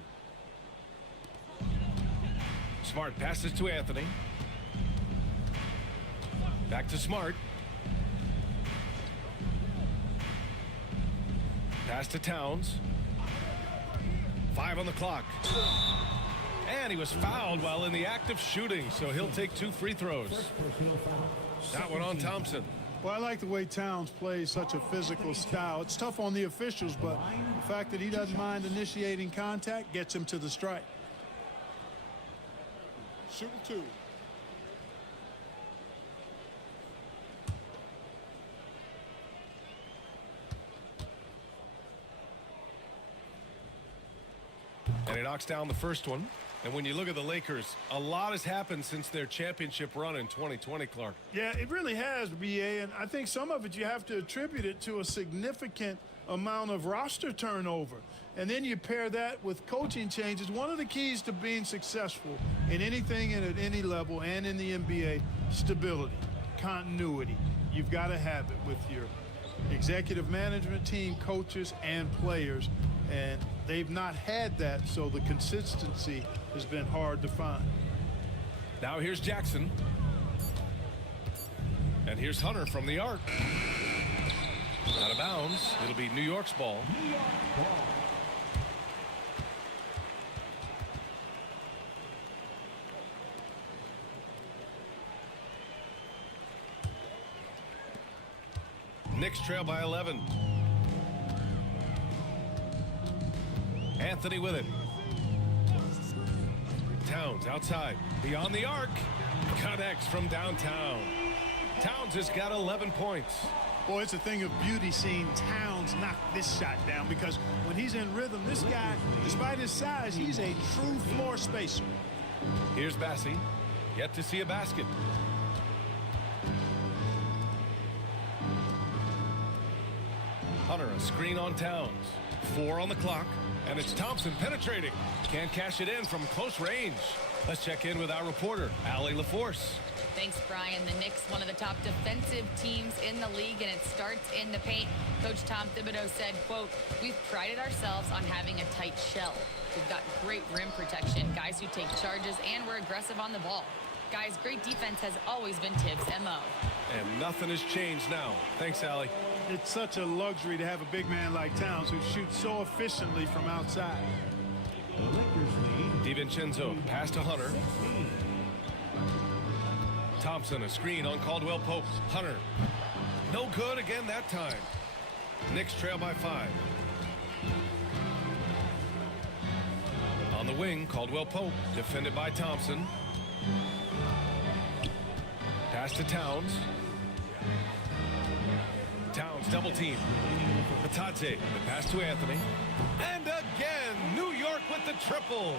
Smart passes to Anthony. Back to Smart. Pass to Towns. 5 on the clock. And he was fouled while in the act of shooting, so he'll take 2 free throws. That one on Thompson. Well, I like the way Towns plays such a physical style. It's tough on the officials, but the fact that he doesn't mind initiating contact gets him to the strike. Shooting 2. And he knocks down the first one. And when you look at the Lakers, a lot has happened since their championship run in 2020, Clark. Yeah, it really has, BA, and I think some of it you have to attribute it to a significant amount of roster turnover. And then you pair that with coaching changes. One of the keys to being successful in anything and at any level and in the NBA, stability, continuity. You've got to have it with your executive management team, coaches, and players. And they've not had that, so the consistency has been hard to find. Now here's Jackson. And here's Hunter from the arc. Out of bounds. It'll be New York's ball. Knicks trail by 11. Anthony with it. Towns outside. Beyond the arc. Connects from downtown. Towns has got 11 points. Boy, it's a thing of beauty seeing Towns knock this shot down, because when he's in rhythm, this guy, despite his size, he's a true floor spacer. Here's Bassey. Yet to see a basket. Hunter, a screen on Towns. 4 on the clock. And it's Thompson penetrating. Can't cash it in from close range. Let's check in with our reporter, Allie LaForce. Thanks, Brian. The Knicks, one of the top defensive teams in the league, and it starts in the paint. Coach Tom Thibodeau said, quote, "We've prided ourselves on having a tight shell. We've got great rim protection, guys who take charges, and we're aggressive on the ball. Guys, great defense has always been Tibbs' MO." And nothing has changed now. Thanks, Allie. It's such a luxury to have a big man like Towns who shoots so efficiently from outside. DiVincenzo pass to Hunter. Thompson, a screen on Caldwell Pope. Hunter, no good again that time. Knicks trail by 5. the wing, Caldwell Pope, defended by Thompson. Pass to Towns. Towns double team. Batadze, the pass to Anthony. And again, New York with the triple.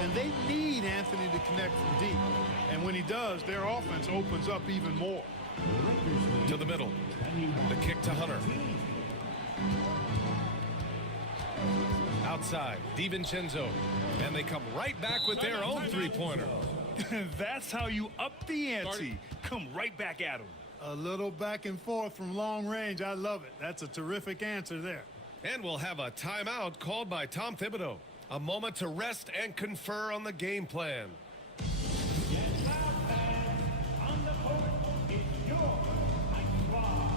And they need Anthony to connect from deep. And when he does, their offense opens up even more. To the middle. The kick to Hunter. Outside, DiVincenzo. And they come right back with their own three-pointer. That's how you up the ante. Come right back at him. A little back and forth from long range. I love it. That's a terrific answer there. And we'll have a timeout called by Tom Thibodeau. A moment to rest and confer on the game plan. On the court, it's your High Squad.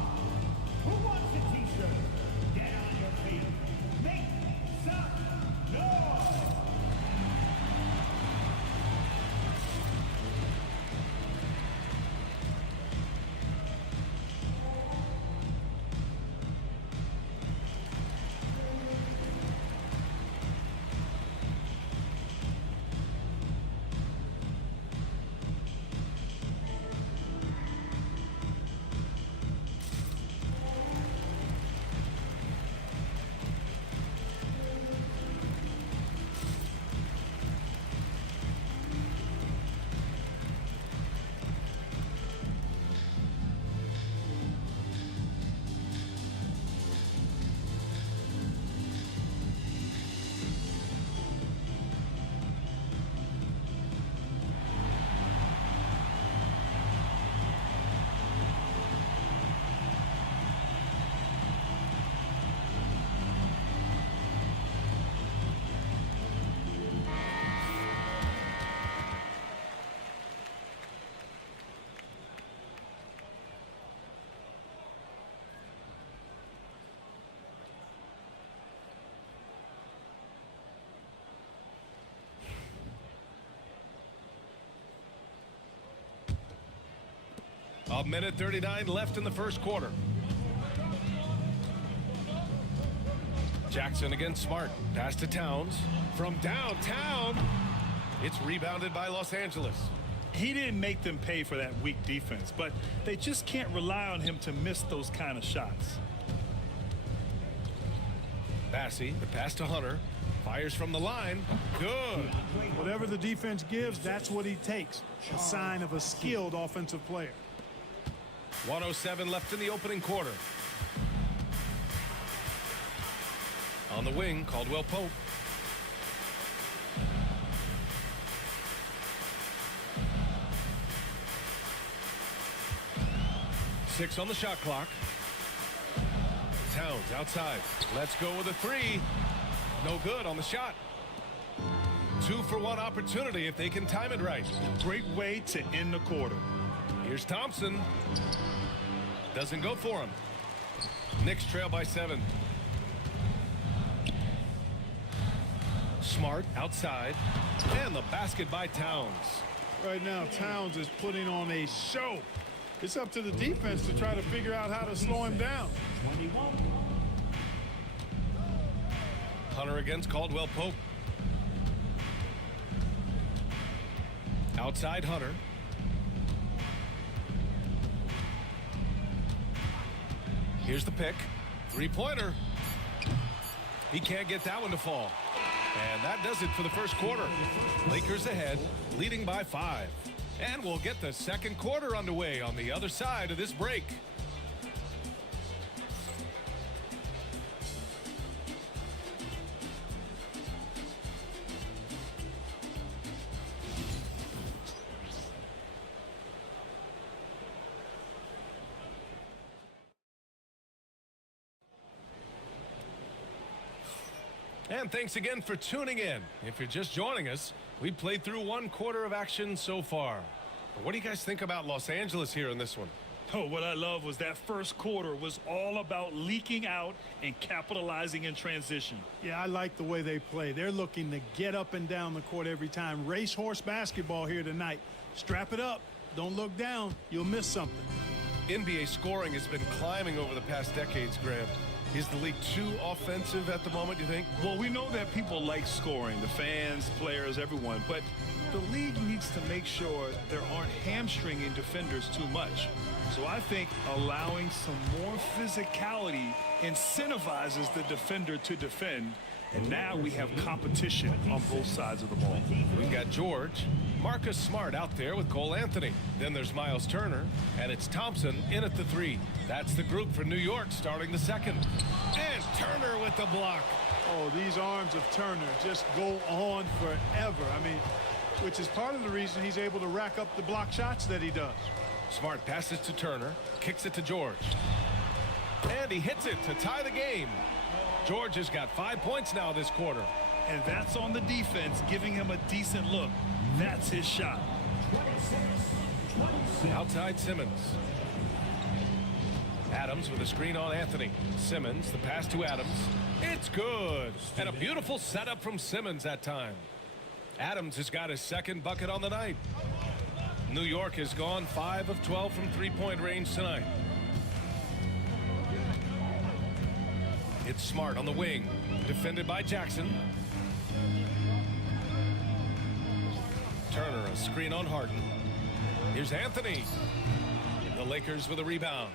Who wants a t-shirt? Get on your feet. Make some noise. A minute 39 left in the first quarter. Jackson against Smart. Pass to Towns. From downtown. It's rebounded by Los Angeles. He didn't make them pay for that weak defense, but they just can't rely on him to miss those kind of shots. Bassey, the pass to Hunter. Fires from the line. Good. Whatever the defense gives, that's what he takes. A sign of a skilled offensive player. 1:07 left in the opening quarter. On the wing, Caldwell Pope. Six on the shot clock. Towns outside. Let's go with a three. No good on the shot. 2-for-1 opportunity if they can time it right. Great way to end the quarter. Here's Thompson. Doesn't go for him. Knicks trail by 7. Smart outside. And the basket by Towns. Right now, Towns is putting on a show. It's up to the defense to try to figure out how to slow him down. Hunter against Caldwell Pope. Outside Hunter. Here's the pick. Three-pointer. He can't get that one to fall. And that does it for the first quarter. Lakers ahead, leading by 5. And we'll get the second quarter underway on the other side of this break. And thanks again for tuning in. If you're just joining us, we played through 1 quarter of action so far. But what do you guys think about Los Angeles here in this one? Oh, what I love was that first quarter was all about leaking out and capitalizing in transition. Yeah, I like the way they play. They're looking to get up and down the court every time. Racehorse basketball here tonight. Strap it up. Don't look down. You'll miss something. NBA scoring has been climbing over the past decades, Graham. Is the league too offensive at the moment, you think? Well, we know that people like scoring, the fans, players, everyone, but the league needs to make sure there aren't hamstringing defenders too much. So I think allowing some more physicality incentivizes the defender to defend, and now we have competition on both sides of the ball. We've got George, Marcus Smart out there with Cole Anthony. Then there's Miles Turner, and it's Thompson in at the 3. That's the group for New York starting the second. And Turner with the block. Oh, these arms of Turner just go on forever. I mean, which is part of the reason he's able to rack up the block shots that he does. Smart passes to Turner, kicks it to George. And he hits it to tie the game. George has got 5 points now this quarter. And that's on the defense, giving him a decent look. That's his shot. Outside Simmons. Adams with a screen on Anthony. Simmons, the pass to Adams. It's good. And a beautiful setup from Simmons that time. Adams has got his second bucket on the night. New York has gone 5 of 12 from three-point range tonight. It's Smart on the wing, defended by Jackson. Turner, a screen on Harden. Here's Anthony. The Lakers with a rebound.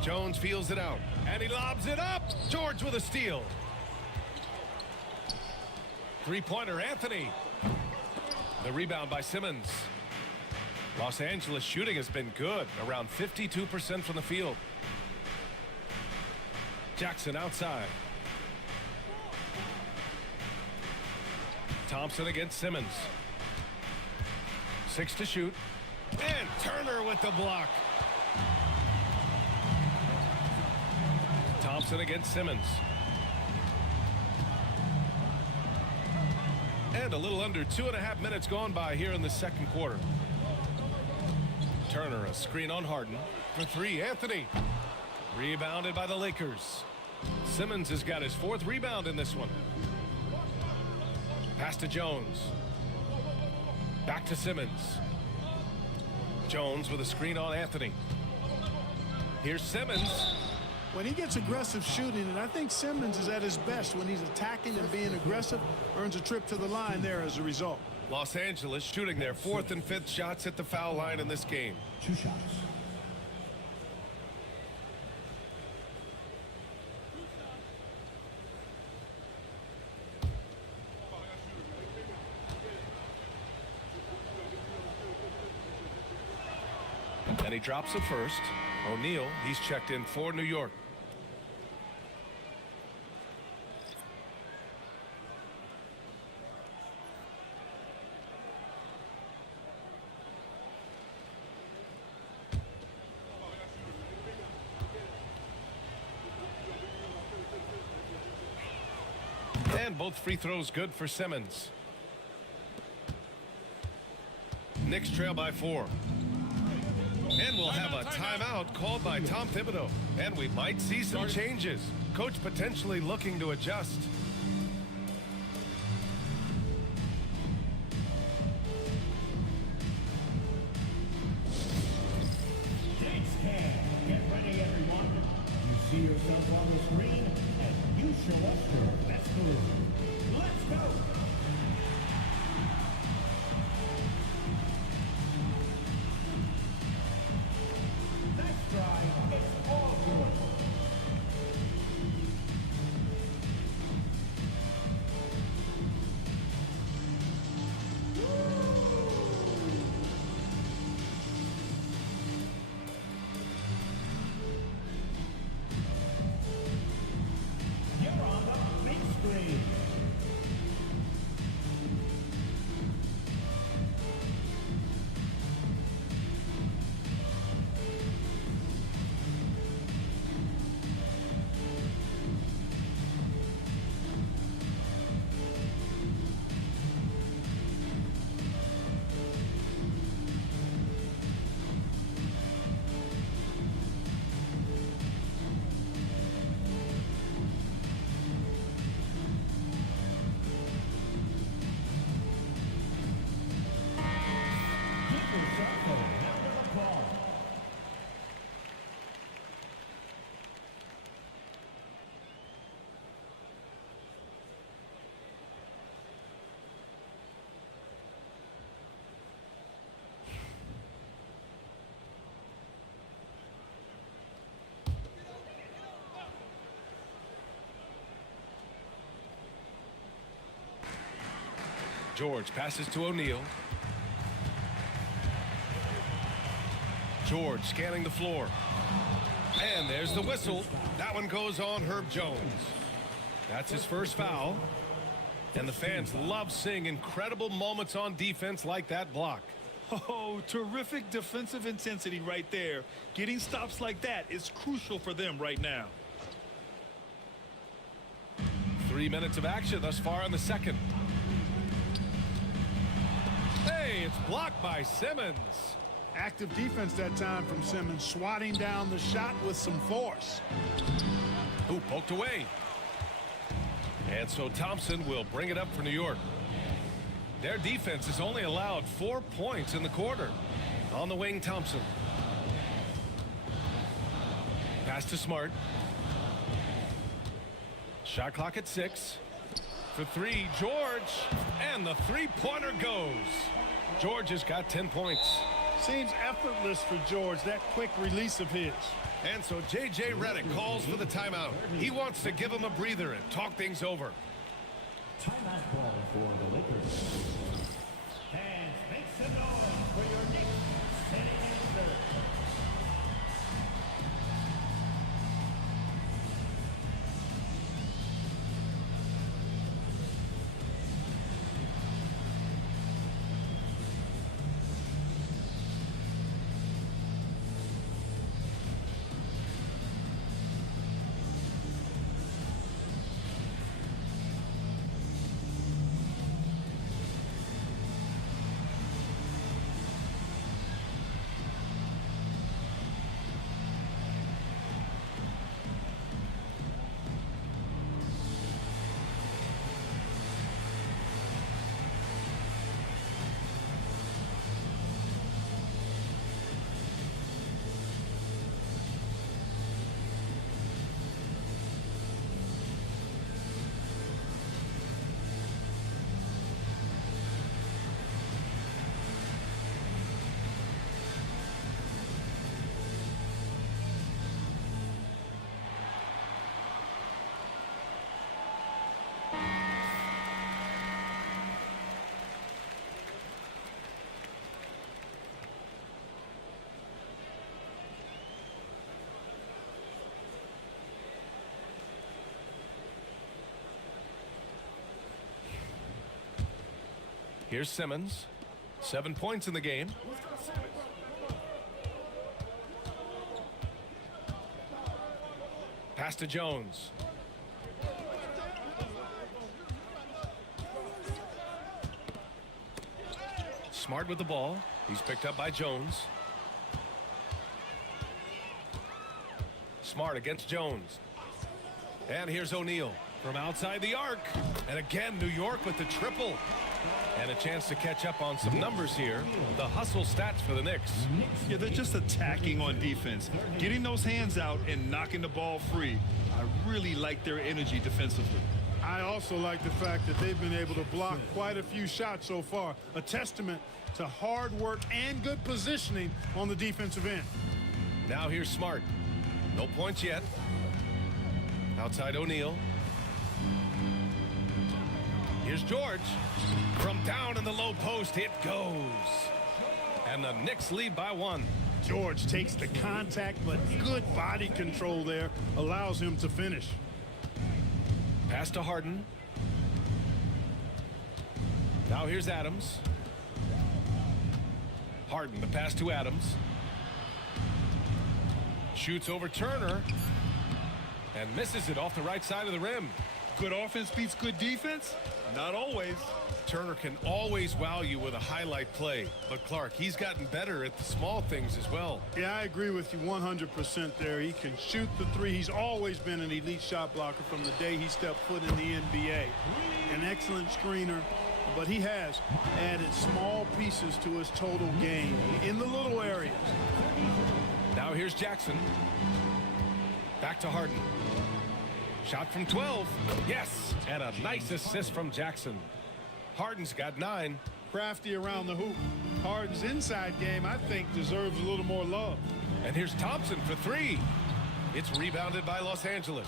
Jones feels it out, and he lobs it up. George with a steal. Three-pointer, Anthony. The rebound by Simmons. Los Angeles shooting has been good, around 52% from the field. Jackson outside. Thompson against Simmons. 6 to shoot. And Turner with the block. Thompson against Simmons. And a little under 2.5 minutes gone by here in the second quarter. Turner, a screen on Harden. For 3, Anthony. Rebounded by the Lakers. Simmons has got his 4th rebound in this one. Pass to Jones. Back to Simmons. Jones with a screen on Anthony. Here's Simmons. When he gets aggressive shooting, and I think Simmons is at his best when he's attacking and being aggressive, earns a trip to the line there as a result. Los Angeles shooting their 4th and 5th shots at the foul line in this game. 2 shots. And he drops it first. O'Neal, he's checked in for New York. And both free throws good for Simmons. Knicks trail by 4. And we'll have a timeout called by Tom Thibodeau. And we might see some changes. Coach potentially looking to adjust. Thanks, Cam. Get ready, everyone. You see yourself on the screen, and you show us your best move. Let's go. George passes to O'Neal. George scanning the floor. And there's the whistle. That one goes on Herb Jones. That's his first foul. And the fans love seeing incredible moments on defense like that block. Oh, terrific defensive intensity right there. Getting stops like that is crucial for them right now. 3 minutes of action thus far in the second. Hey, it's blocked by Simmons. Active defense that time from Simmons, swatting down the shot with some force. Ooh, poked away. And so Thompson will bring it up for New York. Their defense has only allowed 4 points in the quarter. On the wing, Thompson. Pass to Smart. Shot clock at 6. For 3, George. And the three-pointer goes. George has got 10 points. Seems effortless for George, that quick release of his. And so J.J. Redick calls for the timeout. He wants to give him a breather and talk things over. Timeout call for the Lakers. And make some noise for your Knicks setting in third. Here's Simmons. 7 points in the game. Pass to Jones. Smart with the ball. He's picked up by Jones. Smart against Jones. And here's O'Neal from outside the arc. And again, New York with the triple. And a chance to catch up on some numbers here. The hustle stats for the Knicks. Yeah, they're just attacking on defense. Getting those hands out and knocking the ball free. I really like their energy defensively. I also like the fact that they've been able to block quite a few shots so far. A testament to hard work and good positioning on the defensive end. Now here's Smart. No points yet. Outside O'Neal. Here's George. From down in the low post, it goes. And the Knicks lead by 1. George takes the contact, but good body control there allows him to finish. Pass to Harden. Now here's Adams. Harden, the pass to Adams. Shoots over Turner. And misses it off the right side of the rim. Good offense beats good defense? Not always. Turner can always wow you with a highlight play. But Clark, he's gotten better at the small things as well. Yeah, I agree with you 100% there. He can shoot the three. He's always been an elite shot blocker from the day he stepped foot in the NBA. An excellent screener, but he has added small pieces to his total game in the little areas. Now here's Jackson. Back to Harden. Shot from 12. Yes, and a nice assist from Jackson. Harden's got 9. Crafty around the hoop. Harden's inside game, I think, deserves a little more love. And here's Thompson for 3. It's rebounded by Los Angeles.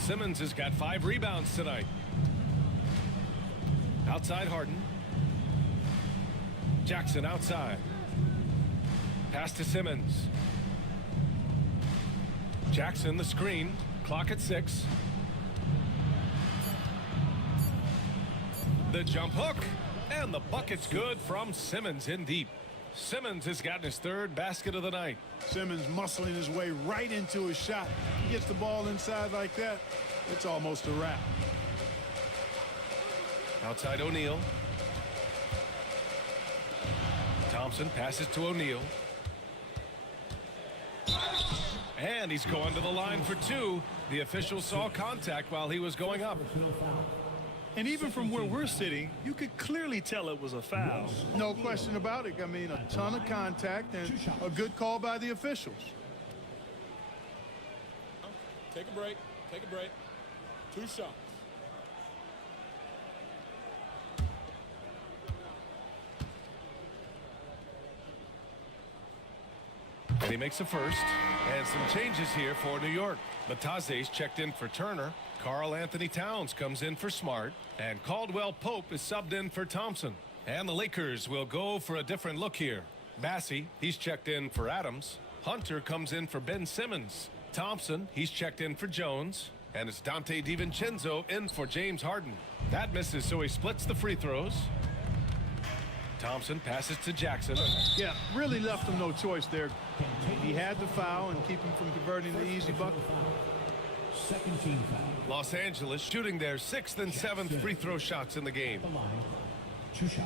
Simmons has got 5 rebounds tonight. Outside Harden. Jackson outside. Pass to Simmons. Jackson the screen. Clock at 6. The jump hook. And the bucket's good from Simmons in deep. Simmons has gotten his 3rd basket of the night. Simmons muscling his way right into his shot. He gets the ball inside like that, it's almost a wrap. Outside O'Neal. Thompson passes to O'Neal. And he's going to the line for 2. The official saw contact while he was going up. And even from where we're sitting, you could clearly tell it was a foul. No question about it. I mean, a ton of contact and a good call by the officials. Take a break. Take a break. 2 shots. And he makes a first. And some changes here for New York. Bataze's checked in for Turner. Karl Anthony Towns comes in for Smart. And Caldwell Pope is subbed in for Thompson. And the Lakers will go for a different look here. Bassey, he's checked in for Adams. Hunter comes in for Ben Simmons. Thompson, he's checked in for Jones. And it's Dante DiVincenzo in for James Harden. That misses, so he splits the free throws. Thompson passes to Jackson. Yeah, really left him no choice there. He had to foul and keep him from converting the easy bucket. Second team foul. Los Angeles shooting their 6th and 7th free throw shots in the game. 2 shots.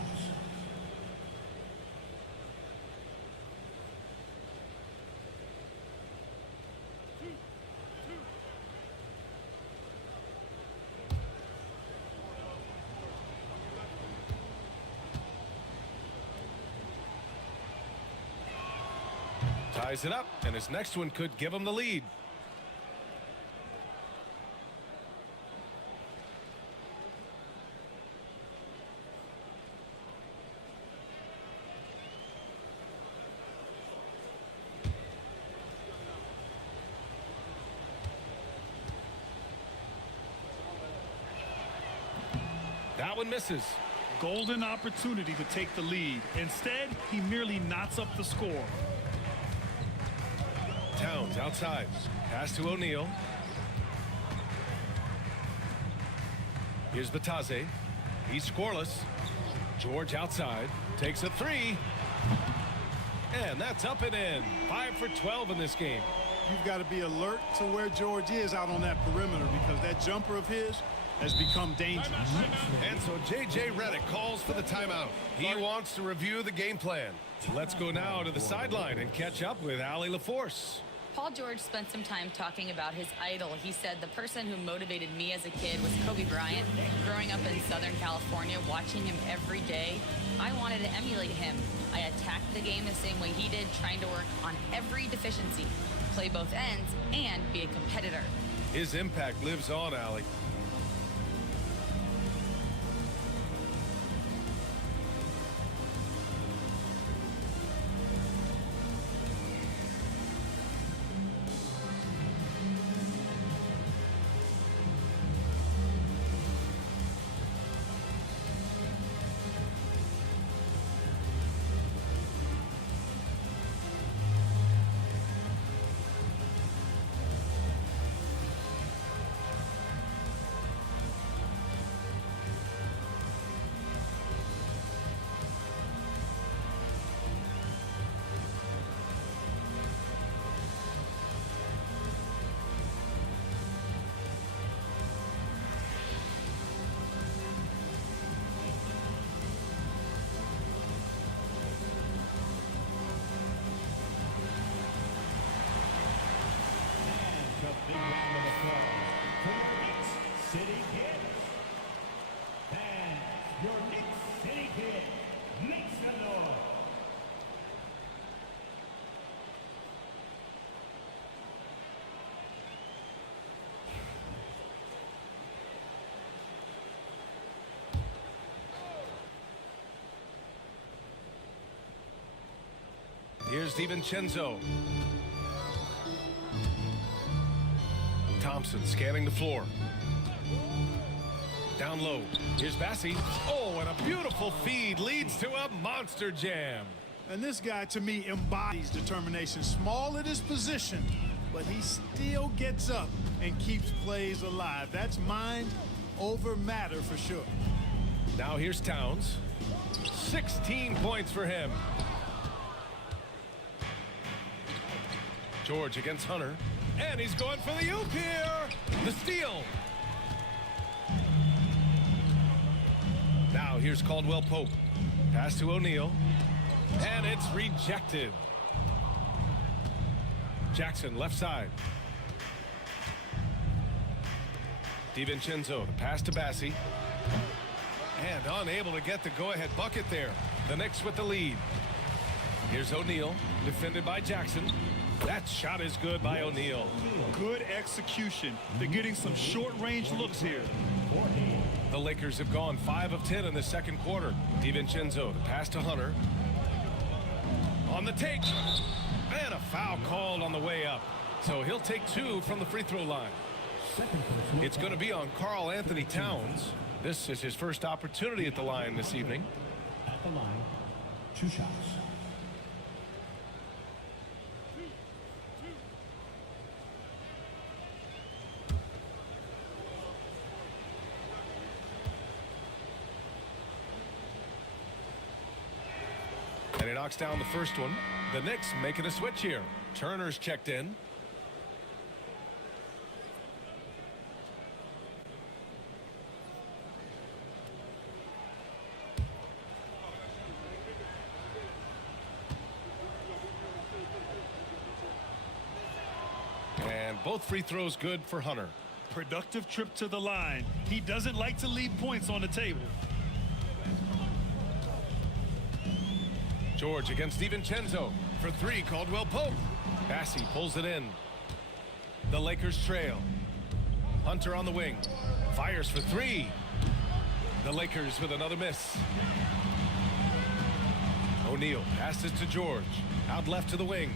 Ties it up, and his next one could give him the lead. That one misses. Golden opportunity to take the lead. Instead, he merely knots up the score. Towns outside. Pass to O'Neal. Here's Bataze. He's scoreless. George outside. Takes a 3. And that's up and in. 5 for 12 in this game. You've got to be alert to where George is out on that perimeter because that jumper of his has become dangerous. And so J.J. Redick calls for the timeout. He wants to review the game plan. Let's go now to the sideline and catch up with Allie LaForce. Paul George spent some time talking about his idol. He said, the person who motivated me as a kid was Kobe Bryant. Growing up in Southern California, watching him every day, I wanted to emulate him. I attacked the game the same way he did, trying to work on every deficiency, play both ends, and be a competitor. His impact lives on, Allie. City Kids. And your Knicks City Kid makes the noise. Here's DiVincenzo. Thompson scanning the floor. Down low. Here's Bassi. Oh, and a beautiful feed leads to a monster jam. And this guy, to me, embodies determination. Small at his position, but he still gets up and keeps plays alive. That's mind over matter for sure. Now here's Towns. 16 points for him. George against Hunter. And he's going for the oop here. The steal. Now here's Caldwell Pope. Pass to O'Neal. And it's rejected. Jackson left side. DiVincenzo, the pass to Bassi. And unable to get the go-ahead bucket there. The Knicks with the lead. Here's O'Neal, defended by Jackson. That shot is good by O'Neal. Good execution. They're getting some short-range looks here. The Lakers have gone 5 of 10 in the second quarter. DiVincenzo, the pass to Hunter. On the take. And a foul called on the way up. So he'll take 2 from the free throw line. It's going to be on Karl Anthony Towns. This is his first opportunity at the line this evening. At the line, 2 shots. And he knocks down the first one. The Knicks making a switch here. Turner's checked in. And both free throws good for Hunter. Productive trip to the line. He doesn't like to leave points on the table. George against DiVincenzo for 3. Caldwell Pope. Bassi pulls it in. The Lakers trail. Hunter on the wing. Fires for 3. The Lakers with another miss. O'Neal passes to George. Out left to the wing.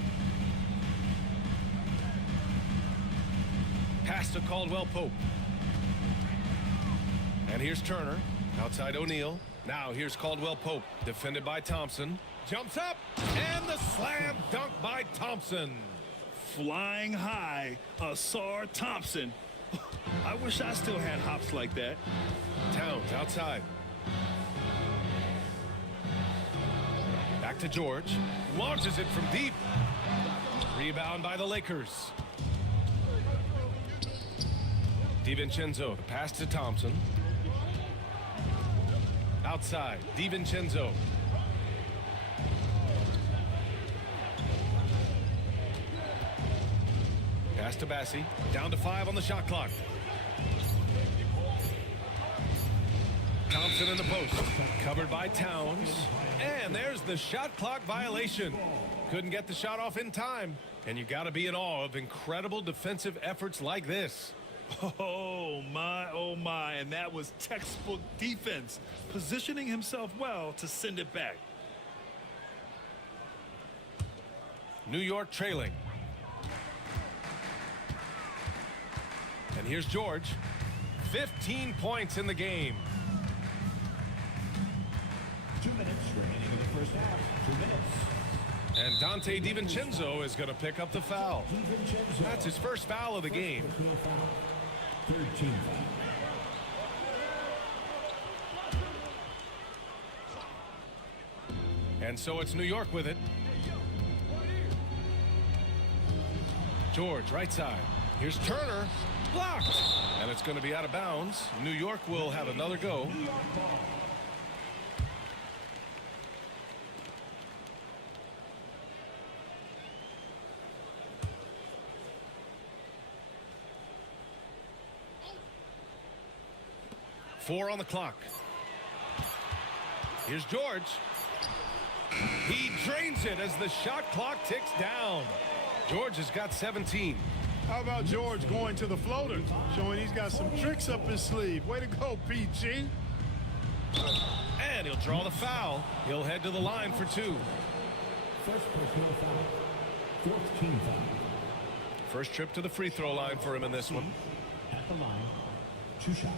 Pass to Caldwell Pope. And here's Turner. Outside O'Neal. Now here's Caldwell Pope. Defended by Thompson. Jumps up. And the slam dunk by Thompson. Flying high, Ausar Thompson. I wish I still had hops like that. Towns outside. Back to George. Launches it from deep. Rebound by the Lakers. DiVincenzo, the pass to Thompson. Outside, DiVincenzo. Pass to Bassi. Down to 5 on the shot clock. Thompson in the post. Covered by Towns. And there's the shot clock violation. Couldn't get the shot off in time. And you got to be in awe of incredible defensive efforts like this. Oh my, and that was textbook defense, positioning himself well to send it back. New York trailing. And here's George. 15 points in the game. 2 minutes remaining in the first half. 2 minutes. And Dante DiVincenzo is going to pick up the foul. That's his first foul of the game. 13. And so it's New York with it. George, right side. Here's Turner. Blocked. And it's going to be out of bounds. New York will have another go. Four on the clock. Here's George. He drains it as the shot clock ticks down. George has got 17. How about George going to the floater, showing he's got some tricks up his sleeve. Way to go, PG. And he'll draw the foul. He'll head to the line for 2. First personal foul. Fourth team foul. First trip to the free throw line for him in this one. At the line, 2 shots.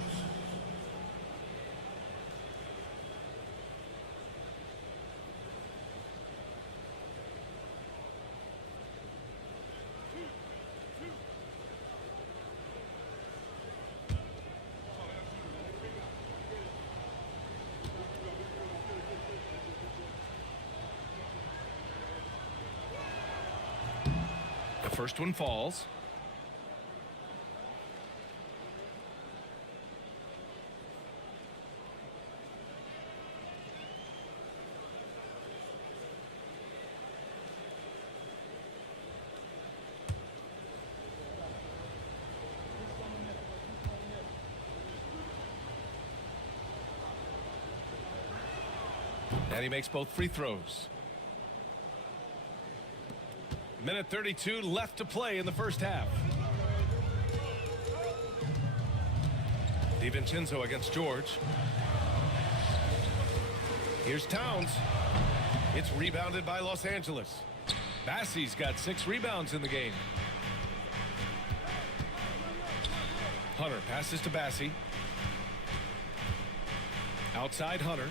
first one falls. And he makes both free throws. Minute 32 left to play in the first half. DiVincenzo against George. Here's Towns. It's rebounded by Los Angeles. Bassey's got 6 rebounds in the game. Hunter passes to Bassey. Outside Hunter.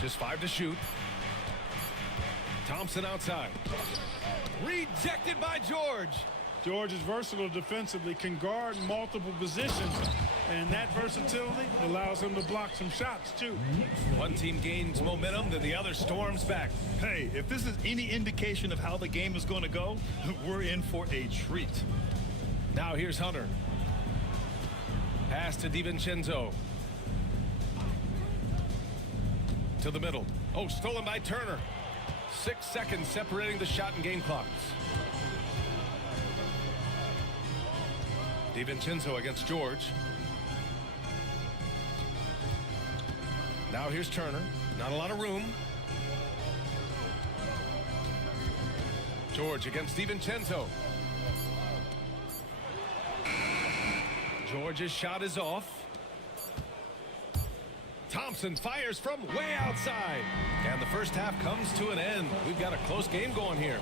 Just 5 to shoot. Thompson outside. Rejected by George. George is versatile defensively, can guard multiple positions, and that versatility allows him to block some shots, too. One team gains momentum, then the other storms back. Hey, if this is any indication of how the game is going to go, we're in for a treat. Now here's Hunter. Pass to DiVincenzo. To the middle. Oh, stolen by Turner. 6 seconds separating the shot and game clocks. DiVincenzo against George. Now here's Turner. Not a lot of room. George against DiVincenzo. George's shot is off. Thompson fires from way outside. And the first half comes to an end. We've got a close game going here.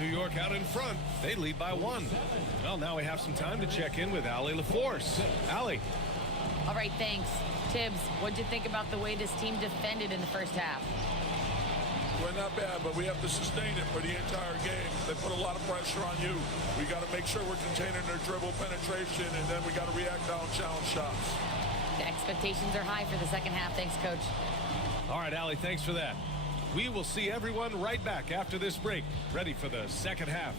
New York out in front. They lead by 1. Well, now we have some time to check in with Allie LaForce. Allie. All right, thanks. Tibbs, what'd you think about the way this team defended in the first half? We're not bad, but we have to sustain it for the entire game. They put a lot of pressure on you. We got to make sure we're containing their dribble penetration, and then we got to react on challenge shots. The expectations are high for the second half. Thanks, Coach. All right, Allie, thanks for that. We will see everyone right back after this break, ready for the second half.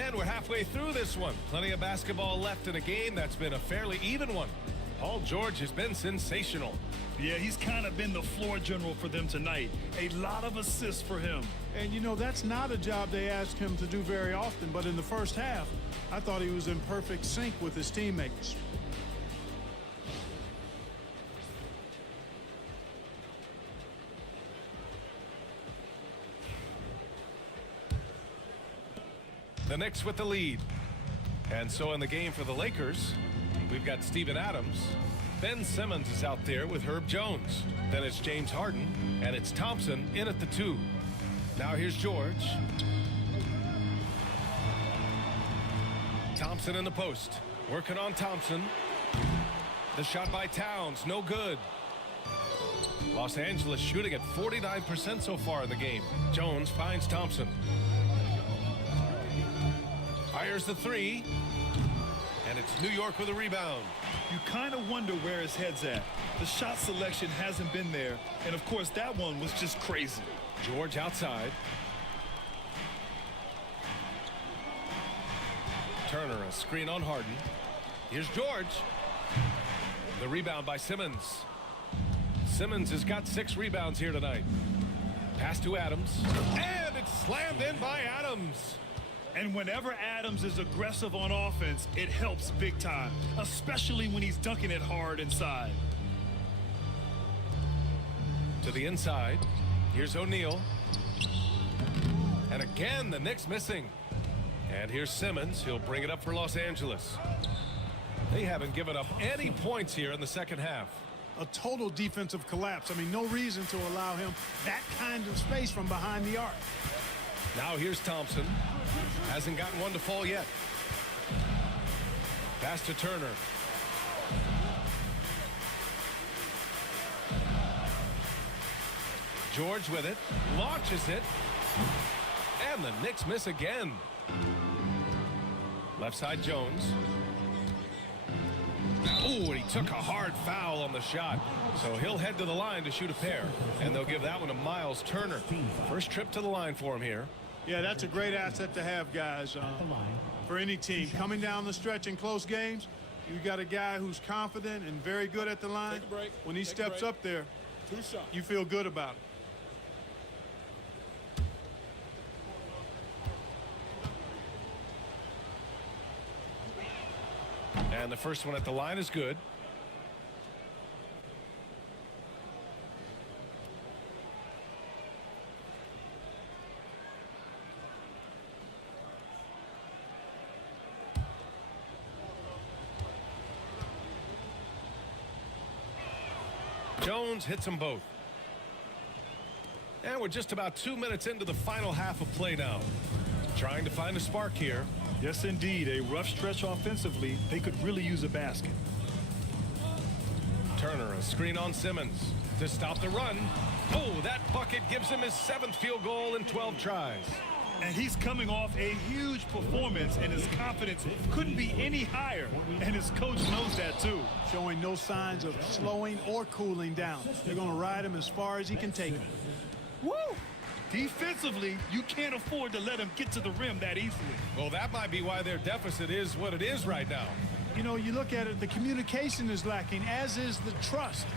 And we're halfway through this one. Plenty of basketball left in a game that's been a fairly even one. Paul George has been sensational. Yeah, he's kind of been the floor general for them tonight. A lot of assists for him. And, you know, that's not a job they ask him to do very often, but in the first half, I thought he was in perfect sync with his teammates. The Knicks with the lead. And so in the game for the Lakers, we've got Steven Adams. Ben Simmons is out there with Herb Jones. Then it's James Harden, and it's Thompson in at the 2. Now here's George. Thompson in the post. Working on Thompson. The shot by Towns, no good. Los Angeles shooting at 49% so far in the game. Jones finds Thompson. Fires the 3. And it's New York with a rebound. You kind of wonder where his head's at. The shot selection hasn't been there. And, of course, that one was just crazy. George outside. Turner, a screen on Harden. Here's George. The rebound by Simmons. Simmons has got 6 rebounds here tonight. Pass to Adams. And it's slammed in by Adams. And whenever Adams is aggressive on offense, it helps big time, especially when he's dunking it hard inside. To the inside. Here's O'Neal. And again, the Knicks missing. And here's Simmons. He'll bring it up for Los Angeles. They haven't given up any points here in the second half. A total defensive collapse. I mean, no reason to allow him that kind of space from behind the arc. Now here's Thompson. Hasn't gotten one to fall yet. Pass to Turner. George with it. Launches it. And the Knicks miss again. Left side Jones. Oh, and he took a hard foul on the shot. So he'll head to the line to shoot a pair. And they'll give that one to Miles Turner. First trip to the line for him here. Yeah, that's a great asset to have, guys, for any team. Coming down the stretch in close games, you got a guy who's confident and very good at the line. When he steps up there, you feel good about it. And the first one at the line is good. Jones hits them both. And we're just about 2 minutes into the final half of play now. Trying to find a spark here. Yes, indeed. A rough stretch offensively. They could really use a basket. Turner, a screen on Simmons to stop the run. Oh, that bucket gives him his 7th field goal in 12 tries. And he's coming off a huge performance, and his confidence couldn't be any higher. And his coach knows that, too. Showing no signs of slowing or cooling down. They're going to ride him as far as he can take him. Woo! Defensively, you can't afford to let him get to the rim that easily. Well, that might be why their deficit is what it is right now. You know, you look at it, the communication is lacking, as is the trust.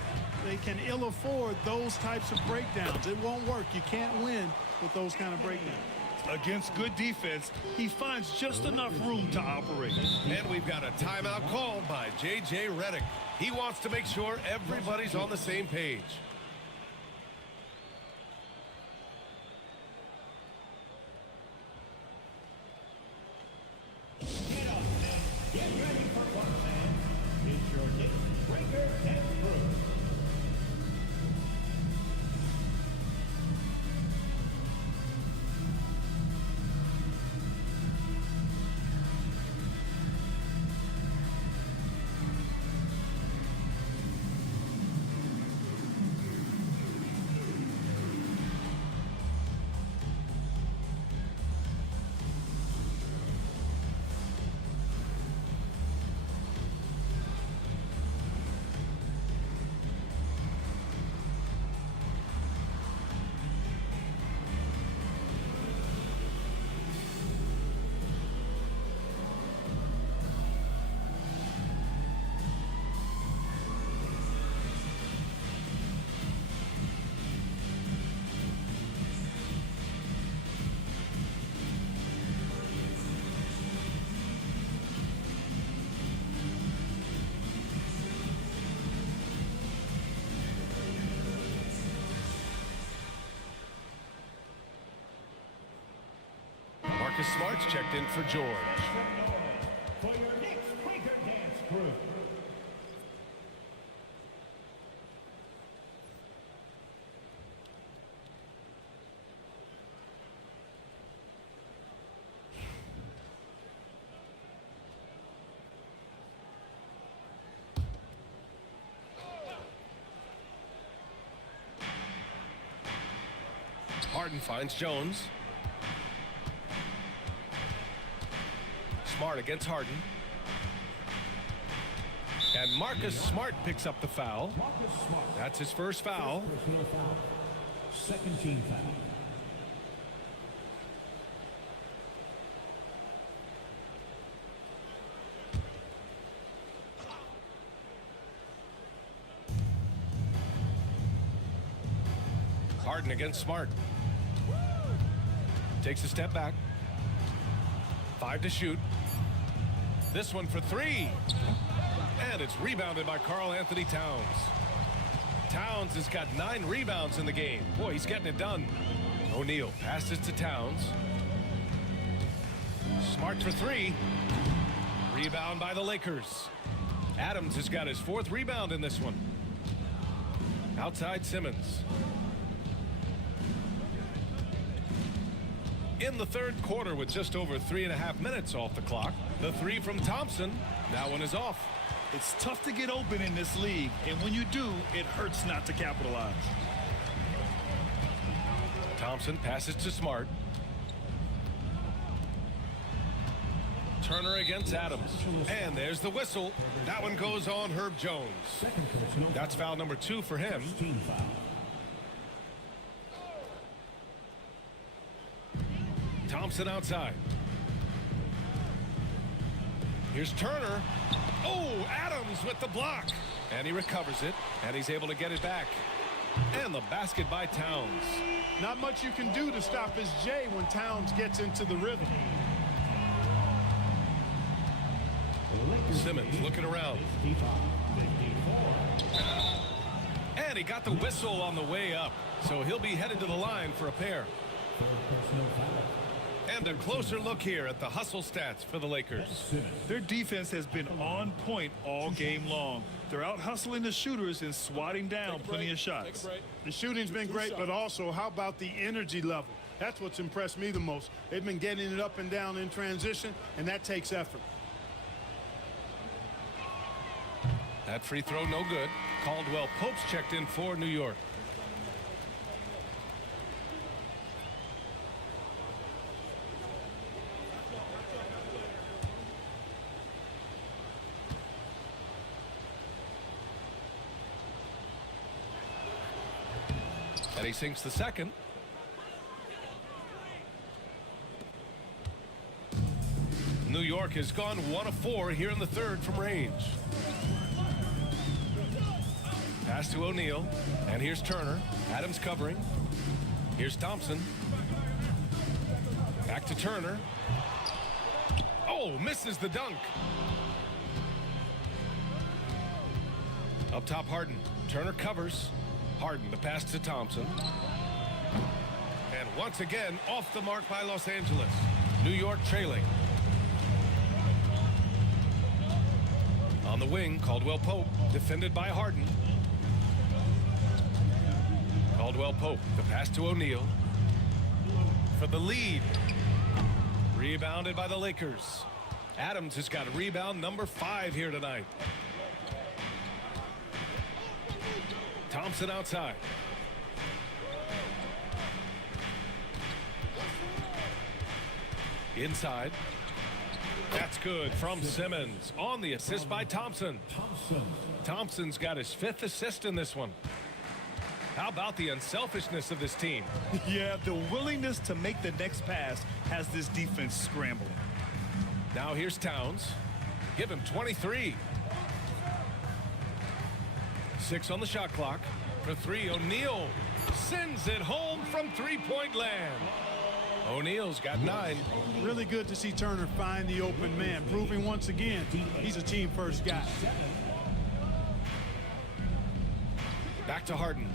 They can ill afford those types of breakdowns. It won't work. You can't win with those kind of breakdowns. Against good defense, he finds just enough room to operate. And we've got a timeout called by J.J. Redick. He wants to make sure everybody's on the same page. Get up and get ready for fun, fans. It's your Knicks Breaker Dance Crew. Marcus Smart's checked in for George. For your Knicks Breaker Dance Crew. Harden finds Jones. Smart against Harden. And Marcus Smart picks up the foul. That's his first foul. Second team foul. Harden against Smart. Takes a step back. 5 to shoot. This one for 3. And it's rebounded by Karl Anthony Towns. Towns has got 9 rebounds in the game. Boy, he's getting it done. O'Neal passes to Towns. Smart for 3. Rebound by the Lakers. Adams has got his 4th rebound in this one. Outside Simmons. In the third quarter with just over 3.5 minutes off the clock. The 3 from Thompson. That one is off. It's tough to get open in this league, and when you do, it hurts not to capitalize. Thompson passes to Smart. Turner against Adams. And there's the whistle. That one goes on Herb Jones. That's foul number 2 for him. Thompson outside. Here's Turner. Oh, Adams with the block. And he recovers it, and he's able to get it back. And the basket by Towns. Not much you can do to stop his J when Towns gets into the rhythm. Simmons looking around. And he got the whistle on the way up. So he'll be headed to the line for a pair. And a closer look here at the hustle stats for the Lakers. Their defense has been on point all game long. They're out hustling the shooters and swatting down plenty of shots. The shooting's been great, but also how about the energy level? That's what's impressed me the most. They've been getting it up and down in transition, and that takes effort. That free throw no good. Caldwell Pope's checked in for New York. And he sinks the second. New York has gone 1 of 4 here in the third from range. Pass to O'Neal. And here's Turner. Adams covering. Here's Thompson. Back to Turner. Oh, misses the dunk. Up top, Harden. Turner covers. Harden, the pass to Thompson. And once again, off the mark by Los Angeles. New York trailing. On the wing, Caldwell Pope, defended by Harden. Caldwell Pope, the pass to O'Neal. For the lead. Rebounded by the Lakers. Adams has got a rebound number 5 here tonight. Thompson outside. Inside. That's good from Simmons on the assist by Thompson. Thompson's got his 5th assist in this one. How about the unselfishness of this team? Yeah, the willingness to make the next pass has this defense scrambling. Now here's Towns. Give him 23. 6 on the shot clock. For 3, O'Neal sends it home from three-point land. O'Neal's got 9. Really good to see Turner find the open man, proving once again he's a team-first guy. Back to Harden.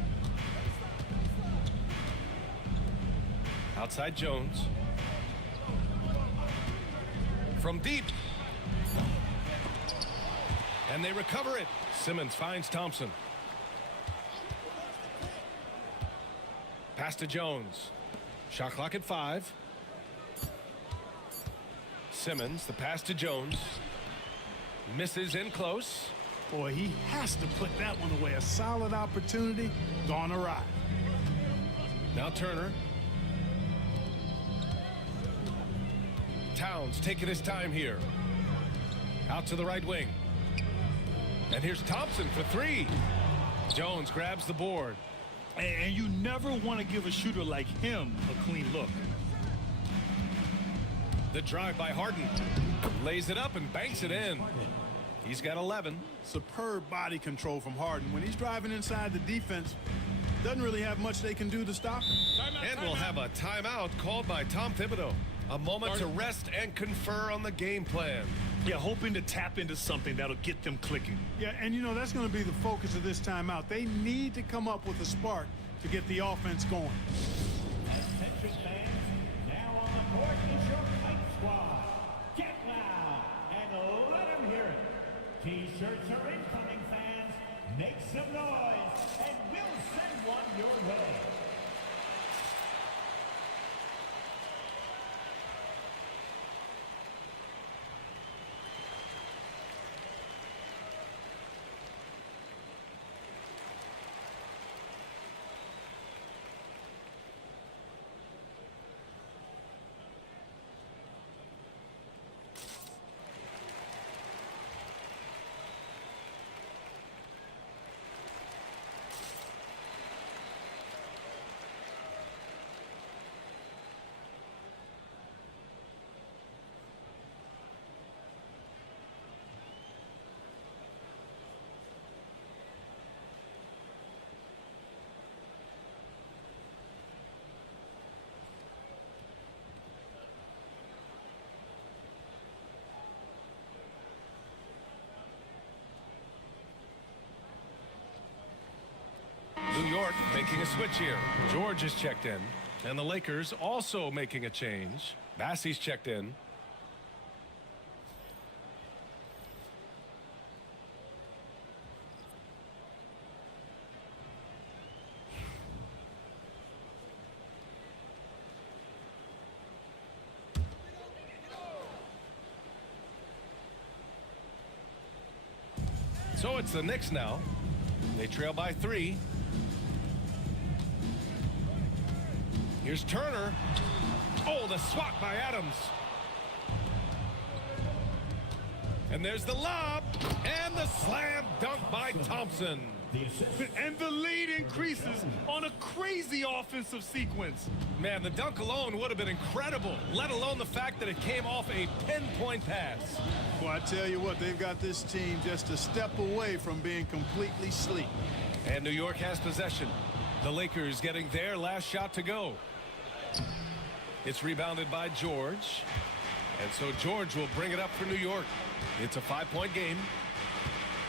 Outside Jones. From deep. And they recover it. Simmons finds Thompson. Pass to Jones. Shot clock at 5. Simmons, the pass to Jones. Misses in close. Boy, he has to put that one away. A solid opportunity gone awry. Now Turner. Towns taking his time here. Out to the right wing. And here's Thompson for 3. Jones grabs the board. And you never want to give a shooter like him a clean look. The drive by Harden. Lays it up and banks it in. He's got 11. Superb body control from Harden. When he's driving inside the defense, doesn't really have much they can do to stop him. And we'll have a timeout called by Tom Thibodeau. A moment to rest and confer on the game plan. Yeah, hoping to tap into something that'll get them clicking. Yeah, and you know, that's going to be the focus of this timeout. They need to come up with a spark to get the offense going. Attention fans, now on the court is your Kite Squad. Get loud and let them hear it. T-shirts are incoming, fans. Make some noise, and we'll send one your way. New York making a switch here. George is checked in. And the Lakers also making a change. Bassey's checked in. So it's the Knicks now. They trail by 3. Here's Turner. Oh, the swat by Adams. And there's the lob. And the slam dunk by Thompson. And the lead increases on a crazy offensive sequence. Man, the dunk alone would have been incredible, let alone the fact that it came off a pinpoint pass. Well, I tell you what, they've got this team just a step away from being completely sleep. And New York has possession. The Lakers getting their last shot to go. It's rebounded by George. And so George will bring it up for New York. It's a 5-point game.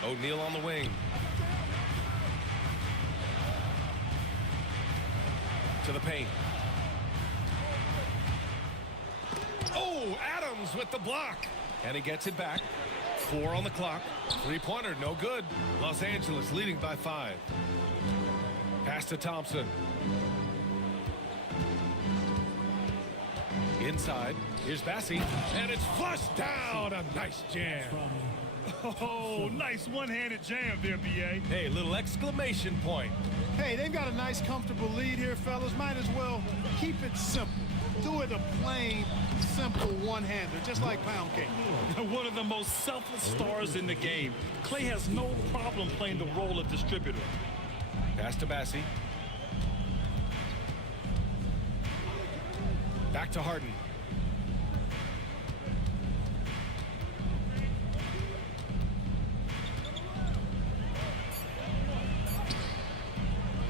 O'Neal on the wing. To the paint. Oh, Adams with the block. And he gets it back. 4 on the clock. 3-pointer, no good. Los Angeles leading by 5. Pass to Thompson. Inside. Here's Bassey. And it's flushed down. A nice jam. Oh, nice one-handed jam there, B.A. Hey, little exclamation point. Hey, they've got a nice, comfortable lead here, fellas. Might as well keep it simple. Do it a plain, simple one-hander, just like pound cake. One of the most selfless stars in the game. Clay has no problem playing the role of distributor. Pass to Bassey. Back to Harden.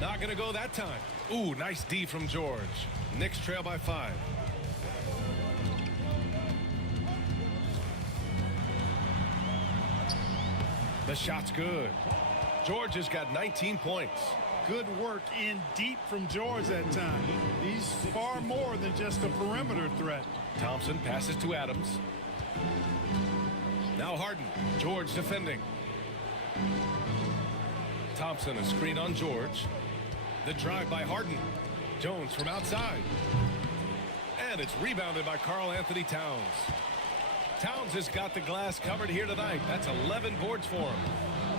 Not going to go that time. Ooh, nice D from George. Knicks trail by 5. The shot's good. George has got 19 points. Good work in deep from George that time. He's far more than just a perimeter threat. Thompson passes to Adams. Now Harden. George defending. Thompson, a screen on George. The drive by Harden. Jones from outside. And it's rebounded by Karl-Anthony Towns. Towns has got the glass covered here tonight. That's 11 boards for him.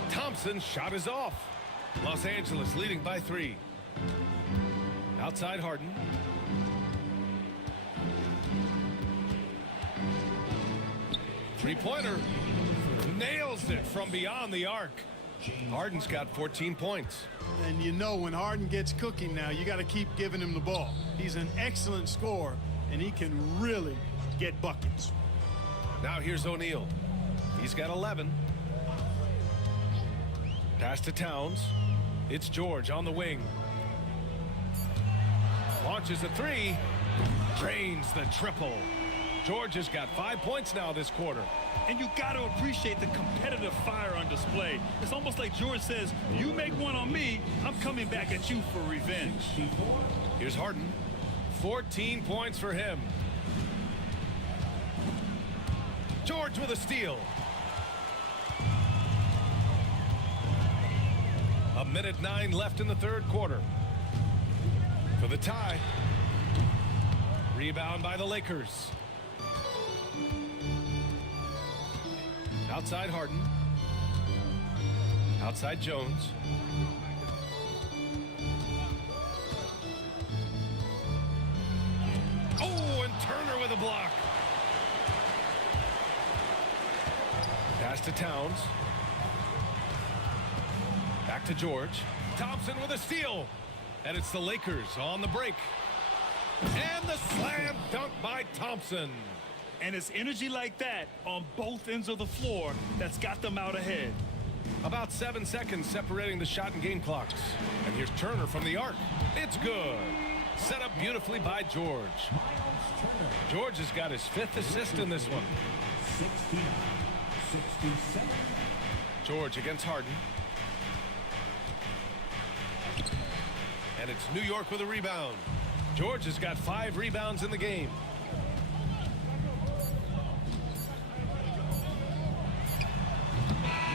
Thompson's shot is off. Los Angeles leading by 3. Outside Harden. Three-pointer. Nails it from beyond the arc. Harden's got 14 points. And you know when Harden gets cooking now, you got to keep giving him the ball. He's an excellent scorer, and he can really get buckets. Now here's O'Neal. He's got 11. Pass to Towns. It's George on the wing. Launches a 3. Drains the triple. George has got 5 points now this quarter. And you got to appreciate the competitive fire on display. It's almost like George says, you make one on me, I'm coming back at you for revenge. Here's Harden. 14 points for him. George with a steal. 1:09 left in the third quarter. For the tie. Rebound by the Lakers. Outside Harden. Outside Jones. Oh, and Turner with a block. Pass to Towns. Back to George. Thompson with a steal. And it's the Lakers on the break. And the slam dunk by Thompson. And it's energy like that on both ends of the floor that's got them out ahead. About 7 seconds separating the shot and game clocks. And here's Turner from the arc. It's good. Set up beautifully by George. George has got his 5th assist in this one. 69-67. George against Harden. And it's New York with a rebound. George has got 5 rebounds in the game.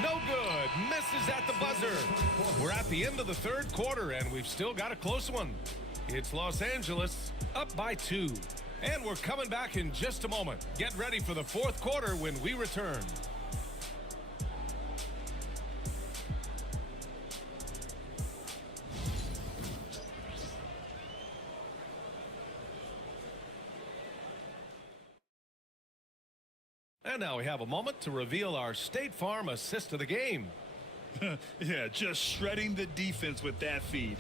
No good. Misses at the buzzer. We're at the end of the third quarter, and we've still got a close one. It's Los Angeles up by 2. And we're coming back in just a moment. Get ready for the fourth quarter when we return. And now we have a moment to reveal our State Farm assist of the game. Yeah, just shredding the defense with that feed.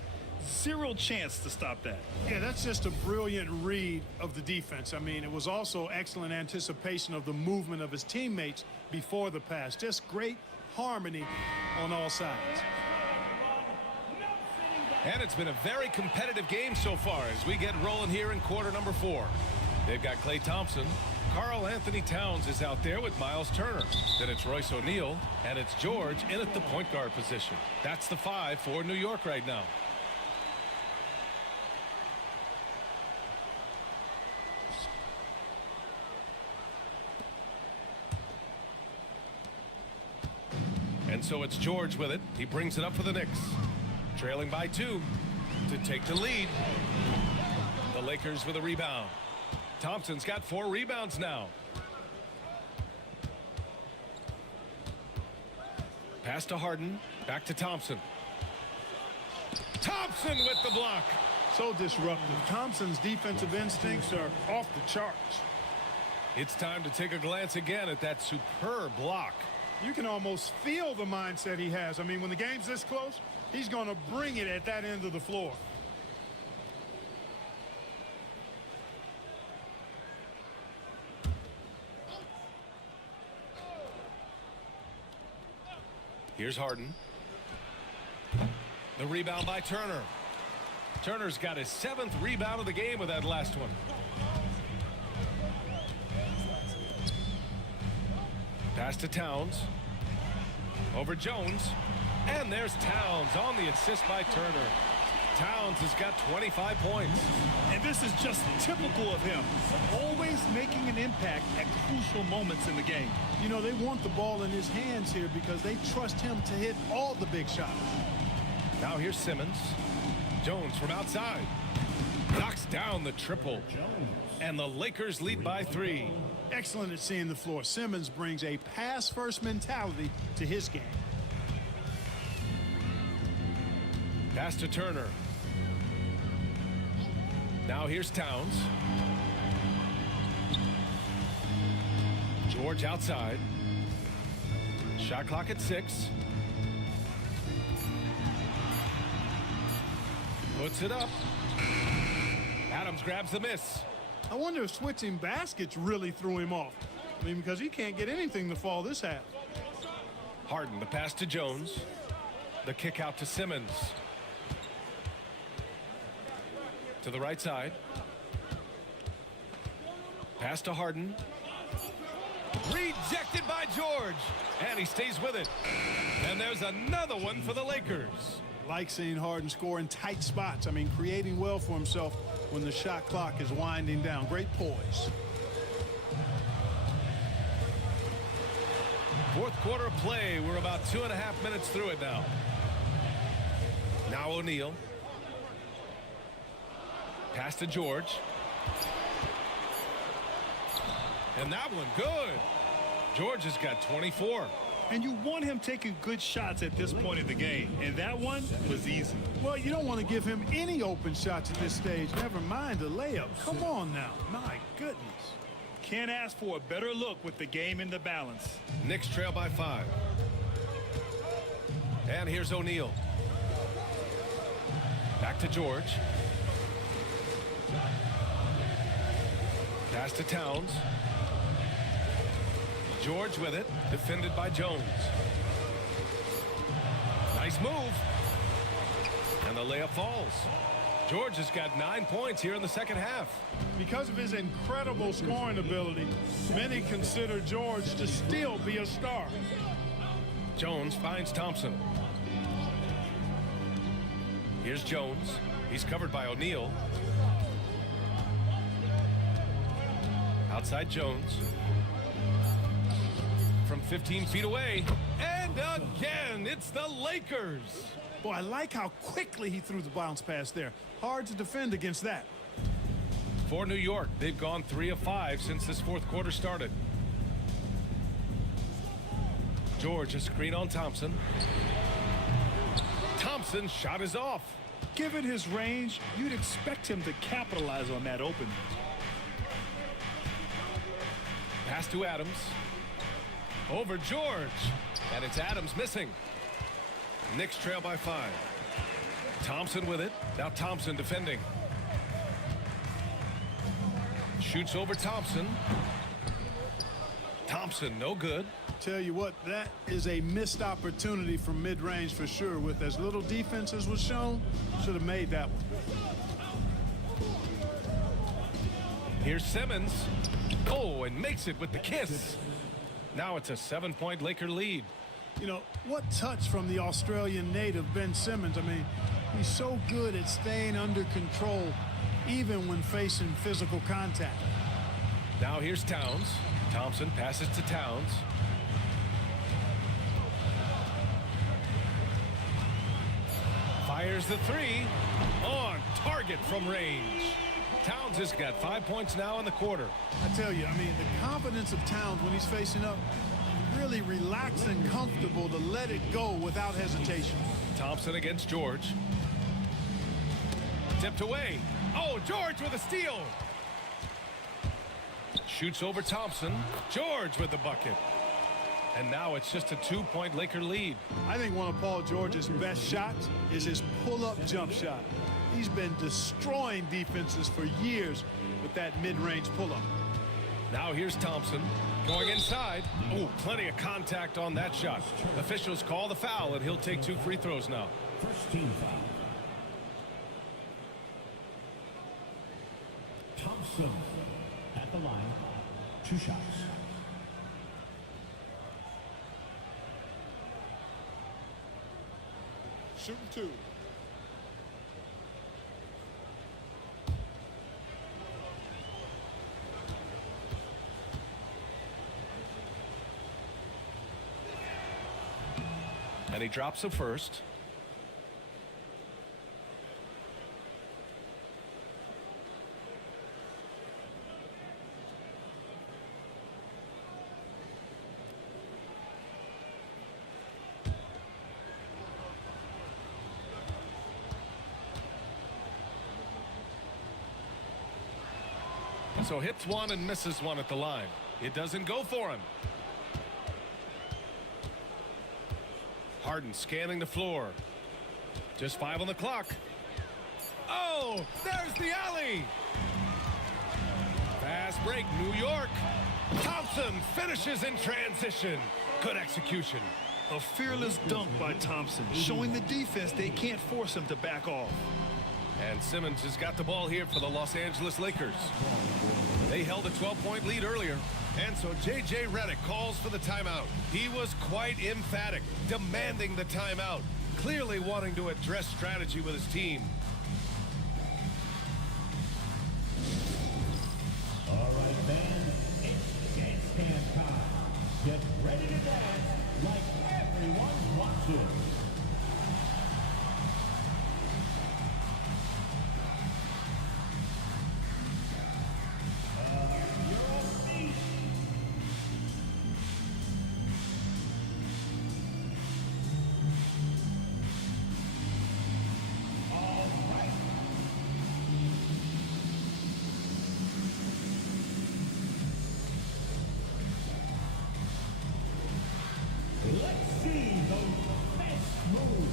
Zero chance to stop that. Yeah, that's just a brilliant read of the defense. I mean, it was also excellent anticipation of the movement of his teammates before the pass. Just great harmony on all sides. And it's been a very competitive game so far as we get rolling here in quarter number 4. They've got Klay Thompson. Karl Anthony Towns is out there with Miles Turner. Then it's Royce O'Neal, and it's George in at the point guard position. That's the 5 for New York right now. And so it's George with it. He brings it up for the Knicks. Trailing by 2 to take the lead. The Lakers with a rebound. Thompson's got 4 rebounds now. Pass to Harden. Back to Thompson. Thompson with the block. So disruptive. Thompson's defensive instincts are off the charts. It's time to take a glance again at that superb block. You can almost feel the mindset he has. I mean, when the game's this close, he's going to bring it at that end of the floor. Here's Harden. The rebound by Turner. Turner's got his 7th rebound of the game with that last one. Pass to Towns. Over Jones. And there's Towns on the assist by Turner. Towns has got 25 points. And this is just typical of him. Always making an impact at crucial moments in the game. You know, they want the ball in his hands here because they trust him to hit all the big shots. Now here's Simmons. Jones from outside. Knocks down the triple. And the Lakers lead by 3. Excellent at seeing the floor. Simmons brings a pass-first mentality to his game. Pass to Turner. Now here's Towns. George outside. Shot clock at 6. Puts it up. Adams grabs the miss. I wonder if switching baskets really threw him off. I mean, because he can't get anything to fall this half. Harden, the pass to Jones. The kick out to Simmons. To the right side. Pass to Harden. Rejected by George. And he stays with it. And there's another one for the Lakers. Like seeing Harden score in tight spots. I mean, creating well for himself when the shot clock is winding down. Great poise. Fourth quarter of play. We're about 2.5 minutes through it now. Now O'Neal. Pass to George. And that one good. George has got 24. And you want him taking good shots at this point in the game. And that one was easy. Well, you don't want to give him any open shots at this stage. Never mind the layup. Come on now. My goodness. Can't ask for a better look with the game in the balance. Knicks trail by 5. And here's O'Neal. Back to George. Pass to Towns. George with it, defended by Jones. Nice move. And the layup falls. George has got 9 points here in the second half. Because of his incredible scoring ability, many consider George to still be a star. Jones finds Thompson. Here's Jones. He's covered by O'Neal. Outside Jones. From 15 feet away. And again, it's the Lakers. Boy, I like how quickly he threw the bounce pass there. Hard to defend against that. For New York, they've gone 3 of 5 since this fourth quarter started. George, a screen on Thompson. Thompson's shot is off. Given his range, you'd expect him to capitalize on that opening. Pass to Adams. Over George. And it's Adams missing. Knicks trail by 5. Thompson with it. Now Thompson defending. Shoots over Thompson. Thompson, no good. Tell you what, that is a missed opportunity from mid-range for sure. With as little defense as was shown, should have made that one. Here's Simmons. Oh, and makes it with the kiss. Now it's a 7-point Laker lead. You know, what touch from the Australian native, Ben Simmons. I mean, he's so good at staying under control, even when facing physical contact. Now here's Towns. Thompson passes to Towns. Fires the 3. On target from range. Towns has got 5 points now in the quarter. I tell you, I mean, the confidence of Towns when he's facing up, really relaxed and comfortable to let it go without hesitation. Thompson against George. Tipped away. Oh, George with a steal. Shoots over Thompson. George with the bucket. And now it's just a 2-point Laker lead. I think one of Paul George's best shots is his pull-up jump shot. He's been destroying defenses for years with that mid-range pull-up. Now here's Thompson going inside. Oh, plenty of contact on that shot. Officials call the foul, and he'll take 2 free throws now. First team foul. Thompson at the line. 2 shots. Shooting 2. And he drops the first. So hits one and misses one at the line. It doesn't go for him. Harden scanning the floor. Just 5 on the clock. Oh, there's the alley. Fast break, New York. Thompson finishes in transition. Good execution. A fearless dunk by Thompson, showing the defense they can't force him to back off. And Simmons has got the ball here for the Los Angeles Lakers. They held a 12-point lead earlier. And so J.J. Redick calls for the timeout. He was quite emphatic, demanding the timeout, clearly wanting to address strategy with his team. All right, fans, it's dance cam time. Get ready to dance like everyone's watching. Let's see those best moves.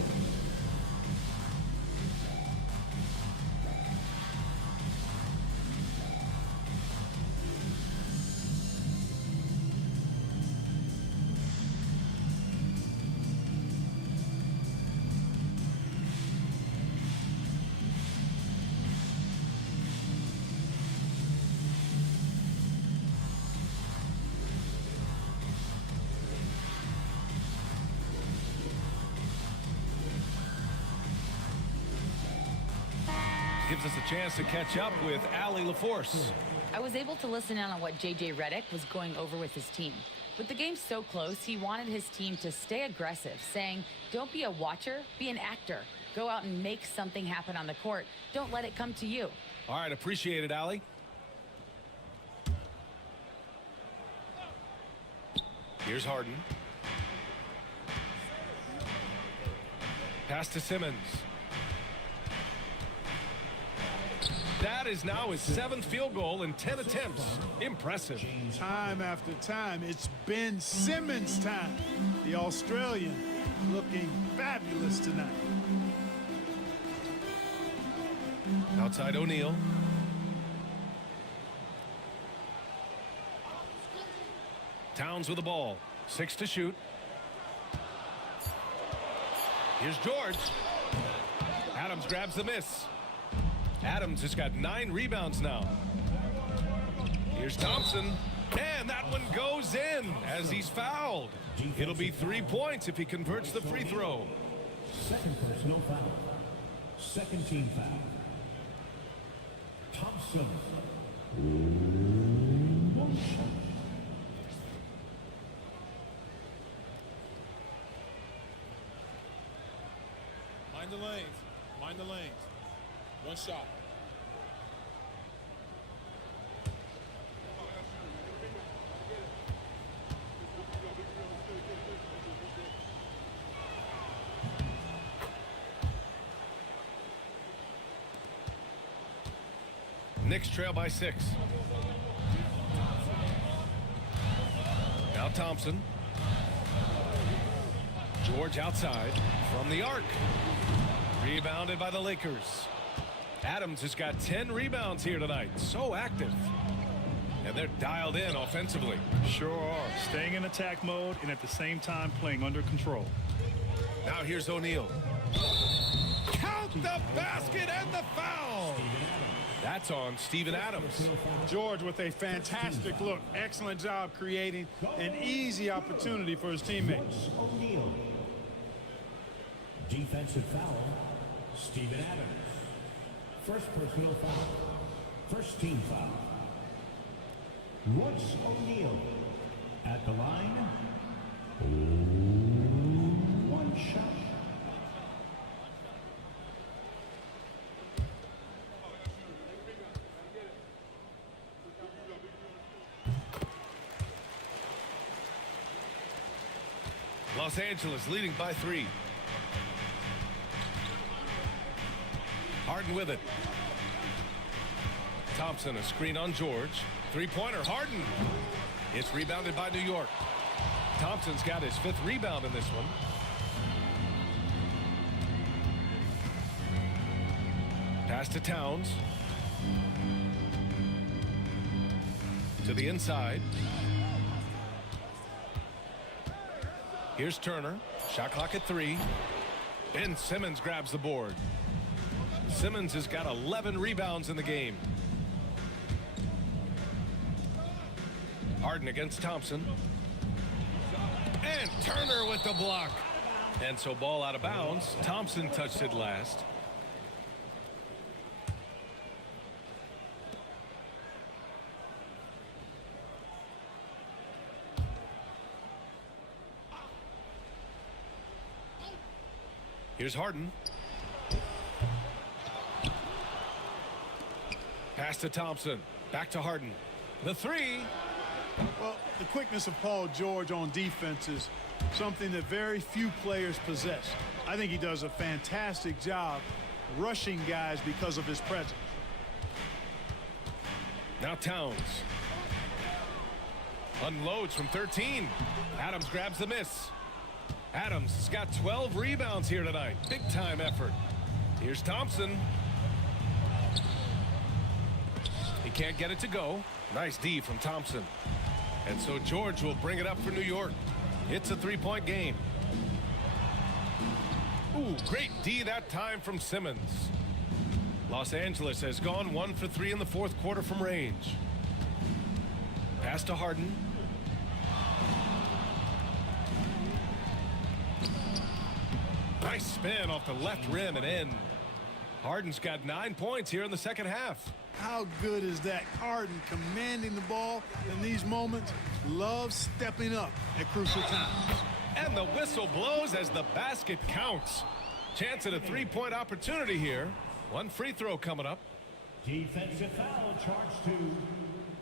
Gives us a chance to catch up with Allie LaForce. I was able to listen in on what J.J. Redick was going over with his team. With the game so close, he wanted his team to stay aggressive, saying, don't be a watcher, be an actor. Go out and make something happen on the court. Don't let it come to you. All right, appreciate it, Allie. Here's Harden. Pass to Simmons. That is now his 7th field goal in 10 attempts. Impressive. Time after time, it's Ben Simmons' time. The Australian looking fabulous tonight. Outside O'Neal. Towns with the ball. 6 to shoot. Here's George. Adams grabs the miss. Adams has got 9 rebounds now. Here's Thompson. And that one goes in as he's fouled. It'll be 3 points if he converts the free throw. Second personal foul. Second team foul. Thompson. One shot. Mind the lanes. Mind the lanes. One shot. Knicks trail by 6. Now Thompson. George outside from the arc. Rebounded by the Lakers. Adams has got 10 rebounds here tonight. So active. And they're dialed in offensively. Sure are. Staying in attack mode and at the same time playing under control. Now here's O'Neal. Count the basket and the foul. That's on Steven Adams. George with a fantastic look. Excellent job creating an easy opportunity for his teammates. O'Neal. Defensive foul. Steven Adams. First personal foul. First team foul. Royce O'Neal at the line. One shot. Los Angeles leading by 3. Harden with it. Thompson, a screen on George. Three-pointer, Harden. It's rebounded by New York. Thompson's got his 5th rebound in this one. Pass to Towns. To the inside. Here's Turner. Shot clock at 3. Ben Simmons grabs the board. Simmons has got 11 rebounds in the game. Harden against Thompson. And Turner with the block. And so ball out of bounds. Thompson touched it last. Here's Harden. Pass to Thompson. Back to Harden. The three. Well, the quickness of Paul George on defense is something that very few players possess. I think he does a fantastic job rushing guys because of his presence. Now Towns. Unloads from 13. Adams grabs the miss. Adams has got 12 rebounds here tonight. Big time effort. Here's Thompson. He can't get it to go. Nice D from Thompson. And so George will bring it up for New York. It's a three-point game. Ooh, great D that time from Simmons. Los Angeles has gone 1 for 3 in the fourth quarter from range. Pass to Harden. Nice spin off the left rim and in. Harden's got 9 points here in the second half. How good is that? Harden commanding the ball in these moments. Loves stepping up at crucial times. And the whistle blows as the basket counts. Chance at a three-point opportunity here. One free throw coming up. Defensive foul charged to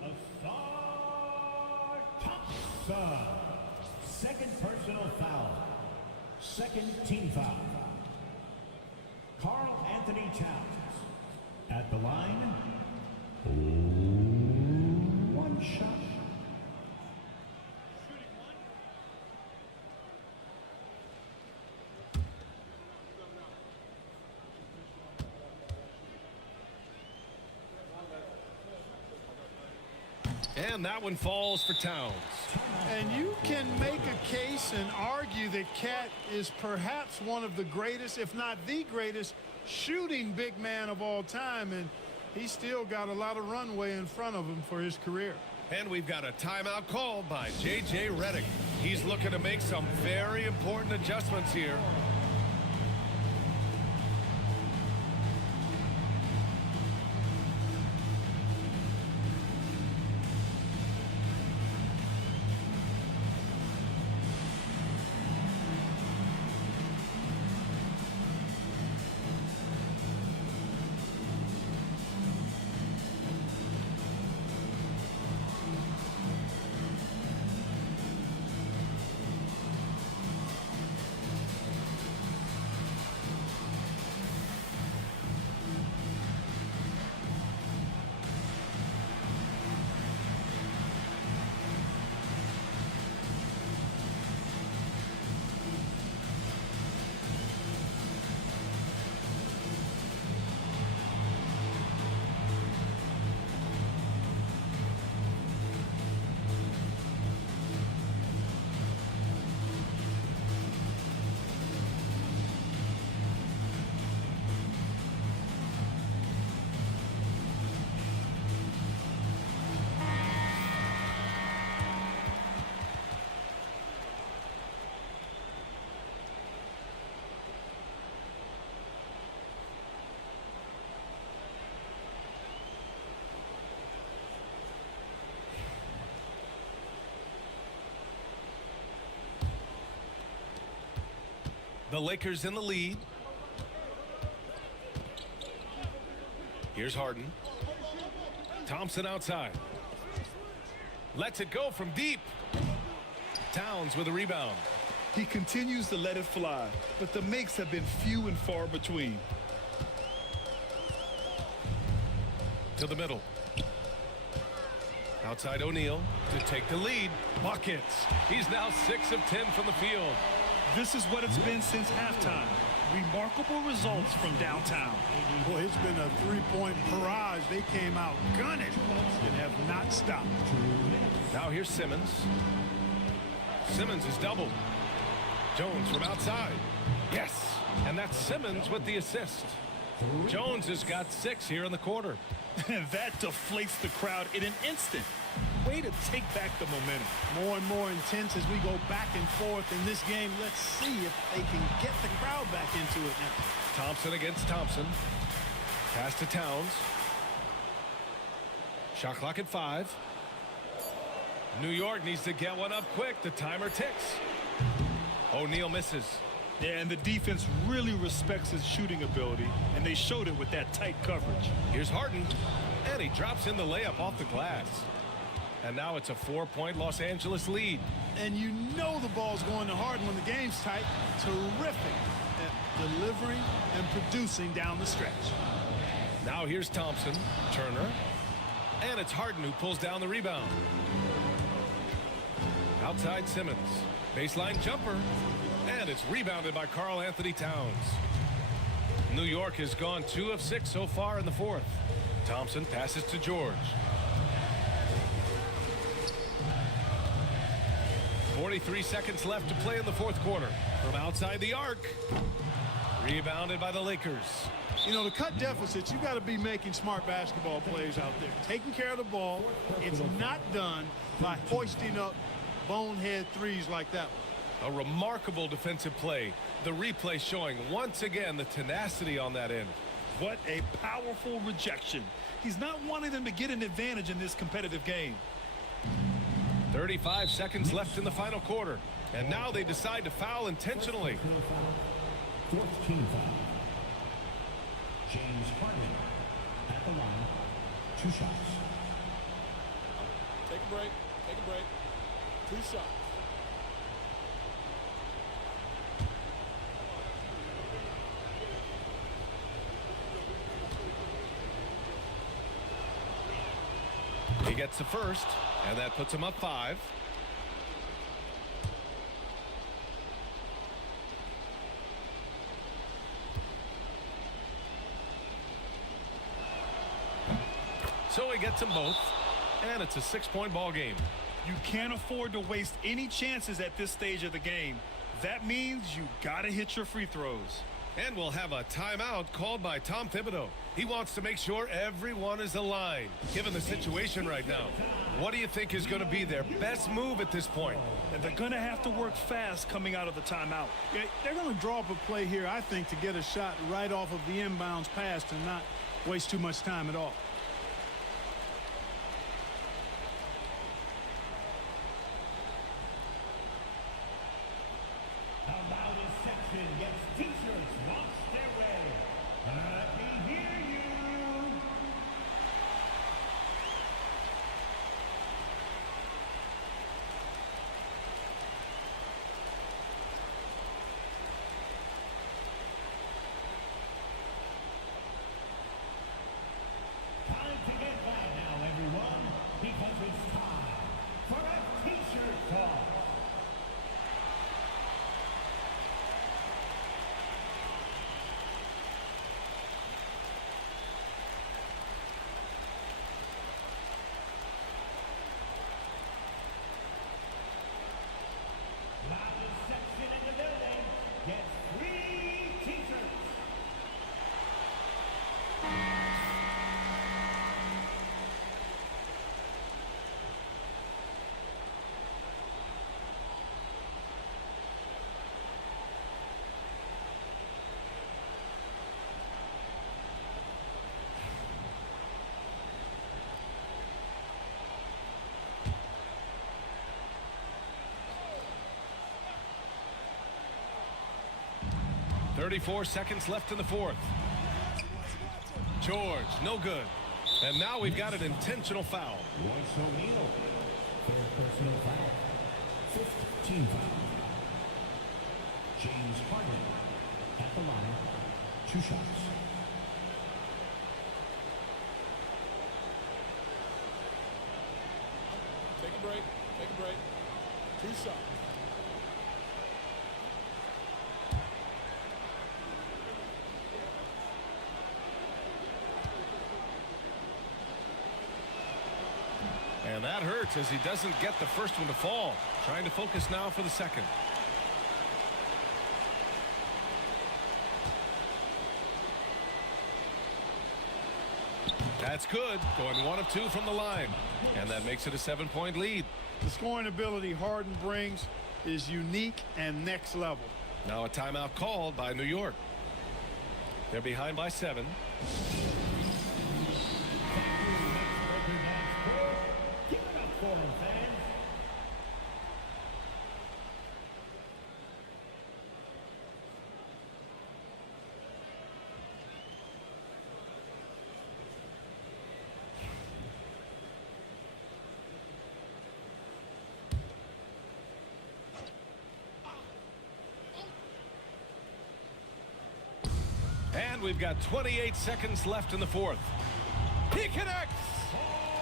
Ausar Thompson. Second personal foul. Second team foul. Karl Anthony Towns at the line. One shot. And that one falls for Towns. And you can make a case and argue that Cat is perhaps one of the greatest, if not the greatest, shooting big man of all time. And he's still got a lot of runway in front of him for his career. And we've got a timeout called by J.J. Redick. He's looking to make some very important adjustments here. The Lakers in the lead. Here's Harden. Thompson outside. Lets it go from deep. Towns with a rebound. He continues to let it fly, but the makes have been few and far between. To the middle. Outside O'Neal to take the lead. Buckets. He's now 6 of 10 from the field. This is what it's been since halftime. Remarkable results from downtown. Boy, it's been a three-point barrage. They came out gunning and have not stopped. Now here's Simmons. Simmons is doubled. Jones from outside. Yes, and that's Simmons with the assist. Jones has got 6 here in the quarter. That deflates the crowd in an instant. Way to take back the momentum. More and more intense as we go back and forth in this game. Let's see if they can get the crowd back into it now. Thompson against Thompson. Pass to Towns. Shot clock at 5. New York needs to get one up quick. The timer ticks. O'Neal misses. Yeah, and the defense really respects his shooting ability, and they showed it with that tight coverage. Here's Harden, and he drops in the layup off the glass. And now it's a 4-point Los Angeles lead. And you know the ball's going to Harden when the game's tight. Terrific at delivering and producing down the stretch. Now here's Thompson, Turner, and it's Harden who pulls down the rebound. Outside Simmons, baseline jumper, and it's rebounded by Karl Anthony Towns. New York has gone 2 of 6 so far in the 4th. Thompson passes to George. 43 seconds left to play in the 4th quarter. From outside the arc. Rebounded by the Lakers. You know, to cut deficits, you got to be making smart basketball plays out there. Taking care of the ball. It's not done by hoisting up bonehead threes like that one. A remarkable defensive play. The replay showing once again the tenacity on that end. What a powerful rejection. He's not wanting them to get an advantage in this competitive game. 35 seconds left in the final quarter. And now they decide to foul intentionally. 4th team foul. James Harden at the line. 2 shots. Take a break. Take a break. 2 shots. He gets the first, and that puts him up 5. So he gets them both, and it's a 6-point ball game. You can't afford to waste any chances at this stage of the game. That means you got to hit your free throws. And we'll have a timeout called by Tom Thibodeau. He wants to make sure everyone is aligned, given the situation right now. What do you think is going to be their best move at this point? And they're going to have to work fast coming out of the timeout. Yeah, they're going to draw up a play here, I think, to get a shot right off of the inbounds pass and not waste too much time at all. How about this section gets t-shirts launched their way? Let me hear you. Time to get loud now, everyone, because it's time for a t-shirt toss. Loudest section in the building gets free t-shirts. .34 seconds left in the 4th. George, no good. And now we've got an intentional foul. Royce O'Neal, 3rd personal foul. 5th team foul. James Harden at the line. 2 shots. Take a break. Take a break. 2 shots. And that hurts as he doesn't get the first one to fall. Trying to focus now for the second. That's good. Going 1 of 2 from the line. And that makes it a 7-point lead. The scoring ability Harden brings is unique and next level. Now a timeout called by New York. They're behind by 7. Give it up for him, fans. And we've got 28 seconds left in the 4th. He connects!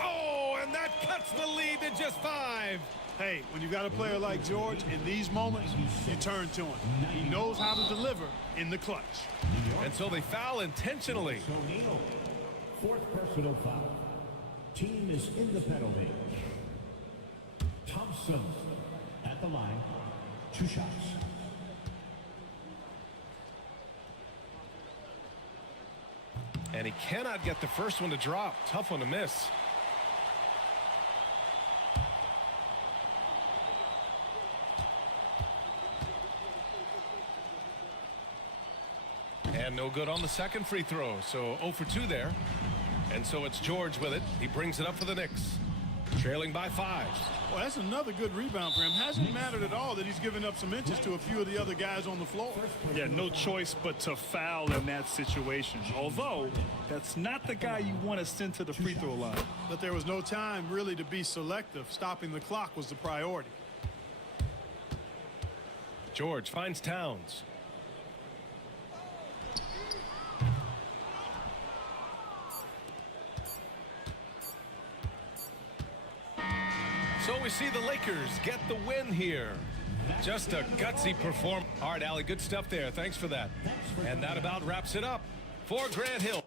Oh, and that cuts the lead to just 5. Hey, when you got a player like George, in these moments, you turn to him. He knows how to deliver in the clutch. And so they foul intentionally. O'Neal. 4th personal foul. Team is in the penalty. Thompson at the line. 2 shots. And he cannot get the first one to drop. Tough one to miss. And no good on the second free throw. So 0 for 2 there. And so it's George with it. He brings it up for the Knicks. Trailing by 5. Well, that's another good rebound for him. Hasn't mattered at all that he's given up some inches to a few of the other guys on the floor. Yeah, no choice but to foul in that situation. Although, that's not the guy you want to send to the free throw line. But there was no time really to be selective. Stopping the clock was the priority. George finds Towns. So we see the Lakers get the win here. Just a gutsy performance. All right, Allie, good stuff there. Thanks for that. And that about wraps it up for Grant Hill.